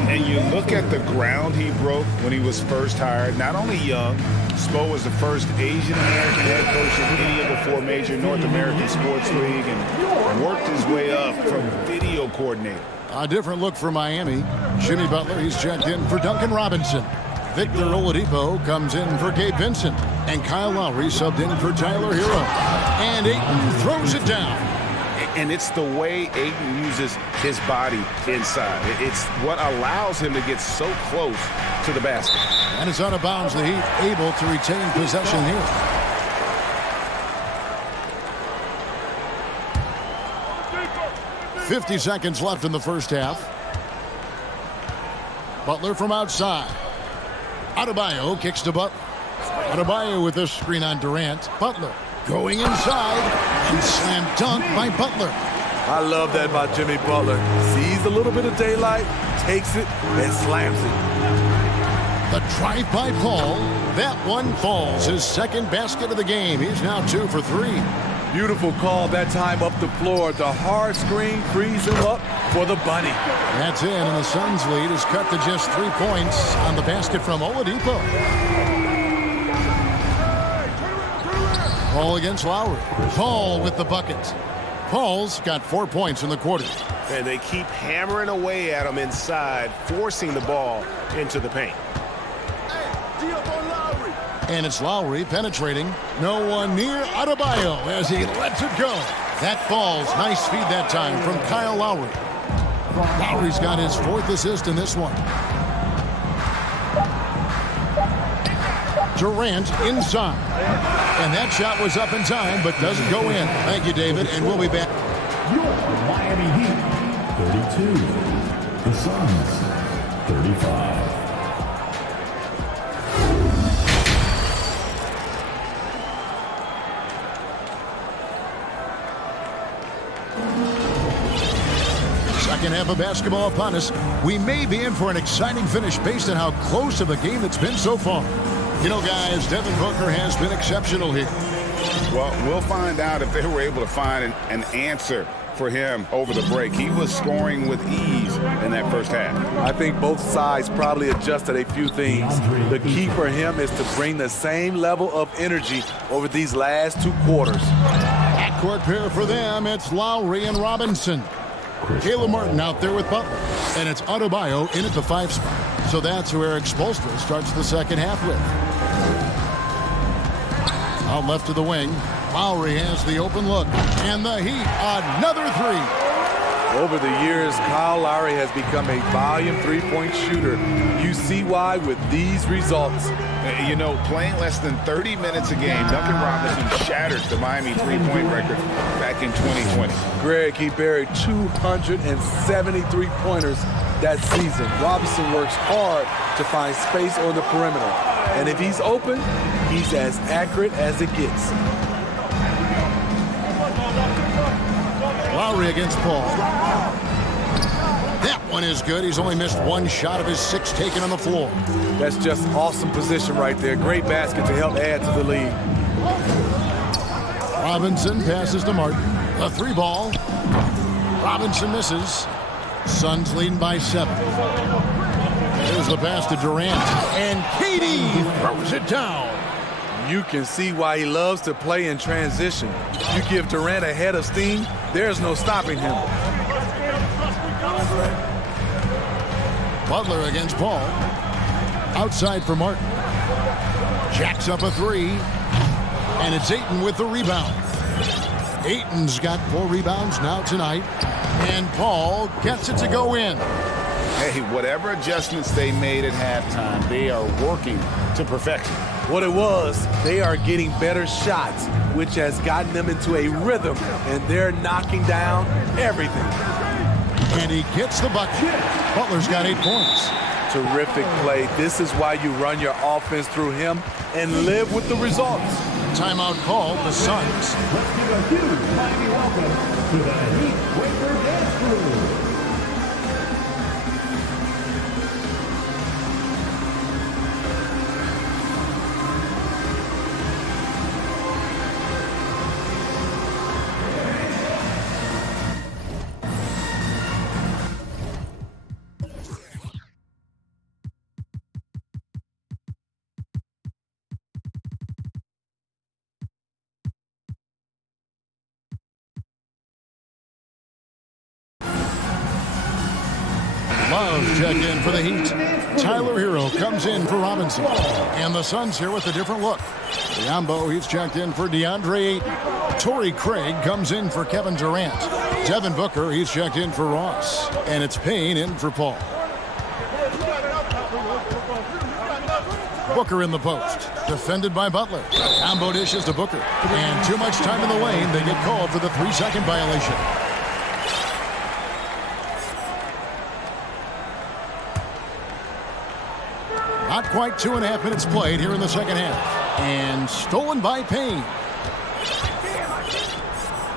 And you look at the ground he broke when he was first hired. Not only young, Spo was the first Asian American head coach in any of the 4 major North American sports league and worked his way up from video coordinator. A different look for Miami. Jimmy Butler, he's checked in for Duncan Robinson. Victor Oladipo comes in for Gabe Vincent. And Kyle Lowry subbed in for Tyler Hero. And Ayton throws it down. And it's the way Ayton uses his body inside. It's what allows him to get so close to the basket. And it's out of bounds. The Heat able to retain possession here. .50 seconds left in the first half. Butler from outside. Adebayo kicks to Butler. Adebayo with this screen on Durant. Butler going inside and slam dunk by Butler. I love that about Jimmy Butler. Sees a little bit of daylight, takes it, and slams it. The drive by Paul. That one falls. His second basket of the game. He's now 2 for 3. Beautiful call that time up the floor. The hard screen frees him up for the bunny. That's in, and the Suns' lead is cut to just 3 points on the basket from Oladipo. Paul against Lowry. Paul with the bucket. Paul's got 4 points in the quarter. And they keep hammering away at him inside, forcing the ball into the paint. And it's Lowry penetrating. No one near Adebayo as he lets it go. That falls. Nice feed that time from Kyle Lowry. Lowry's got his 4th assist in this one. Durant inside. And that shot was up in time, but doesn't go in. Thank you, David, and we'll be back. Your Miami Heat, 32. The Suns, 35. Second half of basketball upon us. We may be in for an exciting finish based on how close of a game it's been so far. You know, guys, Devin Booker has been exceptional here. Well, we'll find out if they were able to find an answer for him over the break. He was scoring with ease in that first half. I think both sides probably adjusted a few things. The key for him is to bring the same level of energy over these last 2 quarters. Backcourt pair for them. It's Lowry and Robinson. Caleb Martin out there with Butler. And it's Adebayo in at the 5 spot. So that's who Eric Spoelstra starts the second half with. Out left to the wing. Lowry has the open look. And the Heat, another 3. Over the years, Kyle Lowry has become a volume 3-point shooter. You see why with these results. You know, playing less than 30 minutes a game, Duncan Robinson shattered the Miami 3-point record back in 2020. Greg, he buried 273 pointers that season. Robinson works hard to find space on the perimeter. And if he's open, he's as accurate as it gets. Lowry against Paul. That one is good. He's only missed 1 shot of his 6 taken on the floor. That's just awesome position right there. Great basket to help add to the lead. Robinson passes to Martin. A 3 ball. Robinson misses. Suns leading by 7. There's the pass to Durant. And KD throws it down. You can see why he loves to play in transition. You give Durant a head of steam, there's no stopping him. Butler against Paul. Outside for Martin. Jacks up a three. And it's Ayton with the rebound. Ayton's got 4 rebounds now tonight. And Paul gets it to go in. Hey, whatever adjustments they made at halftime, they are working to perfection. What it was, they are getting better shots, which has gotten them into a rhythm, and they're knocking down everything. And he gets the bucket. Butler's got 8 points. Terrific play. This is why you run your offense through him and live with the results. Timeout called, the Suns. Let's give a huge mighty welcome to the Heat Waker Dance Crew. Love checked in for the Heat. Tyler Hero comes in for Robinson. And the Suns here with a different look. Biombo, he's checked in for DeAndre Ayton. Torrey Craig comes in for Kevin Durant. Devin Booker, he's checked in for Ross. And it's Payne in for Paul. Booker in the post. Defended by Butler. Combo dishes to Booker. And too much time in the lane. They get called for the 3-second violation. Not quite 2.5 minutes played here in the second half. And stolen by Payne.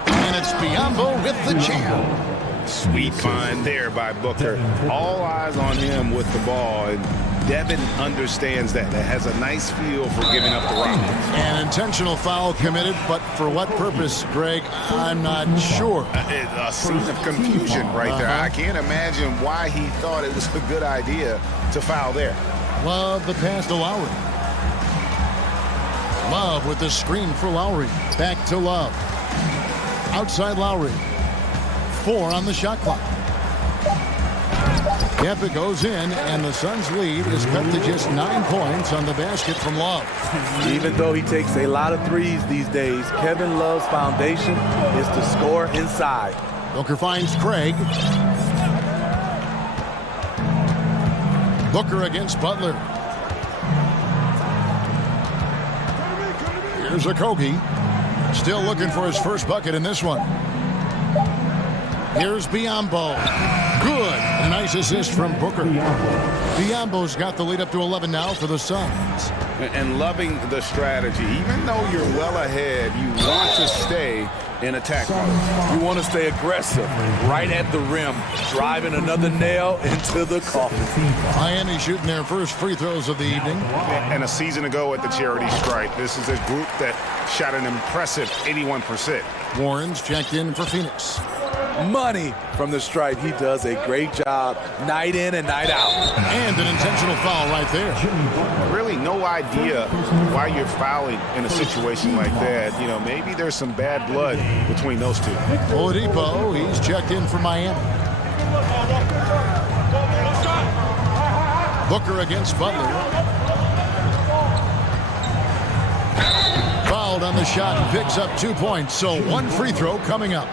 And it's Biombo with the jam. Sweet find there by Booker. All eyes on him with the ball. And Devin understands that. It has a nice feel for giving up the rock. An intentional foul committed, but for what purpose, Greg, I'm not sure. A scene of confusion right there. I can't imagine why he thought it was a good idea to foul there. Love the pass to Lowry. Love with the screen for Lowry. Back to Love. Outside Lowry. 4 on the shot clock. Yep, it goes in, and the Suns' lead is cut to just 9 points on the basket from Love. Even though he takes a lot of threes these days, Kevin Love's foundation is to score inside. Booker finds Craig. Booker against Butler. Here's Okogie. Still looking for his first bucket in this one. Here's Biombo. Good. A nice assist from Booker. Biombo's got the lead up to 11 now for the Suns. And loving the strategy. Even though you're well ahead, you want to stay in attack mode. You want to stay aggressive, right at the rim, driving another nail into the coffin. Miami shooting their first free throws of the evening. And a season ago at the charity stripe, this is a group that shot an impressive 81%. Warren's checked in for Phoenix. Money from the stripe. He does a great job night in and night out. And an intentional foul right there. Really no idea why you're fouling in a situation like that. You know, maybe there's some bad blood between those two. Oladipo, he's checked in for Miami. Booker against Butler. Fouled on the shot and picks up 2 points. So 1 free throw coming up.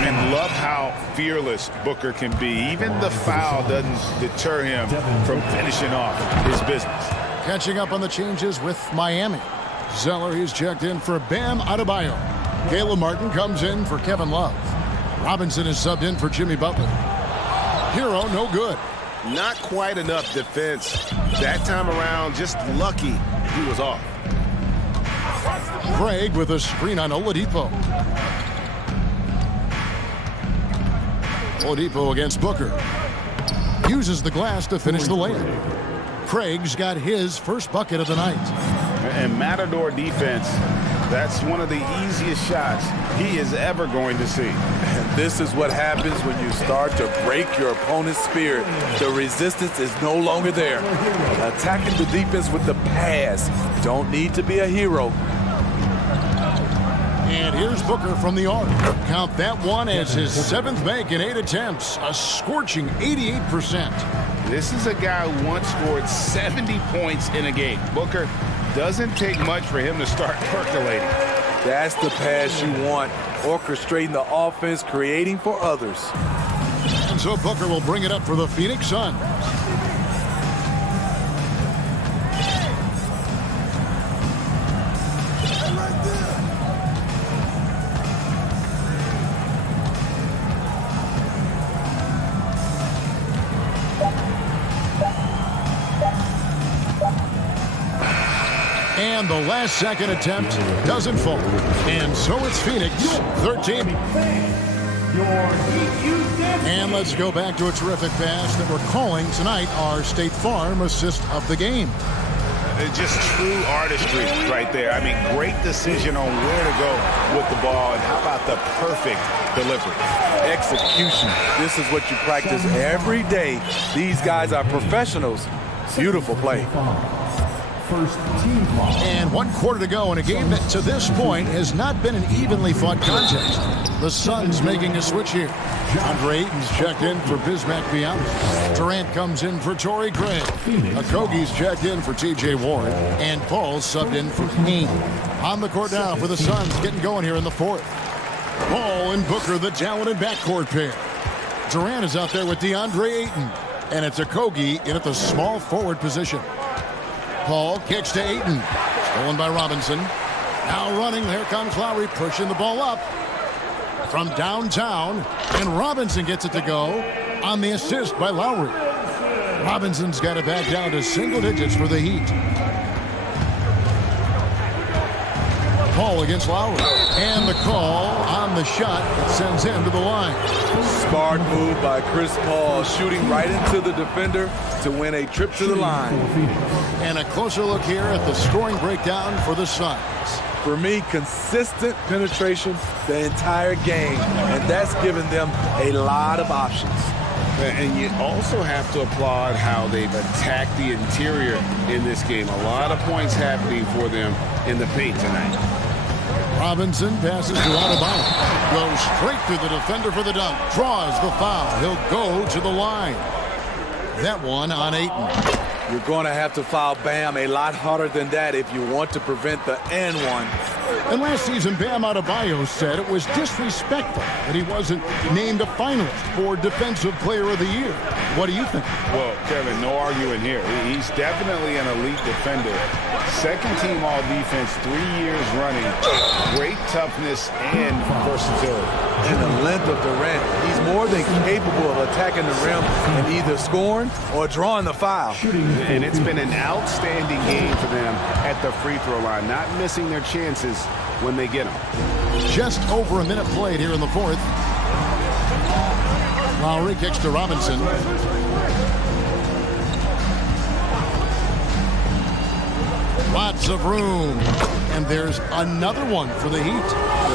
And love how fearless Booker can be. Even the foul doesn't deter him from finishing off his business. Catching up on the changes with Miami. Zeller, he's checked in for Bam Adebayo. Caleb Martin comes in for Kevin Love. Robinson is subbed in for Jimmy Butler. Hero, no good. Not quite enough defense. That time around, just lucky he was off. Craig with a screen on Oladipo. Oladipo against Booker. Uses the glass to finish the layup. Craig's got his first bucket of the night. And Matador defense, that's one of the easiest shots he is ever going to see. This is what happens when you start to break your opponent's spirit. The resistance is no longer there. Attacking the defense with the pass. Don't need to be a hero. And here's Booker from the arc. Count that one as his 7th make in 8 attempts, a scorching 88%. This is a guy who once scored 70 points in a game. Booker, doesn't take much for him to start percolating. That's the pass you want. Orchestrating the offense, creating for others. And so Booker will bring it up for the Phoenix Suns. And the last second attempt doesn't fall. And so it's Phoenix 13. And let's go back to a terrific pass that we're calling tonight our State Farm assist of the game. It's just true artistry right there. I mean, great decision on where to go with the ball, and how about the perfect delivery? Execution. This is what you practice every day. These guys are professionals. Beautiful play. And 1 quarter to go in a game that to this point has not been an evenly fought contest. The Suns making a switch here. Andre Ayton's checked in for Bismack Biyombo. Durant comes in for Torrey Craig. Okogie's checked in for T.J. Warren. And Paul's subbed in for Payne. On the court now for the Suns, getting going here in the 4th. Paul and Booker, the talented backcourt pair. Durant is out there with DeAndre Ayton. And it's Okogie in at the small forward position. Paul kicks to Ayton. Stolen by Robinson. Now running. There comes Lowry pushing the ball up from downtown. And Robinson gets it to go on the assist by Lowry. Robinson's got it back down to single digits for the Heat. Paul against Lowry. And the call on the shot that sends him to the line. Smart move by Chris Paul, shooting right into the defender to win a trip to the line. And a closer look here at the scoring breakdown for the Suns. For me, consistent penetration the entire game, and that's given them a lot of options. And you also have to applaud how they've attacked the interior in this game. A lot of points happening for them in the paint tonight. Robinson passes to Adebayo. Goes straight through the defender for the dunk. Draws the foul. He'll go to the line. That one on Ayton. You're going to have to foul Bam a lot harder than that if you want to prevent the and one. And last season, Bam Adebayo said it was disrespectful that he wasn't named a finalist for Defensive Player of the Year. What do you think? Well, Kevin, no arguing here. He's definitely an elite defender. Second team all defense, 3 years running. Great toughness and versatility. And the length of Durant, he's more than capable of attacking the rim and either scoring or drawing the foul. And it's been an outstanding game for them at the free throw line, not missing their chances when they get them. Just over a minute played here in the 4th. Lowry kicks to Robinson. Lots of room. And there's another one for the Heat.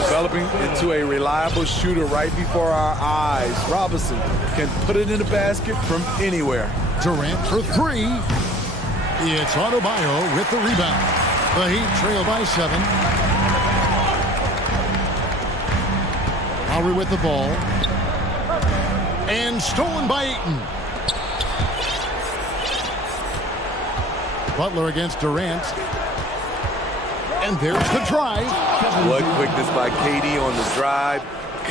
Developing into a reliable shooter right before our eyes. Robinson can put it in the basket from anywhere. Durant for 3. It's Adebayo with the rebound. The Heat trail by 7. Lowry with the ball. And stolen by Ayton. Butler against Durant. And there's the drive. What quickness by KD on the drive.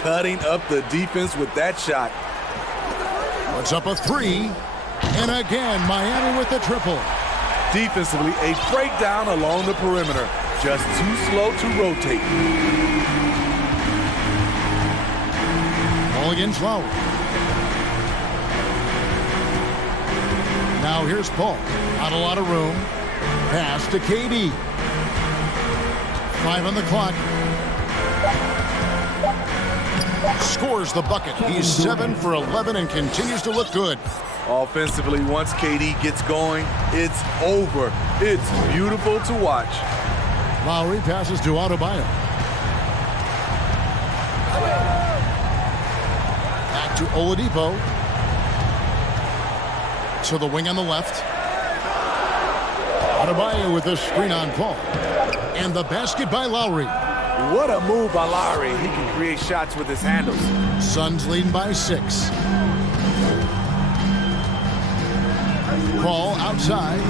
Cutting up the defense with that shot. Puts up a 3. And again, Miami with the triple. Defensively, a breakdown along the perimeter. Just too slow to rotate. Ball against Lowry. Now here's Paul. Not a lot of room. Pass to KD. 5 on the clock. Scores the bucket. He's 7 for 11 and continues to look good. Offensively, once KD gets going, it's over. It's beautiful to watch. Lowry passes to Adebayo. to Oladipo. To the wing on the left. Adebayo with a screen on Paul. And the basket by Lowry. What a move by Lowry. He can create shots with his handles. Suns leading by 6. Paul outside.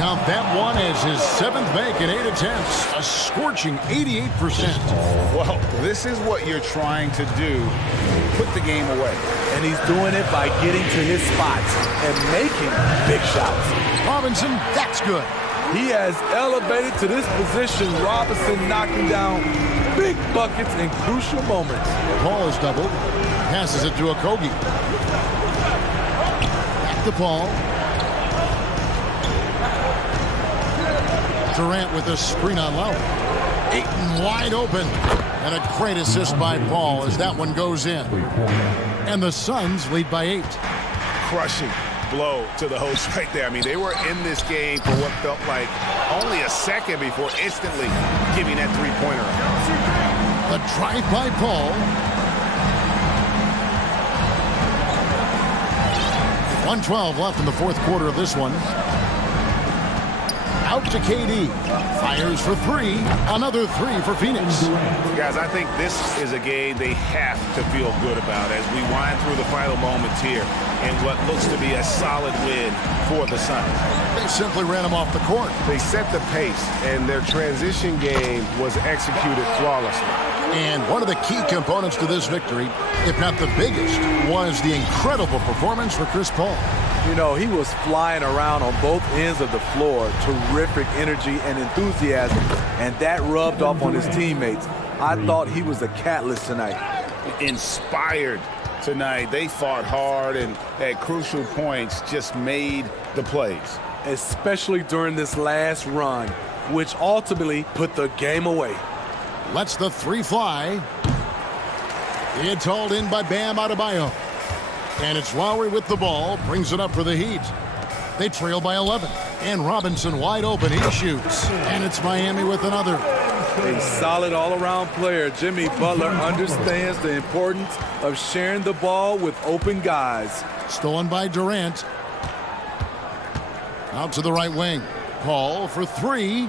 Count that one as his 7th make in 8 attempts. A scorching 88%. Well, this is what you're trying to do. Put the game away. And he's doing it by getting to his spots and making big shots. Robinson, that's good. He has elevated to this position. Robinson knocking down big buckets in crucial moments. Paul is doubled. Passes it to Okogie. Back to Paul. Durant with a screen on Lowry. Ayton wide open. And a great assist by Paul as that one goes in. And the Suns lead by 8. Crushing blow to the host right there. I mean, they were in this game for what felt like only a second before instantly giving that three-pointer. The drive by Paul. 1:12 left in the 4th quarter of this one. Out to KD. Fires for 3. Another 3 for Phoenix. Guys, I think this is a game they have to feel good about as we wind through the final moments here in what looks to be a solid win for the Suns. They simply ran him off the court. They set the pace, and their transition game was executed flawlessly. And one of the key components to this victory, if not the biggest, was the incredible performance for Chris Paul. You know, he was flying around on both ends of the floor. Terrific energy and enthusiasm, and that rubbed off on his teammates. I thought he was the catalyst tonight. Inspired tonight. They fought hard and at crucial points just made the plays. Especially during this last run, which ultimately put the game away. Lets the 3 fly. It's hauled in by Bam Adebayo. And it's Lowry with the ball, brings it up for the Heat. They trail by 11. And Robinson wide open, he shoots. And it's Miami with another. A solid all-around player, Jimmy Butler understands the importance of sharing the ball with open guys. Stolen by Durant. Out to the right wing. Paul for 3.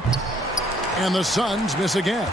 And the Suns miss again.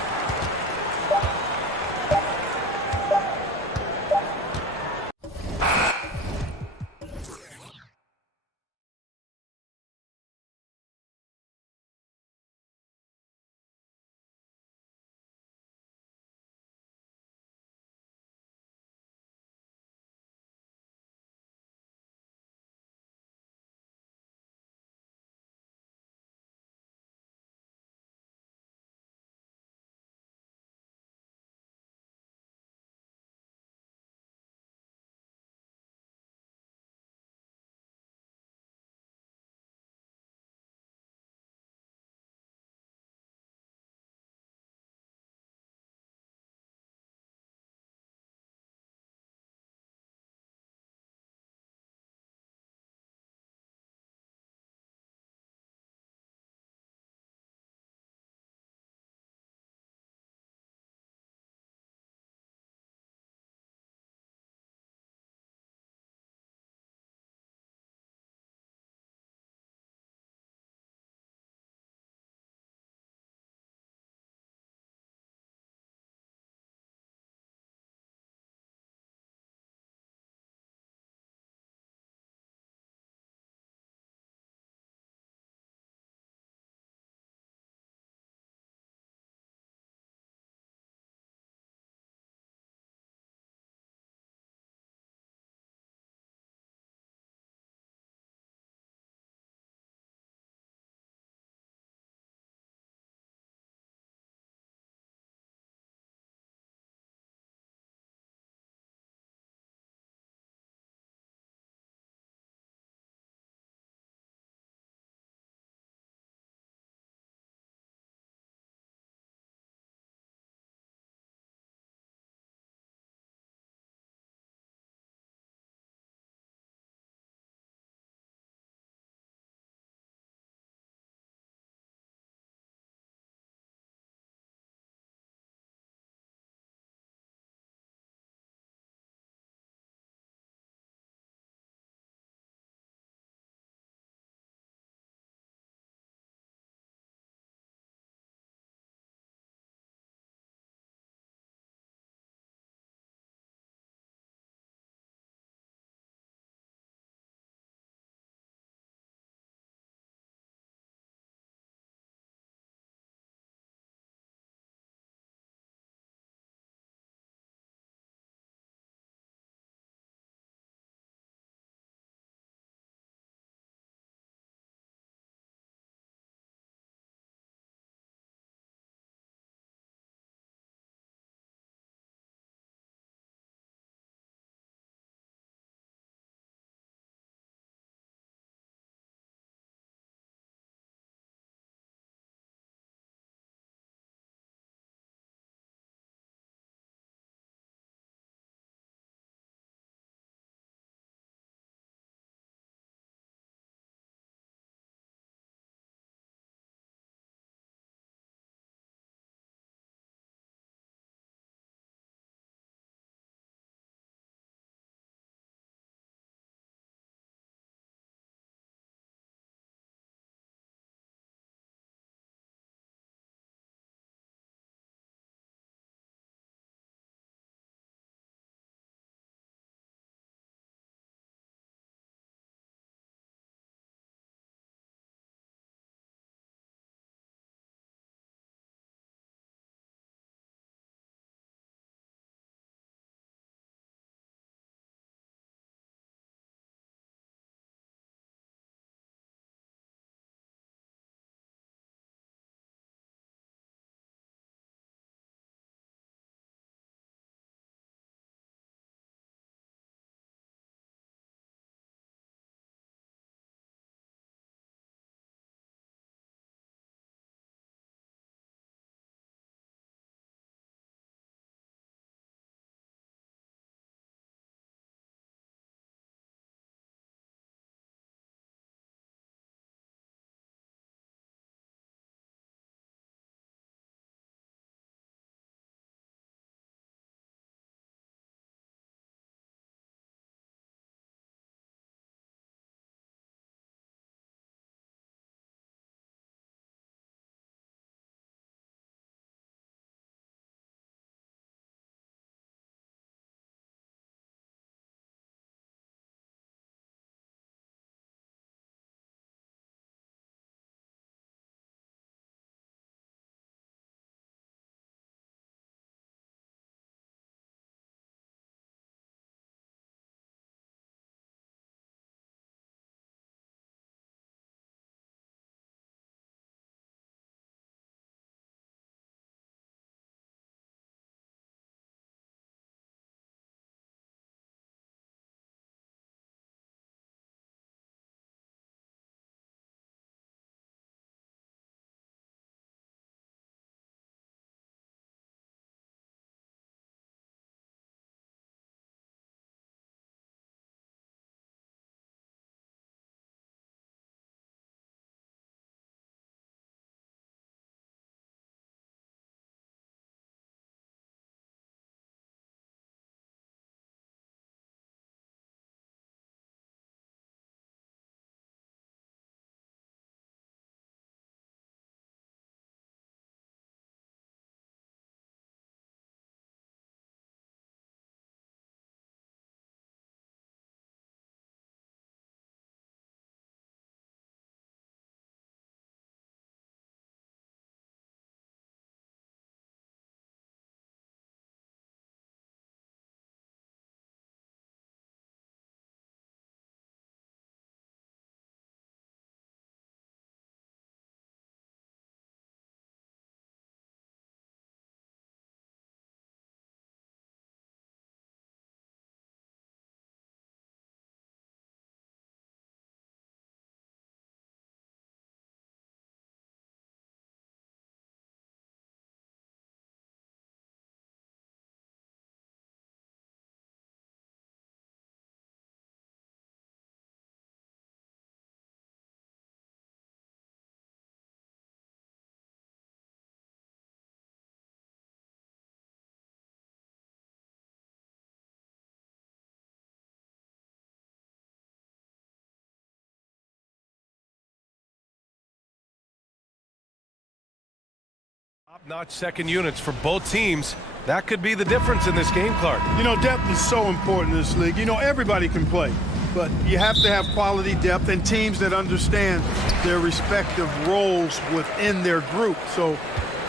Top-notch second units for both teams. That could be the difference in this game, Clark. You know, depth is so important in this league. You know, everybody can play, but you have to have quality depth and teams that understand their respective roles within their group. So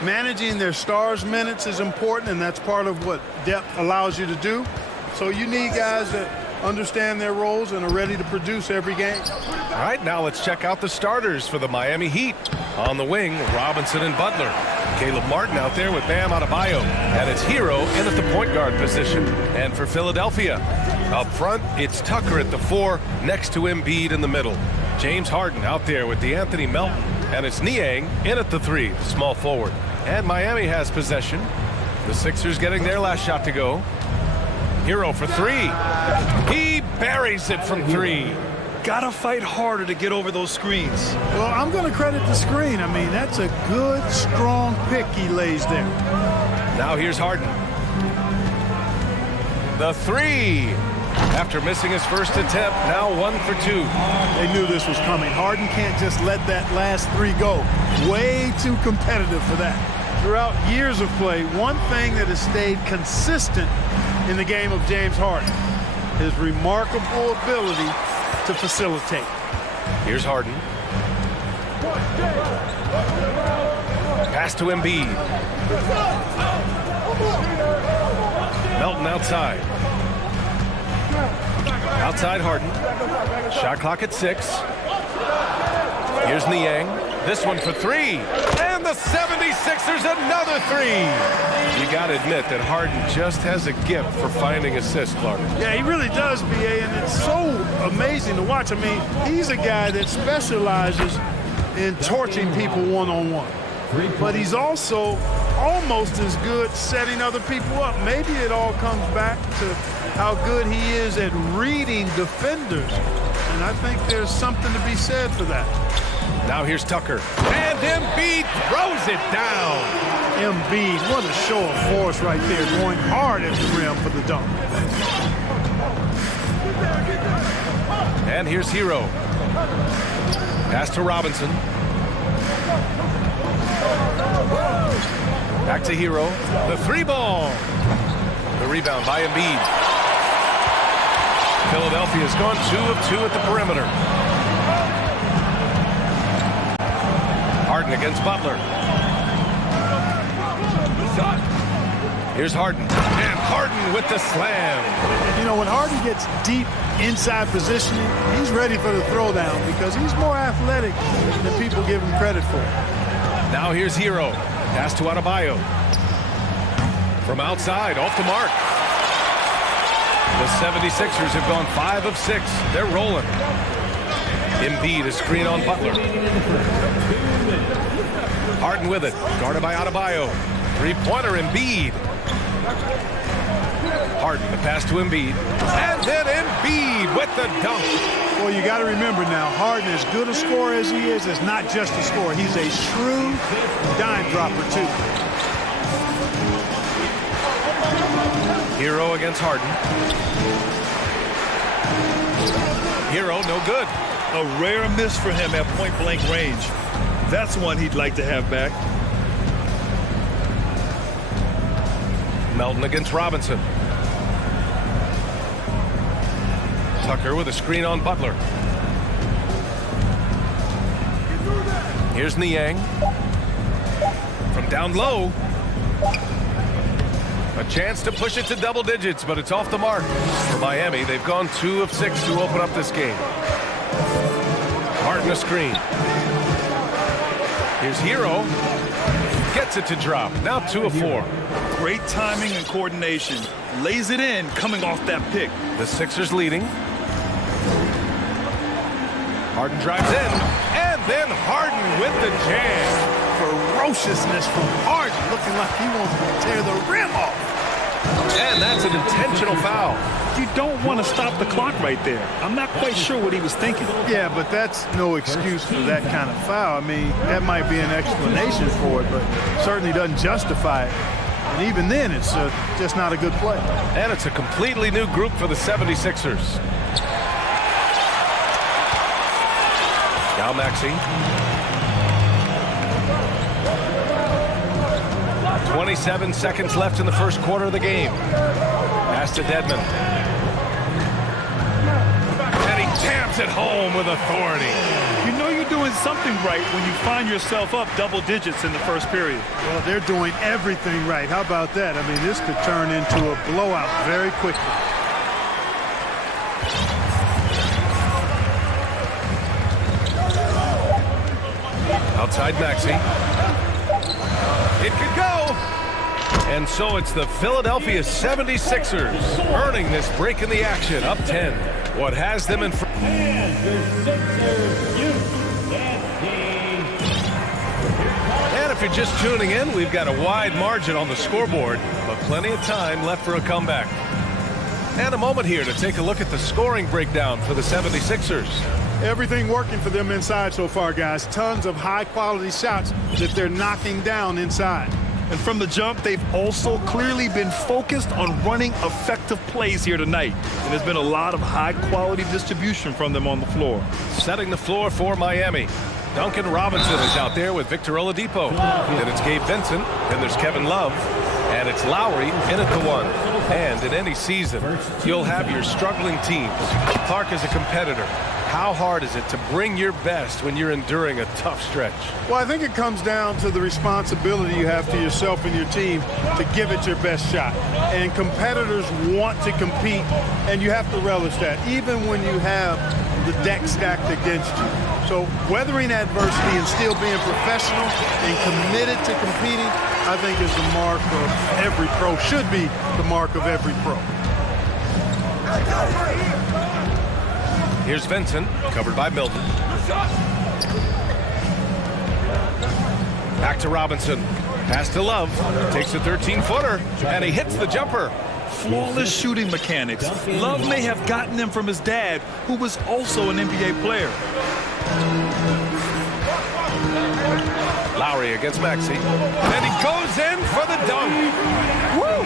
managing their stars' minutes is important, and that's part of what depth allows you to do. So you need guys that understand their roles and are ready to produce every game. All right, now let's check out the starters for the Miami Heat. On the wing, Robinson and Butler. Caleb Martin out there with Bam Adebayo. And it's Hero in at the point guard position. And for Philadelphia, up front, it's Tucker at the 4, next to Embiid in the middle. James Harden out there with DeAnthony Melton. And it's Niang in at the 3, small forward. And Miami has possession. The Sixers getting their last shot to go. Hero for 3. He buries it from 3. Gotta fight harder to get over those screens. Well, I'm going to credit the screen. I mean, that's a good, strong pick he lays there. Now here's Harden. The 3. After missing his first attempt, now 1 for 2. They knew this was coming. Harden can't just let that last 3 go. Way too competitive for that. Throughout years of play, one thing that has stayed consistent in the game of James Harden, his remarkable ability to facilitate. Here's Harden. Pass to Embiid. Melton outside. Outside Harden. Shot clock at 6. Here's Niang. This one for 3. And the 76ers another 3. You got to admit that Harden just has a gift for finding assists, Clark. Yeah, he really does, B.A., and it's so amazing to watch. I mean, he's a guy that specializes in torching people one-on-one. But he's also almost as good setting other people up. Maybe it all comes back to how good he is at reading defenders. And I think there's something to be said for that. Now here's Tucker. And Embiid throws it down. Embiid, what a show of force right there, going hard at the rim for the dunk. And here's Hero. Pass to Robinson. Back to Hero. The 3 ball. The rebound by Embiid. Philadelphia's gone 2 of 2 at the perimeter. Harden against Butler. Here's Harden. And Harden with the slam. You know, when Harden gets deep inside positioning, he's ready for the throwdown because he's more athletic than people give him credit for. Now here's Hero. Pass to Adebayo. From outside, off the mark. The 76ers have gone 5 of 6. They're rolling. Embiid, a screen on Butler. Harden with it. Guarded by Adebayo. Three-pointer Embiid. Harden, the pass to Embiid. And then Embiid with the dunk. Well, you got to remember now, Harden, as good a scorer as he is not just a scorer. He's a shrewd dime dropper, too. Hero against Harden. Hero, no good. A rare miss for him at point-blank range. That's one he'd like to have back. Melton against Robinson. Tucker with a screen on Butler. Here's Niang. From down low. A chance to push it to double digits, but it's off the mark. For Miami, they've gone 2 of 6 to open up this game. Harden a screen. Here's Hero. Gets it to drop. Now 2 of 4. Great timing and coordination. Lays it in, coming off that pick. The Sixers leading. Harden drives in. And then Harden with the jam. Ferociousness from Harden, looking like he wants to tear the rim off. And that's an intentional foul. You don't want to stop the clock right there. I'm not quite sure what he was thinking. Yeah, but that's no excuse for that kind of foul. I mean, that might be an explanation for it, but certainly doesn't justify it. And even then, it's just not a good play. And it's a completely new group for the 76ers. Now Maxey. 27 seconds left in the first quarter of the game. Pass to Dedmon. And he jams it home with authority. You know you're doing something right when you find yourself up double digits in the first period. Well, they're doing everything right. How about that? I mean, this could turn into a blowout very quickly. Outside Maxey. It could go. And so it's the Philadelphia 76ers earning this break in the action, up 10. What has them in front? And if you're just tuning in, we've got a wide margin on the scoreboard, but plenty of time left for a comeback. And a moment here to take a look at the scoring breakdown for the 76ers. Everything working for them inside so far, guys. Tons of high-quality shots that they're knocking down inside. And from the jump, they've also clearly been focused on running effective plays here tonight. And there's been a lot of high-quality distribution from them on the floor. Setting the floor for Miami. Duncan Robinson is out there with Victor Oladipo. Then it's Gabe Vincent. Then there's Kevin Love. And it's Lowry in at the one. And in any season, you'll have your struggling teams. Clark is a competitor. How hard is it to bring your best when you're enduring a tough stretch? Well, I think it comes down to the responsibility you have to yourself and your team to give it your best shot. And competitors want to compete, and you have to relish that, even when you have the deck stacked against you. So weathering adversity and still being professional and committed to competing, I think is the mark of every pro, should be the mark of every pro. Here's Vincent, covered by Milton. Back to Robinson. Pass to Love. Takes a 13-footer, and he hits the jumper. Flawless shooting mechanics. Love may have gotten them from his dad, who was also an NBA player. Lowry against Maxey. And he goes in for the dunk. Woo!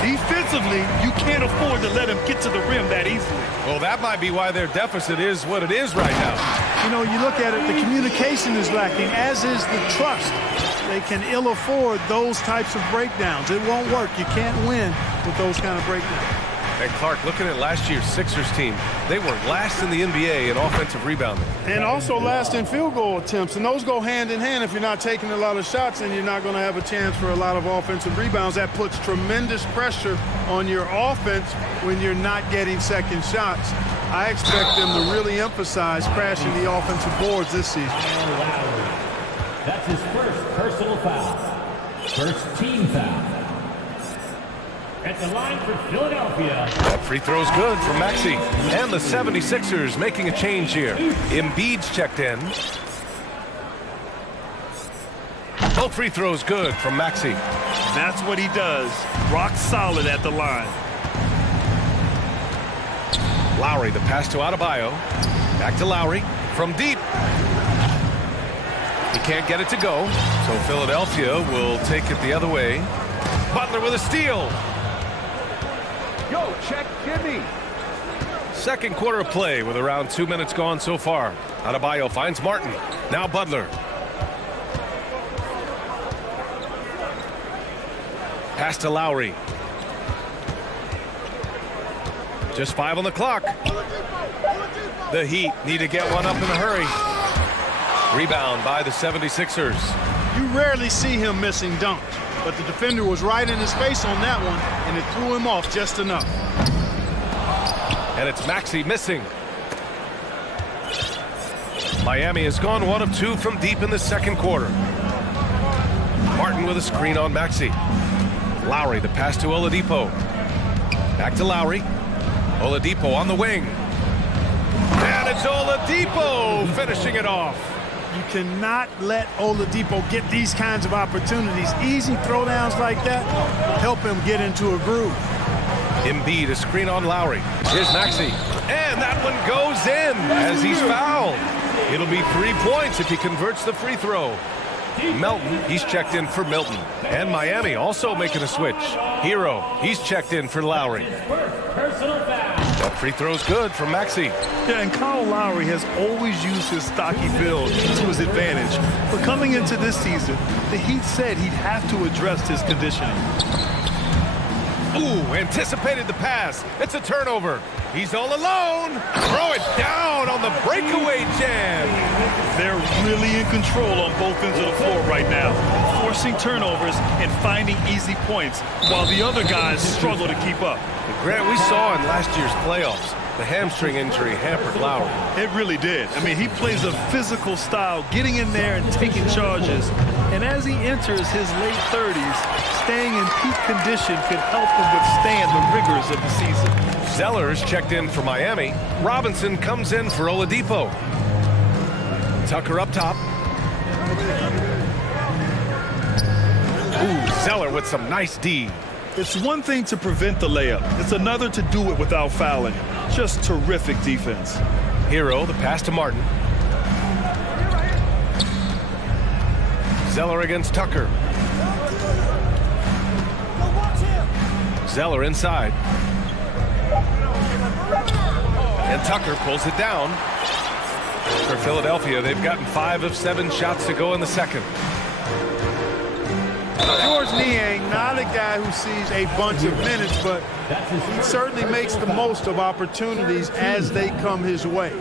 Defensively, you can't afford to let him get to the rim that easily. Well, that might be why their deficit is what it is right now. You know, you look at it, the communication is lacking, as is the trust. They can ill afford those types of breakdowns. It won't work. You can't win with those kind of breakdowns. And Clark, looking at last year's Sixers team, they were last in the NBA in offensive rebounding. And also last in field goal attempts. And those go hand in hand. If you're not taking a lot of shots, then you're not going to have a chance for a lot of offensive rebounds. That puts tremendous pressure on your offense when you're not getting second shots. I expect them to really emphasize crashing the offensive boards this season. That's his first personal foul. First team foul. At the line for Philadelphia. That free throw's good from Maxey. And the 76ers making a change here. Embiid's checked in. Both free throws good from Maxey. That's what he does. Rock solid at the line. Lowry, the pass to Adebayo. Back to Lowry from deep. He can't get it to go, so Philadelphia will take it the other way. Butler with a steal. Yo, check Jimmy. Second quarter of play with around 2 minutes gone so far. Adebayo finds Martin. Now Butler. Pass to Lowry. Just 5 on the clock. The Heat need to get one up in a hurry. Rebound by the 76ers. You rarely see him missing dunks, but the defender was right in his face on that one, and it threw him off just enough. And it's Maxey missing. Miami has gone 1 of 2 from deep in the second quarter. Martin with a screen on Maxey. Lowry, the pass to Oladipo. Back to Lowry. Oladipo on the wing. And it's Oladipo finishing it off. You cannot let Oladipo get these kinds of opportunities. Easy throwdowns like that help him get into a groove. Embiid, a screen on Lowry. Here's Maxey. And that one goes in as he's fouled. It'll be 3 points if he converts the free throw. Melton, he's checked in for Milton. And Miami also making a switch. Hero, he's checked in for Lowry. That free throw's good from Maxey. Yeah, and Kyle Lowry has always used his stocky build to his advantage. But coming into this season, the Heat said he'd have to address his conditioning. Ooh, anticipated the pass. It's a turnover. He's all alone. Throw it down on the breakaway jam. They're really in control on both ends of the floor right now, forcing turnovers and finding easy points, while the other guys struggle to keep up. Grant, we saw in last year's playoffs, the hamstring injury hampered Lowry. It really did. I mean, he plays a physical style, getting in there and taking charges. And as he enters his late 30s, staying in peak condition could help him withstand the rigors of the season. Zeller's checked in for Miami. Robinson comes in for Oladipo. Tucker up top. Ooh, Zeller with some nice D. It's one thing to prevent the layup. It's another to do it without fouling. Just terrific defense. Hero, the pass to Martin. Zeller against Tucker. Zeller inside. And Tucker pulls it down. For Philadelphia, they've gotten 5 of 7 shots to go in the second. George Niang, not a guy who sees a bunch of minutes, but he certainly makes the most of opportunities as they come his way.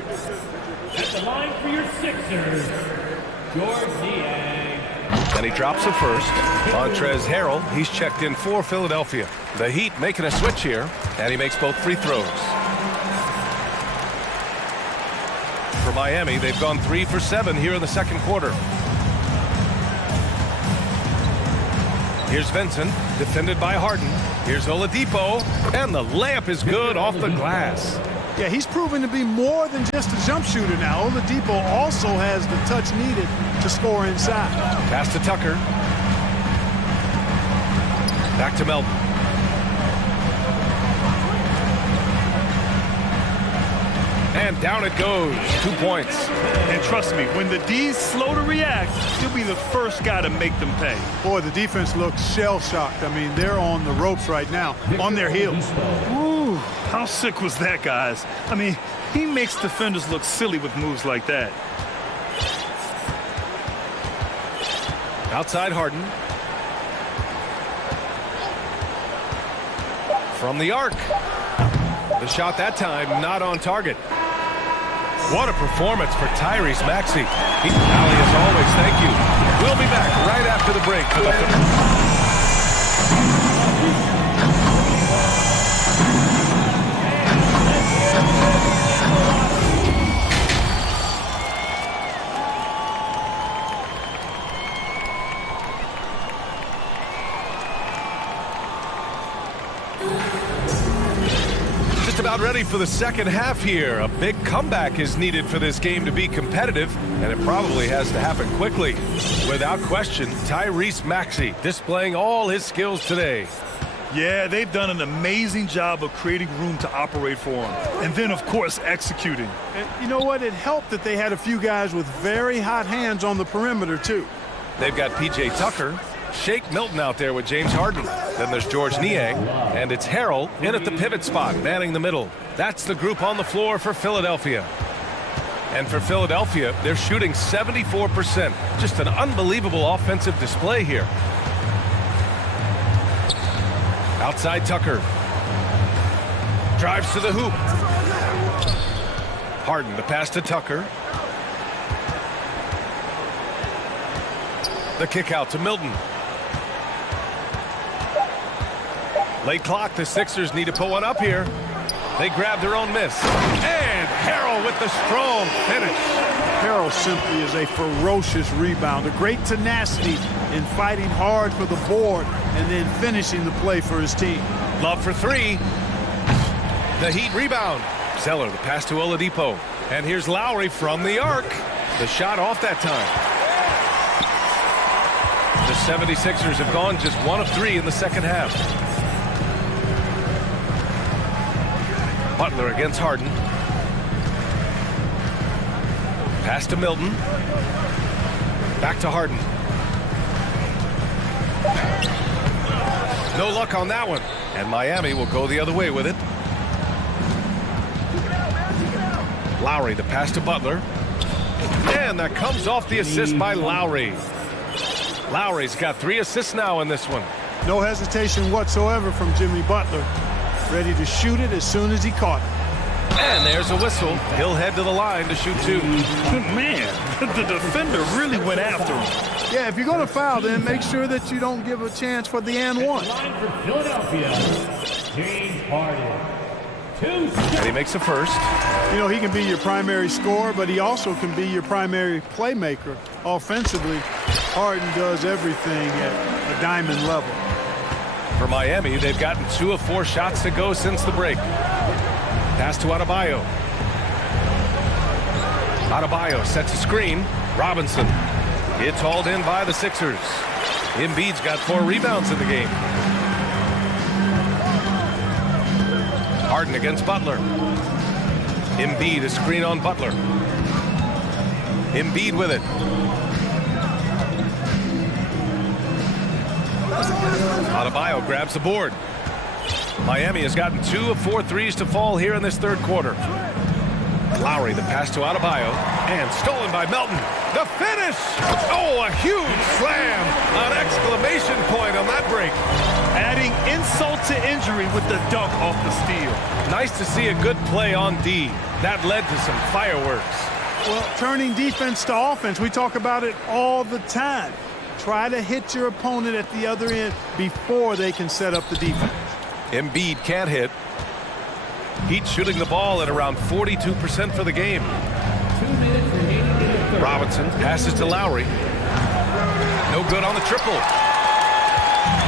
At the line for your Sixers, George Niang. And he drops the first. Montrezl Harrell, he's checked in for Philadelphia. The Heat making a switch here, and he makes both free throws. For Miami, they've gone 3 for 7 here in the second quarter. Here's Vincent, defended by Harden. Here's Oladipo, and the layup is good off the glass. Yeah, he's proven to be more than just a jump shooter now. Oladipo also has the touch needed to score inside. Pass to Tucker. Back to Melton. And down it goes. 2 points. And trust me, when the D's slow to react, he'll be the first guy to make them pay. Boy, the defense looks shell-shocked. I mean, they're on the ropes right now, on their heels. Woo, how sick was that, guys? I mean, he makes defenders look silly with moves like that. Outside Harden. From the arc. The shot that time not on target. What a performance for Tyrese Maxey. Allie, as always, thank you. We'll be back right after the break for the third. About ready for the second half here. A big comeback is needed for this game to be competitive, and it probably has to happen quickly. Without question, Tyrese Maxey displaying all his skills today. Yeah, they've done an amazing job of creating room to operate for him. And then, of course, executing. And you know what? It helped that they had a few guys with very hot hands on the perimeter, too. They've got P.J. Tucker, Shake Milton out there with James Harden. Then there's George Niang, and it's Harrell in at the pivot spot, manning the middle. That's the group on the floor for Philadelphia. And for Philadelphia, they're shooting 74%. Just an unbelievable offensive display here. Outside Tucker. Drives to the hoop. Harden, the pass to Tucker. The kick out to Milton. Late clock, the Sixers need to put one up here. They grab their own miss. And Harrell with the strong finish. Harrell simply is a ferocious rebounder. Great tenacity in fighting hard for the board and then finishing the play for his team. Love for three. The Heat rebound. Zeller, the pass to Oladipo. And here's Lowry from the arc. The shot off that time. The 76ers have gone just 1 of 3 in the second half. Butler against Harden. Pass to Milton. Back to Harden. No luck on that one. And Miami will go the other way with it. Lowry, the pass to Butler. And that comes off the assist by Lowry. Lowry's got 3 assists now in this one. No hesitation whatsoever from Jimmy Butler. Ready to shoot it as soon as he caught it. And there's a whistle. He'll head to the line to shoot 2. Man, the defender really went after him. Yeah, if you're going to foul, then make sure that you don't give a chance for the and one. Line for Philadelphia, James Harden. And he makes the first. You know, he can be your primary scorer, but he also can be your primary playmaker. Offensively, Harden does everything at a diamond level. For Miami, they've gotten 2 of 4 shots to go since the break. Pass to Adebayo. Adebayo sets a screen. Robinson. It's hauled in by the Sixers. Embiid's got 4 rebounds in the game. Harden against Butler. Embiid, a screen on Butler. Embiid with it. Adebayo grabs the board. Miami has gotten 2 of 4 threes to fall here in this third quarter. Lowry, the pass to Adebayo, and stolen by Melton. The finish! Oh, a huge slam! An exclamation point on that break. Adding insult to injury with the dunk off the steal. Nice to see a good play on D. That led to some fireworks. Well, turning defense to offense, we talk about it all the time. Try to hit your opponent at the other end before they can set up the defense. Embiid can't hit. Heat shooting the ball at around 42% for the game. Robinson passes to Lowry. No good on the triple.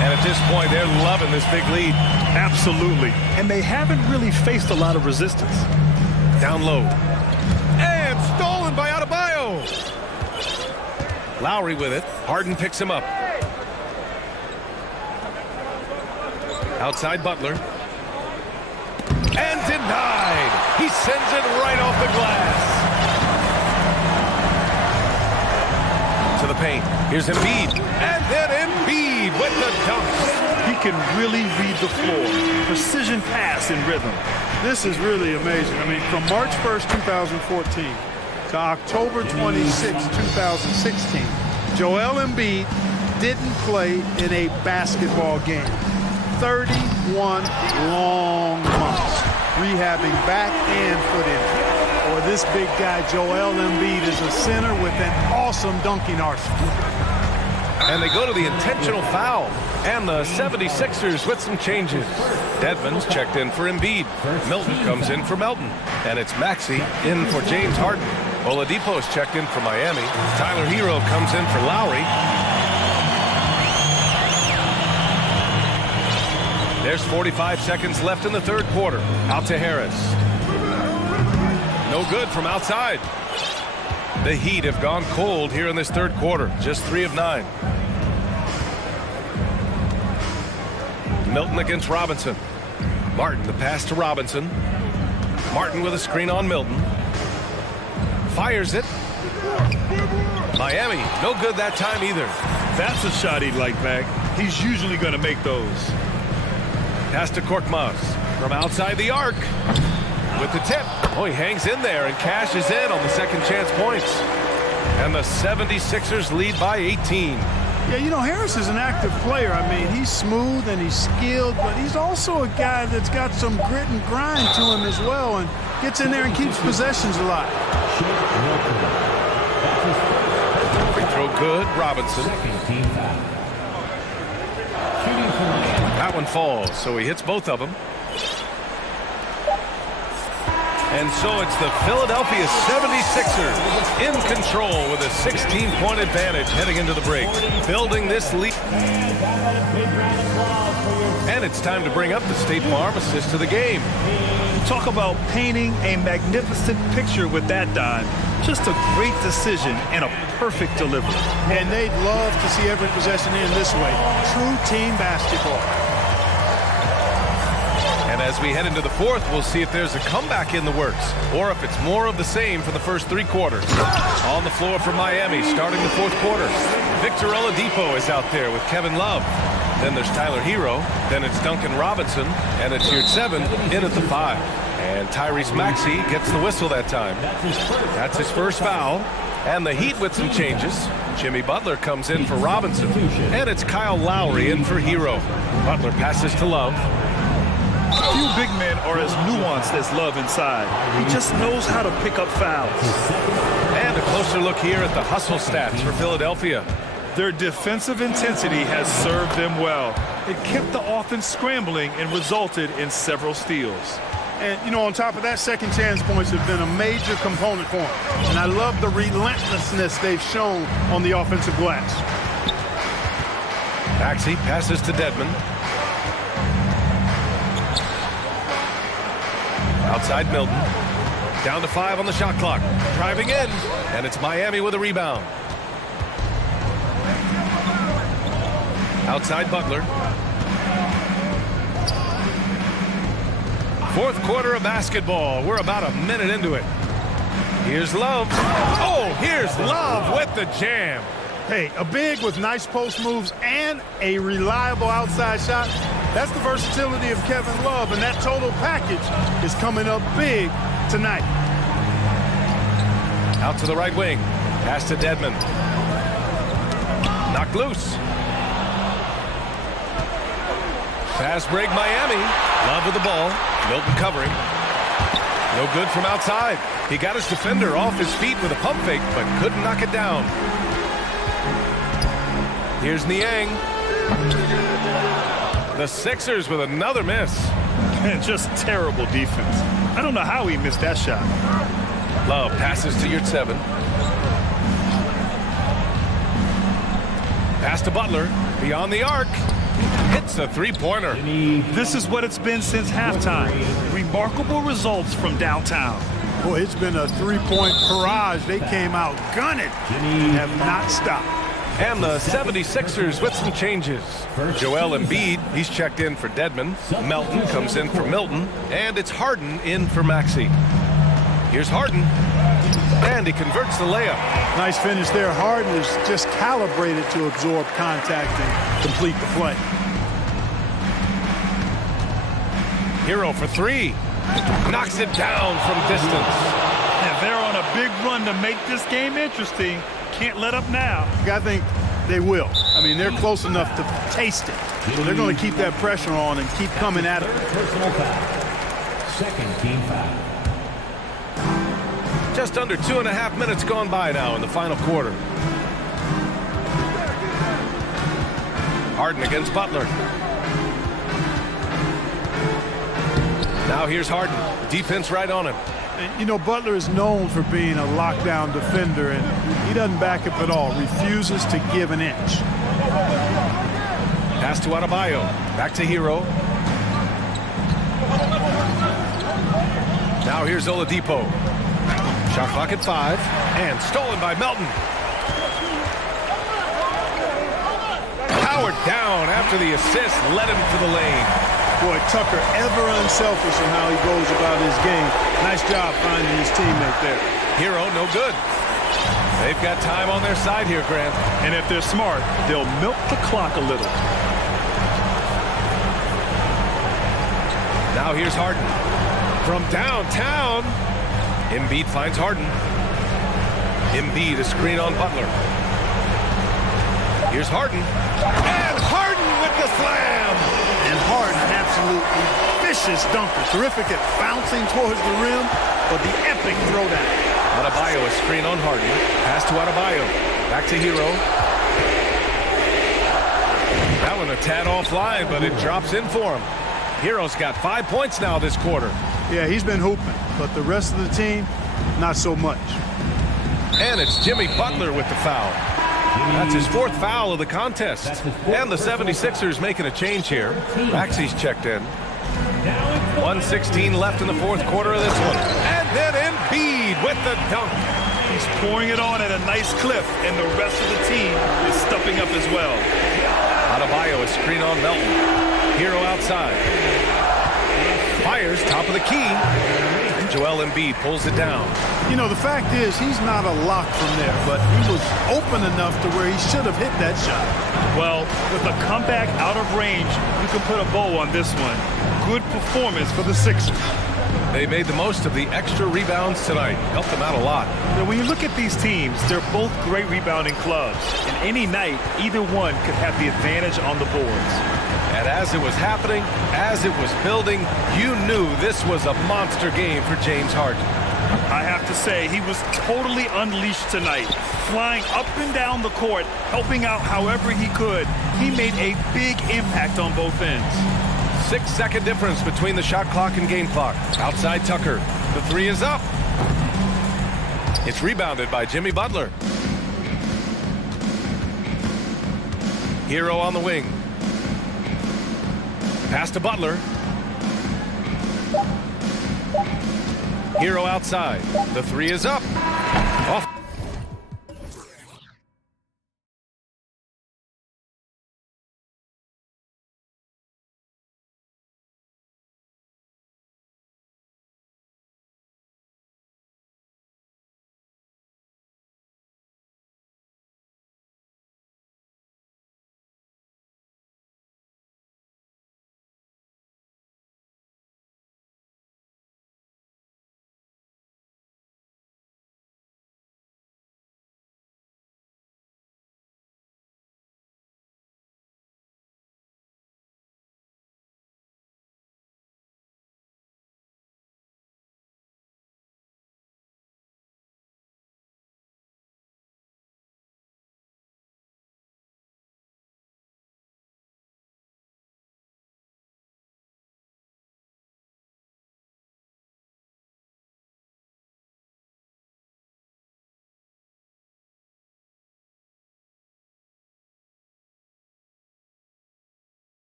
And at this point, they're loving this big lead. Absolutely. And they haven't really faced a lot of resistance. Down low. And stolen by Adebayo. Lowry with it. Harden picks him up. Outside Butler. And denied. He sends it right off the glass. To the paint. Here's Embiid. And then Embiid with the dunk. He can really read the floor. Precision pass in rhythm. This is really amazing. I mean, from March 1st, 2014 to October 26, 2016, Joel Embiid didn't play in a basketball game. 31 long months rehabbing back and foot injury. Or this big guy, Joel Embiid, is a center with an awesome dunking arsenal. And they go to the intentional foul. And the 76ers with some changes. Dedmon's checked in for Embiid. Milton comes in for Melton. And it's Maxey in for James Harden. Oladipo's checked in for Miami. Tyler Hero comes in for Lowry. There's 45 seconds left in the third quarter. Out to Harris. No good from outside. The Heat have gone cold here in this third quarter. Just 3 of 9. Milton against Robinson. Martin, the pass to Robinson. Martin with a screen on Milton. Fires it. Miami, no good that time either. That's a shot he'd like back. He's usually going to make those. Pass to Korkmaz from outside the arc. With the tip. Oh, he hangs in there and cashes in on the second chance points. And the 76ers lead by 18. Yeah, you know, Harris is an active player. I mean, he's smooth and he's skilled, but he's also a guy that's got some grit and grind to him as well and gets in there and keeps possessions alive. Free throw good, Robinson. That one falls, so he hits both of them. And so it's the Philadelphia 76ers in control with a 16-point advantage heading into the break, building this lead. And it's time to bring up the State Farm assist to the game. Talk about painting a magnificent picture with that dive. Just a great decision and a perfect delivery. And they'd love to see every possession in this way. True team basketball. And And as we head into the fourth, we'll see if there's a comeback in the works or if it's more of the same for the first three quarters. On the floor for Miami, starting the fourth quarter. Victor Oladipo is out there with Kevin Love. Then there's Tyler Hero. Then it's Duncan Robinson. And it's tiered 7 in at the 5. And Tyrese Maxey gets the whistle that time. That's his first foul. And the Heat with some changes. Jimmy Butler comes in for Robinson. And it's Kyle Lowry in for Hero. Butler passes to Love. Few big men are as nuanced as Love inside. He just knows how to pick up fouls. And a closer look here at the hustle stats for Philadelphia. Their defensive intensity has served them well. It kept the offense scrambling and resulted in several steals. And, you know, on top of that, second chance points have been a major component for them. And I love the relentlessness they've shown on the offensive glass. Maxey passes to Dedmon. Outside Milton. Down to 5 on the shot clock. Driving in. And it's Miami with a rebound. Outside Butler. Fourth quarter of basketball. We're about a minute into it. Here's Love. Oh, here's Love with the jam. Hey, a big with nice post moves and a reliable outside shot. That's the versatility of Kevin Love, and that total package is coming up big tonight. Out to the right wing. Pass to Dedmon. Knocked loose. Fast break Miami. Love with the ball. Milton covering. No good from outside. He got his defender off his feet with a pump fake, but couldn't knock it down. Here's Niang. The Sixers with another miss. And just terrible defense. I don't know how he missed that shot. Love passes to your 7. Pass to Butler. Beyond the arc. Hits a three-pointer. This is what it's been since halftime. Remarkable results from downtown. Boy, it's been a three-point barrage. They came out gunning and have not stopped. And the 76ers with some changes. Joel Embiid, he's checked in for Dedmon. Melton comes in for Milton. And it's Harden in for Maxey. Here's Harden. And he converts the layup. Nice finish there. Harden is just calibrated to absorb contact and complete the play. Hero for 3. Knocks it down from distance. And they're on a big run to make this game interesting. Can't let up now. I think they will. I mean, they're close enough to taste it. So they're going to keep that pressure on and keep coming at it. Personal foul. Second team foul. Just under 2.5 minutes gone by now in the final quarter. Harden against Butler. Now here's Harden. Defense right on him. You know, Butler is known for being a lockdown defender, and he doesn't back up at all. Refuses to give an inch. Pass to Adebayo. Back to Hero. Now here's Oladipo. Shot clock at 5. And stolen by Melton. Powered down after the assist led him to the lane. Boy, Tucker ever unselfish in how he goes about his game. Nice job finding his teammate there. Hero, no good. They've got time on their side here, Grant. And if they're smart, they'll milk the clock a little. Now here's Harden. From downtown. Embiid finds Harden. Embiid, a screen on Butler. Here's Harden. And Harden with the slam! And Harden, an absolutely vicious dunker. Terrific at bouncing towards the rim, but the epic throwdown. Adebayo, a screen on Harden. Pass to Adebayo. Back to Hero. That one a tad offline, but it drops in for him. Hero's got 5 points now this quarter. Yeah, he's been hooping, but the rest of the team, not so much. And it's Jimmy Butler with the foul. That's his 4th foul of the contest. And the 76ers making a change here. Maxey's checked in. 1:16 left in the 4th quarter of this one. And then Embiid with the dunk. He's pouring it on at a nice clip, and the rest of the team is stepping up as well. Adebayo, a screen on Melton. Hero outside. fires, top of the key. And Joel Embiid pulls it down. You know, the fact is, he's not a lock from there, but he was open enough to where he should have hit that shot. Well, with a comeback out of range, you can put a bow on this one. Good performance for the Sixers. They made the most of the extra rebounds tonight. Helped them out a lot. Now, when you look at these teams, they're both great rebounding clubs. And any night, either one could have the advantage on the boards. And as it was happening, as it was building, you knew this was a monster game for James Harden. I have to say, he was totally unleashed tonight. Flying up and down the court, helping out however he could. He made a big impact on both ends. 6-second difference between the shot clock and game clock. Outside Tucker. The three is up. It's rebounded by Jimmy Butler. Hero on the wing. Pass to Butler. Hero outside. The three is up. Off.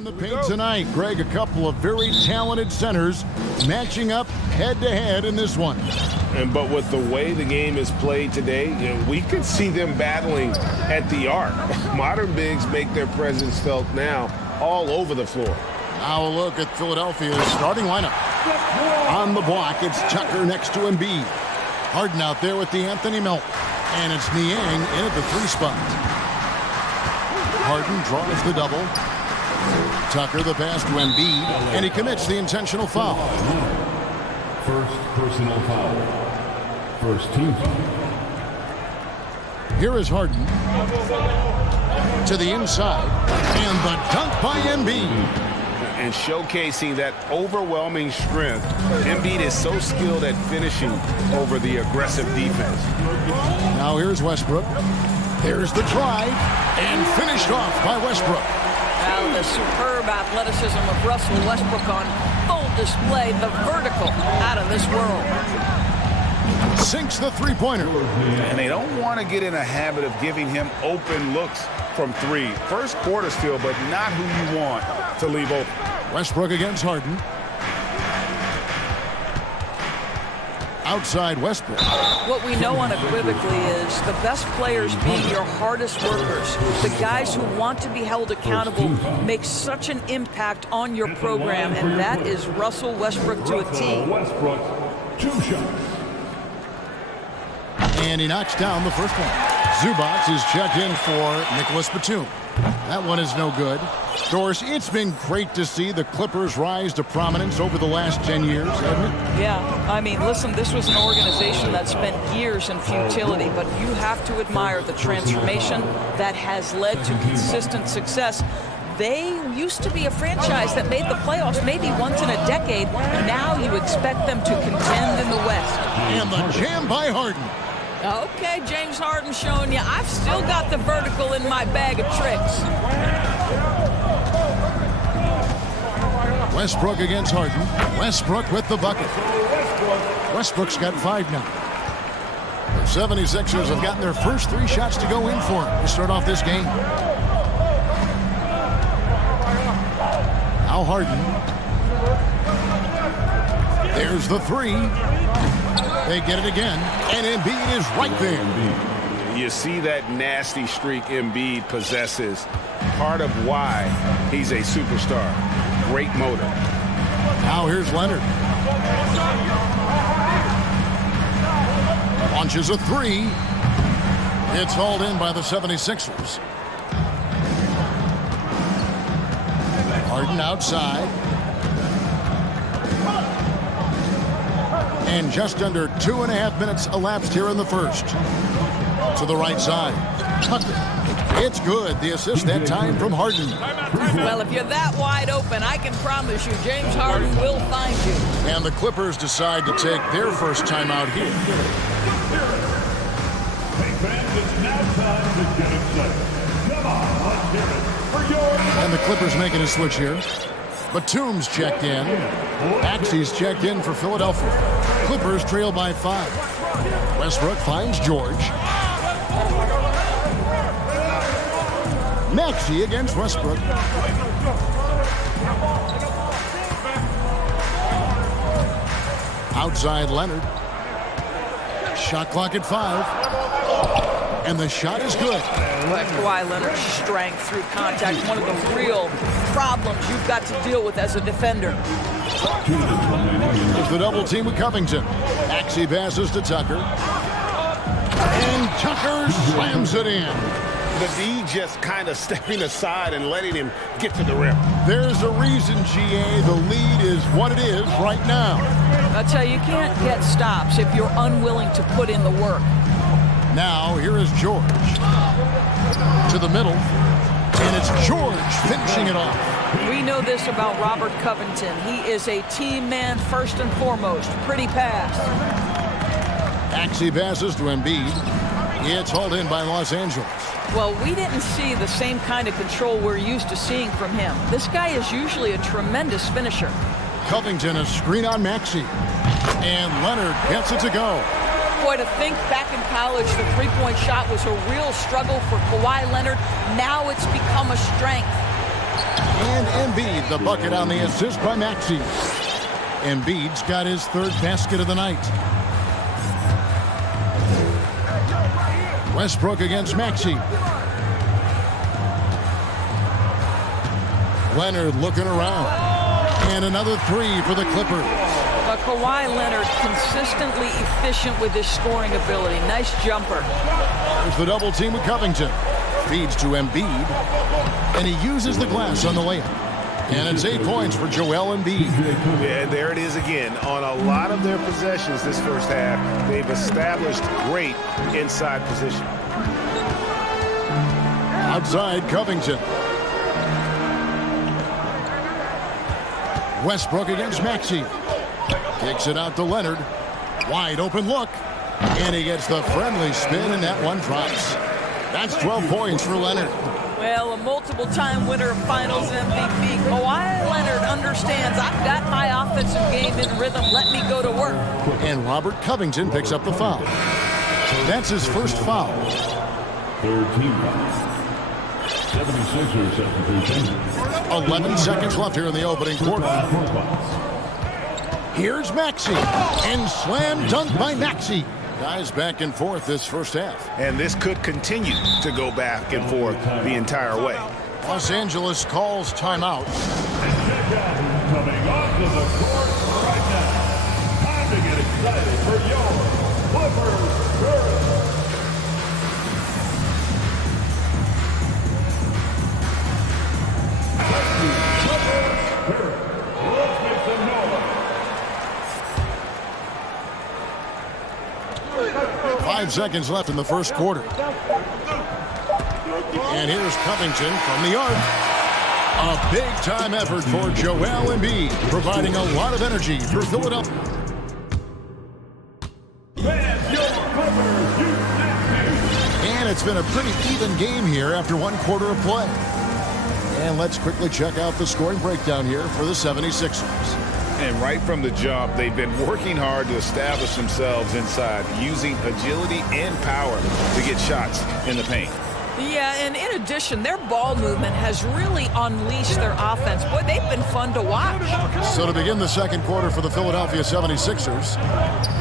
in the paint tonight. Greg, a couple of very talented centers matching up head-to-head in this one. But with the way the game is played today, we could see them battling at the arc. Modern bigs make their presence felt now all over the floor. Now a look at Philadelphia's starting lineup. On the block, it's Tucker next to Embiid. Harden out there with the Anthony Melt. And it's Niang in at the 3 spot. Harden draws the double. Tucker the pass to Embiid, and he commits the intentional foul. First personal foul. First team foul. Here is Harden. To the inside, and the dunk by Embiid. And showcasing that overwhelming strength, Embiid is so skilled at finishing over the aggressive defense. Now here's Westbrook. There's the drive, and finished off by Westbrook. Now the superb athleticism of Russell Westbrook on full display, the vertical out of this world. Sinks the three-pointer. And they don't want to get in a habit of giving him open looks from 3. First quarter still, but not who you want to leave open. Westbrook against Harden. Outside Westbrook. What we know unequivocally is the best players being your hardest workers, the guys who want to be held accountable, make such an impact on your program, and that is Russell Westbrook to a T. Westbrook, 2 shots. And he knocks down the first one. Zubac is checked in for Nicholas Batum. That one is no good. Doris, it's been great to see the Clippers rise to prominence over the last 10 years, hasn't it? Yeah, I mean, listen, this was an organization that spent years in futility, but you have to admire the transformation that has led to consistent success. They used to be a franchise that made the playoffs maybe once in a decade. Now you expect them to contend in the West. And the jam by Harden. Okay, James Harden showing you I've still got the vertical in my bag of tricks. Westbrook against Harden. Westbrook with the bucket. Westbrook's got 5 now. The 76ers have gotten their first 3 shots to go in for him to start off this game. Now Harden. There's the 3. They get it again, and Embiid is right there. You see that nasty streak Embiid possesses. Part of why he's a superstar. Great motor. Now here's Leonard. Launches a 3. It's hauled in by the 76ers. Harden outside. And just under 2.5 minutes elapsed here in the first. To the right side. Tucker. It's good. The assist that time from Harden. Well, if you're that wide open, I can promise you James Harden will find you. And the Clippers decide to take their first time out here. Hey fans, it's now time to get excited. Come on, let's hear it for your... And the Clippers making a switch here. Batum's checked in. Maxey's checked in for Philadelphia. Clippers trail by 5. Westbrook finds George. Maxey against Westbrook. Outside Leonard. Shot clock at 5. And the shot is good. But Kawhi Leonard's strength through contact, one of the real problems you've got to deal with as a defender. There's the double team with Covington. Maxey passes to Tucker. And Tucker slams it in. The D just kind of stepping aside and letting him get to the rim. There's a reason, GA, the lead is what it is right now. I tell you, you can't get stops if you're unwilling to put in the work. Now, here is George. To the middle. And it's George finishing it off. We know this about Robert Covington. He is a team man first and foremost. Pretty pass. Maxey passes to Embiid. It's hauled in by Los Angeles. Well, we didn't see the same kind of control we're used to seeing from him. This guy is usually a tremendous finisher. Covington, a screen on Maxey. And Leonard gets it to go. Boy, to think back in college, the three-point shot was a real struggle for Kawhi Leonard. Now it's become a strength. And Embiid, the bucket on the assist by Maxey. Embiid's got his third basket of the night. Westbrook against Maxey. Leonard looking around. And another three for the Clippers. Kawhi Leonard consistently efficient with his scoring ability. Nice jumper. There's the double team with Covington. Feeds to Embiid. And he uses the glass on the layup. And it's 8 points for Joel Embiid. Yeah, there it is again. On a lot of their possessions this first half, they've established great inside position. Outside Covington. Westbrook against Maxey. Kicks it out to Leonard. Wide open look. And he gets the friendly spin, and that one drops. That's 12 points for Leonard. Well, a multiple-time winner of Finals MVP, Kawhi Leonard understands I've got my offensive game in rhythm. Let me go to work. And Robert Covington picks up the foul. That's his first foul. Third team foul. 76ers substitution. 11 seconds left here in the opening quarter. Here's Maxey. And slam dunk by Maxey. Guys back and forth this first half. And this could continue to go back and forth the entire way. Los Angeles calls timeout. Coming off of the court right now. Time to get excited for your Clippers. Let's make some noise. 5 seconds left in the first quarter. And here's Covington from the arc. A big-time effort for Joel Embiid, providing a lot of energy for Philadelphia. And it's been a pretty even game here after one quarter of play. And let's quickly check out the scoring breakdown here for the 76ers. And right from the jump, they've been working hard to establish themselves inside, using agility and power to get shots in the paint. Yeah, and in addition, their ball movement has really unleashed their offense. Boy, they've been fun to watch. So to begin the second quarter for the Philadelphia 76ers,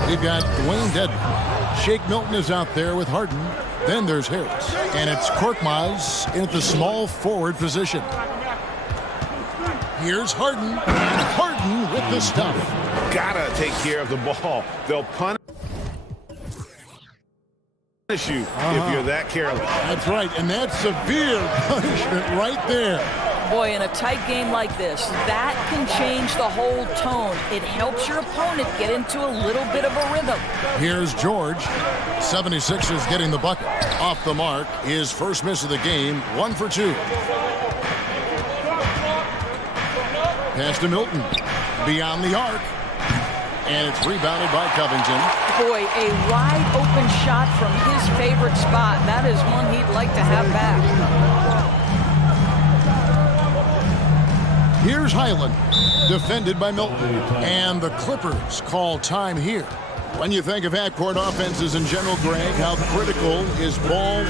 we've got Dwayne Dedmon. Shake Milton is out there with Harden. Then there's Harris. And it's Korkmaz in at the small forward position. Here's Harden. And Harden with the stuff. Gotta take care of the ball. They'll punish you if you're that careless. That's right, and that's severe punishment right there. Boy, in a tight game like this, that can change the whole tone. It helps your opponent get into a little bit of a rhythm. Here's George. 76ers getting the bucket. Off the mark, his first miss of the game, 1 for 2. Pass to Milton. Beyond the arc. And it's rebounded by Covington. Boy, a wide open shot from his favorite spot. That is one he'd like to have back. Here's Highland, defended by Milton. And the Clippers call time here. When you think of half-court offenses in general, Greg, how critical is ball?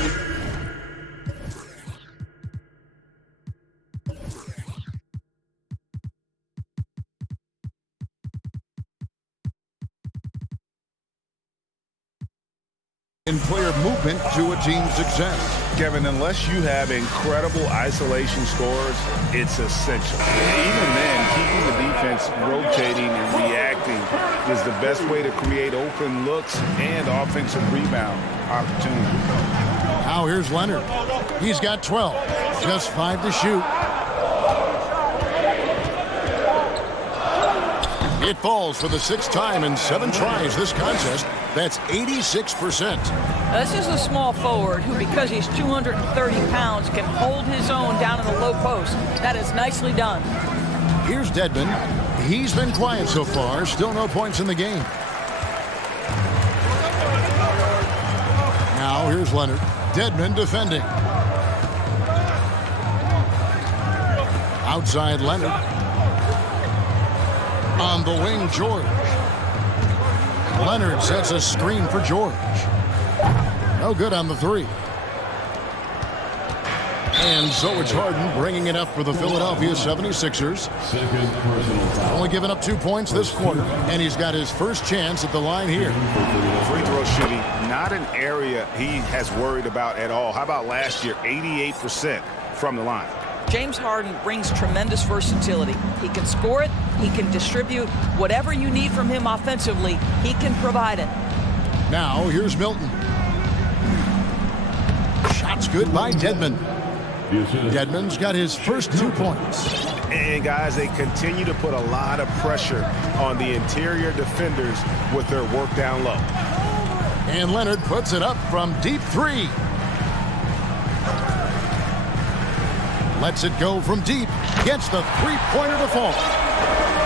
In player movement to a team's success. Kevin, unless you have incredible isolation scores, it's essential. Even then, keeping the defense rotating and reacting is the best way to create open looks and offensive rebound opportunities. Now here's Leonard. He's got 12. Just 5 to shoot. It falls for the 6th time in 7 tries this contest. That's 86%. This is a small forward who, because he's 230 pounds, can hold his own down in the low post. That is nicely done. Here's Dedmon. He's been quiet so far. Still no points in the game. Now here's Leonard. Dedmon defending. Outside Leonard. On the wing, George. Leonard sets a screen for George. No good on the 3. And so it's Harden bringing it up for the Philadelphia 76ers. Only giving up 2 points this quarter, and he's got his first chance at the line here. Free throw shooting, not an area he has worried about at all. How about last year, 88% from the line? James Harden brings tremendous versatility. He can score it, he can distribute. Whatever you need from him offensively, he can provide it. Now, here's Milton. Shots good by Dedmon. Dedmon's got his first 2 points. And guys, they continue to put a lot of pressure on the interior defenders with their work down low. And Leonard puts it up from deep 3. Lets it go from deep. Gets the three-pointer to fall.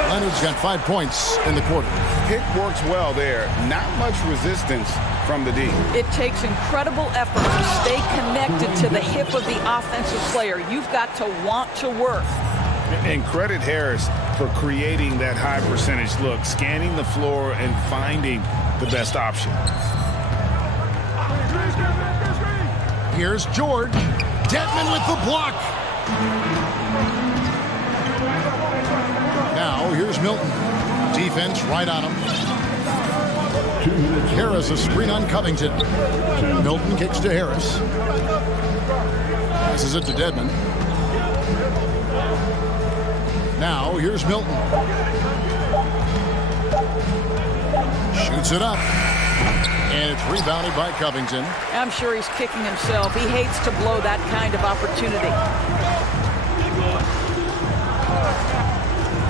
Leonard's got 5 points in the quarter. Pick works well there. Not much resistance from the D. It takes incredible effort to stay connected to the hip of the offensive player. You've got to want to work. And credit Harris for creating that high percentage look, scanning the floor and finding the best option. Here's George. Dedmon with the block. Now here's Milton. Defense right on him. Harris a screen on Covington. Milton kicks to Harris. Passes it to Dedmon. Now here's Milton. Shoots it up. And it's rebounded by Covington. I'm sure he's kicking himself. He hates to blow that kind of opportunity.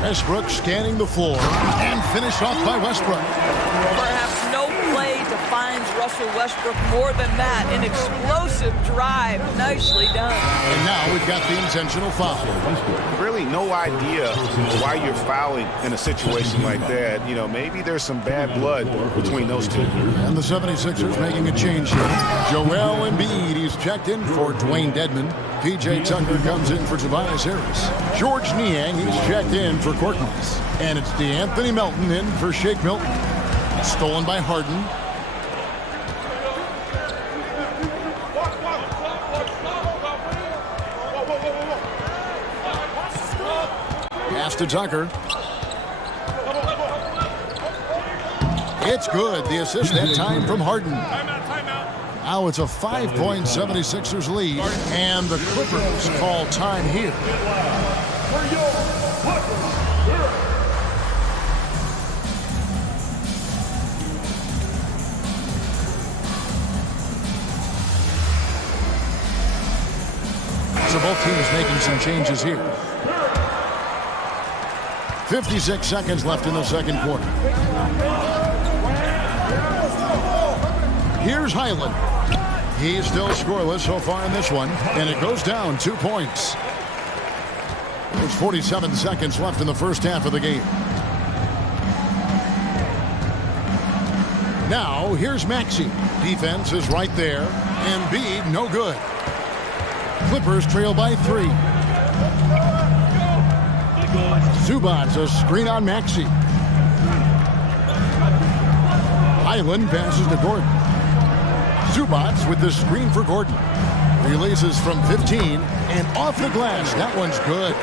Westbrook scanning the floor and finished off by Westbrook. Perhaps no play defines Russell Westbrook more than that. An explosive drive. Nicely done. And now we've got the intentional foul. Really no idea why you're fouling in a situation like that. You know, maybe there's some bad blood between those two. And the 76ers making a change here. Joel Embiid, he's checked in for Dwayne Dedmon. PJ Tucker comes in for Tobias Harris. George Niang, he's checked in for Korkmaz. And it's DeAnthony Melton in for Shake Milton. Stolen by Harden. Pass to Tucker. It's good. The assist that time from Harden. Now it's a 5-point 76ers lead, and the Clippers call time here. So both teams making some changes here. 56 seconds left in the second quarter. Here's Highland. He's still scoreless so far in this one, and it goes down 2 points. There's 47 seconds left in the first half of the game. Now, here's Maxey. Defense is right there. Embiid, no good. Clippers trail by 3. Zubac's a screen on Maxey. Highland passes to Gordon. Zubac with the screen for Gordon. Releases from 15 and off the glass. That one's good.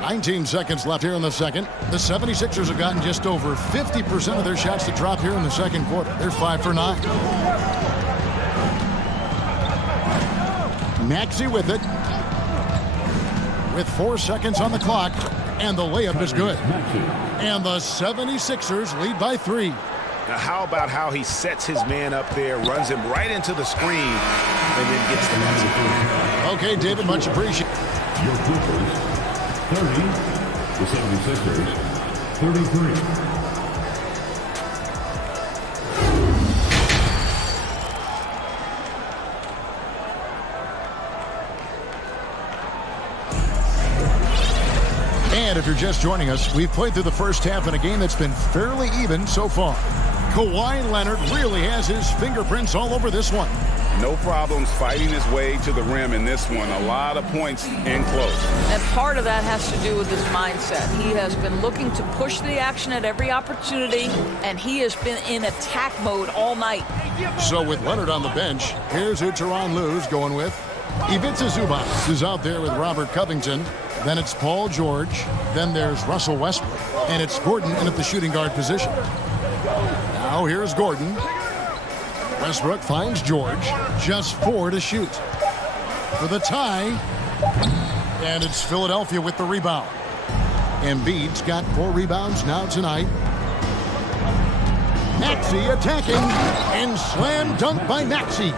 19 seconds left here in the second. The 76ers have gotten just over 50% of their shots to drop here in the second quarter. They're 5 for 9. Maxey with it. With 4 seconds on the clock. And the layup is good. And the 76ers lead by 3. Now, how about how he sets his man up there, runs him right into the screen, and then gets the basket. Okay, David, much appreciated. Your Clippers, 30. The 76ers, 33. And if you're just joining us, we've played through the first half in a game that's been fairly even so far. Kawhi Leonard really has his fingerprints all over this one. No problems fighting his way to the rim in this one. A lot of points in close. And part of that has to do with his mindset. He has been looking to push the action at every opportunity, and he has been in attack mode all night. So with Leonard on the bench, here's who Tyronn Lue's going with. Ivica Zubac is out there with Robert Covington. Then it's Paul George. Then there's Russell Westbrook. And it's Gordon in at the shooting guard position. Now here's Gordon. Westbrook finds George. Just 4 to shoot. For the tie. And it's Philadelphia with the rebound. Embiid's got 4 rebounds now tonight. Maxey attacking. And slam dunk by Maxey.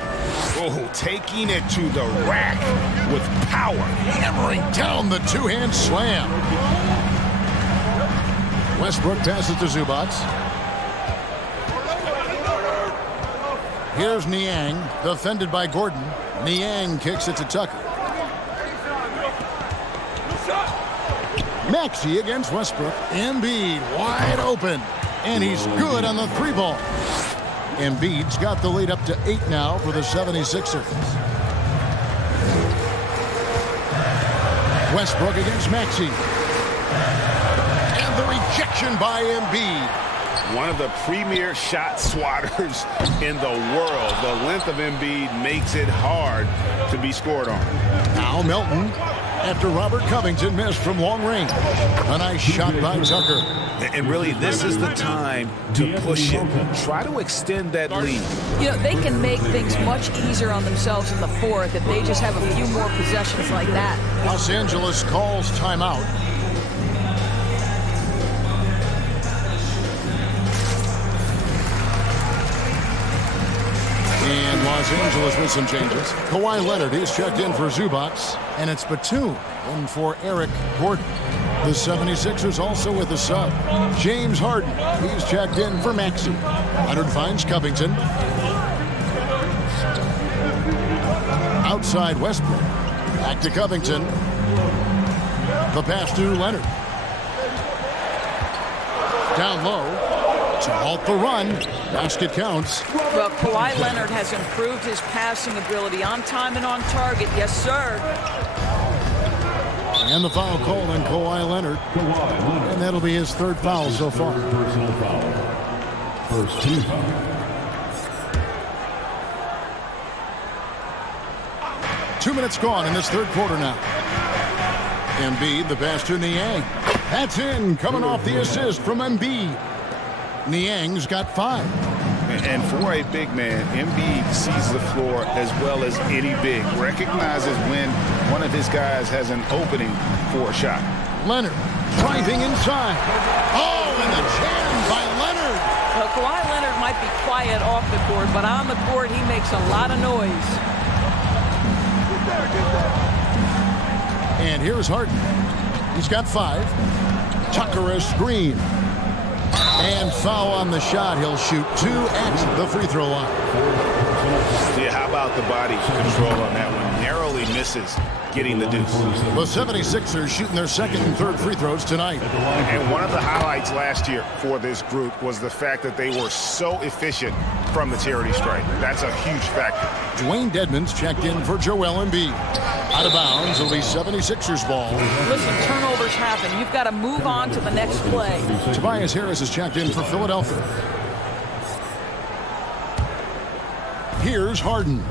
Oh, taking it to the rack with power. Hammering down the two-hand slam. Westbrook passes to Zubac. Here's Niang, defended by Gordon. Niang kicks it to Tucker. Maxey against Westbrook. Embiid wide open. And he's good on the 3-ball. Embiid's got the lead up to 8 now for the 76ers. Westbrook against Maxey. And the rejection by Embiid. One of the premier shot swatters in the world. The length of Embiid makes it hard to be scored on. Now Melton, after Robert Covington missed from long range. A nice shot by Tucker. And really, this is the time to push it. Try to extend that lead. You know, they can make things much easier on themselves in the fourth if they just have a few more possessions like that. Los Angeles calls timeout. And Los Angeles with some changes. Kawhi Leonard is checked in for Zubac. And it's Batum in for Eric Gordon. The 76ers also with a sub. James Harden, he's checked in for Maxey. Leonard finds Covington. Outside Westbrook. Back to Covington. The pass to Leonard. Down low to halt the run. Basket counts. Well, Kawhi Leonard has improved his passing ability on time and on target. Yes, sir. And the foul called on Kawhi Leonard. And that'll be his 3rd foul so far. Personal foul. First 2 fouls. 2 minutes gone in this 3rd quarter now. Embiid, the pass to Niang. That's in, coming off the assist from Embiid. Niang's got 5. And for a big man, Embiid sees the floor as well as any big. Recognizes when one of his guys has an opening for a shot. Leonard driving inside. Oh, and the jam by Leonard. Well, Kawhi Leonard might be quiet off the court, but on the court he makes a lot of noise. And here's Harden. He's got 5. Tucker a screen. And foul on the shot. He'll shoot 2 at the free throw line. Yeah, how about the body control on that one? Narrowly misses getting the deuce. The 76ers shooting their 2nd and 3rd free throws tonight. And one of the highlights last year for this group was the fact that they were so efficient from the charity stripe. That's a huge factor. Dwayne Dedmon's checked in for Joel Embiid. Out of bounds, it'll be 76ers ball. Listen, turnovers happen. You've got to move on to the next play. Tobias Harris is checked in for Philadelphia. Here's Harden.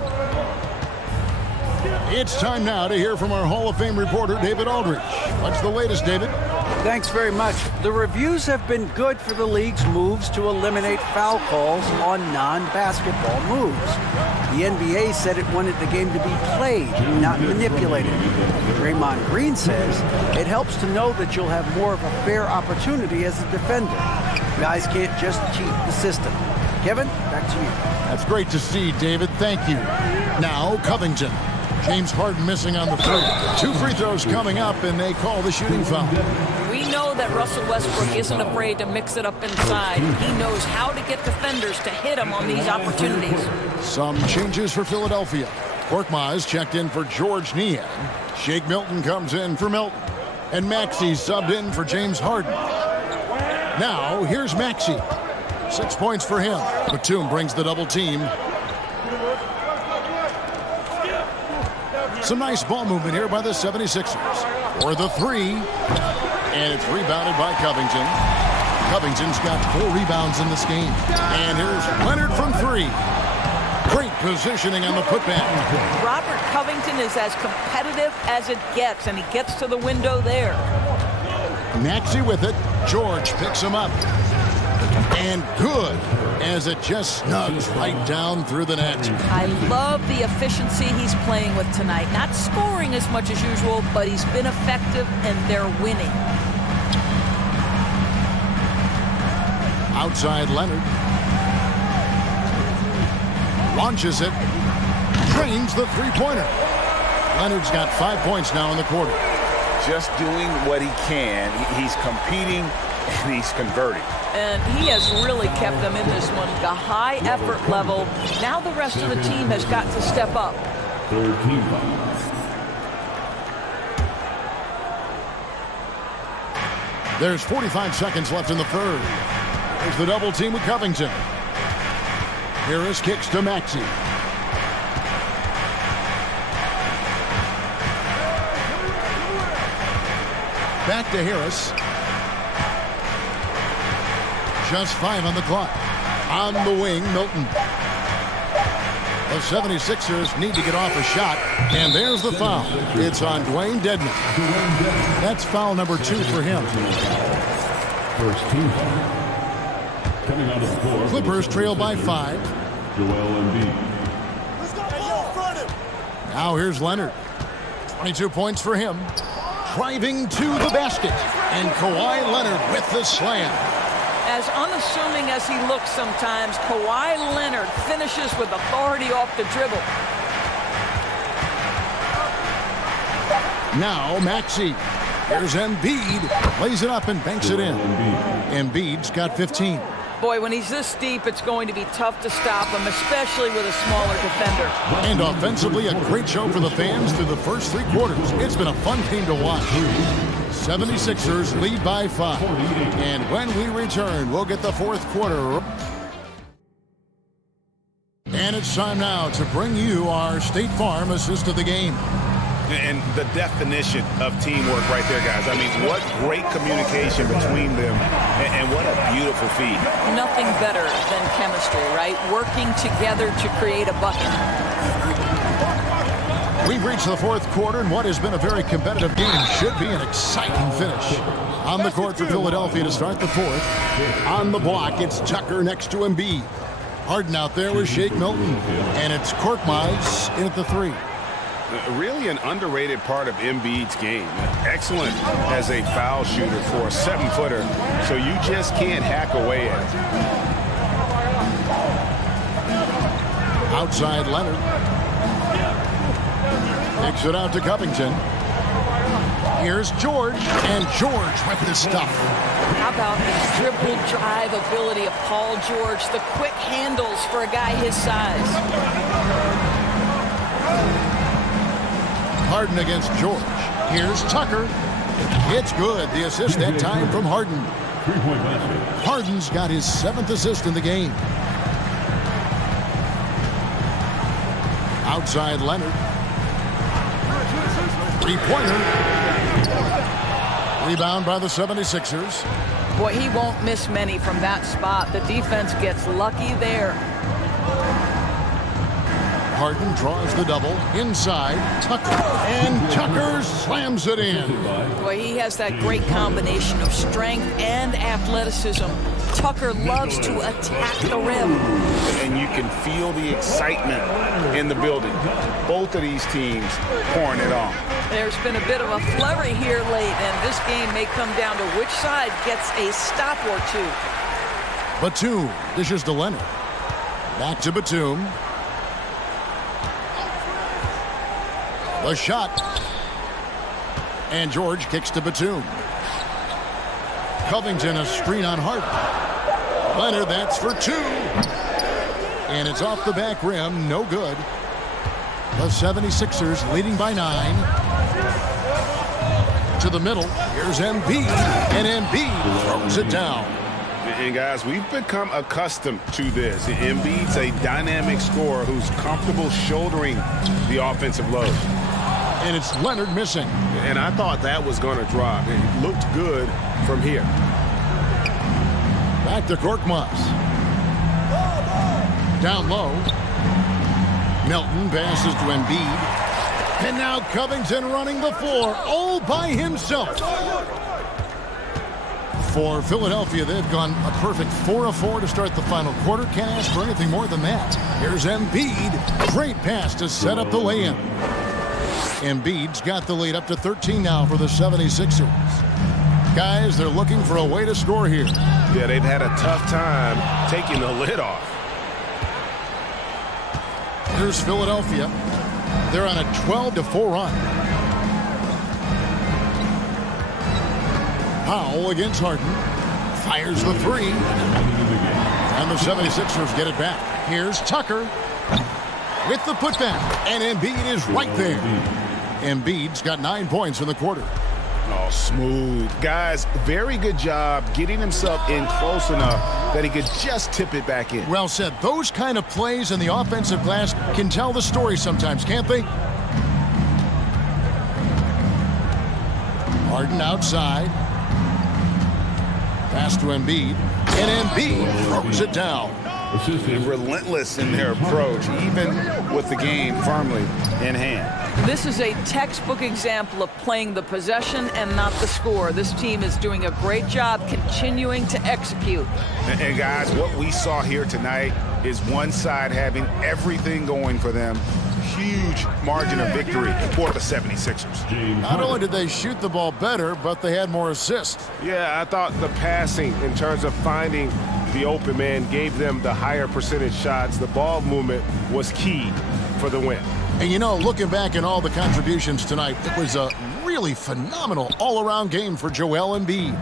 It's time now to hear from our Hall of Fame reporter, David Aldridge. What's the latest, David? Thanks very much. The reviews have been good for the league's moves to eliminate foul calls on non-basketball moves. The NBA said it wanted the game to be played, not manipulated. Draymond Green says it helps to know that you'll have more of a fair opportunity as a defender. Guys can't just cheat the system. Kevin, back to you. That's great to see, David. Thank you. Now, Covington. James Harden missing on the 3. 2 free throws coming up, and they call the shooting foul. We know that Russell Westbrook isn't afraid to mix it up inside. He knows how to get defenders to hit him on these opportunities. Some changes for Philadelphia. Korkmaz checked in for George Niang. Shake Milton comes in for Milton. And Maxey subbed in for James Harden. Now, here's Maxey. 6 points for him. Batum brings the double team. Some nice ball movement here by the 76ers. For the three. And it's rebounded by Covington. Covington's got 4 rebounds in this game. And here's Leonard from three. Great positioning on the putback. Robert Covington is as competitive as it gets, and he gets to the window there. Maxey with it. George picks him up. And good, as it just snugs right down through the net. I love the efficiency he's playing with tonight. Not scoring as much as usual, but he's been effective, and they're winning. Outside Leonard. Launches it. Drains the three-pointer. Leonard's got 5 points now in the quarter. Just doing what he can. He's competing, and he's converting. And he has really kept them in this one. The high effort level. Now the rest of the team has got to step up. Third team foul. There's 45 seconds left in the third. There's the double team with Covington. Harris kicks to Maxey. Back to Harris. Just 5 on the clock. On the wing, Milton. The 76ers need to get off a shot, and there's the foul. It's on Dwayne Dedman. That's foul number 2 for him. First team foul. Coming out of the floor. Clippers trail by 5. Joel Embiid. Now here's Leonard. 22 points for him. Driving to the basket. And Kawhi Leonard with the slam. As unassuming as he looks sometimes, Kawhi Leonard finishes with authority off the dribble. Now Maxey. Here's Embiid. Lays it up and banks it in. Embiid's got 15. Boy, when he's this deep, it's going to be tough to stop him, especially with a smaller defender. And offensively, a great show for the fans through the first 3 quarters. It's been a fun game to watch. 76ers lead by 5. And when we return, we'll get the fourth quarter. And it's time now to bring you our State Farm assist of the game. And the definition of teamwork right there, guys. I mean, what great communication between them, and what a beautiful feed. Nothing better than chemistry, right? Working together to create a bucket. We've reached the fourth quarter, and what has been a very competitive game should be an exciting finish. On the court for Philadelphia to start the fourth. On the block, it's Tucker next to Embiid. Harden out there with Shake Milton. And it's Korkmaz in at the 3. Really an underrated part of Embiid's game. Excellent as a foul shooter for a 7-footer, so you just can't hack away at it. Outside Leonard. Kicks it out to Covington. Here's George, and George with the stuff. How about the dribble drive ability of Paul George, the quick handles for a guy his size. Harden against George. Here's Tucker. It's good. The assist that time from Harden. Harden's got his 7th assist in the game. Outside Leonard. 3-pointer. Rebound by the 76ers. Boy, he won't miss many from that spot. The defense gets lucky there. Harden draws the double inside Tucker, and Tucker slams it in. Boy, he has that great combination of strength and athleticism. Tucker loves to attack the rim. And you can feel the excitement in the building. Both of these teams pouring it on. There's been a bit of a flurry here late, and this game may come down to which side gets a stop or 2. Batum dishes to Leonard. Back to Batum. The shot. And George kicks to Batum. Covington a screen on Harden. Leonard, that's for 2. And it's off the back rim, no good. The 76ers leading by 9. To the middle, here's Embiid. And Embiid throws it down. And guys, we've become accustomed to this. Embiid's a dynamic scorer who's comfortable shouldering the offensive load. And it's Leonard missing. And I thought that was going to drop. It looked good from here. Back to Korkmaz. Down low. Melton passes to Embiid. And now Covington running the floor all by himself. For Philadelphia, they've gone a perfect 4 of 4 to start the final quarter. Can't ask for anything more than that. Here's Embiid. Great pass to set up the lay-in. Embiid's got the lead up to 13 now for the 76ers. Guys, they're looking for a way to score here. Yeah, they've had a tough time taking the lid off. Here's Philadelphia. They're on a 12-4 run. Powell against Harden. Fires the three. And the 76ers get it back. Here's Tucker with the putback. And Embiid is right there. Embiid's got 9 points in the quarter. Oh, smooth. Guys, very good job getting himself in close enough that he could just tip it back in. Well said. Those kind of plays in the offensive glass can tell the story sometimes, can't they? Harden outside. Pass to Embiid. And Embiid throws it down. And relentless in their approach, even with the game firmly in hand. This is a textbook example of playing the possession and not the score. This team is doing a great job continuing to execute. And guys, what we saw here tonight is one side having everything going for them. Huge margin of victory for the 76ers. Not only did they shoot the ball better, but they had more assists. Yeah, I thought the passing in terms of finding the open man gave them the higher percentage shots. The ball movement was key for the win. And you know, looking back at all the contributions tonight, it was a really phenomenal all-around game for Joel Embiid.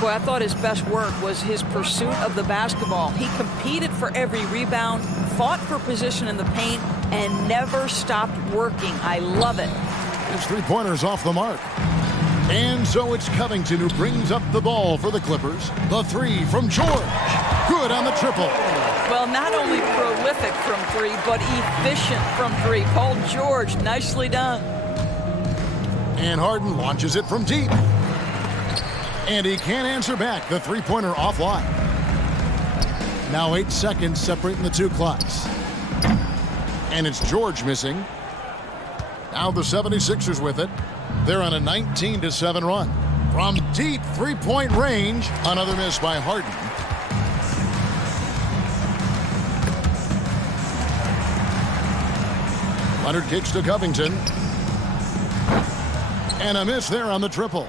Boy, I thought his best work was his pursuit of the basketball. He competed for every rebound, fought for position in the paint, and never stopped working. I love it. His three-pointer's off the mark. And so it's Covington who brings up the ball for the Clippers. The three from George. Good on the triple. Well, not only prolific from three, but efficient from three. Paul George, nicely done. And Harden launches it from deep. And he can't answer back. The three-pointer offline. Now 8 seconds separating the two clocks. And it's George missing. Now the 76ers with it. They're on a 19-7 run. From deep three-point range, another miss by Harden. Leonard kicks to Covington. And a miss there on the triple.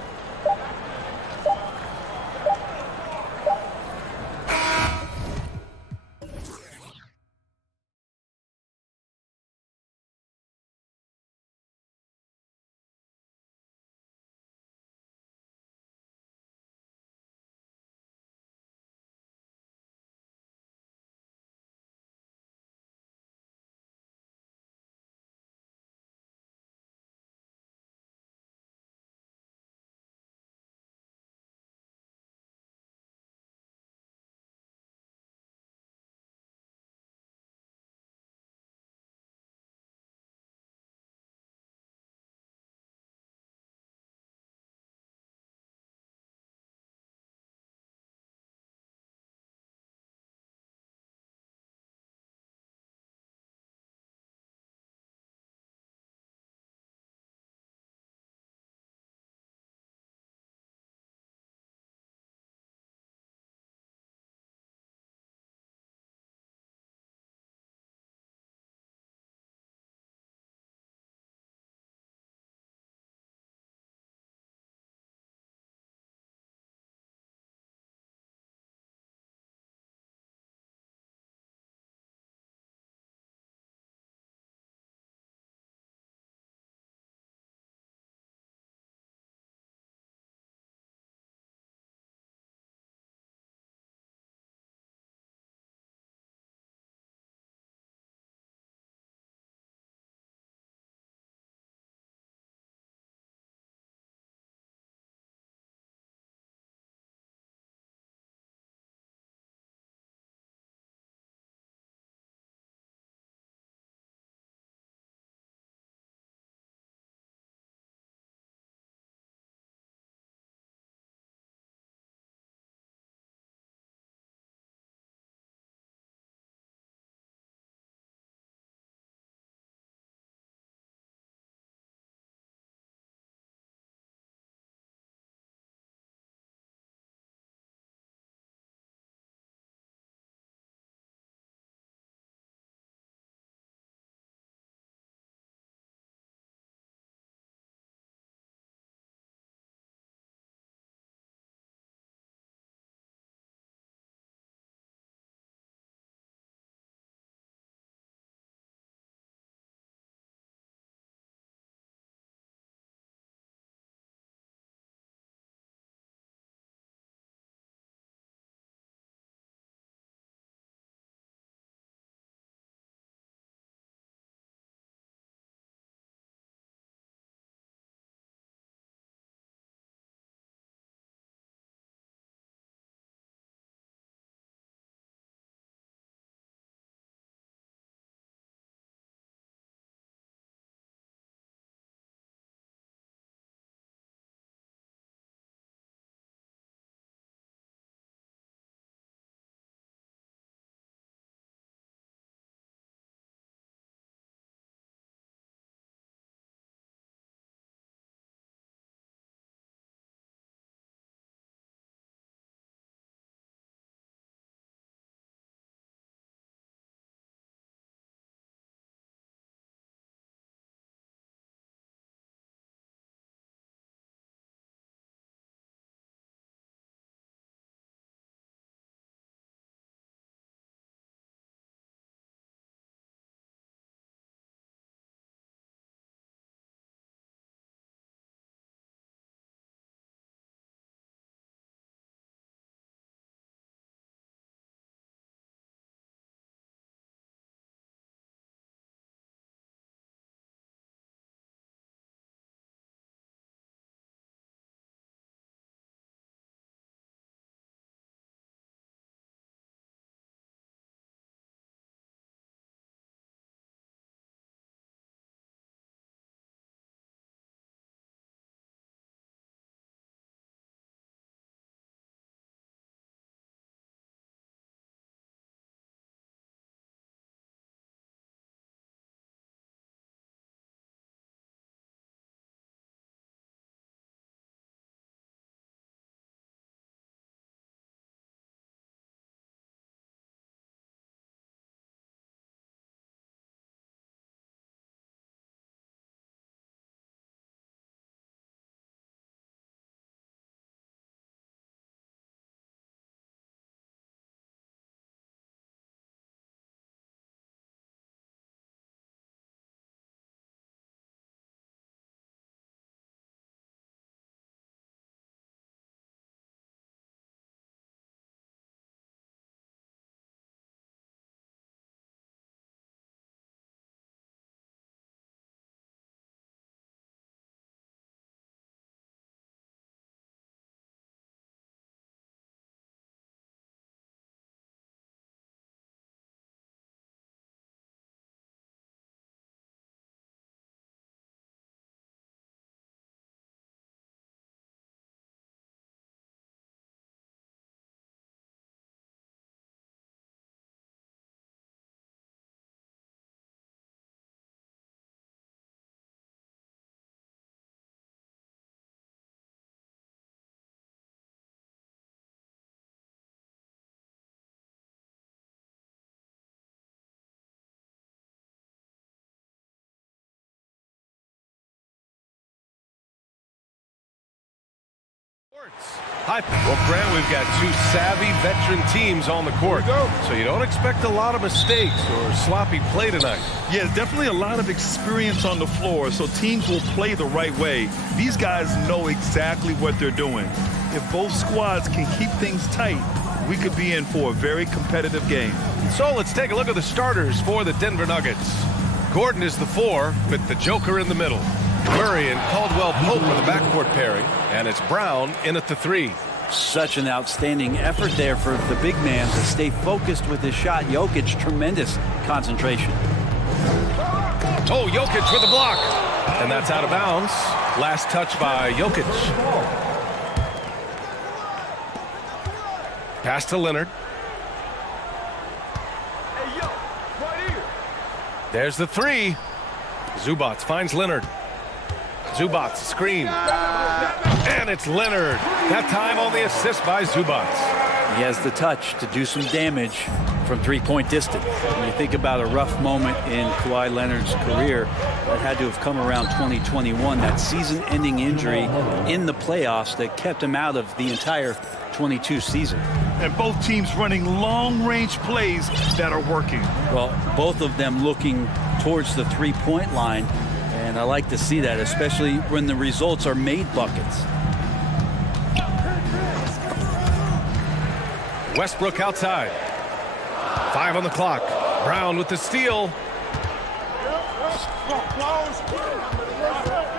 Hi. Well, Grant, we've got two savvy veteran teams on the court, so you don't expect a lot of mistakes or sloppy play tonight. Yeah, definitely a lot of experience on the floor, so teams will play the right way. These guys know exactly what they're doing. If both squads can keep things tight, we could be in for a very competitive game. So let's take a look at the starters for the Denver Nuggets. Gordon is the 4 with the Joker in the middle. Murray and Caldwell-Pope are the backcourt pairing, and it's Brown in at the 3. Such an outstanding effort there for the big man to stay focused with his shot. Jokic, tremendous concentration. Oh, Jokic with the block. And that's out of bounds. Last touch by Jokic. Pass to Leonard. There's the 3. Zubac finds Leonard. Zubac screen. And it's Leonard. That time on the assist by Zubac. He has the touch to do some damage from three-point distance. When you think about a rough moment in Kawhi Leonard's career, that had to have come around 2021, that season-ending injury in the playoffs that kept him out of the entire 22 season. And both teams running long-range plays that are working. Well, both of them looking towards the three-point line, and I like to see that, especially when the results are made buckets. Westbrook outside. 5 on the clock. Brown with the steal.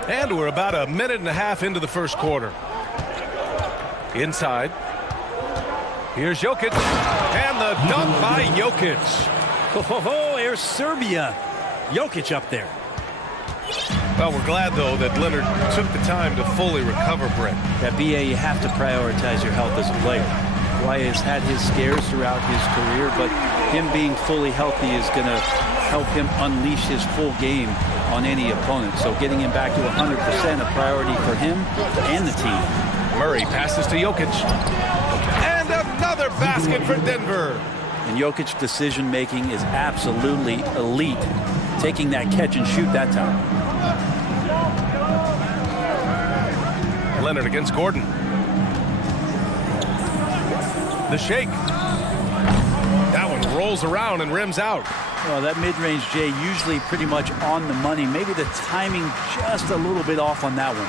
And we're about a minute and a half into the first quarter. Inside. Here's Jokic. And the dunk by Jokic. Oh, here's Serbia. Jokic up there. Well, we're glad, though, that Leonard took the time to fully recover, Brent. At BA, you have to prioritize your health as a player. Kawhi has had his scares throughout his career, but him being fully healthy is going to help him unleash his full game on any opponent. So getting him back to 100% a priority for him and the team. Murray passes to Jokic. And another basket for Denver. And Jokic's decision-making is absolutely elite, taking that catch and shoot that time. Leonard against Gordon. The shake. That one rolls around and rims out. Well, that mid-range, Jay, usually pretty much on the money. Maybe the timing just a little bit off on that one.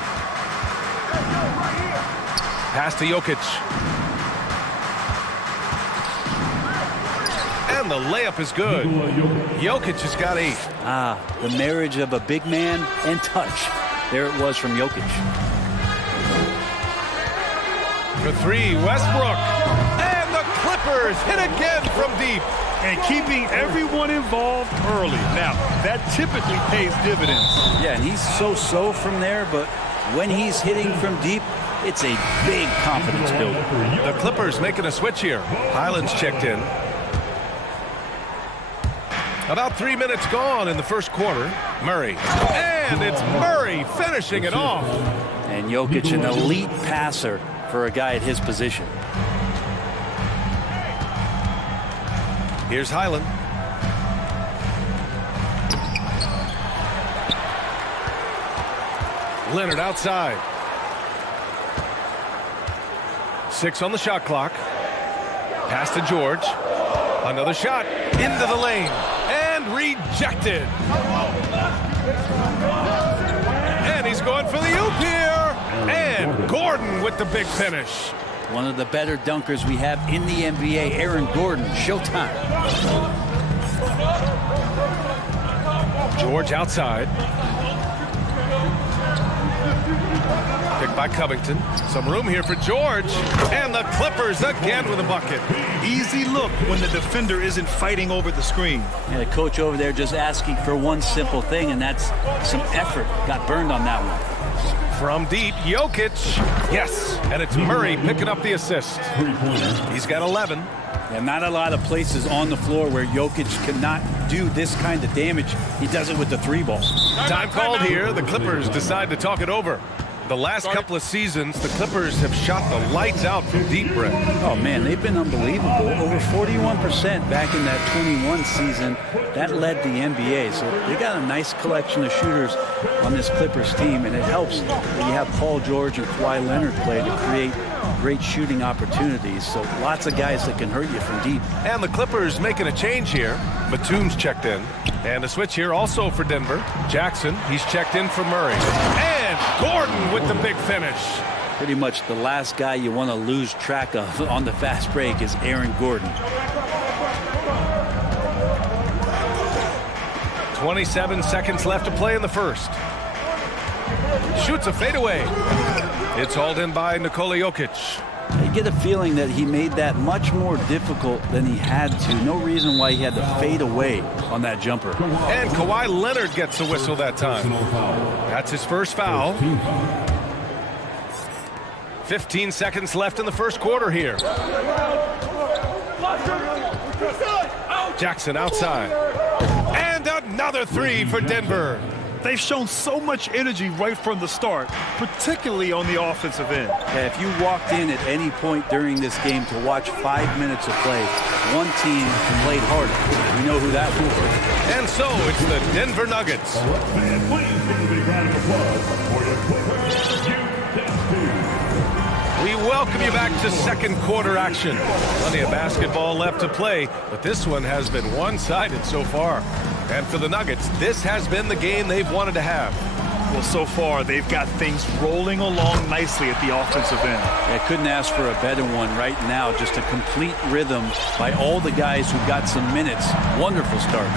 Pass to Jokic. And the layup is good. Jokic has got 8. The marriage of a big man and touch. There it was from Jokic. For 3, Westbrook. And the Clippers hit again from deep. And keeping everyone involved early. Now, that typically pays dividends. Yeah, and he's so-so from there, but when he's hitting from deep, it's a big confidence builder. The Clippers making a switch here. Highland's checked in. About 3 minutes gone in the first quarter. Murray. And it's Murray finishing it off. And Jokic, an elite passer for a guy at his position. Here's Highland. Leonard outside. 6 on the shot clock. Pass to George. Another shot into the lane. And rejected. And he's going for the oop here. And Gordon with the big finish. One of the better dunkers we have in the NBA, Aaron Gordon. Showtime. George outside. Picked by Covington. Some room here for George. And the Clippers again with a bucket. Easy look when the defender isn't fighting over the screen. And the coach over there just asking for one simple thing, and that's some effort. Got burned on that one. From deep, Jokic. Yes, and it's Murray picking up the assist. He's got 11. And not a lot of places on the floor where Jokic cannot do this kind of damage. He does it with the 3 ball. Time called here. The Clippers decide to talk it over. The last couple of seasons, the Clippers have shot the lights out from deep, Brett. Oh, man, they've been unbelievable. Over 41% back in that 21 season. That led the NBA. So they got a nice collection of shooters on this Clippers team, and it helps that you have Paul George and Kawhi Leonard play to create great shooting opportunities. So lots of guys that can hurt you from deep. And the Clippers making a change here. Batum's checked in. And a switch here also for Denver. Jackson, he's checked in for Murray. And Gordon with the big finish. Pretty much the last guy you want to lose track of on the fast break is Aaron Gordon. 27 seconds left to play in the first. Shoots a fadeaway. It's hauled in by Nikola Jokic. You get a feeling that he made that much more difficult than he had to. No reason why he had to fade away on that jumper. And Kawhi Leonard gets a whistle that time. That's his first foul. 15 seconds left in the first quarter here. Jackson outside. And another three for Denver. They've shown so much energy right from the start, particularly on the offensive end. Yeah, if you walked in at any point during this game to watch 5 minutes of play, one team played harder. We know who that will be. And so it's the Denver Nuggets. We welcome you back to second quarter action. Plenty of basketball left to play, but this one has been one-sided so far. And for the Nuggets, this has been the game they've wanted to have. Well, so far, they've got things rolling along nicely at the offensive end. I couldn't ask for a better one right now. Just a complete rhythm by all the guys who got some minutes. Wonderful start.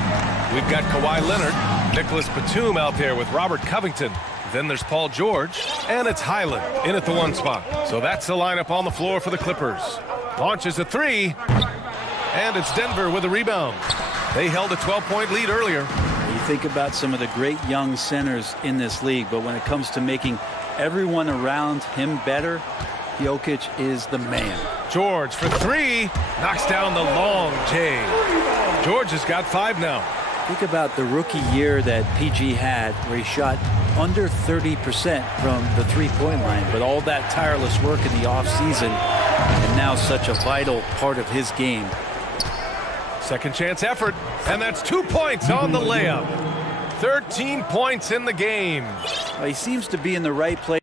We've got Kawhi Leonard, Nicholas Batum out there with Robert Covington. Then there's Paul George, and it's Highland in at the one spot. So that's the lineup on the floor for the Clippers. Launches a three, and it's Denver with a rebound. They held a 12-point lead earlier. You think about some of the great young centers in this league, but when it comes to making everyone around him better, Jokic is the man. George for three, knocks down the long J. George has got 5 now. Think about the rookie year that PG had, where he shot under 30% from the three-point line, but all that tireless work in the offseason, and now such a vital part of his game. Second chance effort, and that's 2 points on the layup. 13 points in the game. Well, he seems to be in the right place.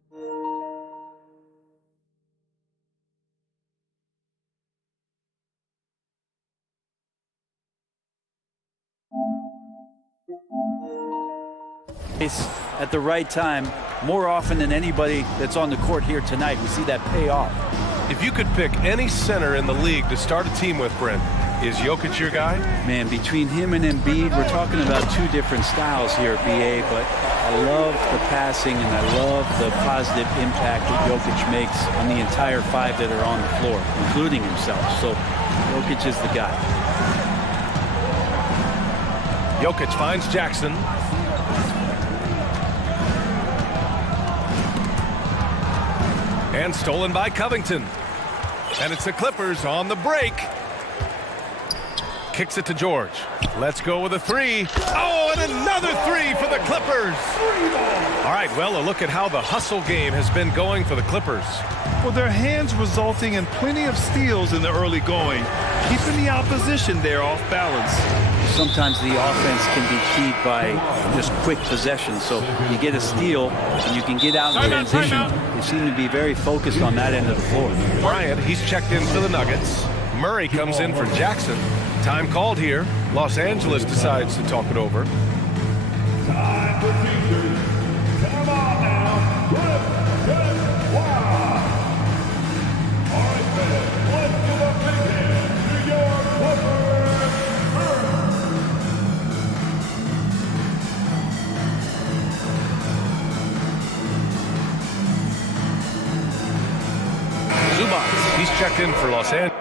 At the right time, more often than anybody that's on the court here tonight. We see that pay off. If you could pick any center in the league to start a team with, Brent, is Jokic your guy? Man, between him and Embiid, we're talking about two different styles here, BA, but I love the passing and I love the positive impact that Jokic makes on the entire 5 that are on the floor, including himself. So Jokic is the guy. Jokic finds Jackson. And stolen by Covington. And it's the Clippers on the break. Kicks it to George. Let's go with a three. Oh, and another three for the Clippers. All right, well, a look at how the hustle game has been going for the Clippers. Well, their hands resulting in plenty of steals in the early going, keeping the opposition there off balance. Sometimes the offense can be keyed by just quick possession. So you get a steal and you can get out in transition. They seem to be very focused on that end of the floor. Bryant, he's checked in for the Nuggets. Murray comes in for Jackson. Time called here. Los Angeles decides to talk it over. Time for features. Come on now. Good. Wow. All right, fans. Let's give a big hand to your Clippers. Zubac, he's checked in for Los Angeles.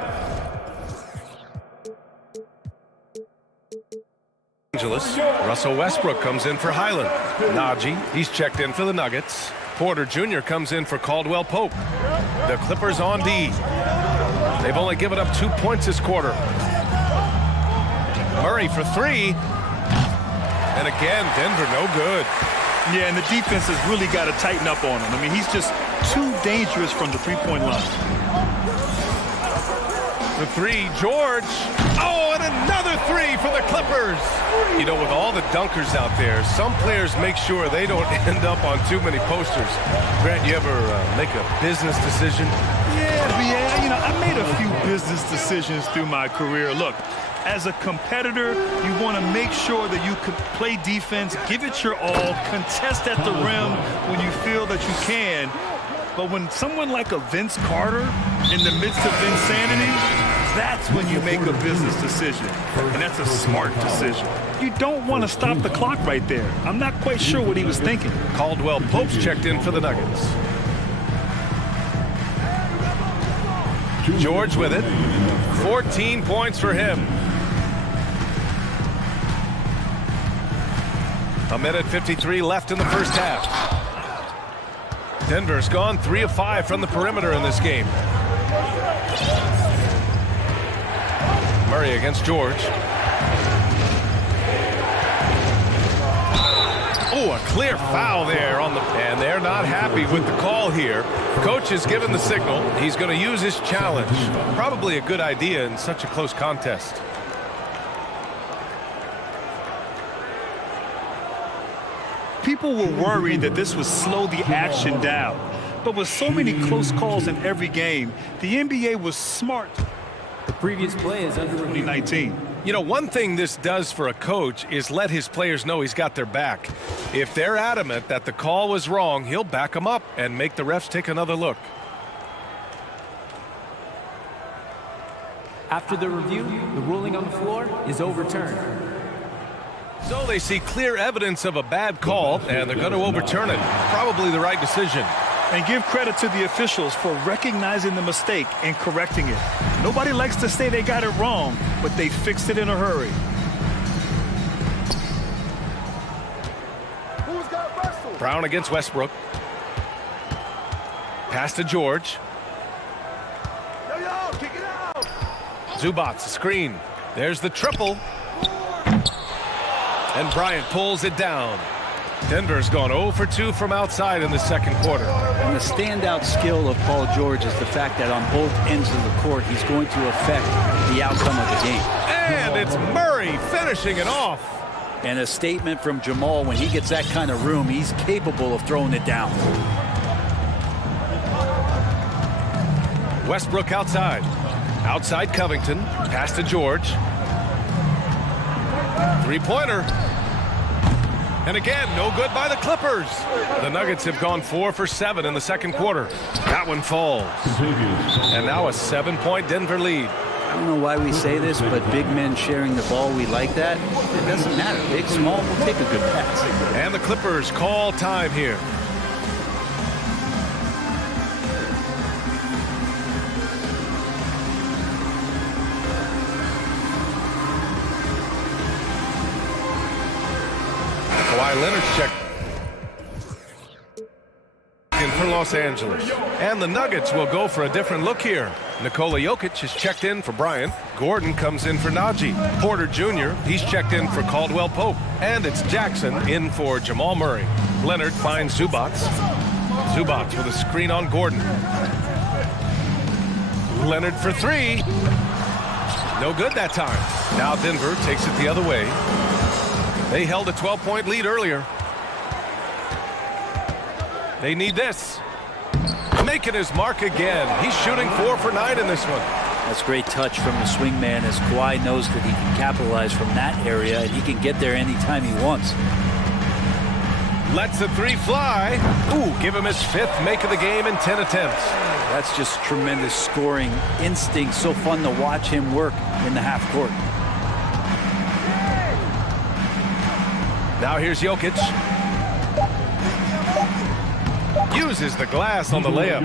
Russell Westbrook comes in for Highland. Najee, he's checked in for the Nuggets. Porter Jr. comes in for Caldwell Pope. The Clippers on D. They've only given up 2 points this quarter. Murray for three. And again, Denver no good. Yeah, and the defense has really got to tighten up on him. I mean, he's just too dangerous from the three-point line. The three, George. Oh, and another three for the Clippers. You know, with all the dunkers out there, some players make sure they don't end up on too many posters. Grant, you ever make a business decision? Yeah, you know, I made a few business decisions through my career. Look, as a competitor, you want to make sure that you can play defense, give it your all, contest at the rim when you feel that you can. But when someone like a Vince Carter in the midst of insanity, that's when you make a business decision. And that's a smart decision. You don't want to stop the clock right there. I'm not quite sure what he was thinking. Caldwell Pope's checked in for the Nuggets. George with it. 14 points for him. A minute 53 left in the first half. Denver's gone 3 of 5 from the perimeter in this game. Murray against George. Oh, a clear foul there on the... And they're not happy with the call here. Coach has given the signal. He's going to use his challenge. Probably a good idea in such a close contest. People were worried that this would slow the action down. But with so many close calls in every game, the NBA was smart. The previous play is under review. 2019. You know, one thing this does for a coach is let his players know he's got their back. If they're adamant that the call was wrong, he'll back them up and make the refs take another look. After the review, the ruling on the floor is overturned. So they see clear evidence of a bad call, and they're going to overturn it. Probably the right decision. And give credit to the officials for recognizing the mistake and correcting it. Nobody likes to say they got it wrong, but they fixed it in a hurry. Brown against Westbrook. Pass to George. Zubats, a screen. There's the triple. And Bryant pulls it down. Denver's gone 0 for 2 from outside in the second quarter. And the standout skill of Paul George is the fact that on both ends of the court, he's going to affect the outcome of the game. And it's Murray finishing it off. And a statement from Jamal, when he gets that kind of room, he's capable of throwing it down. Westbrook outside. Outside Covington. Pass to George. Three-pointer. And again, no good by the Clippers. The Nuggets have gone 4 for 7 in the second quarter. That one falls. And now a 7-point Denver lead. I don't know why we say this, but big men sharing the ball, we like that. It doesn't matter. Big, small, we'll take a good pass. And the Clippers call time here. Kawhi Leonard's check in for Los Angeles. And the Nuggets will go for a different look here. Nikola Jokic is checked in for Bryant. Gordon comes in for Najee. Porter Jr., he's checked in for Caldwell Pope. And it's Jackson in for Jamal Murray. Leonard finds Zubats. Zubats with a screen on Gordon. Leonard for three. No good that time. Now Denver takes it the other way. They held a 12-point lead earlier. They need this. Making his mark again. He's shooting 4 for 9 in this one. That's great touch from the swingman, as Kawhi knows that he can capitalize from that area and he can get there anytime he wants. Lets the three fly. Ooh, give him his 5th make of the game in 10 attempts. That's just tremendous scoring instinct. So fun to watch him work in the half court. Now here's Jokic. Uses the glass on the layup.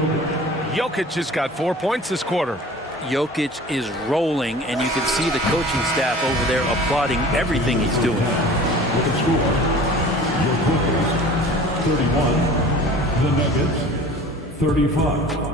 Jokic has got 4 points this quarter. Jokic is rolling, and you can see the coaching staff over there applauding everything he's doing. With the score, your Clippers 31, the Nuggets 35.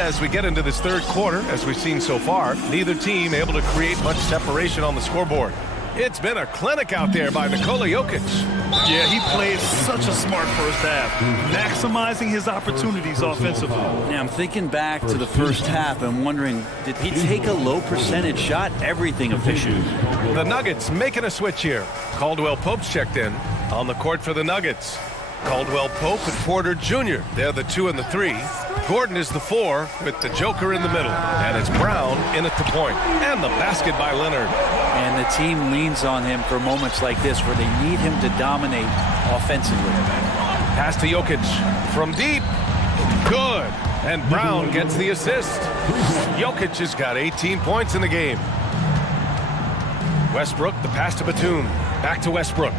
as we get into this third quarter, as we've seen so far, neither team able to create much separation on the scoreboard. It's been a clinic out there by Nikola Jokic. Yeah, he played such a smart first half, maximizing his opportunities offensively. Now, I'm thinking back to the first half and wondering, did he take a low percentage shot? Everything efficient. The Nuggets making a switch here. Caldwell Pope's checked in on the court for the Nuggets. Caldwell Pope and Porter Jr. They're the 2 and the 3. Gordon is the 4 with the Joker in the middle. And it's Brown in at the point. And the basket by Leonard. And the team leans on him for moments like this where they need him to dominate offensively. Pass to Jokic from deep. Good. And Brown gets the assist. Jokic has got 18 points in the game. Westbrook, the pass to Batum. Back to Westbrook.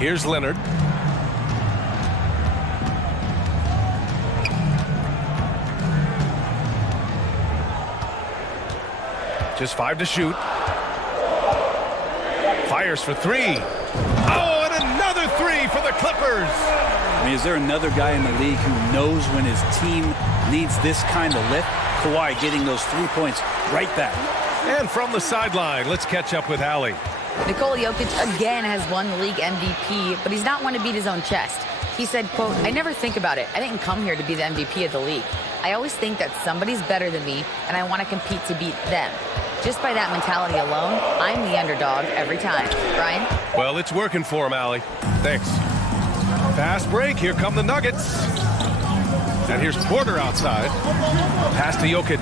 Here's Leonard. Just 5 to shoot. Fires for 3. Oh, and another 3 for the Clippers. I mean, is there another guy in the league who knows when his team needs this kind of lift? Kawhi getting those 3 points right back. And from the sideline, let's catch up with Allie. Nikola Jokic again has won the league MVP, but he's not one to beat his own chest. He said, quote, "I never think about it. I didn't come here to be the MVP of the league. I always think that somebody's better than me, and I want to compete to beat them. Just by that mentality alone, I'm the underdog every time." Brian? Well, it's working for him, Allie. Thanks. Fast break. Here come the Nuggets. And here's Porter outside. Pass to Jokic.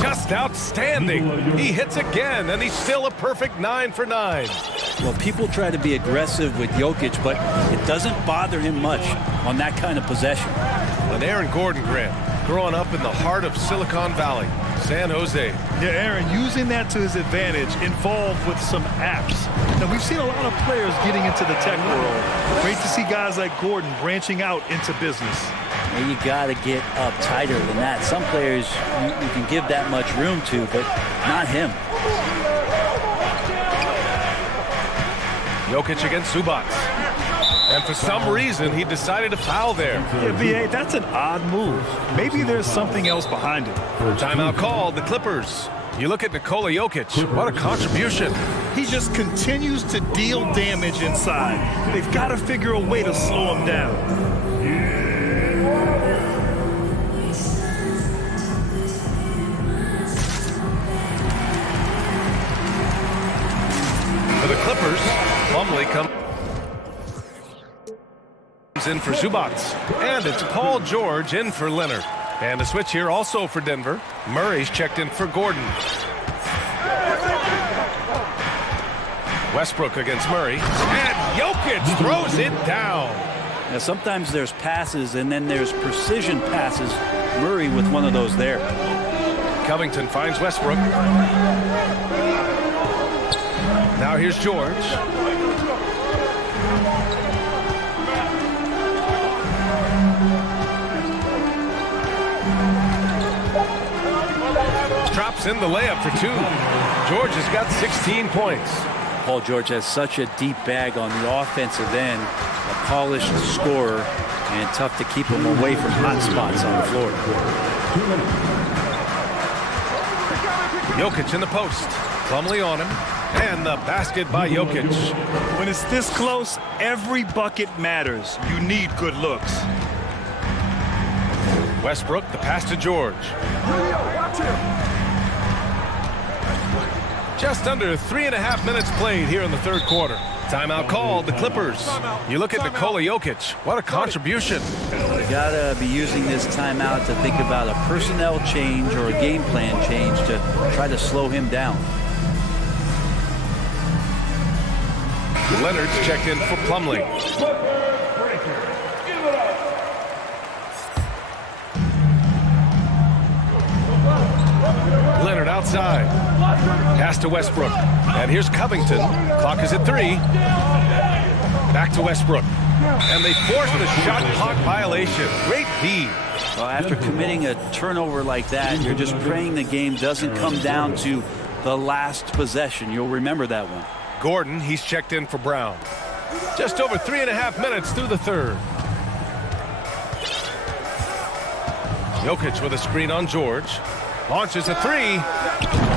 Just outstanding. He hits again, and he's still a perfect 9 for 9. Well, people try to be aggressive with Jokic, but it doesn't bother him much on that kind of possession. And Aaron Gordon, Grant, growing up in the heart of Silicon Valley, San Jose. Yeah, Aaron, using that to his advantage, involved with some apps. Now, we've seen a lot of players getting into the tech world. Great to see guys like Gordon branching out into business. And you got to get up tighter than that. Some players you can give that much room to, but not him. Jokic against Zubac. And for some reason, he decided to foul there. Yeah, B.A., that's an odd move. Maybe there's something else behind it. Timeout called, the Clippers. You look at Nikola Jokic, what a contribution. He just continues to deal damage inside. They've got to figure a way to slow him down. For the Clippers, Plumlee comes in for Zubac. And it's Paul George in for Leonard. And a switch here also for Denver. Murray's checked in for Gordon. Westbrook against Murray. And Jokic throws it down. Now, sometimes there's passes and then there's precision passes. Murray with one of those there. Covington finds Westbrook. Now here's George. Drops in the layup for 2. George has got 16 points. Paul George has such a deep bag on the offensive end, a polished scorer, and tough to keep him away from hot spots on the floor. Jokic in the post. Plumlee on him. And the basket by Jokic. When it's this close, every bucket matters. You need good looks. Westbrook, the pass to George. Just under 3.5 minutes played here in the third quarter. Timeout called, the Clippers. You look at Nikola Jokic, what a contribution. You gotta be using this timeout to think about a personnel change or a game plan change to try to slow him down. Leonard's checked in for Plumlee. Leonard outside. Pass to Westbrook. And here's Covington. Clock is at 3. Back to Westbrook. And they force the shot clock violation. Great D. Well, after committing a turnover like that, you're just praying the game doesn't come down to the last possession. You'll remember that one. Gordon, he's checked in for Brown. Just over 3.5 minutes through the third. Jokic with a screen on George. Launches a three.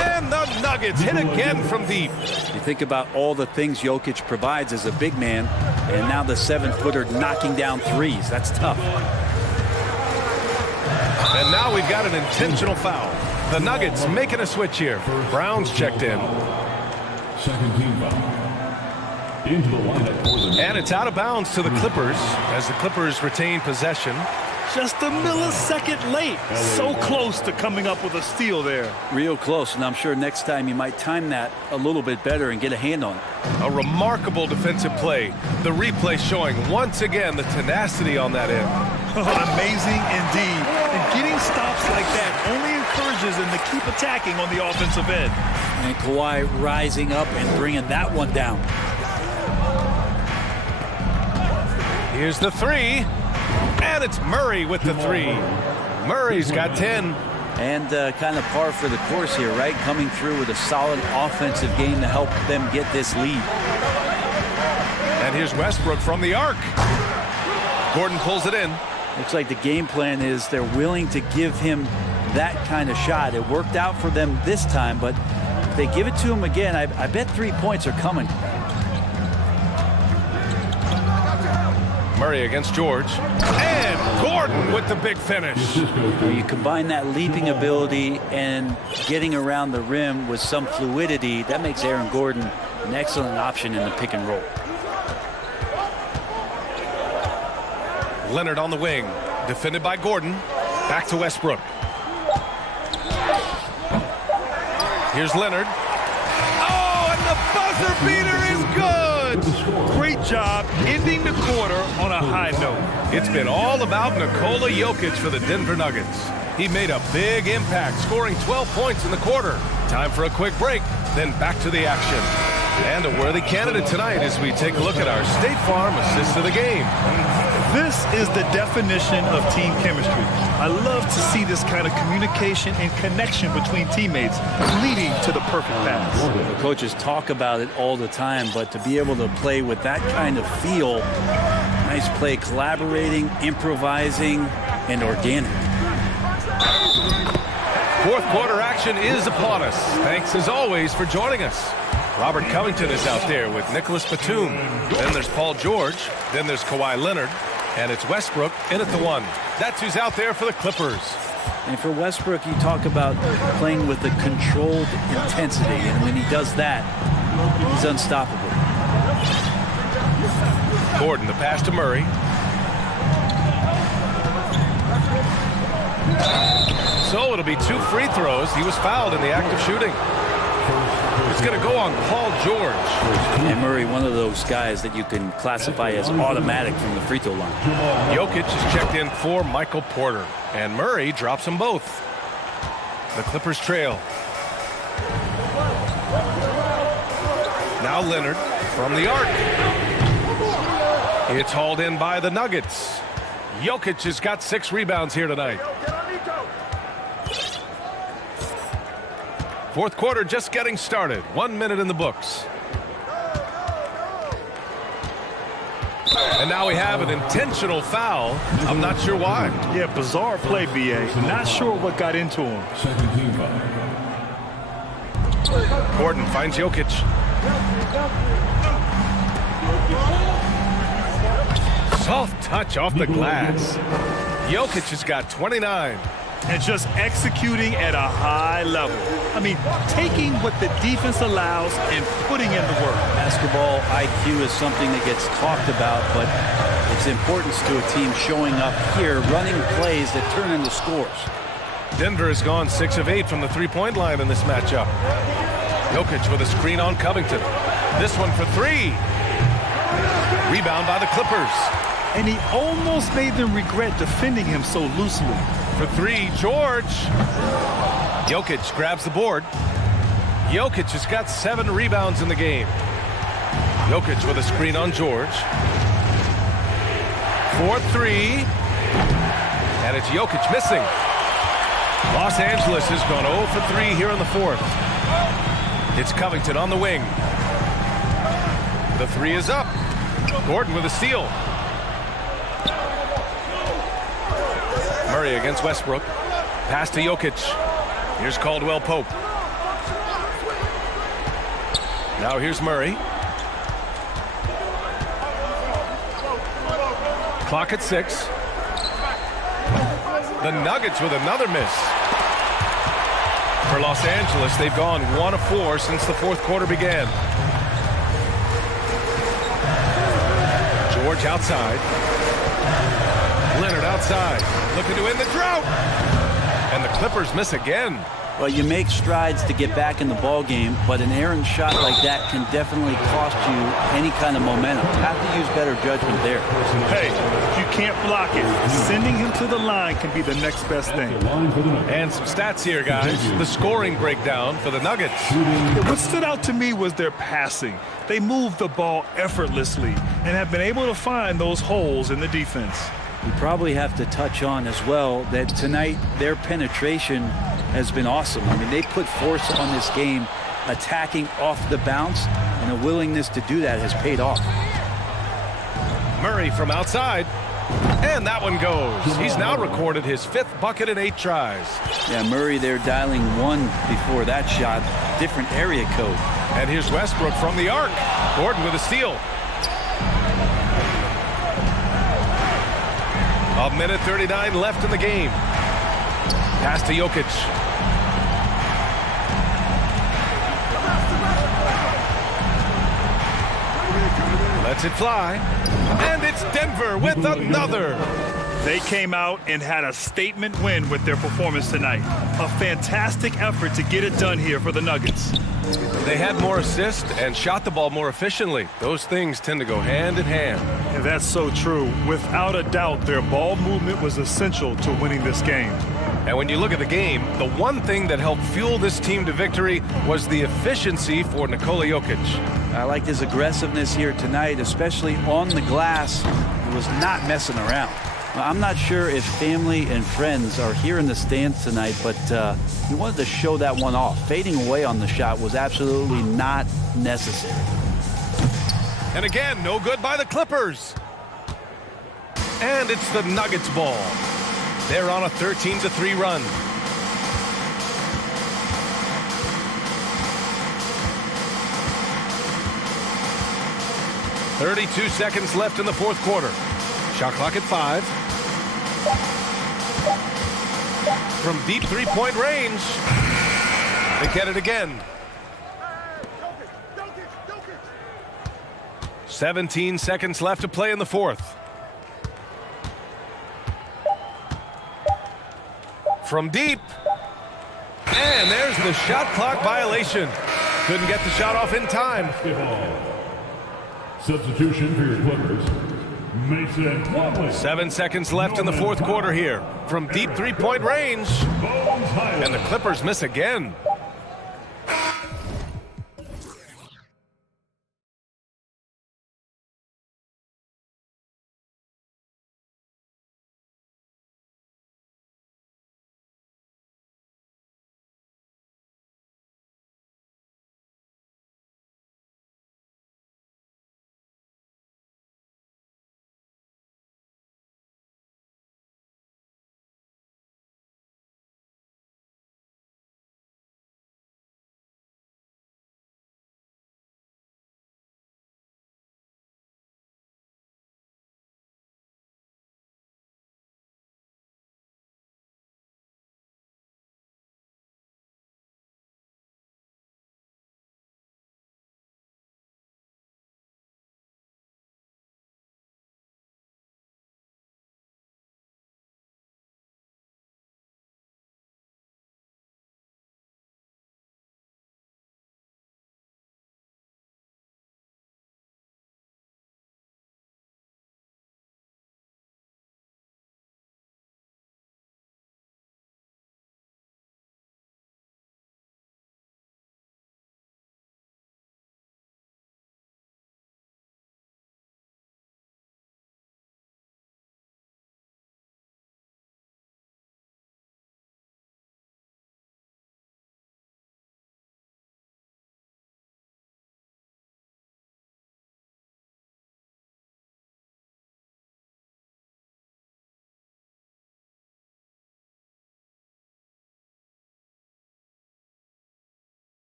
And the Nuggets hit again from deep. You think about all the things Jokic provides as a big man, and now the 7-footer knocking down threes. That's tough. And now we've got an intentional foul. The Nuggets making a switch here. Brown's checked in. Second team foul. Into the lineup for the And it's out of bounds to the Clippers as the Clippers retain possession. Just a millisecond late. So close to coming up with a steal there. Real close, and I'm sure next time you might time that a little bit better and get a hand on it. A remarkable defensive play. The replay showing once again the tenacity on that end. Amazing indeed. And getting stops like that only encourages them to keep attacking on the offensive end. And Kawhi rising up and bringing that one down. Here's the three. And it's Murray with the three. Murray's got 10. And kind of par for the course here, right? Coming through with a solid offensive game to help them get this lead. And here's Westbrook from the arc. Gordon pulls it in. Looks like the game plan is they're willing to give him that kind of shot. It worked out for them this time, but if they give it to him again, I bet 3 points are coming. Murray against George. And Gordon with the big finish. You combine that leaping ability and getting around the rim with some fluidity, that makes Aaron Gordon an excellent option in the pick and roll. Leonard on the wing. Defended by Gordon. Back to Westbrook. Here's Leonard. Oh, and the buzzer beater is good! Great job ending the quarter on a high note. It's been all about Nikola Jokic for the Denver Nuggets. He made a big impact, scoring 12 points in the quarter. Time for a quick break, then back to the action. And a worthy candidate tonight as we take a look at our State Farm assist of the game. This is the definition of team chemistry. I love to see this kind of communication and connection between teammates leading to the perfect pass. The coaches talk about it all the time, but to be able to play with that kind of feel, nice play, collaborating, improvising, and organic. Fourth quarter action is upon us. Thanks as always for joining us. Robert Covington is out there with Nicholas Batum. Then there's Paul George. Then there's Kawhi Leonard. And it's Westbrook in at the one. That's who's out there for the Clippers. And for Westbrook, you talk about playing with a controlled intensity. And when he does that, he's unstoppable. Gordon, the pass to Murray. So it'll be 2 free throws. He was fouled in the act of shooting. It's going to go on Paul George. And Murray, one of those guys that you can classify as automatic from the free throw line. Jokic is checked in for Michael Porter. And Murray drops them both. The Clippers trail. Now Leonard from the arc. It's hauled in by the Nuggets. Jokic has got 6 rebounds here tonight. Fourth quarter just getting started. 1 minute in the books. And now we have an intentional foul. I'm not sure why. Yeah, bizarre play, B.A. Not sure what got into him. second team foul. Gordon finds Jokic. Soft touch off the glass. Jokic has got 29. And just executing at a high level. I mean, taking what the defense allows and putting in the work. Basketball IQ is something that gets talked about, but its importance to a team showing up here, running plays that turn into scores. Denver has gone 6 of 8 from the three-point line in this matchup. Jokic with a screen on Covington. This one for 3. Rebound by the Clippers. And he almost made them regret defending him so loosely. For 3, George. Jokic grabs the board. Jokic has got 7 rebounds in the game. Jokic with a screen on George. 4-3. And it's Jokic missing. Los Angeles has gone 0 for 3 here in the fourth. It's Covington on the wing. The three is up. Gordon with a steal. Murray against Westbrook. Pass to Jokic. Here's Caldwell Pope. Now here's Murray. Clock at 6. The Nuggets with another miss. For Los Angeles, they've gone 1 of 4 since the fourth quarter began. George outside. Leonard outside. Looking to end the drought. And the Clippers miss again. Well, you make strides to get back in the ball game, but an errant shot like that can definitely cost you any kind of momentum. You have to use better judgment there. Hey, you can't block it. Sending him to the line can be the next best thing. And some stats here, guys. The scoring breakdown for the Nuggets. What stood out to me was their passing. They moved the ball effortlessly and have been able to find those holes in the defense. We probably have to touch on as well that tonight their penetration has been awesome. I mean, they put force on this game, attacking off the bounce, and a willingness to do that has paid off. Murray from outside, and that one goes. He's now recorded his 5th bucket in 8 tries. Yeah, Murray there dialing 1 before that shot, different area code. And here's Westbrook from the arc. Gordon with a steal. A minute 39 left in the game. Pass to Jokic. Lets it fly. And it's Denver with another. They came out and had a statement win with their performance tonight. A fantastic effort to get it done here for the Nuggets. They had more assists and shot the ball more efficiently. Those things tend to go hand in hand. And that's so true. Without a doubt, their ball movement was essential to winning this game. And when you look at the game, the one thing that helped fuel this team to victory was the efficiency for Nikola Jokic. I liked his aggressiveness here tonight, especially on the glass. He was not messing around. I'm not sure if family and friends are here in the stands tonight, but he wanted to show that one off. Fading away on the shot was absolutely not necessary. And again, no good by the Clippers. And it's the Nuggets ball. They're on a 13-3 run. .32 seconds left in the fourth quarter. Shot clock at 5. From deep three-point range. They get it again. 17 seconds left to play in the fourth. From deep. And there's the shot clock violation. Couldn't get the shot off in time. Substitution for your Clippers. Mason Plumlee. 7 seconds left in the fourth quarter here. From deep three-point range. And the Clippers miss again.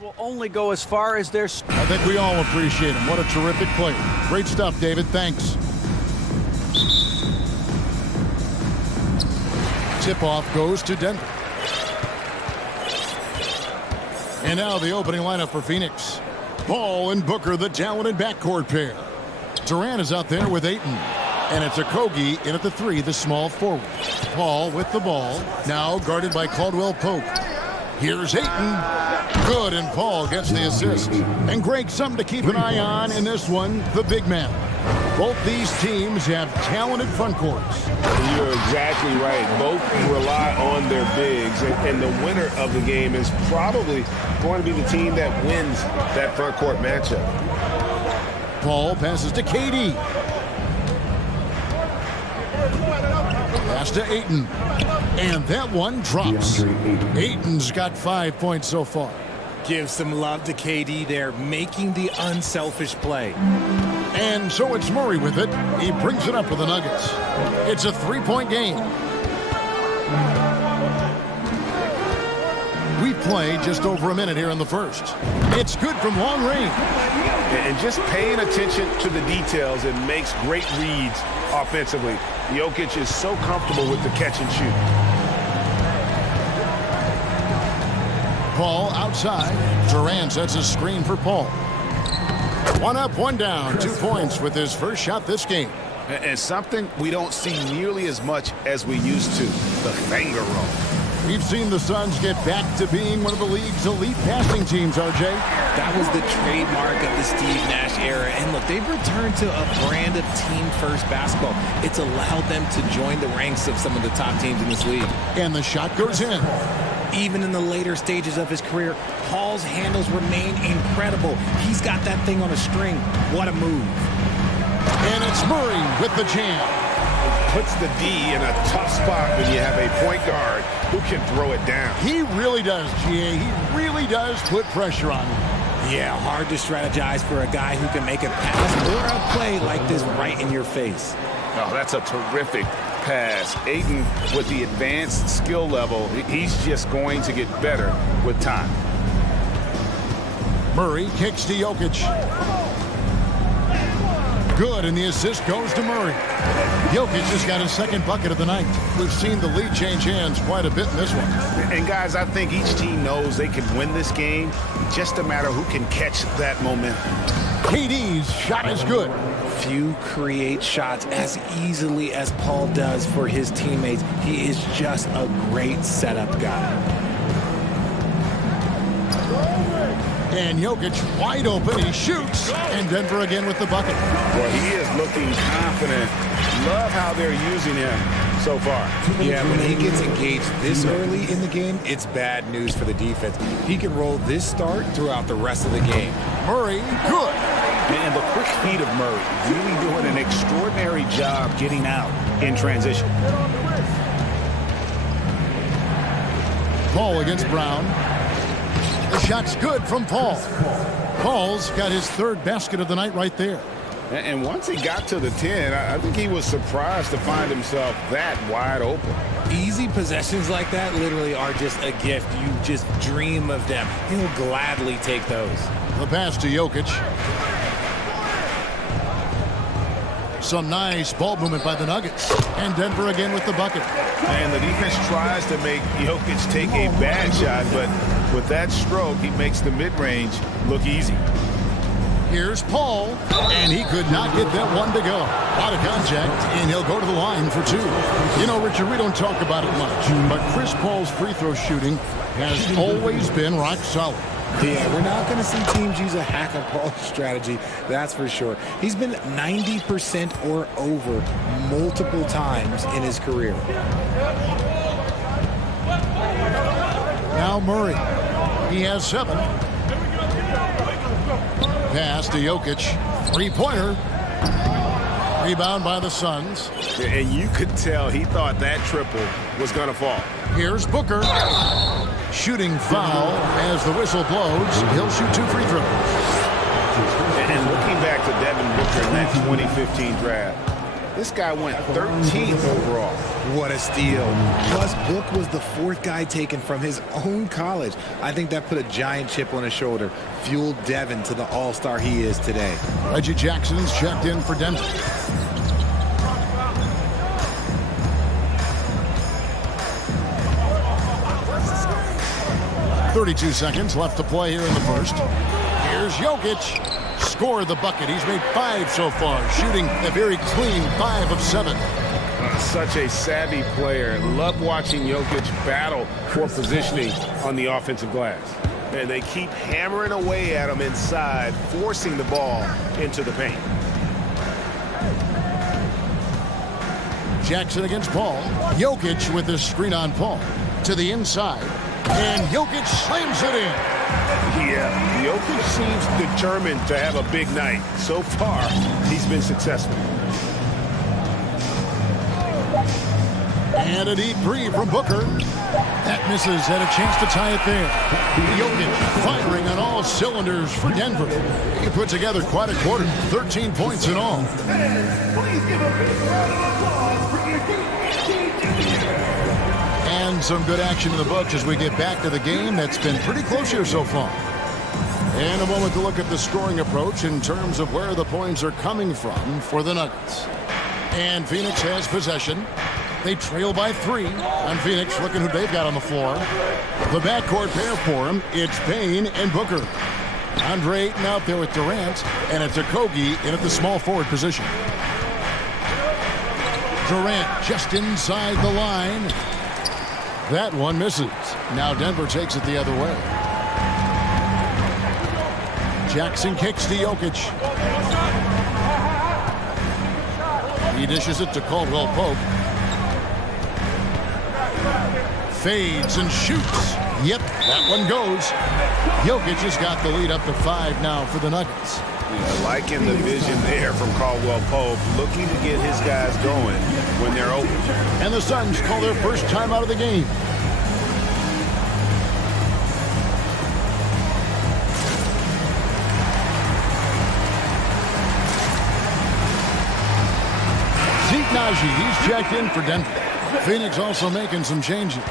Will only go as far as their... I think we all appreciate him. What a terrific player. Great stuff, David. Thanks. Tip-off goes to Denver. And now the opening lineup for Phoenix. Paul and Booker, the talented backcourt pair. Durant is out there with Ayton. And it's Okogie in at the 3, the small forward. Paul with the ball. Now guarded by Caldwell Pope. Here's Ayton. Good, and Paul gets the assist. And Greg, something to keep an eye on in this one, the big man. Both these teams have talented front courts. You're exactly right. Both rely on their bigs, and the winner of the game is probably going to be the team that wins that front court matchup. Paul passes to KD. Pass to Ayton. And that one drops. Ayton's got 5 points so far. Give some love to KD there, making the unselfish play. And so it's Murray with it. He brings it up for the Nuggets. It's a 3-point game. We play just over a minute here in the first. It's good from long range. And just paying attention to the details, it makes great reads offensively. Jokic is so comfortable with the catch and shoot. Paul outside. Durant sets a screen for Paul. 1 up, 1 down. 2 points with his first shot this game. And something we don't see nearly as much as we used to, the finger roll. We've seen the Suns get back to being one of the league's elite passing teams, RJ. That was the trademark of the Steve Nash era. And look, they've returned to a brand of team-first basketball. It's allowed them to join the ranks of some of the top teams in this league. And the shot goes in. Even in the later stages of his career, Paul's handles remain incredible. He's got that thing on a string. What a move. And it's Murray with the jam. Puts the D in a tough spot when you have a point guard who can throw it down. He really does, GA. He really does put pressure on him. Yeah, hard to strategize for a guy who can make a pass or a play like this right in your face. Oh, that's a terrific pass. Ayton, with the advanced skill level, he's just going to get better with time. Murray kicks to Jokic. Good, and the assist goes to Murray. Jokic just got his second bucket of the night. We've seen the lead change hands quite a bit in this one. And guys, I think each team knows they can win this game. Just a matter who can catch that momentum. KD's shot is good. Few create shots as easily as Paul does for his teammates. He is just a great setup guy. And Jokic wide open. He shoots. And Denver again with the bucket. Well, he is looking confident. Love how they're using him so far. Yeah, when he gets engaged this early in the game, it's bad news for the defense. He can roll this start throughout the rest of the game. Murray, good. And the quick feet of Murray, really doing an extraordinary job getting out in transition. Paul against Brown. The shot's good from Paul. Paul's got his third basket of the night right there. And once he got to the 10, I think he was surprised to find himself that wide open. Easy possessions like that literally are just a gift. You just dream of them. He'll gladly take those. The pass to Jokic. Some nice ball movement by the Nuggets. And Denver again with the bucket. And the defense tries to make Jokic take a bad shot, but with that stroke, he makes the mid-range look easy. Here's Paul, and he could not get that one to go. Out of contact, and he'll go to the line for 2. You know, Richard, we don't talk about it much, but Chris Paul's free throw shooting has always been rock solid. Yeah, we're not going to see teams use a hack-a-Paul strategy, that's for sure. He's been 90% or over multiple times in his career. Now Murray. He has 7. Pass to Jokic. 3-pointer. Rebound by the Suns. And you could tell he thought that triple was going to fall. Here's Booker. Shooting foul as the whistle blows. He'll shoot 2 free throws. And looking back to Devin Booker in that 2015 draft, This guy went 13th overall. What a steal. Plus, Book was the fourth guy taken from his own college. I think that put a giant chip on his shoulder, fueled Devin to the all-star he is today. Reggie Jackson's checked in for Denver. .32 seconds left to play here in the first. Here's Jokic. Scored the bucket. He's made 5 so far, shooting a very clean 5 of 7. Such a savvy player. Love watching Jokic battle for positioning on the offensive glass. And they keep hammering away at him inside, forcing the ball into the paint. Jackson against Paul. Jokic with his screen on Paul. To the inside. And Jokic slams it in. Yeah, Jokic seems determined to have a big night. So far, he's been successful. And a deep 3 from Booker. That misses, had a chance to tie it there. Jokic firing on all cylinders for Denver. He put together quite a quarter, 13 points in all. Please give a big round of applause for And some good action in the books as we get back to the game that's been pretty close here so far. And a moment to look at the scoring approach in terms of where the points are coming from for the Nuggets. And Phoenix has possession. They trail by 3 on Phoenix, looking who they've got on the floor. The backcourt pair for him, it's Payne and Booker. Andre Ayton out there with Durant, and it's Okogie in at the small forward position. Durant just inside the line. That one misses. Now Denver takes it the other way. Jackson kicks to Jokic. He dishes it to Caldwell Pope. Fades and shoots. Yep, that one goes. Jokic has got the lead up to 5 now for the Nuggets. Liking the vision there from Caldwell Pope, looking to get his guys going when they're open. And the Suns call their first time out of the game. He's checked in for Denver. Phoenix also making some changes.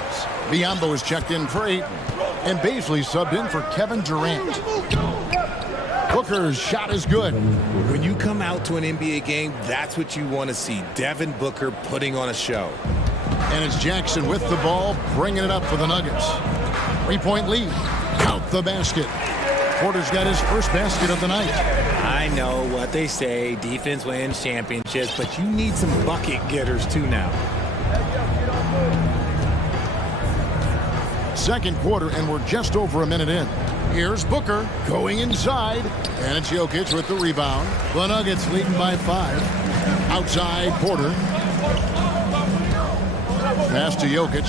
Biyombo is checked in for Ayton. And Baisley subbed in for Kevin Durant. Booker's shot is good. When you come out to an NBA game, that's what you want to see. Devin Booker putting on a show. And it's Jackson with the ball, bringing it up for the Nuggets. 3-point lead. Count the basket. Porter's got his first basket of the night. I know what they say, defense wins championships, but you need some bucket getters too now. Second quarter, and we're just over a minute in. Here's Booker going inside, and it's Jokic with the rebound. The Nuggets leading by 5. Outside, Porter. Pass to Jokic.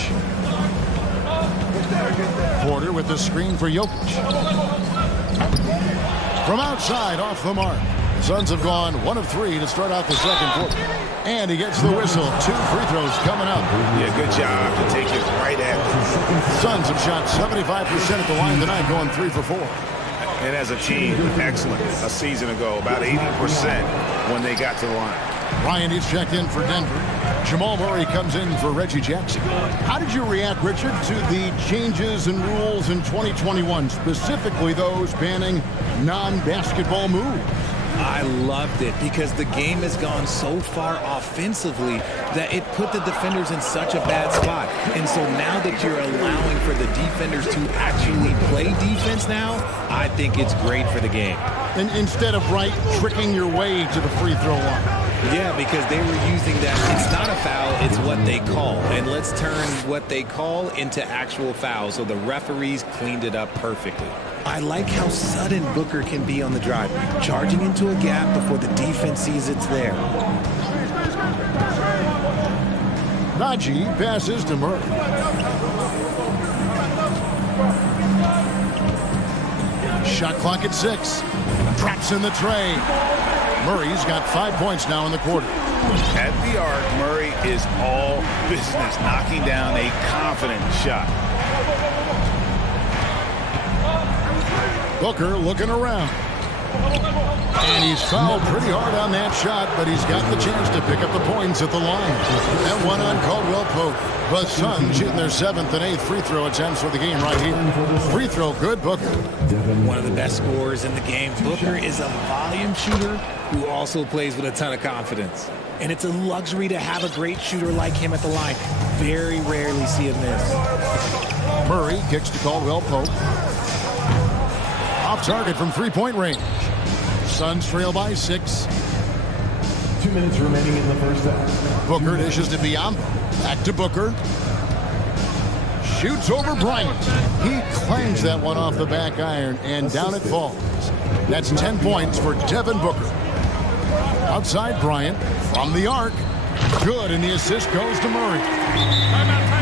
Porter with the screen for Jokic. From outside, off the mark. Suns have gone 1 of 3 to start out the second quarter. And he gets the whistle. 2 free throws coming up. Yeah, good job to take it right at them. Suns have shot 75% at the line tonight, going 3 for 4. And as a team, excellent a season ago, about 80% when they got to the line. Ryan is checked in for Denver. Jamal Murray comes in for Reggie Jackson. How did you react, Richard, to the changes and rules in 2021, specifically those banning non-basketball moves? I loved it because the game has gone so far offensively that it put the defenders in such a bad spot. And so now that you're allowing for the defenders to actually play defense now, I think it's great for the game. And instead of tricking your way to the free throw line. Yeah, because they were using that. It's not a foul, it's what they call. And let's turn what they call into actual fouls. So the referees cleaned it up perfectly. I like how sudden Booker can be on the drive, charging into a gap before the defense sees it's there. Najee passes to Murray. Shot clock at 6. Traps in the tray. Murray's got 5 points now in the quarter. At the arc, Murray is all business, knocking down a confident shot. Booker looking around. And he's fouled pretty hard on that shot, but he's got the chance to pick up the points at the line. That one on Caldwell Pope. The Suns shooting their 7th and 8th free throw attempts for the game right here. Free throw good, Booker. One of the best scorers in the game. Booker is a volume shooter who also plays with a ton of confidence. And it's a luxury to have a great shooter like him at the line. Very rarely see him miss. Murray kicks to Caldwell Pope. Off target from three-point range. Suns trail by 6. 2 minutes remaining in the first half. Booker dishes to Biombo. Back to Booker. Shoots over Bryant. He clangs that one off the back iron, and down it falls. That's 10 points for Devin Booker. Outside Bryant from the arc. Good, and the assist goes to Murray.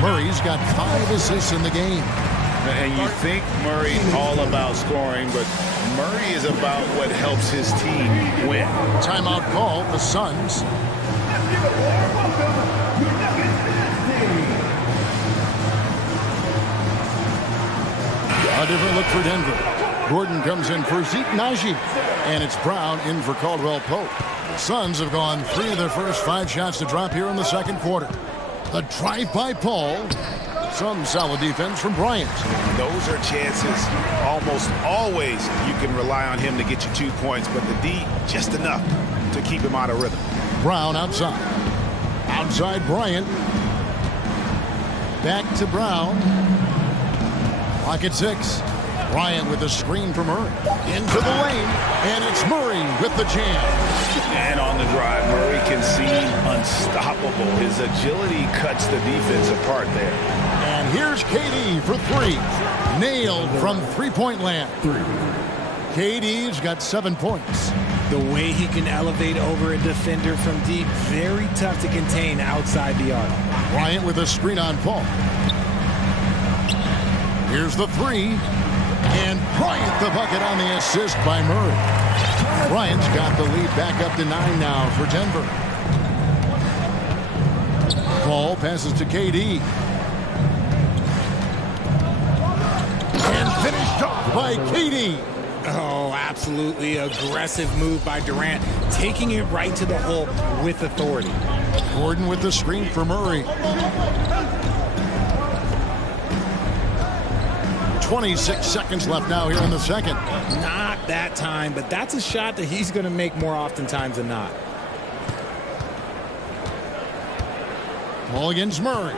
Murray's got 5 assists in the game. And you think Murray's all about scoring, but Murray is about what helps his team win. Timeout call, the Suns. A different look for Denver. Gordon comes in for Zeke Naji, and it's Brown in for Caldwell Pope. The Suns have gone 3 of their first 5 shots to drop here in the second quarter. The drive by Paul. Some solid defense from Bryant. Those are chances almost always you can rely on him to get you 2 points, but the D just enough to keep him out of rhythm. Brown outside. Outside Bryant. Back to Brown. Clock at 6. Bryant with the screen for Murray. Into the lane, and it's Murray with the jam. And on the drive, Murray can seem unstoppable. His agility cuts the defense apart there. And here's KD for 3. Nailed from three-point land. KD's got 7 points. The way he can elevate over a defender from deep, very tough to contain outside the arc. Bryant with a screen on Paul. Here's the 3. And Bryant the bucket on the assist by Murray. Bryant's got the lead back up to 9 now for Denver. Paul passes to KD. And finished off by KD. Oh, absolutely aggressive move by Durant, taking it right to the hole with authority. Gordon with the screen for Murray. 26 seconds left now here in the second. Not that time, but that's a shot that he's going to make more oftentimes than not. Paul against Murray.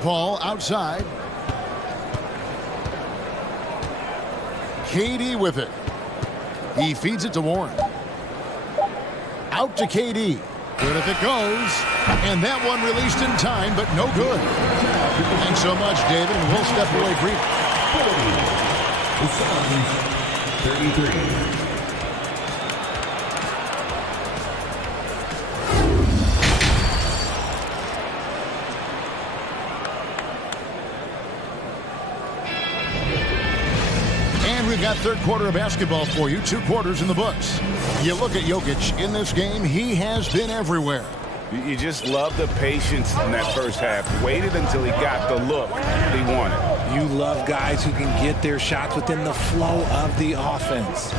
Paul outside. KD with it. He feeds it to Warren. Out to KD. Good if it goes. And that one released in time, but no good. Thanks so much, David, and we'll step away briefly. 33. We've got third quarter of basketball for you. 2 quarters in the books. You look at Jokic in this game, he has been everywhere. You just love the patience in that first half. Waited until he got the look he wanted. You love guys who can get their shots within the flow of the offense.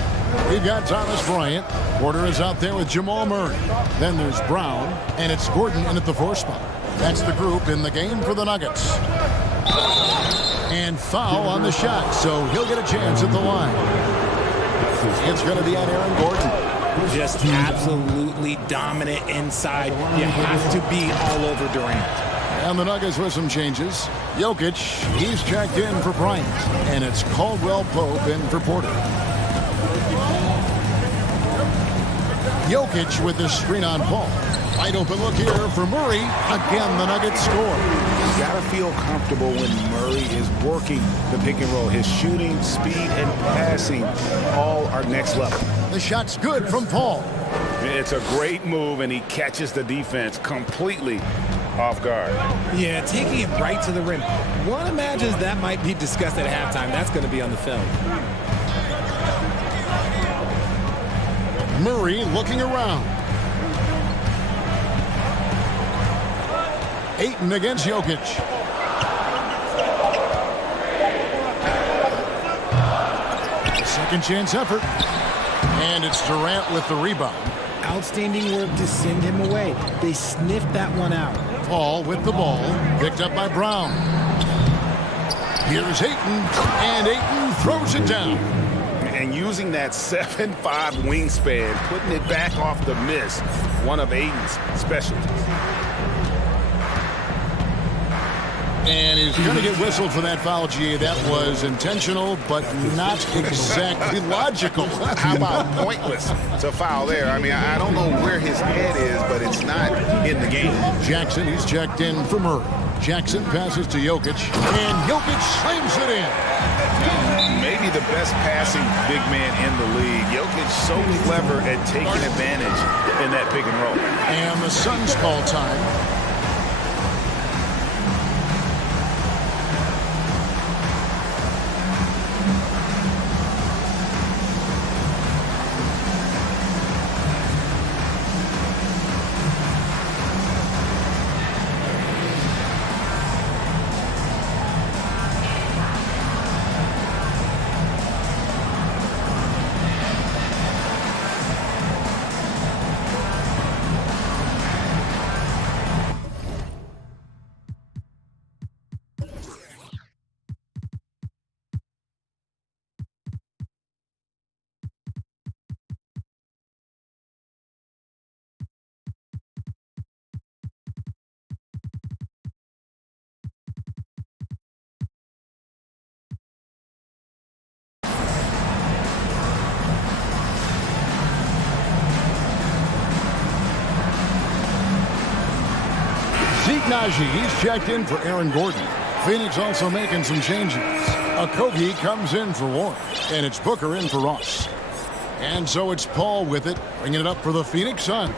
We've got Thomas Bryant. Porter is out there with Jamal Murray. Then there's Brown, and it's Gordon in at the 4 spot. That's the group in the game for the Nuggets. And foul on the shot, so he'll get a chance at the line. It's going to be on Aaron Gordon. Just absolutely dominant inside. You have to be all over Durant. And the Nuggets with some changes. Jokic, he's checked in for Bryant. And it's Caldwell Pope in for Porter. Jokic with the screen on Paul. Wide open look here for Murray. Again, the Nuggets score. You got to feel comfortable when Murray is working the pick and roll. His shooting, speed, and passing all are next level. The shot's good from Paul. It's a great move, and he catches the defense completely off guard. Yeah, taking it right to the rim. One imagines that might be discussed at halftime. That's going to be on the film. Murray looking around. Ayton against Jokic. Second chance effort. And it's Durant with the rebound. Outstanding work to send him away. They sniffed that one out. Paul with the ball, picked up by Brown. Here's Ayton, and Ayton throws it down. And using that 7'5 wingspan, putting it back off the miss, one of Ayton's specialties. And he's going to get whistled for that foul, G. That was intentional, but not exactly logical. How about pointless to foul there? I mean, I don't know where his head is, but it's not in the game. Jackson, he's checked in for Murray. Jackson passes to Jokic, and Jokic slams it in. Maybe the best passing big man in the league. Jokic so clever at taking advantage in that pick and roll. And the Suns call time. He's checked in for Aaron Gordon. Phoenix also making some changes. Okogie comes in for Warren, and it's Booker in for Ross. And so it's Paul with it, bringing it up for the Phoenix Suns.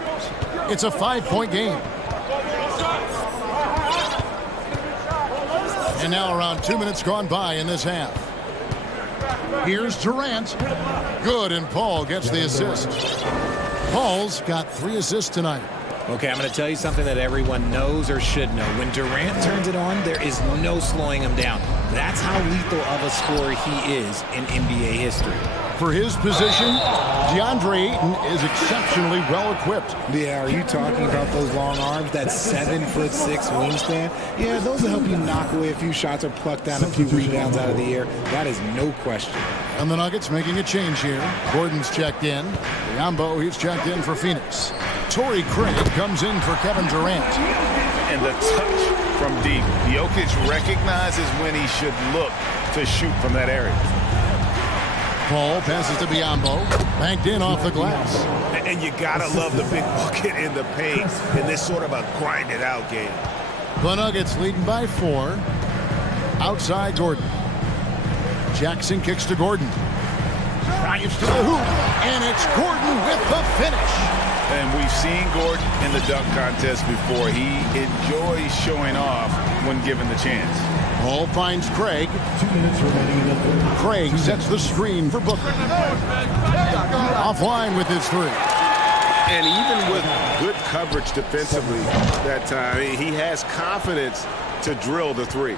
It's a 5-point game. And now around 2 minutes gone by in this half. Here's Durant. Good, and Paul gets the assist. Paul's got 3 assists tonight. Okay, I'm going to tell you something that everyone knows or should know. When Durant turns it on, there is no slowing him down. That's how lethal of a scorer he is in NBA history. For his position, DeAndre Ayton is exceptionally well-equipped. Yeah, are you talking about those long arms, that 7'6" wingspan? Yeah, those will help you knock away a few shots or pluck down a few rebounds out of the air. That is no question. And the Nuggets making a change here. Gordon's checked in. Biyombo, he's checked in for Phoenix. Torrey Craig comes in for Kevin Durant. And the touch from deep. Jokic recognizes when he should look to shoot from that area. Paul passes to Biyombo. Banked in off the glass. And you gotta love the big bucket in the paint in this sort of a grinded out game. The Nuggets leading by 4. Outside Gordon. Jackson kicks to Gordon. Drives to the hoop. And it's Gordon with the finish. And we've seen Gordon in the dunk contest before. He enjoys showing off when given the chance. Paul finds Craig. 2 minutes remaining in the third. Craig sets the screen for Booker. Offline with his 3. And even with good coverage defensively that time, he has confidence to drill the 3.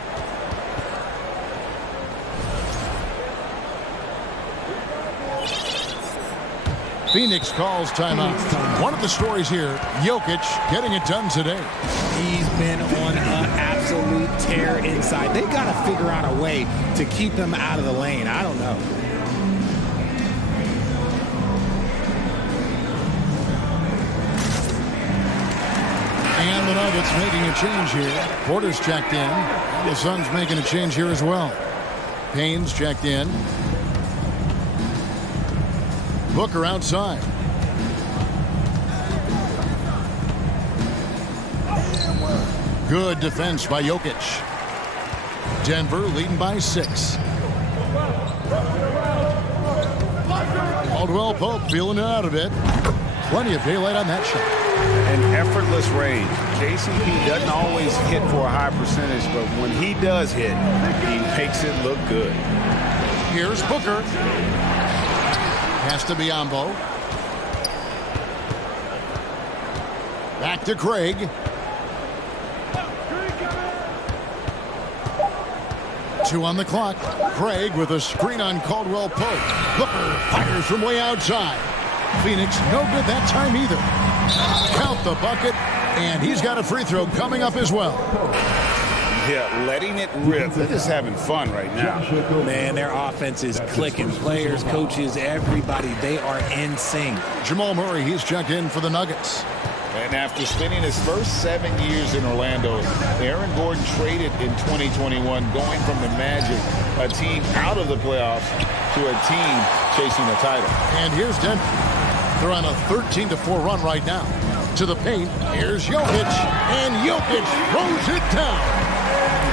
Phoenix calls timeout. One of the stories here, Jokic getting it done today. He's been on an absolute tear inside. They've got to figure out a way to keep him out of the lane. I don't know. And the Nuggets making a change here. Porter's checked in. And the Suns making a change here as well. Payne's checked in. Booker outside. Good defense by Jokic. Denver leading by 6. Caldwell Pope feeling it out a bit. Plenty of daylight on that shot. An effortless range. KCP doesn't always hit for a high percentage, but when he does hit, he makes it look good. Here's Booker. Pass to Biyombo. Back to Craig. 2 on the clock. Craig with a screen on Caldwell Pope. Booker fires from way outside. Phoenix no good that time either. Count the bucket, and he's got a free throw coming up as well. Yeah, letting it rip. They're just having fun right now. Man, their offense is clicking. Players, coaches, everybody, they are in sync. Jamal Murray, he's checked in for the Nuggets. And after spending his first 7 years in Orlando, Aaron Gordon traded in 2021, going from the Magic, a team out of the playoffs, to a team chasing the title. And here's Denver. They're on a 13-4 run right now. To the paint, here's Jokic, and Jokic throws it down.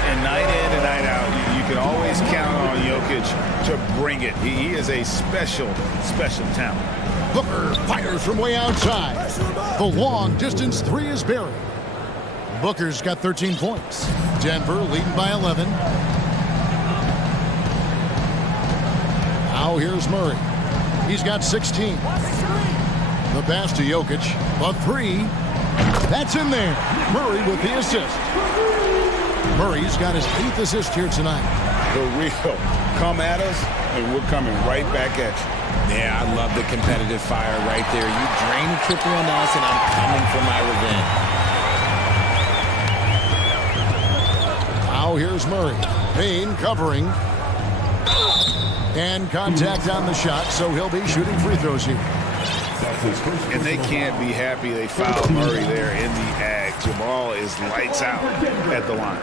And night in and night out, you can always count on Jokic to bring it. He is a special, special talent. Booker fires from way outside. The long-distance three is buried. Booker's got 13 points. Denver leading by 11. Now here's Murray. He's got 16. The pass to Jokic. A three. That's in there. Murray with the assist. Murray's got his 8th assist here tonight. The real come at us, and we're coming right back at you. Yeah, I love the competitive fire right there. You drain a triple on us, and I'm coming for my revenge. Now here's Murray. Payne covering. And contact on the shot, so he'll be shooting free throws here. And they can't be happy they fouled Murray there in the ag. Jamal is lights out at the line.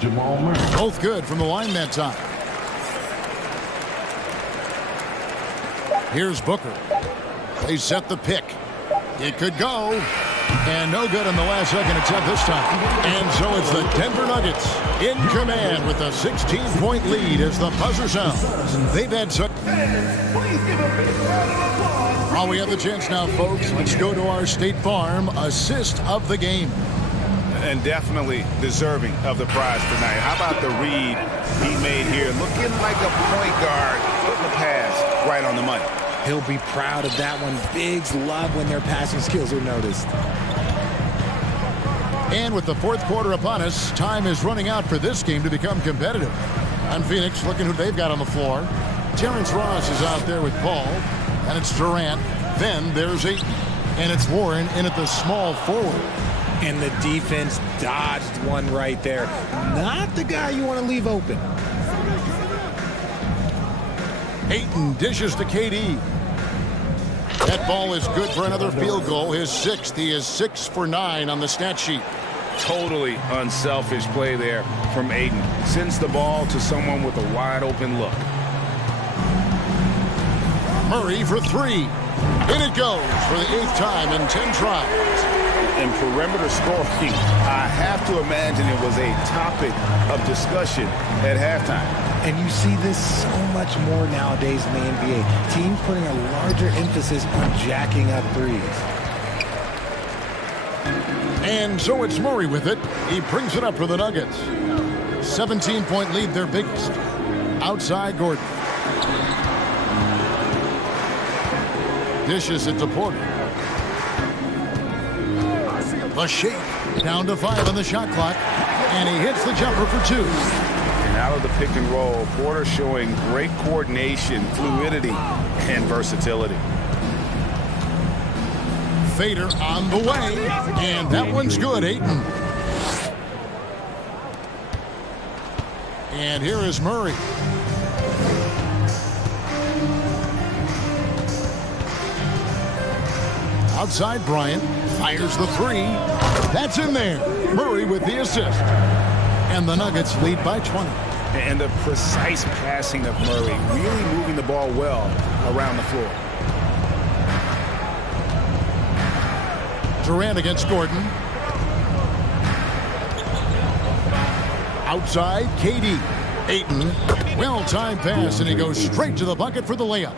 Jamal Murray. Both good from the line that time. Here's Booker. They set the pick. It could go. And no good on the last second attempt this time. And so it's the Denver Nuggets in command with a 16-point lead as the buzzer sounds. They've had such... While we have the chance now, folks, let's go to our State Farm assist of the game. And definitely deserving of the prize tonight. How about the read he made here? Looking like a point guard, putting the pass right on the money. He'll be proud of that one. Bigs love when their passing skills are noticed. And with the fourth quarter upon us, time is running out for this game to become competitive. On Phoenix, looking who they've got on the floor. Terrence Ross is out there with Paul, and it's Durant. Then there's Ayton, and it's Warren in at the small forward. And the defense dodged one right there. Not the guy you want to leave open. Ayton dishes to KD. That ball is good for another field goal. His 6th. He is 6 for 9 on the stat sheet. Totally unselfish play there from Ayton. Sends the ball to someone with a wide open look. Murray for 3. In it goes for the 8th time in 10 tries. And perimeter scoring, I have to imagine it was a topic of discussion at halftime. And you see this so much more nowadays in the NBA. Teams putting a larger emphasis on jacking up threes. And so it's Murray with it. He brings it up for the Nuggets. 17-point lead, their biggest. Outside Gordon. Dishes it to Porter. The shake. Down to 5 on the shot clock. And he hits the jumper for 2. And out of the pick and roll, Porter showing great coordination, fluidity, and versatility. Fader on the way. And that one's good, Ayton. And here is Murray. Outside Bryant. Fires the 3. That's in there. Murray with the assist. And the Nuggets lead by 20. And the precise passing of Murray, really moving the ball well around the floor. Durant against Gordon. Outside, KD. Ayton. Well-timed pass, and he goes straight to the bucket for the layup.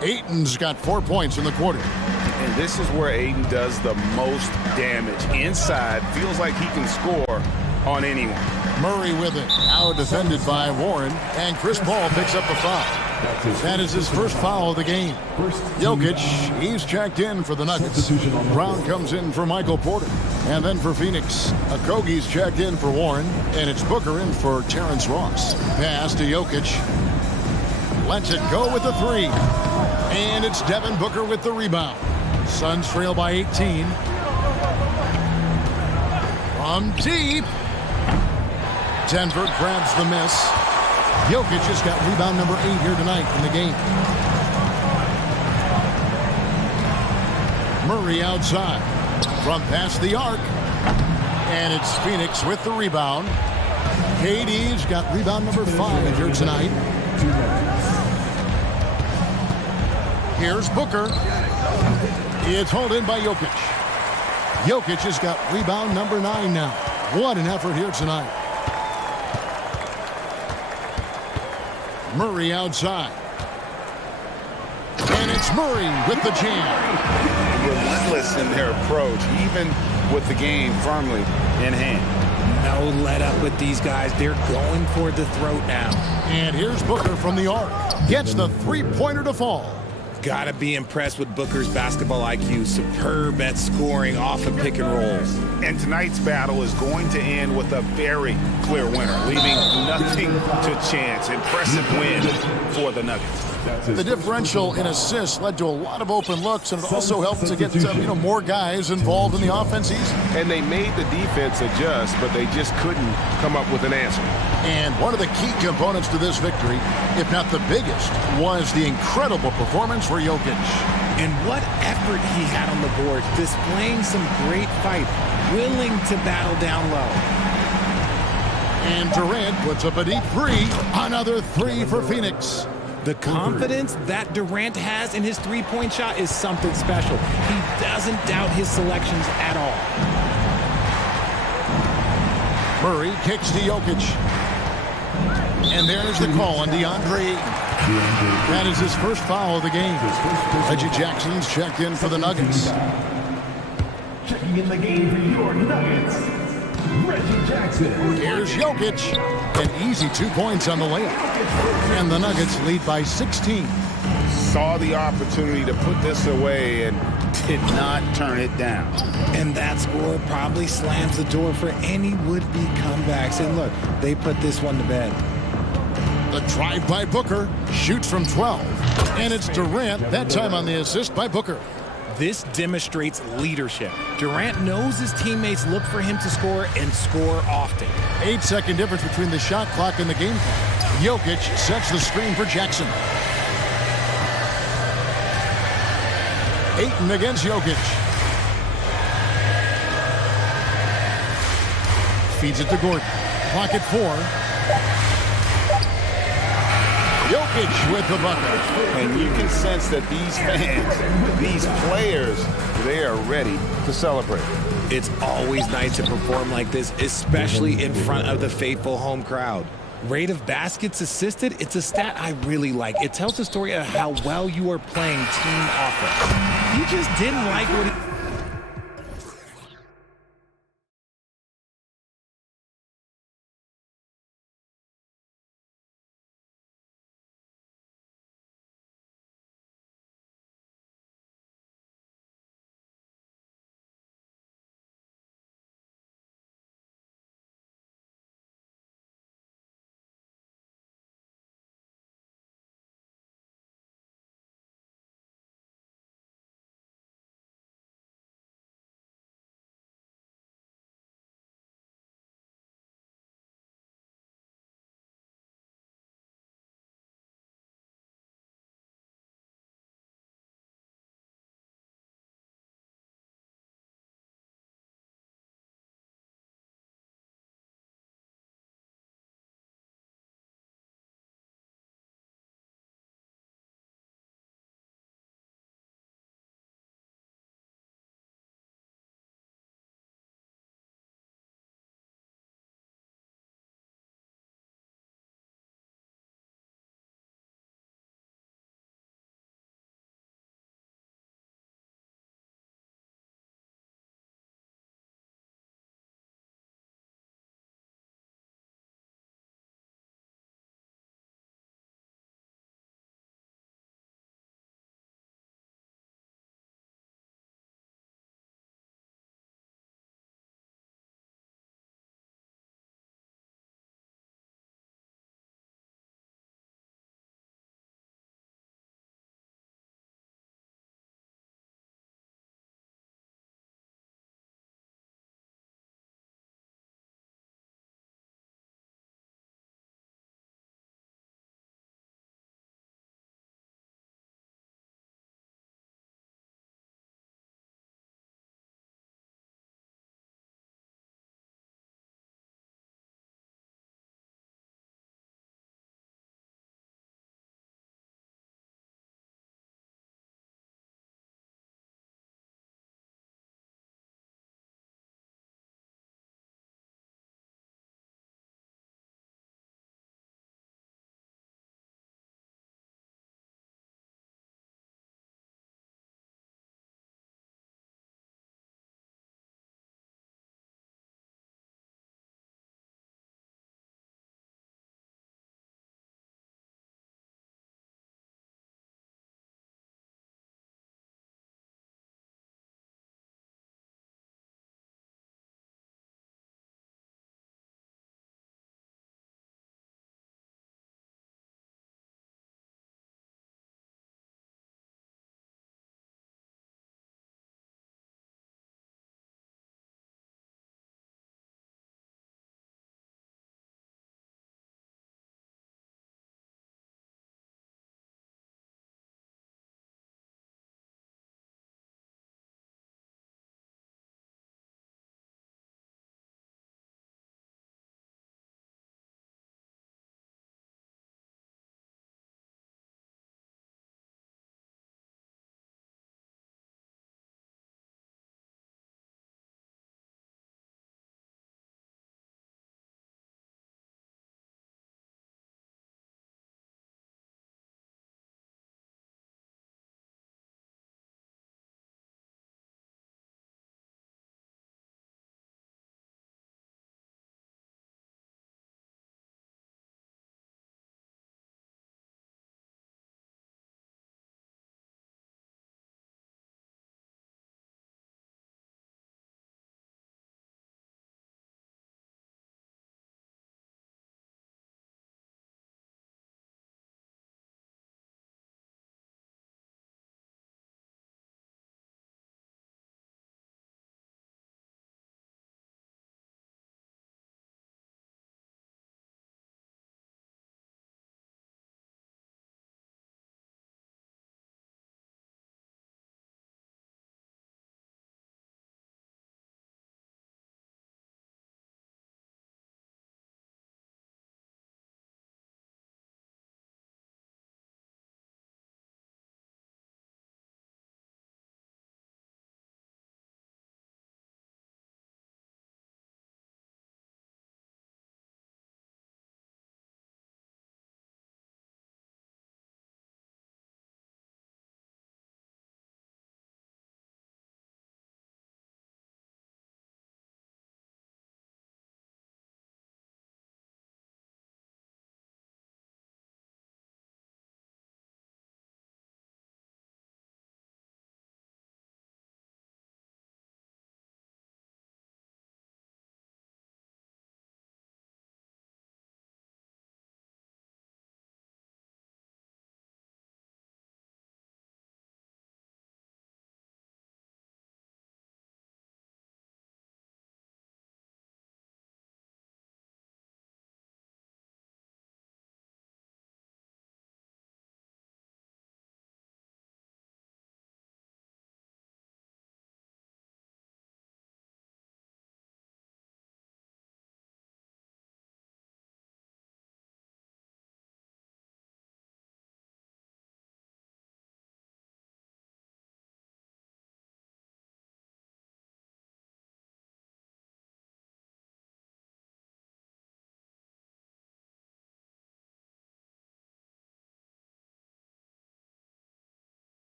Ayton's got 4 points in the quarter. And this is where Ayton does the most damage. Inside, feels like he can score on anyone. Murray with it. Out Now defended by Warren, and Chris Paul picks up the foul. That is his first foul of the game. Jokic, he's checked in for the Nuggets. Brown comes in for Michael Porter. And then for Phoenix, Okogie's checked in for Warren, and it's Booker in for Terrence Ross. Pass to Jokic. Lets it go with the three. And it's Devin Booker with the rebound. Suns trail by 18. From deep. Denver grabs the miss. Jokic has got rebound number 8 here tonight in the game. Murray outside. From past the arc. And it's Phoenix with the rebound. KD's got rebound number 5 here tonight. Here's Booker. It's hauled in by Jokic. Jokic has got rebound number 9 now. What an effort here tonight. Murray outside. And it's Murray with the jam. Relentless in their approach, even with the game firmly in hand. No let up with these guys. They're going for the throat now. And here's Booker from the arc. Gets the three-pointer to fall. Gotta be impressed with Booker's basketball IQ. Superb at scoring off of pick and rolls. And tonight's battle is going to end with a very clear winner, leaving nothing to chance. Impressive win for the Nuggets. The differential in assists led to a lot of open looks, and it also helped to get more guys involved in the offense easy. And they made the defense adjust, but they just couldn't come up with an answer. And one of the key components to this victory, if not the biggest, was the incredible performance for Jokic. And what effort he had on the board, displaying some great fight, willing to battle down low. And Durant puts up a deep three. Another three for Phoenix. The confidence that Durant has in his three-point shot is something special. He doesn't doubt his selections at all. Murray kicks to Jokic. And there's the call on DeAndre Ayton. That is his first foul of the game. Reggie Jackson's checked in for the Nuggets. Checking in the game for your Nuggets, Reggie Jackson. Here's Jokic. An easy 2 points on the layup. And the Nuggets lead by 16. Saw the opportunity to put this away and did not turn it down. And that score probably slams the door for any would-be comebacks. And look, they put this one to bed. The drive by Booker, shoots from 12. And it's Durant, that time on the assist by Booker. This demonstrates leadership. Durant knows his teammates look for him to score and score often. 8-second difference between the shot clock and the game clock. Jokic sets the screen for Jackson. Ayton against Jokic. Feeds it to Gordon. Clock at 4. Jokic with the bucket. And you can sense that these fans, these players, they are ready to celebrate. It's always nice to perform like this, especially in front of the faithful home crowd. Rate of baskets assisted, it's a stat I really like. It tells the story of how well you are playing team offense. You just didn't like what he...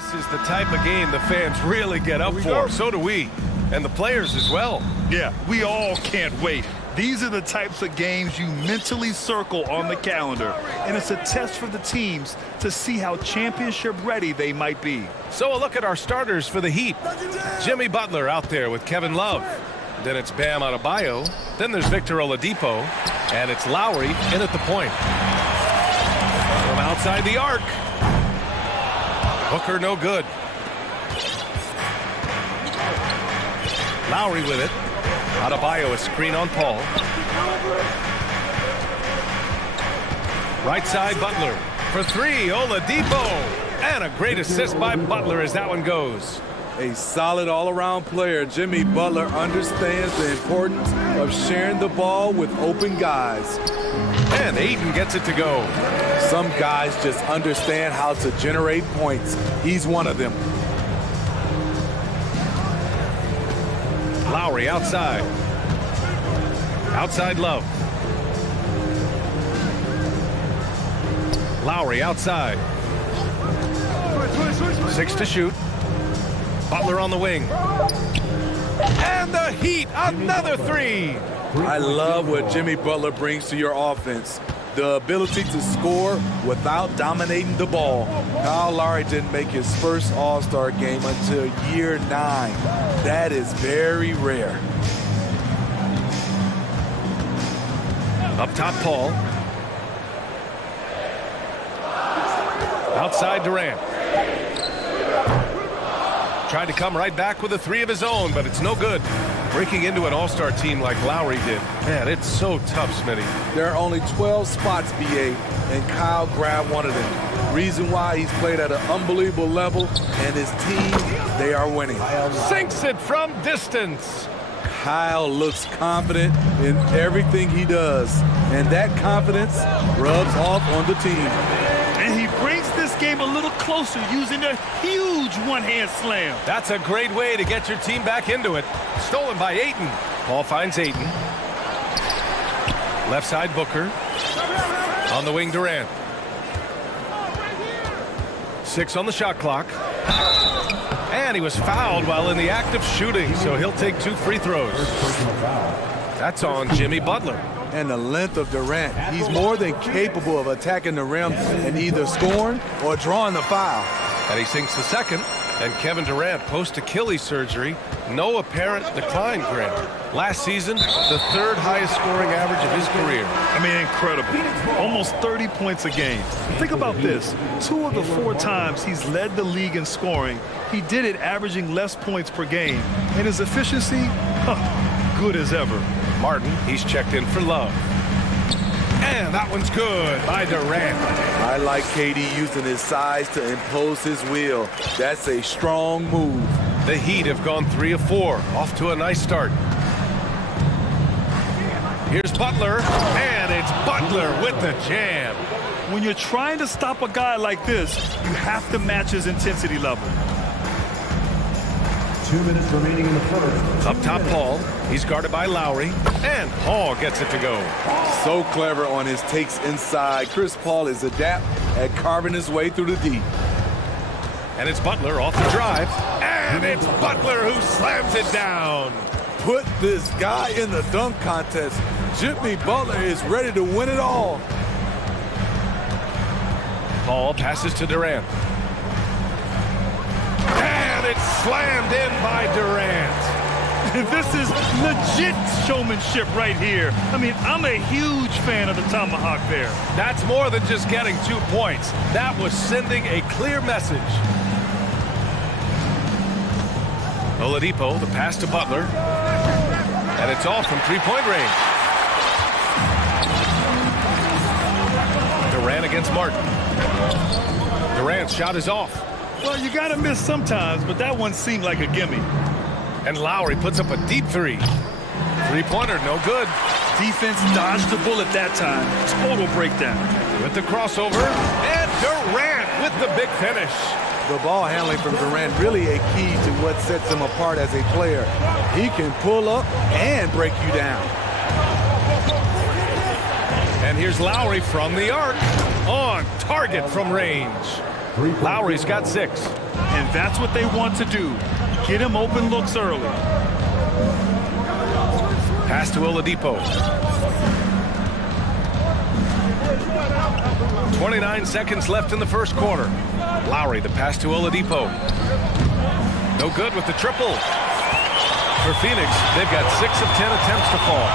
This is the type of game the fans really get up for. So do we. And the players as well. Yeah, we all can't wait. These are the types of games you mentally circle on the calendar. And it's a test for the teams to see how championship ready they might be. So a look at our starters for the Heat. Jimmy Butler out there with Kevin Love. Then it's Bam Adebayo. Then there's Victor Oladipo. And it's Lowry in at the point. From outside the arc. Booker no good. Lowry with it. Adebayo a screen on Paul. Right side Butler. For three, Oladipo. And a great assist by Butler as that one goes. A solid all-around player. Jimmy Butler understands the importance of sharing the ball with open guys. And Ayton gets it to go. Some guys just understand how to generate points. He's one of them. Lowry outside. Outside Love. Lowry outside. 6 to shoot. Butler on the wing. And the Heat, another three. I love what Jimmy Butler brings to your offense. The ability to score without dominating the ball. Kyle Lowry didn't make his first All-Star game until year 9. That is very rare. Up top, Paul. Outside Durant. Tried to come right back with a three of his own, but it's no good. Breaking into an all-star team like Lowry did. Man, it's so tough, Smitty. There are only 12 spots, BA, and Kyle grabbed one of them. Reason why he's played at an unbelievable level, and his team, they are winning. Sinks it from distance. Kyle looks confident in everything he does, and that confidence rubs off on the team. And he brings this game a little closer using a huge one-hand slam. That's a great way to get your team back into it. Stolen by Ayton. Paul finds Ayton. Left side Booker. On the wing Durant. 6 on the shot clock. And he was fouled while in the act of shooting, so he'll take 2 free throws. That's on Jimmy Butler. And the length of Durant, he's more than capable of attacking the rim and either scoring or drawing the foul. And he sinks the second. And Kevin Durant, post-Achilles surgery, no apparent decline, Grant. Last season, the 3rd highest scoring average of his career. I mean, incredible. Almost 30 points a game. Think about this. 2 of the 4 times he's led the league in scoring, he did it averaging less points per game. And his efficiency, good as ever. Martin, he's checked in for Love. And that one's good by Durant. I like KD using his size to impose his will. That's a strong move. The Heat have gone 3 of 4. Off to a nice start. Here's Butler, and it's Butler with the jam. When you're trying to stop a guy like this, you have to match his intensity level. 2 minutes remaining in the first. Up top, Paul. He's guarded by Lowry, and Paul gets it to go. So clever on his takes inside. Chris Paul is adept at carving his way through the deep. And it's Butler off the drive, and it's Butler who slams it down. Put this guy in the dunk contest. Jimmy Butler is ready to win it all. Paul passes to Durant. And it's slammed in by Durant. This is legit showmanship right here. I mean, I'm a huge fan of the tomahawk there. That's more than just getting 2 points. That was sending a clear message. Oladipo, the pass to Butler. And it's all from 3-point range. Durant against Martin. Durant's shot is off. Well, you got to miss sometimes, but that one seemed like a gimme. And Lowry puts up a deep 3. 3-pointer, no good. Defense dodged the bullet that time. Total breakdown. With the crossover, and Durant with the big finish. The ball handling from Durant really a key to what sets him apart as a player. He can pull up and break you down. And here's Lowry from the arc. On target from range. Lowry's got 6. And that's what they want to do. Get him open looks early. Pass to Oladipo. 29 seconds left in the first quarter. Lowry, the pass to Oladipo. No good with the triple. For Phoenix, they've got 6 of 10 attempts to fall.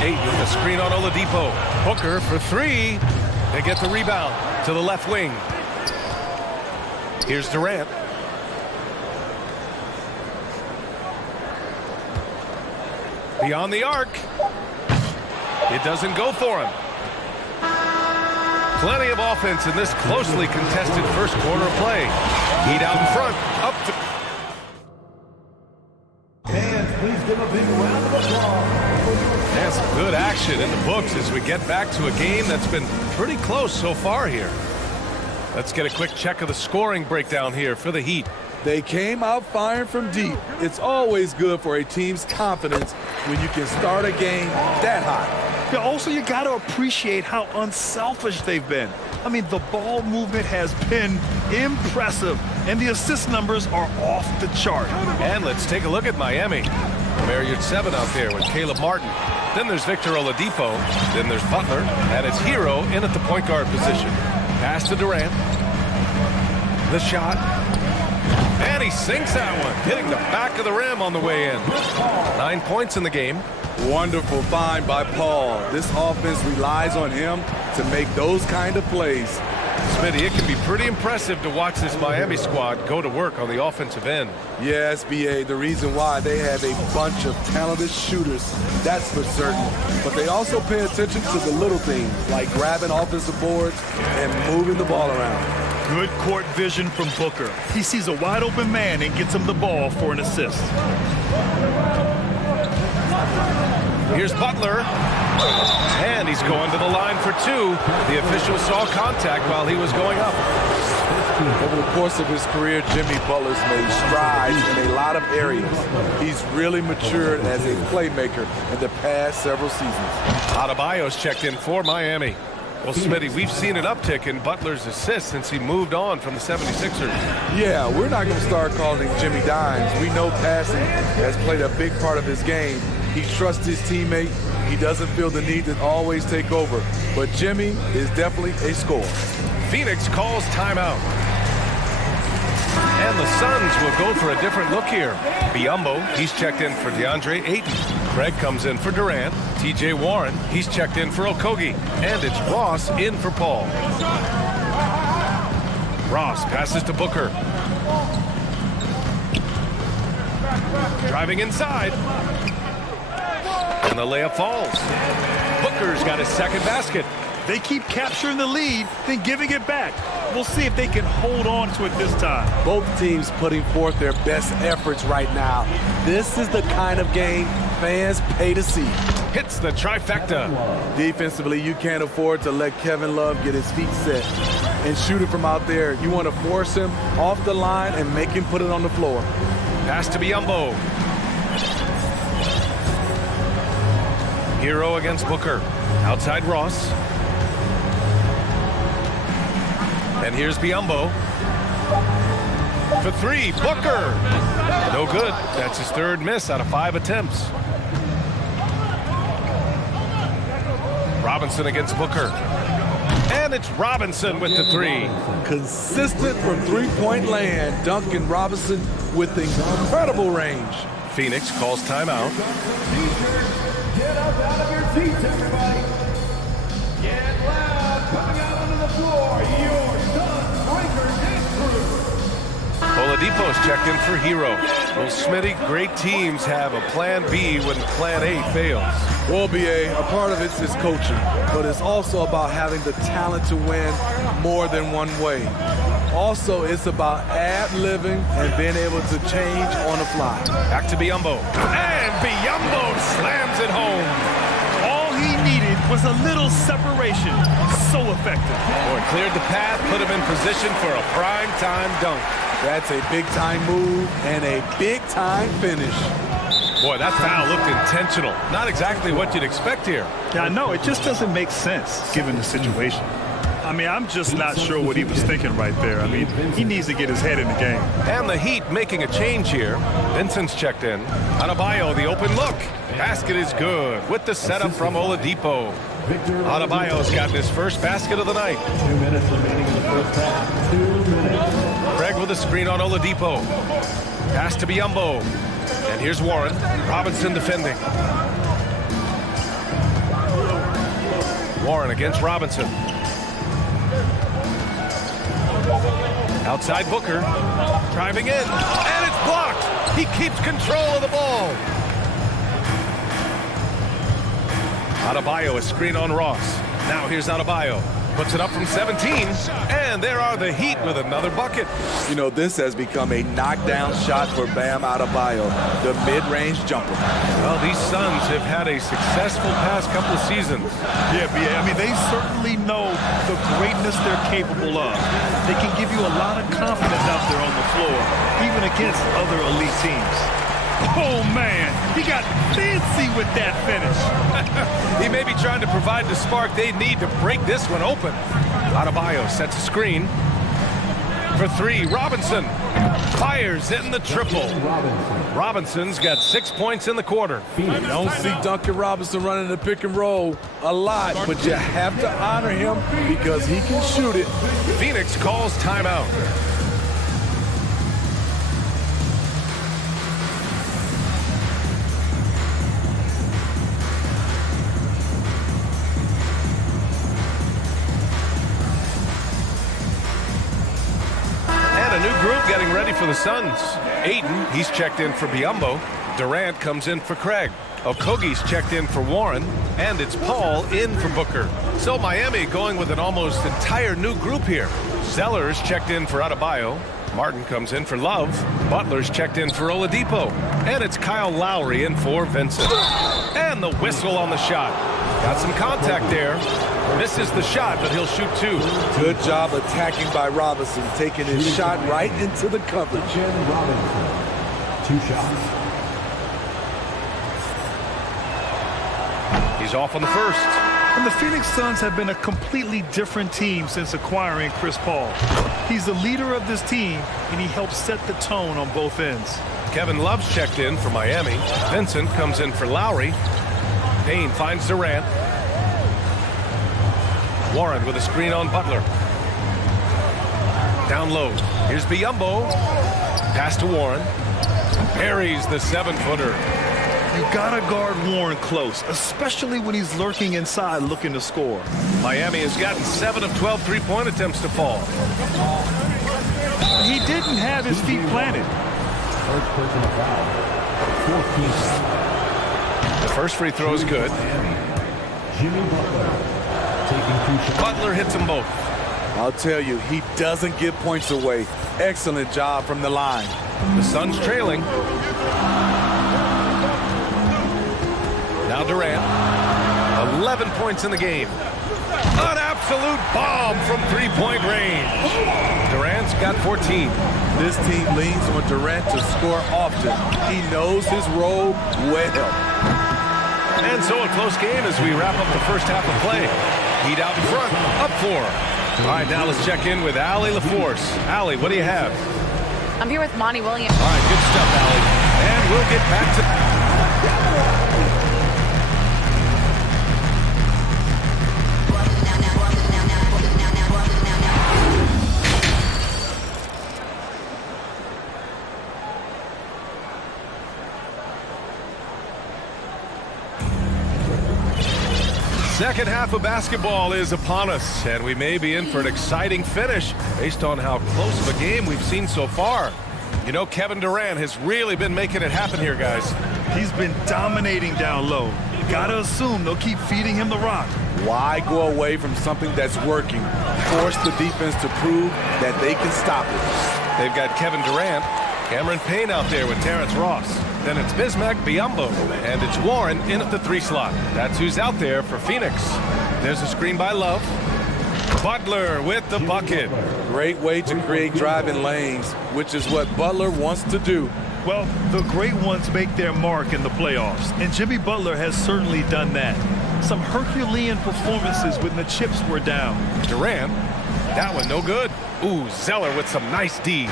8 with the screen on Oladipo. Booker for 3. They get the rebound to the left wing. Here's Durant. Beyond the arc. It doesn't go for him. Plenty of offense in this closely contested first quarter of play. Heat out in front. Up to... Fans, please give a big round of applause. And some good action in the books as we get back to a game that's been pretty close so far here. Let's get a quick check of the scoring breakdown here for the Heat. They came out firing from deep. It's always good for a team's confidence when you can start a game that hot. Yeah, also, you got to appreciate how unselfish they've been. I mean, the ball movement has been impressive, and the assist numbers are off the chart. And let's take a look at Miami. Marriott 7 out there with Caleb Martin. Then there's Victor Oladipo. Then there's Butler. And it's Hero in at the point guard position. Pass to Durant. The shot. And he sinks that one, hitting the back of the rim on the way in. 9 points in the game. Wonderful find by Paul. This offense relies on him to make those kind of plays. Smitty, it can be pretty impressive to watch this Miami squad go to work on the offensive end. Yes, B.A., the reason why they have a bunch of talented shooters, that's for certain. But they also pay attention to the little things, like grabbing offensive boards and moving the ball around. Good court vision from Booker. He sees a wide open man and gets him the ball for an assist. Here's Butler. And he's going to the line for 2. The official saw contact while he was going up. Over the course of his career, Jimmy Butler's made strides in a lot of areas. He's really matured as a playmaker in the past several seasons. Adebayo's checked in for Miami. Well, Smitty, we've seen an uptick in Butler's assists since he moved on from the 76ers. Yeah, we're not going to start calling him Jimmy Dimes. We know passing has played a big part of his game. He trusts his teammate. He doesn't feel the need to always take over. But Jimmy is definitely a scorer. Phoenix calls timeout. And the Suns will go for a different look here. Biyombo, he's checked in for DeAndre Ayton. Craig comes in for Durant. TJ Warren, he's checked in for Okogie. And it's Ross in for Paul. Ross passes to Booker. Driving inside. And the layup falls. Booker's got his second basket. They keep capturing the lead, then giving it back. We'll see if they can hold on to it this time. Both teams putting forth their best efforts right now. This is the kind of game fans pay to see. Hits the trifecta. Defensively, you can't afford to let Kevin Love get his feet set and shoot it from out there. You want to force him off the line and make him put it on the floor. Pass to Biyombo. Hero against Booker. Outside Ross. And here's Biyombo. For 3, Booker. No good. That's his 3rd miss out of 5 attempts. Robinson against Booker. And it's Robinson with the 3. Consistent from three-point land. Duncan Robinson with incredible range. Phoenix calls timeout. Get up out of your seats, everybody. Get loud. Coming out onto the floor, your Suns breakers and crew. Oladipo's checked in for Hero. Well, Smitty, great teams have a plan B when plan A fails. Well, B.A., a part of it is coaching, but it's also about having the talent to win more than one way. Also, it's about ad-libbing and being able to change on the fly. Back to Biyombo. And Biyombo slams it home. All he needed was a little separation. So effective. Boy, cleared the path, put him in position for a prime-time dunk. That's a big-time move and a big-time finish. Boy, that foul looked intentional. Not exactly what you'd expect here. Yeah, I know. It just doesn't make sense, given the situation. I I mean, I'm just not sure what he was thinking right there. I mean, he needs to get his head in the game. And the Heat making a change here. Vincent's checked in. Adebayo, the open look. Basket is good with the setup from Oladipo. Adebayo's gotten his first basket of the night. 2 minutes remaining in the first half. 2 minutes. Craig with a screen on Oladipo. Pass to Biyombo. And here's Warren. Robinson defending. Warren against Robinson. Outside Booker. Driving in. And it's blocked. He keeps control of the ball. Adebayo, a screen on Ross. Now here's Adebayo. Puts it up from 17. And there are the Heat with another bucket. You know, this has become a knockdown shot for Bam Adebayo, the mid-range jumper. Well, these Suns have had a successful past couple of seasons. Yeah, I mean, they certainly know the greatness they're capable of. They can give you a lot of confidence out there on the floor, even against other elite teams. Oh, man, he got fancy with that finish. He may be trying to provide the spark they need to break this one open. Adebayo sets a screen. For three, Robinson fires in the triple. Robinson's got 6 points in the quarter. You don't see Duncan Robinson running the pick and roll a lot, but you have to honor him because he can shoot it. Phoenix calls timeout. Getting ready for the Suns. Aiden, he's checked in for Biyombo. Durant comes in for Craig. Okogie's checked in for Warren. And it's Paul in for Booker. So Miami going with an almost entire new group here. Sellers checked in for Adebayo. Martin comes in for Love. Butler's checked in for Oladipo. And it's Kyle Lowry in for Vincent. And the whistle on the shot. Got some contact there. Misses the shot, but he'll shoot two. Good job attacking by Robinson, taking his shot right into the coverage. Robinson, 2 shots. He's off on the first. And the Phoenix Suns have been a completely different team since acquiring Chris Paul. He's the leader of this team, and he helps set the tone on both ends. Kevin Love's checked in for Miami. Vincent comes in for Lowry. Payne finds Durant. Warren with a screen on Butler. Down low. Here's Biyombo. Pass to Warren. Parries the 7-footer. You gotta guard Warren close, especially when he's lurking inside looking to score. Miami has gotten 7 of 12 three-point attempts to fall. He didn't have his feet planted. First personal foul. 14. The first free throw is good. Jimmy Butler. Butler hits them both. I'll tell you, he doesn't give points away. Excellent job from the line. The Suns trailing. Now Durant. 11 points in the game. An absolute bomb from three-point range. Durant's got 14. This team leans on Durant to score often. He knows his role well. And so a close game as we wrap up the first half of play. Heat out in front, up 4. All right, now let's check in with Allie LaForce. Allie, what do you have? I'm here with Monty Williams. All right, good stuff, Allie. And we'll get back to... Second half of basketball is upon us, and we may be in for an exciting finish based on how close of a game we've seen so far. You know, Kevin Durant has really been making it happen here, guys. He's been dominating down low. Gotta assume they'll keep feeding him the rock. Why go away from something that's working? Force the defense to prove that they can stop it. They've got Kevin Durant, Cameron Payne out there with Terrence Ross. Then it's Bismack Biyombo, and it's Warren in at the 3 slot. That's who's out there for Phoenix. There's a screen by Love. Butler with the bucket. Great way to create driving lanes, which is what Butler wants to do. Well, the great ones make their mark in the playoffs, and Jimmy Butler has certainly done that. some Herculean performances when the chips were down. Durant, that one no good. Ooh, Zeller with some nice D.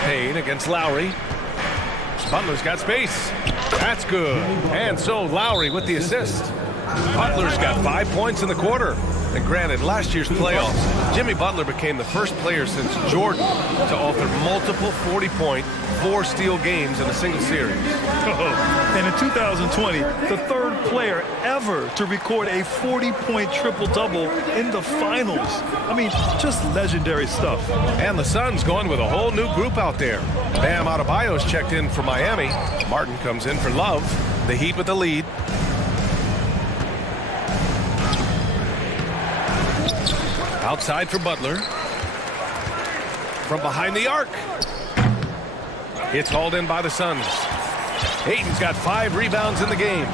Payne against Lowry. Butler's got space. That's good. And so Lowry with the assist. Butler's got 5 points in the quarter. And granted, last year's playoffs, Jimmy Butler became the first player since Jordan to author multiple 40-point, 4-steal games in a single series. And in 2020, the third player ever to record a 40-point triple-double in the finals. I mean, just legendary stuff. And the Suns going with a whole new group out there. Bam Adebayo's checked in for Miami. Martin comes in for Love. The Heat with the lead. Outside for Butler. From behind the arc. It's hauled in by the Suns. Ayton's got 5 rebounds in the game.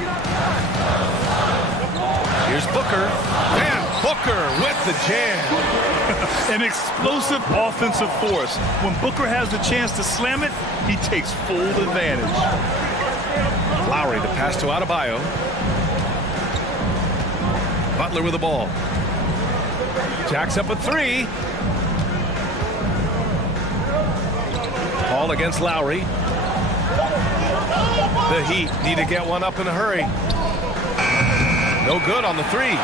Here's Booker. And Booker with the jam. An explosive offensive force. When Booker has the chance to slam it, he takes full advantage. Lowry, the pass to Adebayo. Butler with the ball. Jacks up a 3. Paul against Lowry. The Heat need to get one up in a hurry. No good on the 3.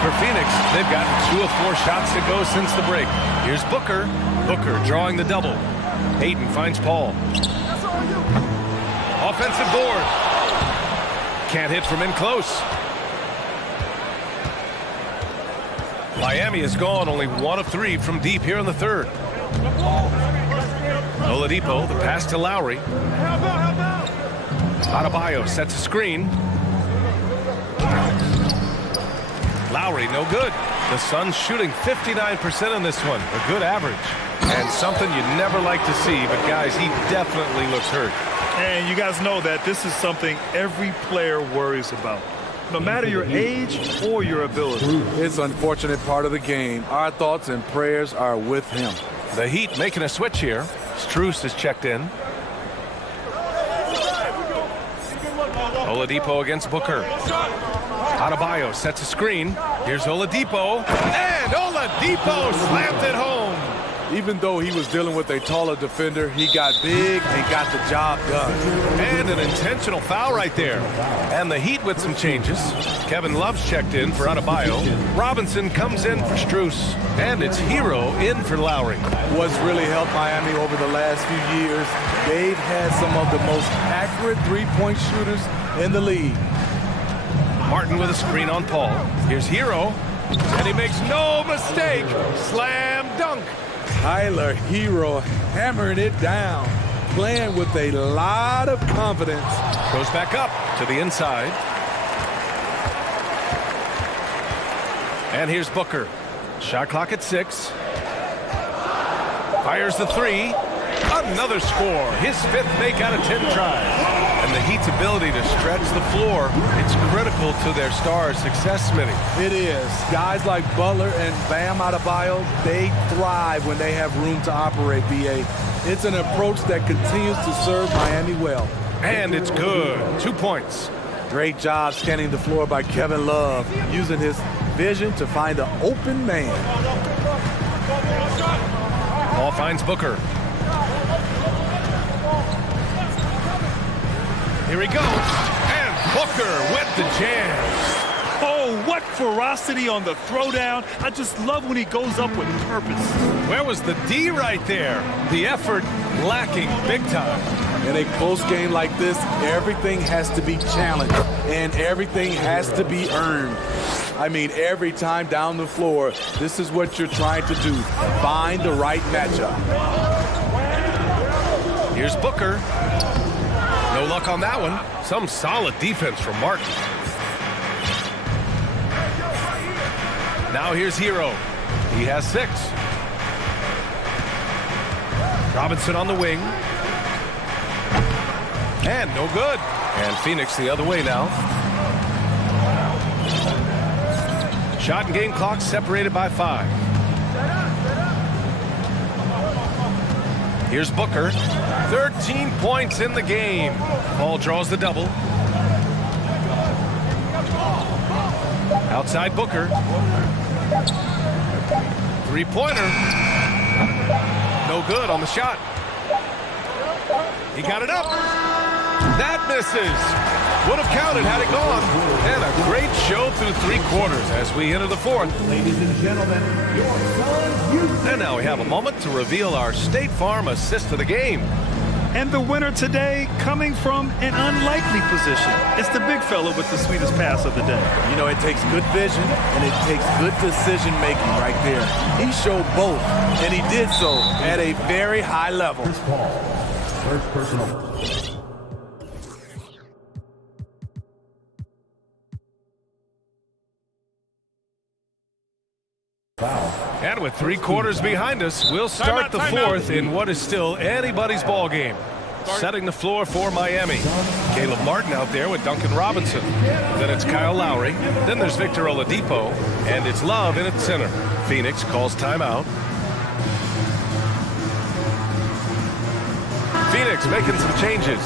For Phoenix, they've gotten 2 of 4 shots to go since the break. Here's Booker. Booker drawing the double. Ayton finds Paul. Offensive board. Can't hit from in close. Miami is gone only 1 of 3 from deep here in the third. Oladipo, the pass to Lowry. Adebayo sets a screen. Lowry, no good. The Suns shooting 59% on this one. A good average. And something you never like to see, but guys, he definitely looks hurt. And you guys know that this is something every player worries about, no matter your age or your ability. It's an unfortunate part of the game. Our thoughts and prayers are with him. The Heat making a switch here. Strus is checked in. Oladipo against Booker. Adebayo sets a screen. Here's Oladipo. And Oladipo slammed it home. Even though he was dealing with a taller defender, he got big and got the job done. And an intentional foul right there. And the Heat with some changes. Kevin Love's checked in for Adebayo. Robinson comes in for Strus. And it's Hero in for Lowry. What's really helped Miami over the last few years, they've had some of the most accurate three-point shooters in the league. Martin with a screen on Paul. Here's Hero. And he makes no mistake. Slam dunk. Tyler Hero hammering it down, playing with a lot of confidence. Goes back up to the inside. And here's Booker. Shot clock at 6. Fires the 3. Another score. His 5th make out of 10 tries. And the Heat's ability to stretch the floor, it's critical to their stars' success, Smitty. It is. Guys like Butler and Bam Adebayo, they thrive when they have room to operate, B.A. It's an approach that continues to serve Miami well. And it's good. 2 points. Great job scanning the floor by Kevin Love, using his vision to find the open man. Paul finds Booker. Here he goes, and Booker with the jam. Oh, what ferocity on the throwdown. I just love when he goes up with purpose. Where was the D right there? The effort lacking big time. In a close game like this, everything has to be challenged, and everything has to be earned. I mean, every time down the floor, this is what you're trying to do. Find the right matchup. Here's Booker. No luck on that one. Some solid defense from Martin. Now here's Hero. He has 6. Robinson on the wing. And no good. And Phoenix the other way now. Shot and game clock separated by 5. Here's Booker. 13 points in the game. Paul draws the double. Outside Booker. Three-pointer. No good on the shot. He got it up. That misses. Would have counted had it gone. And a great show through 3 quarters as we enter the 4th. Ladies and gentlemen, your Suns. And now we have a moment to reveal our State Farm assist of the game. And the winner today coming from an unlikely position. It's the big fella with the sweetest pass of the day. You know, it takes good vision and it takes good decision-making right there. He showed both, and he did so at a very high level. Chris Paul, first personal. And with 3 quarters behind us, we'll start the 4th in what is still anybody's ball game. Setting the floor for Miami. Caleb Martin out there with Duncan Robinson. Then it's Kyle Lowry. Then there's Victor Oladipo. And it's Love in at center. Phoenix calls timeout. Phoenix making some changes.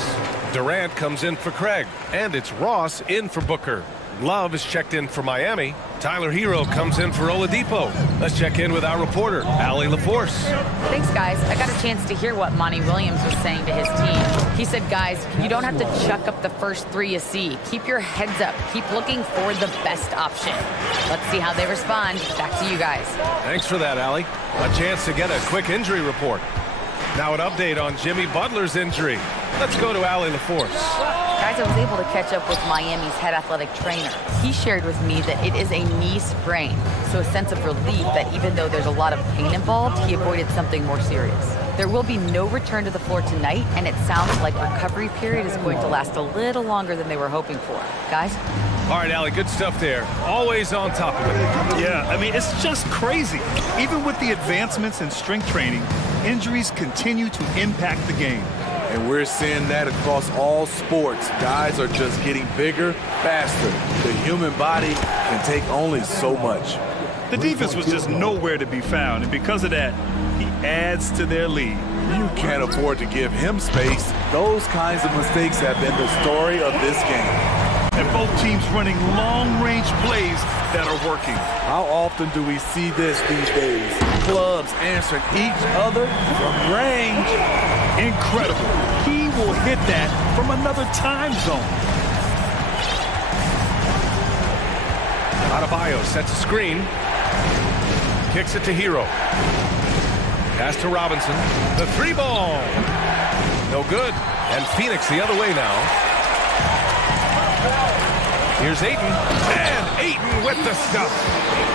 Durant comes in for Craig. And it's Ross in for Booker. Love is checked in for Miami. Tyler Hero comes in for Oladipo. Let's check in with our reporter, Allie LaForce. Thanks, guys. I got a chance to hear what Monty Williams was saying to his team. He said, guys, you don't have to chuck up the first 3 you see. Keep your heads up. Keep looking for the best option. Let's see how they respond. Back to you guys. Thanks for that, Allie. A chance to get a quick injury report. Now an update on Jimmy Butler's injury. Let's go to Allie LaForce. Guys, I was able to catch up with Miami's head athletic trainer. He shared with me that it is a knee sprain, so a sense of relief that even though there's a lot of pain involved, he avoided something more serious. There will be no return to the floor tonight, and it sounds like recovery period is going to last a little longer than they were hoping for. Guys? All right, Allie, good stuff there. Always on top of it. Yeah, I mean, it's just crazy. Even with the advancements in strength training, injuries continue to impact the game. And we're seeing that across all sports. Guys are just getting bigger, faster. The human body can take only so much. The defense was just nowhere to be found, and because of that, he adds to their lead. You can't afford to give him space. Those kinds of mistakes have been the story of this game. And both teams running long-range plays that are working. How often do we see this these days? Clubs answering each other from range. Incredible. He will hit that from another time zone. Adebayo sets a screen. Kicks it to Hero. Pass to Robinson. The 3-ball. No good. And Phoenix the other way now. Here's Ayton, and Ayton with the stuff.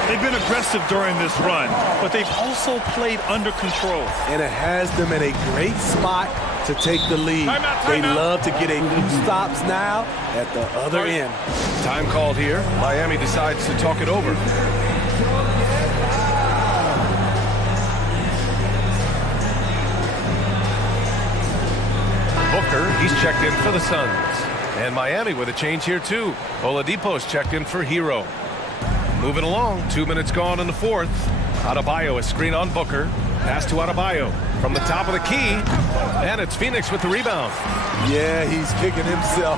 They've been aggressive during this run, but they've also played under control. And it has them in a great spot to take the lead. They love to get a few stops now at the other end. Time called here. Miami decides to talk it over. Booker, he's checked in for the Suns. And Miami with a change here, too. Oladipo's checked in for Hero. Moving along, 2 minutes gone in the 4th. Adebayo, a screen on Booker. Pass to Adebayo from the top of the key. And it's Phoenix with the rebound. Yeah, he's kicking himself.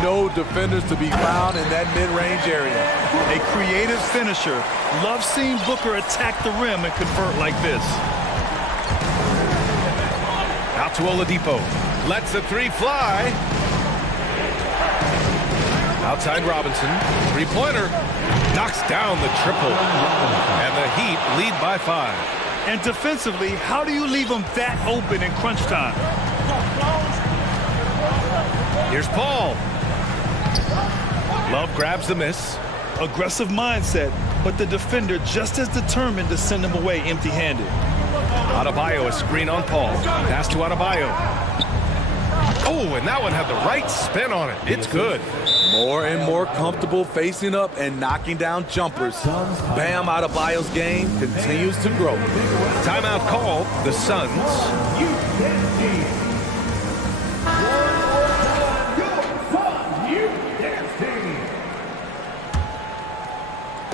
No defenders to be found in that mid-range area. A creative finisher. Love seeing Booker attack the rim and convert like this. Out to Oladipo. Lets the 3 fly. Outside Robinson, 3-pointer, knocks down the triple, and the Heat lead by 5. And defensively, how do you leave them that open in crunch time? Here's Paul. Love grabs the miss. Aggressive mindset, but the defender just as determined to send him away empty-handed. Adebayo, a screen on Paul. Pass to Adebayo. Oh, and that one had the right spin on it. It's good. More and more comfortable facing up and knocking down jumpers. Bam Adebayo's game continues to grow. Timeout called. The Suns.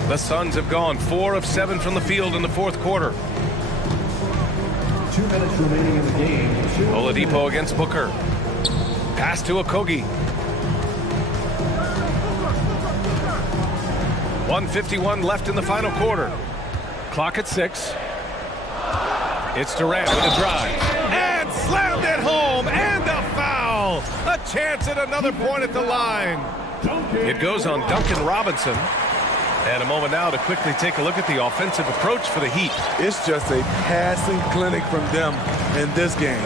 The Suns have gone 4 of 7 from the field in the 4th quarter. 2 minutes remaining in the game. Oladipo against Booker. Pass to Okogie. 1:51 left in the final quarter. Clock at 6. It's Durant with a drive. And slammed it home, and a foul. A chance at another point at the line. It goes on Duncan Robinson. And a moment now to quickly take a look at the offensive approach for the Heat. It's just a passing clinic from them in this game.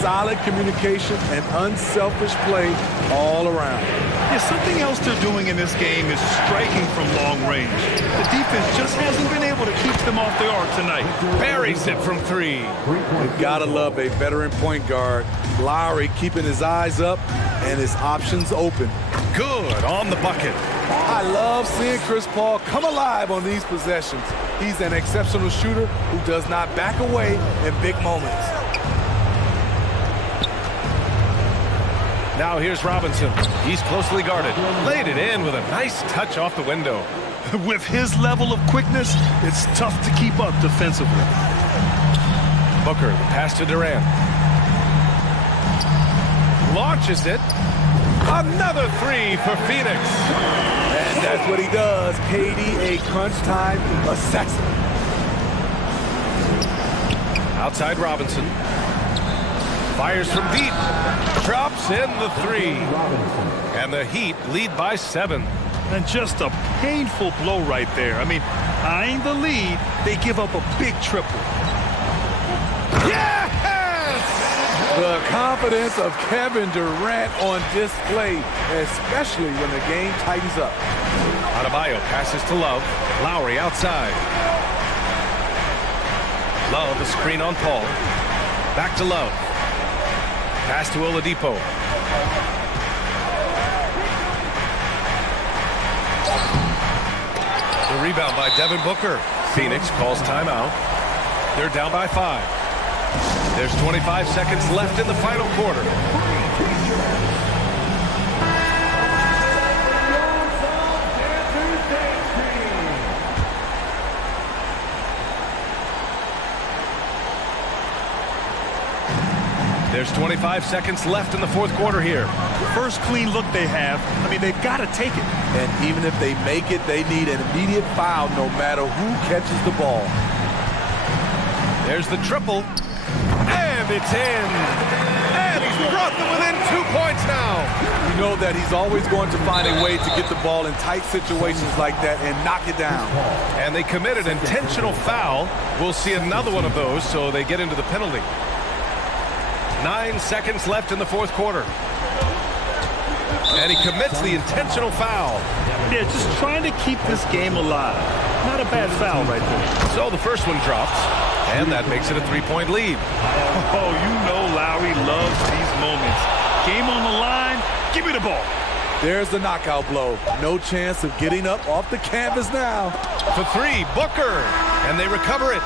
Solid communication and unselfish play all around. Yeah, something else they're doing in this game is striking from long range. The defense just hasn't been able to keep them off the arc tonight. Buries it from 3. You've got to love a veteran point guard. Lowry keeping his eyes up and his options open. Good on the bucket. I love seeing Chris Paul come alive on these possessions. He's an exceptional shooter who does not back away in big moments. Now here's Robinson. He's closely guarded. Laid it in with a nice touch off the window. With his level of quickness, it's tough to keep up defensively. Booker, the pass to Durant. Launches it. Another 3 for Phoenix. And that's what he does. KD, a crunch time assassin. Outside Robinson. Fires from deep. Drops in the 3. And the Heat lead by 7. And just a painful blow right there. I mean, eyeing the lead, they give up a big triple. Yes! The confidence of Kevin Durant on display, especially when the game tightens up. Adebayo passes to Love. Lowry outside. Love, a screen on Paul. Back to Love. Pass to Oladipo. The rebound by Devin Booker. Phoenix calls timeout. They're down by 5. There's 25 seconds left in the final quarter. There's 25 seconds left in the fourth quarter here. First clean look they have. I mean, they've got to take it. And even if they make it, they need an immediate foul no matter who catches the ball. There's the triple. And it's in. And he's brought them within 2 points now. You know that he's always going to find a way to get the ball in tight situations like that and knock it down. And they committed an intentional foul. We'll see another one of those, so they get into the penalty. 9 seconds left in the fourth quarter. And he commits the intentional foul. Yeah, just trying to keep this game alive. Not a bad foul right there. So the first one drops, and that makes it a 3-point lead. Oh, you know Lowry loves these moments. Game on the line, give me the ball. There's the knockout blow. No chance of getting up off the canvas now. For 3, Booker, and they recover it.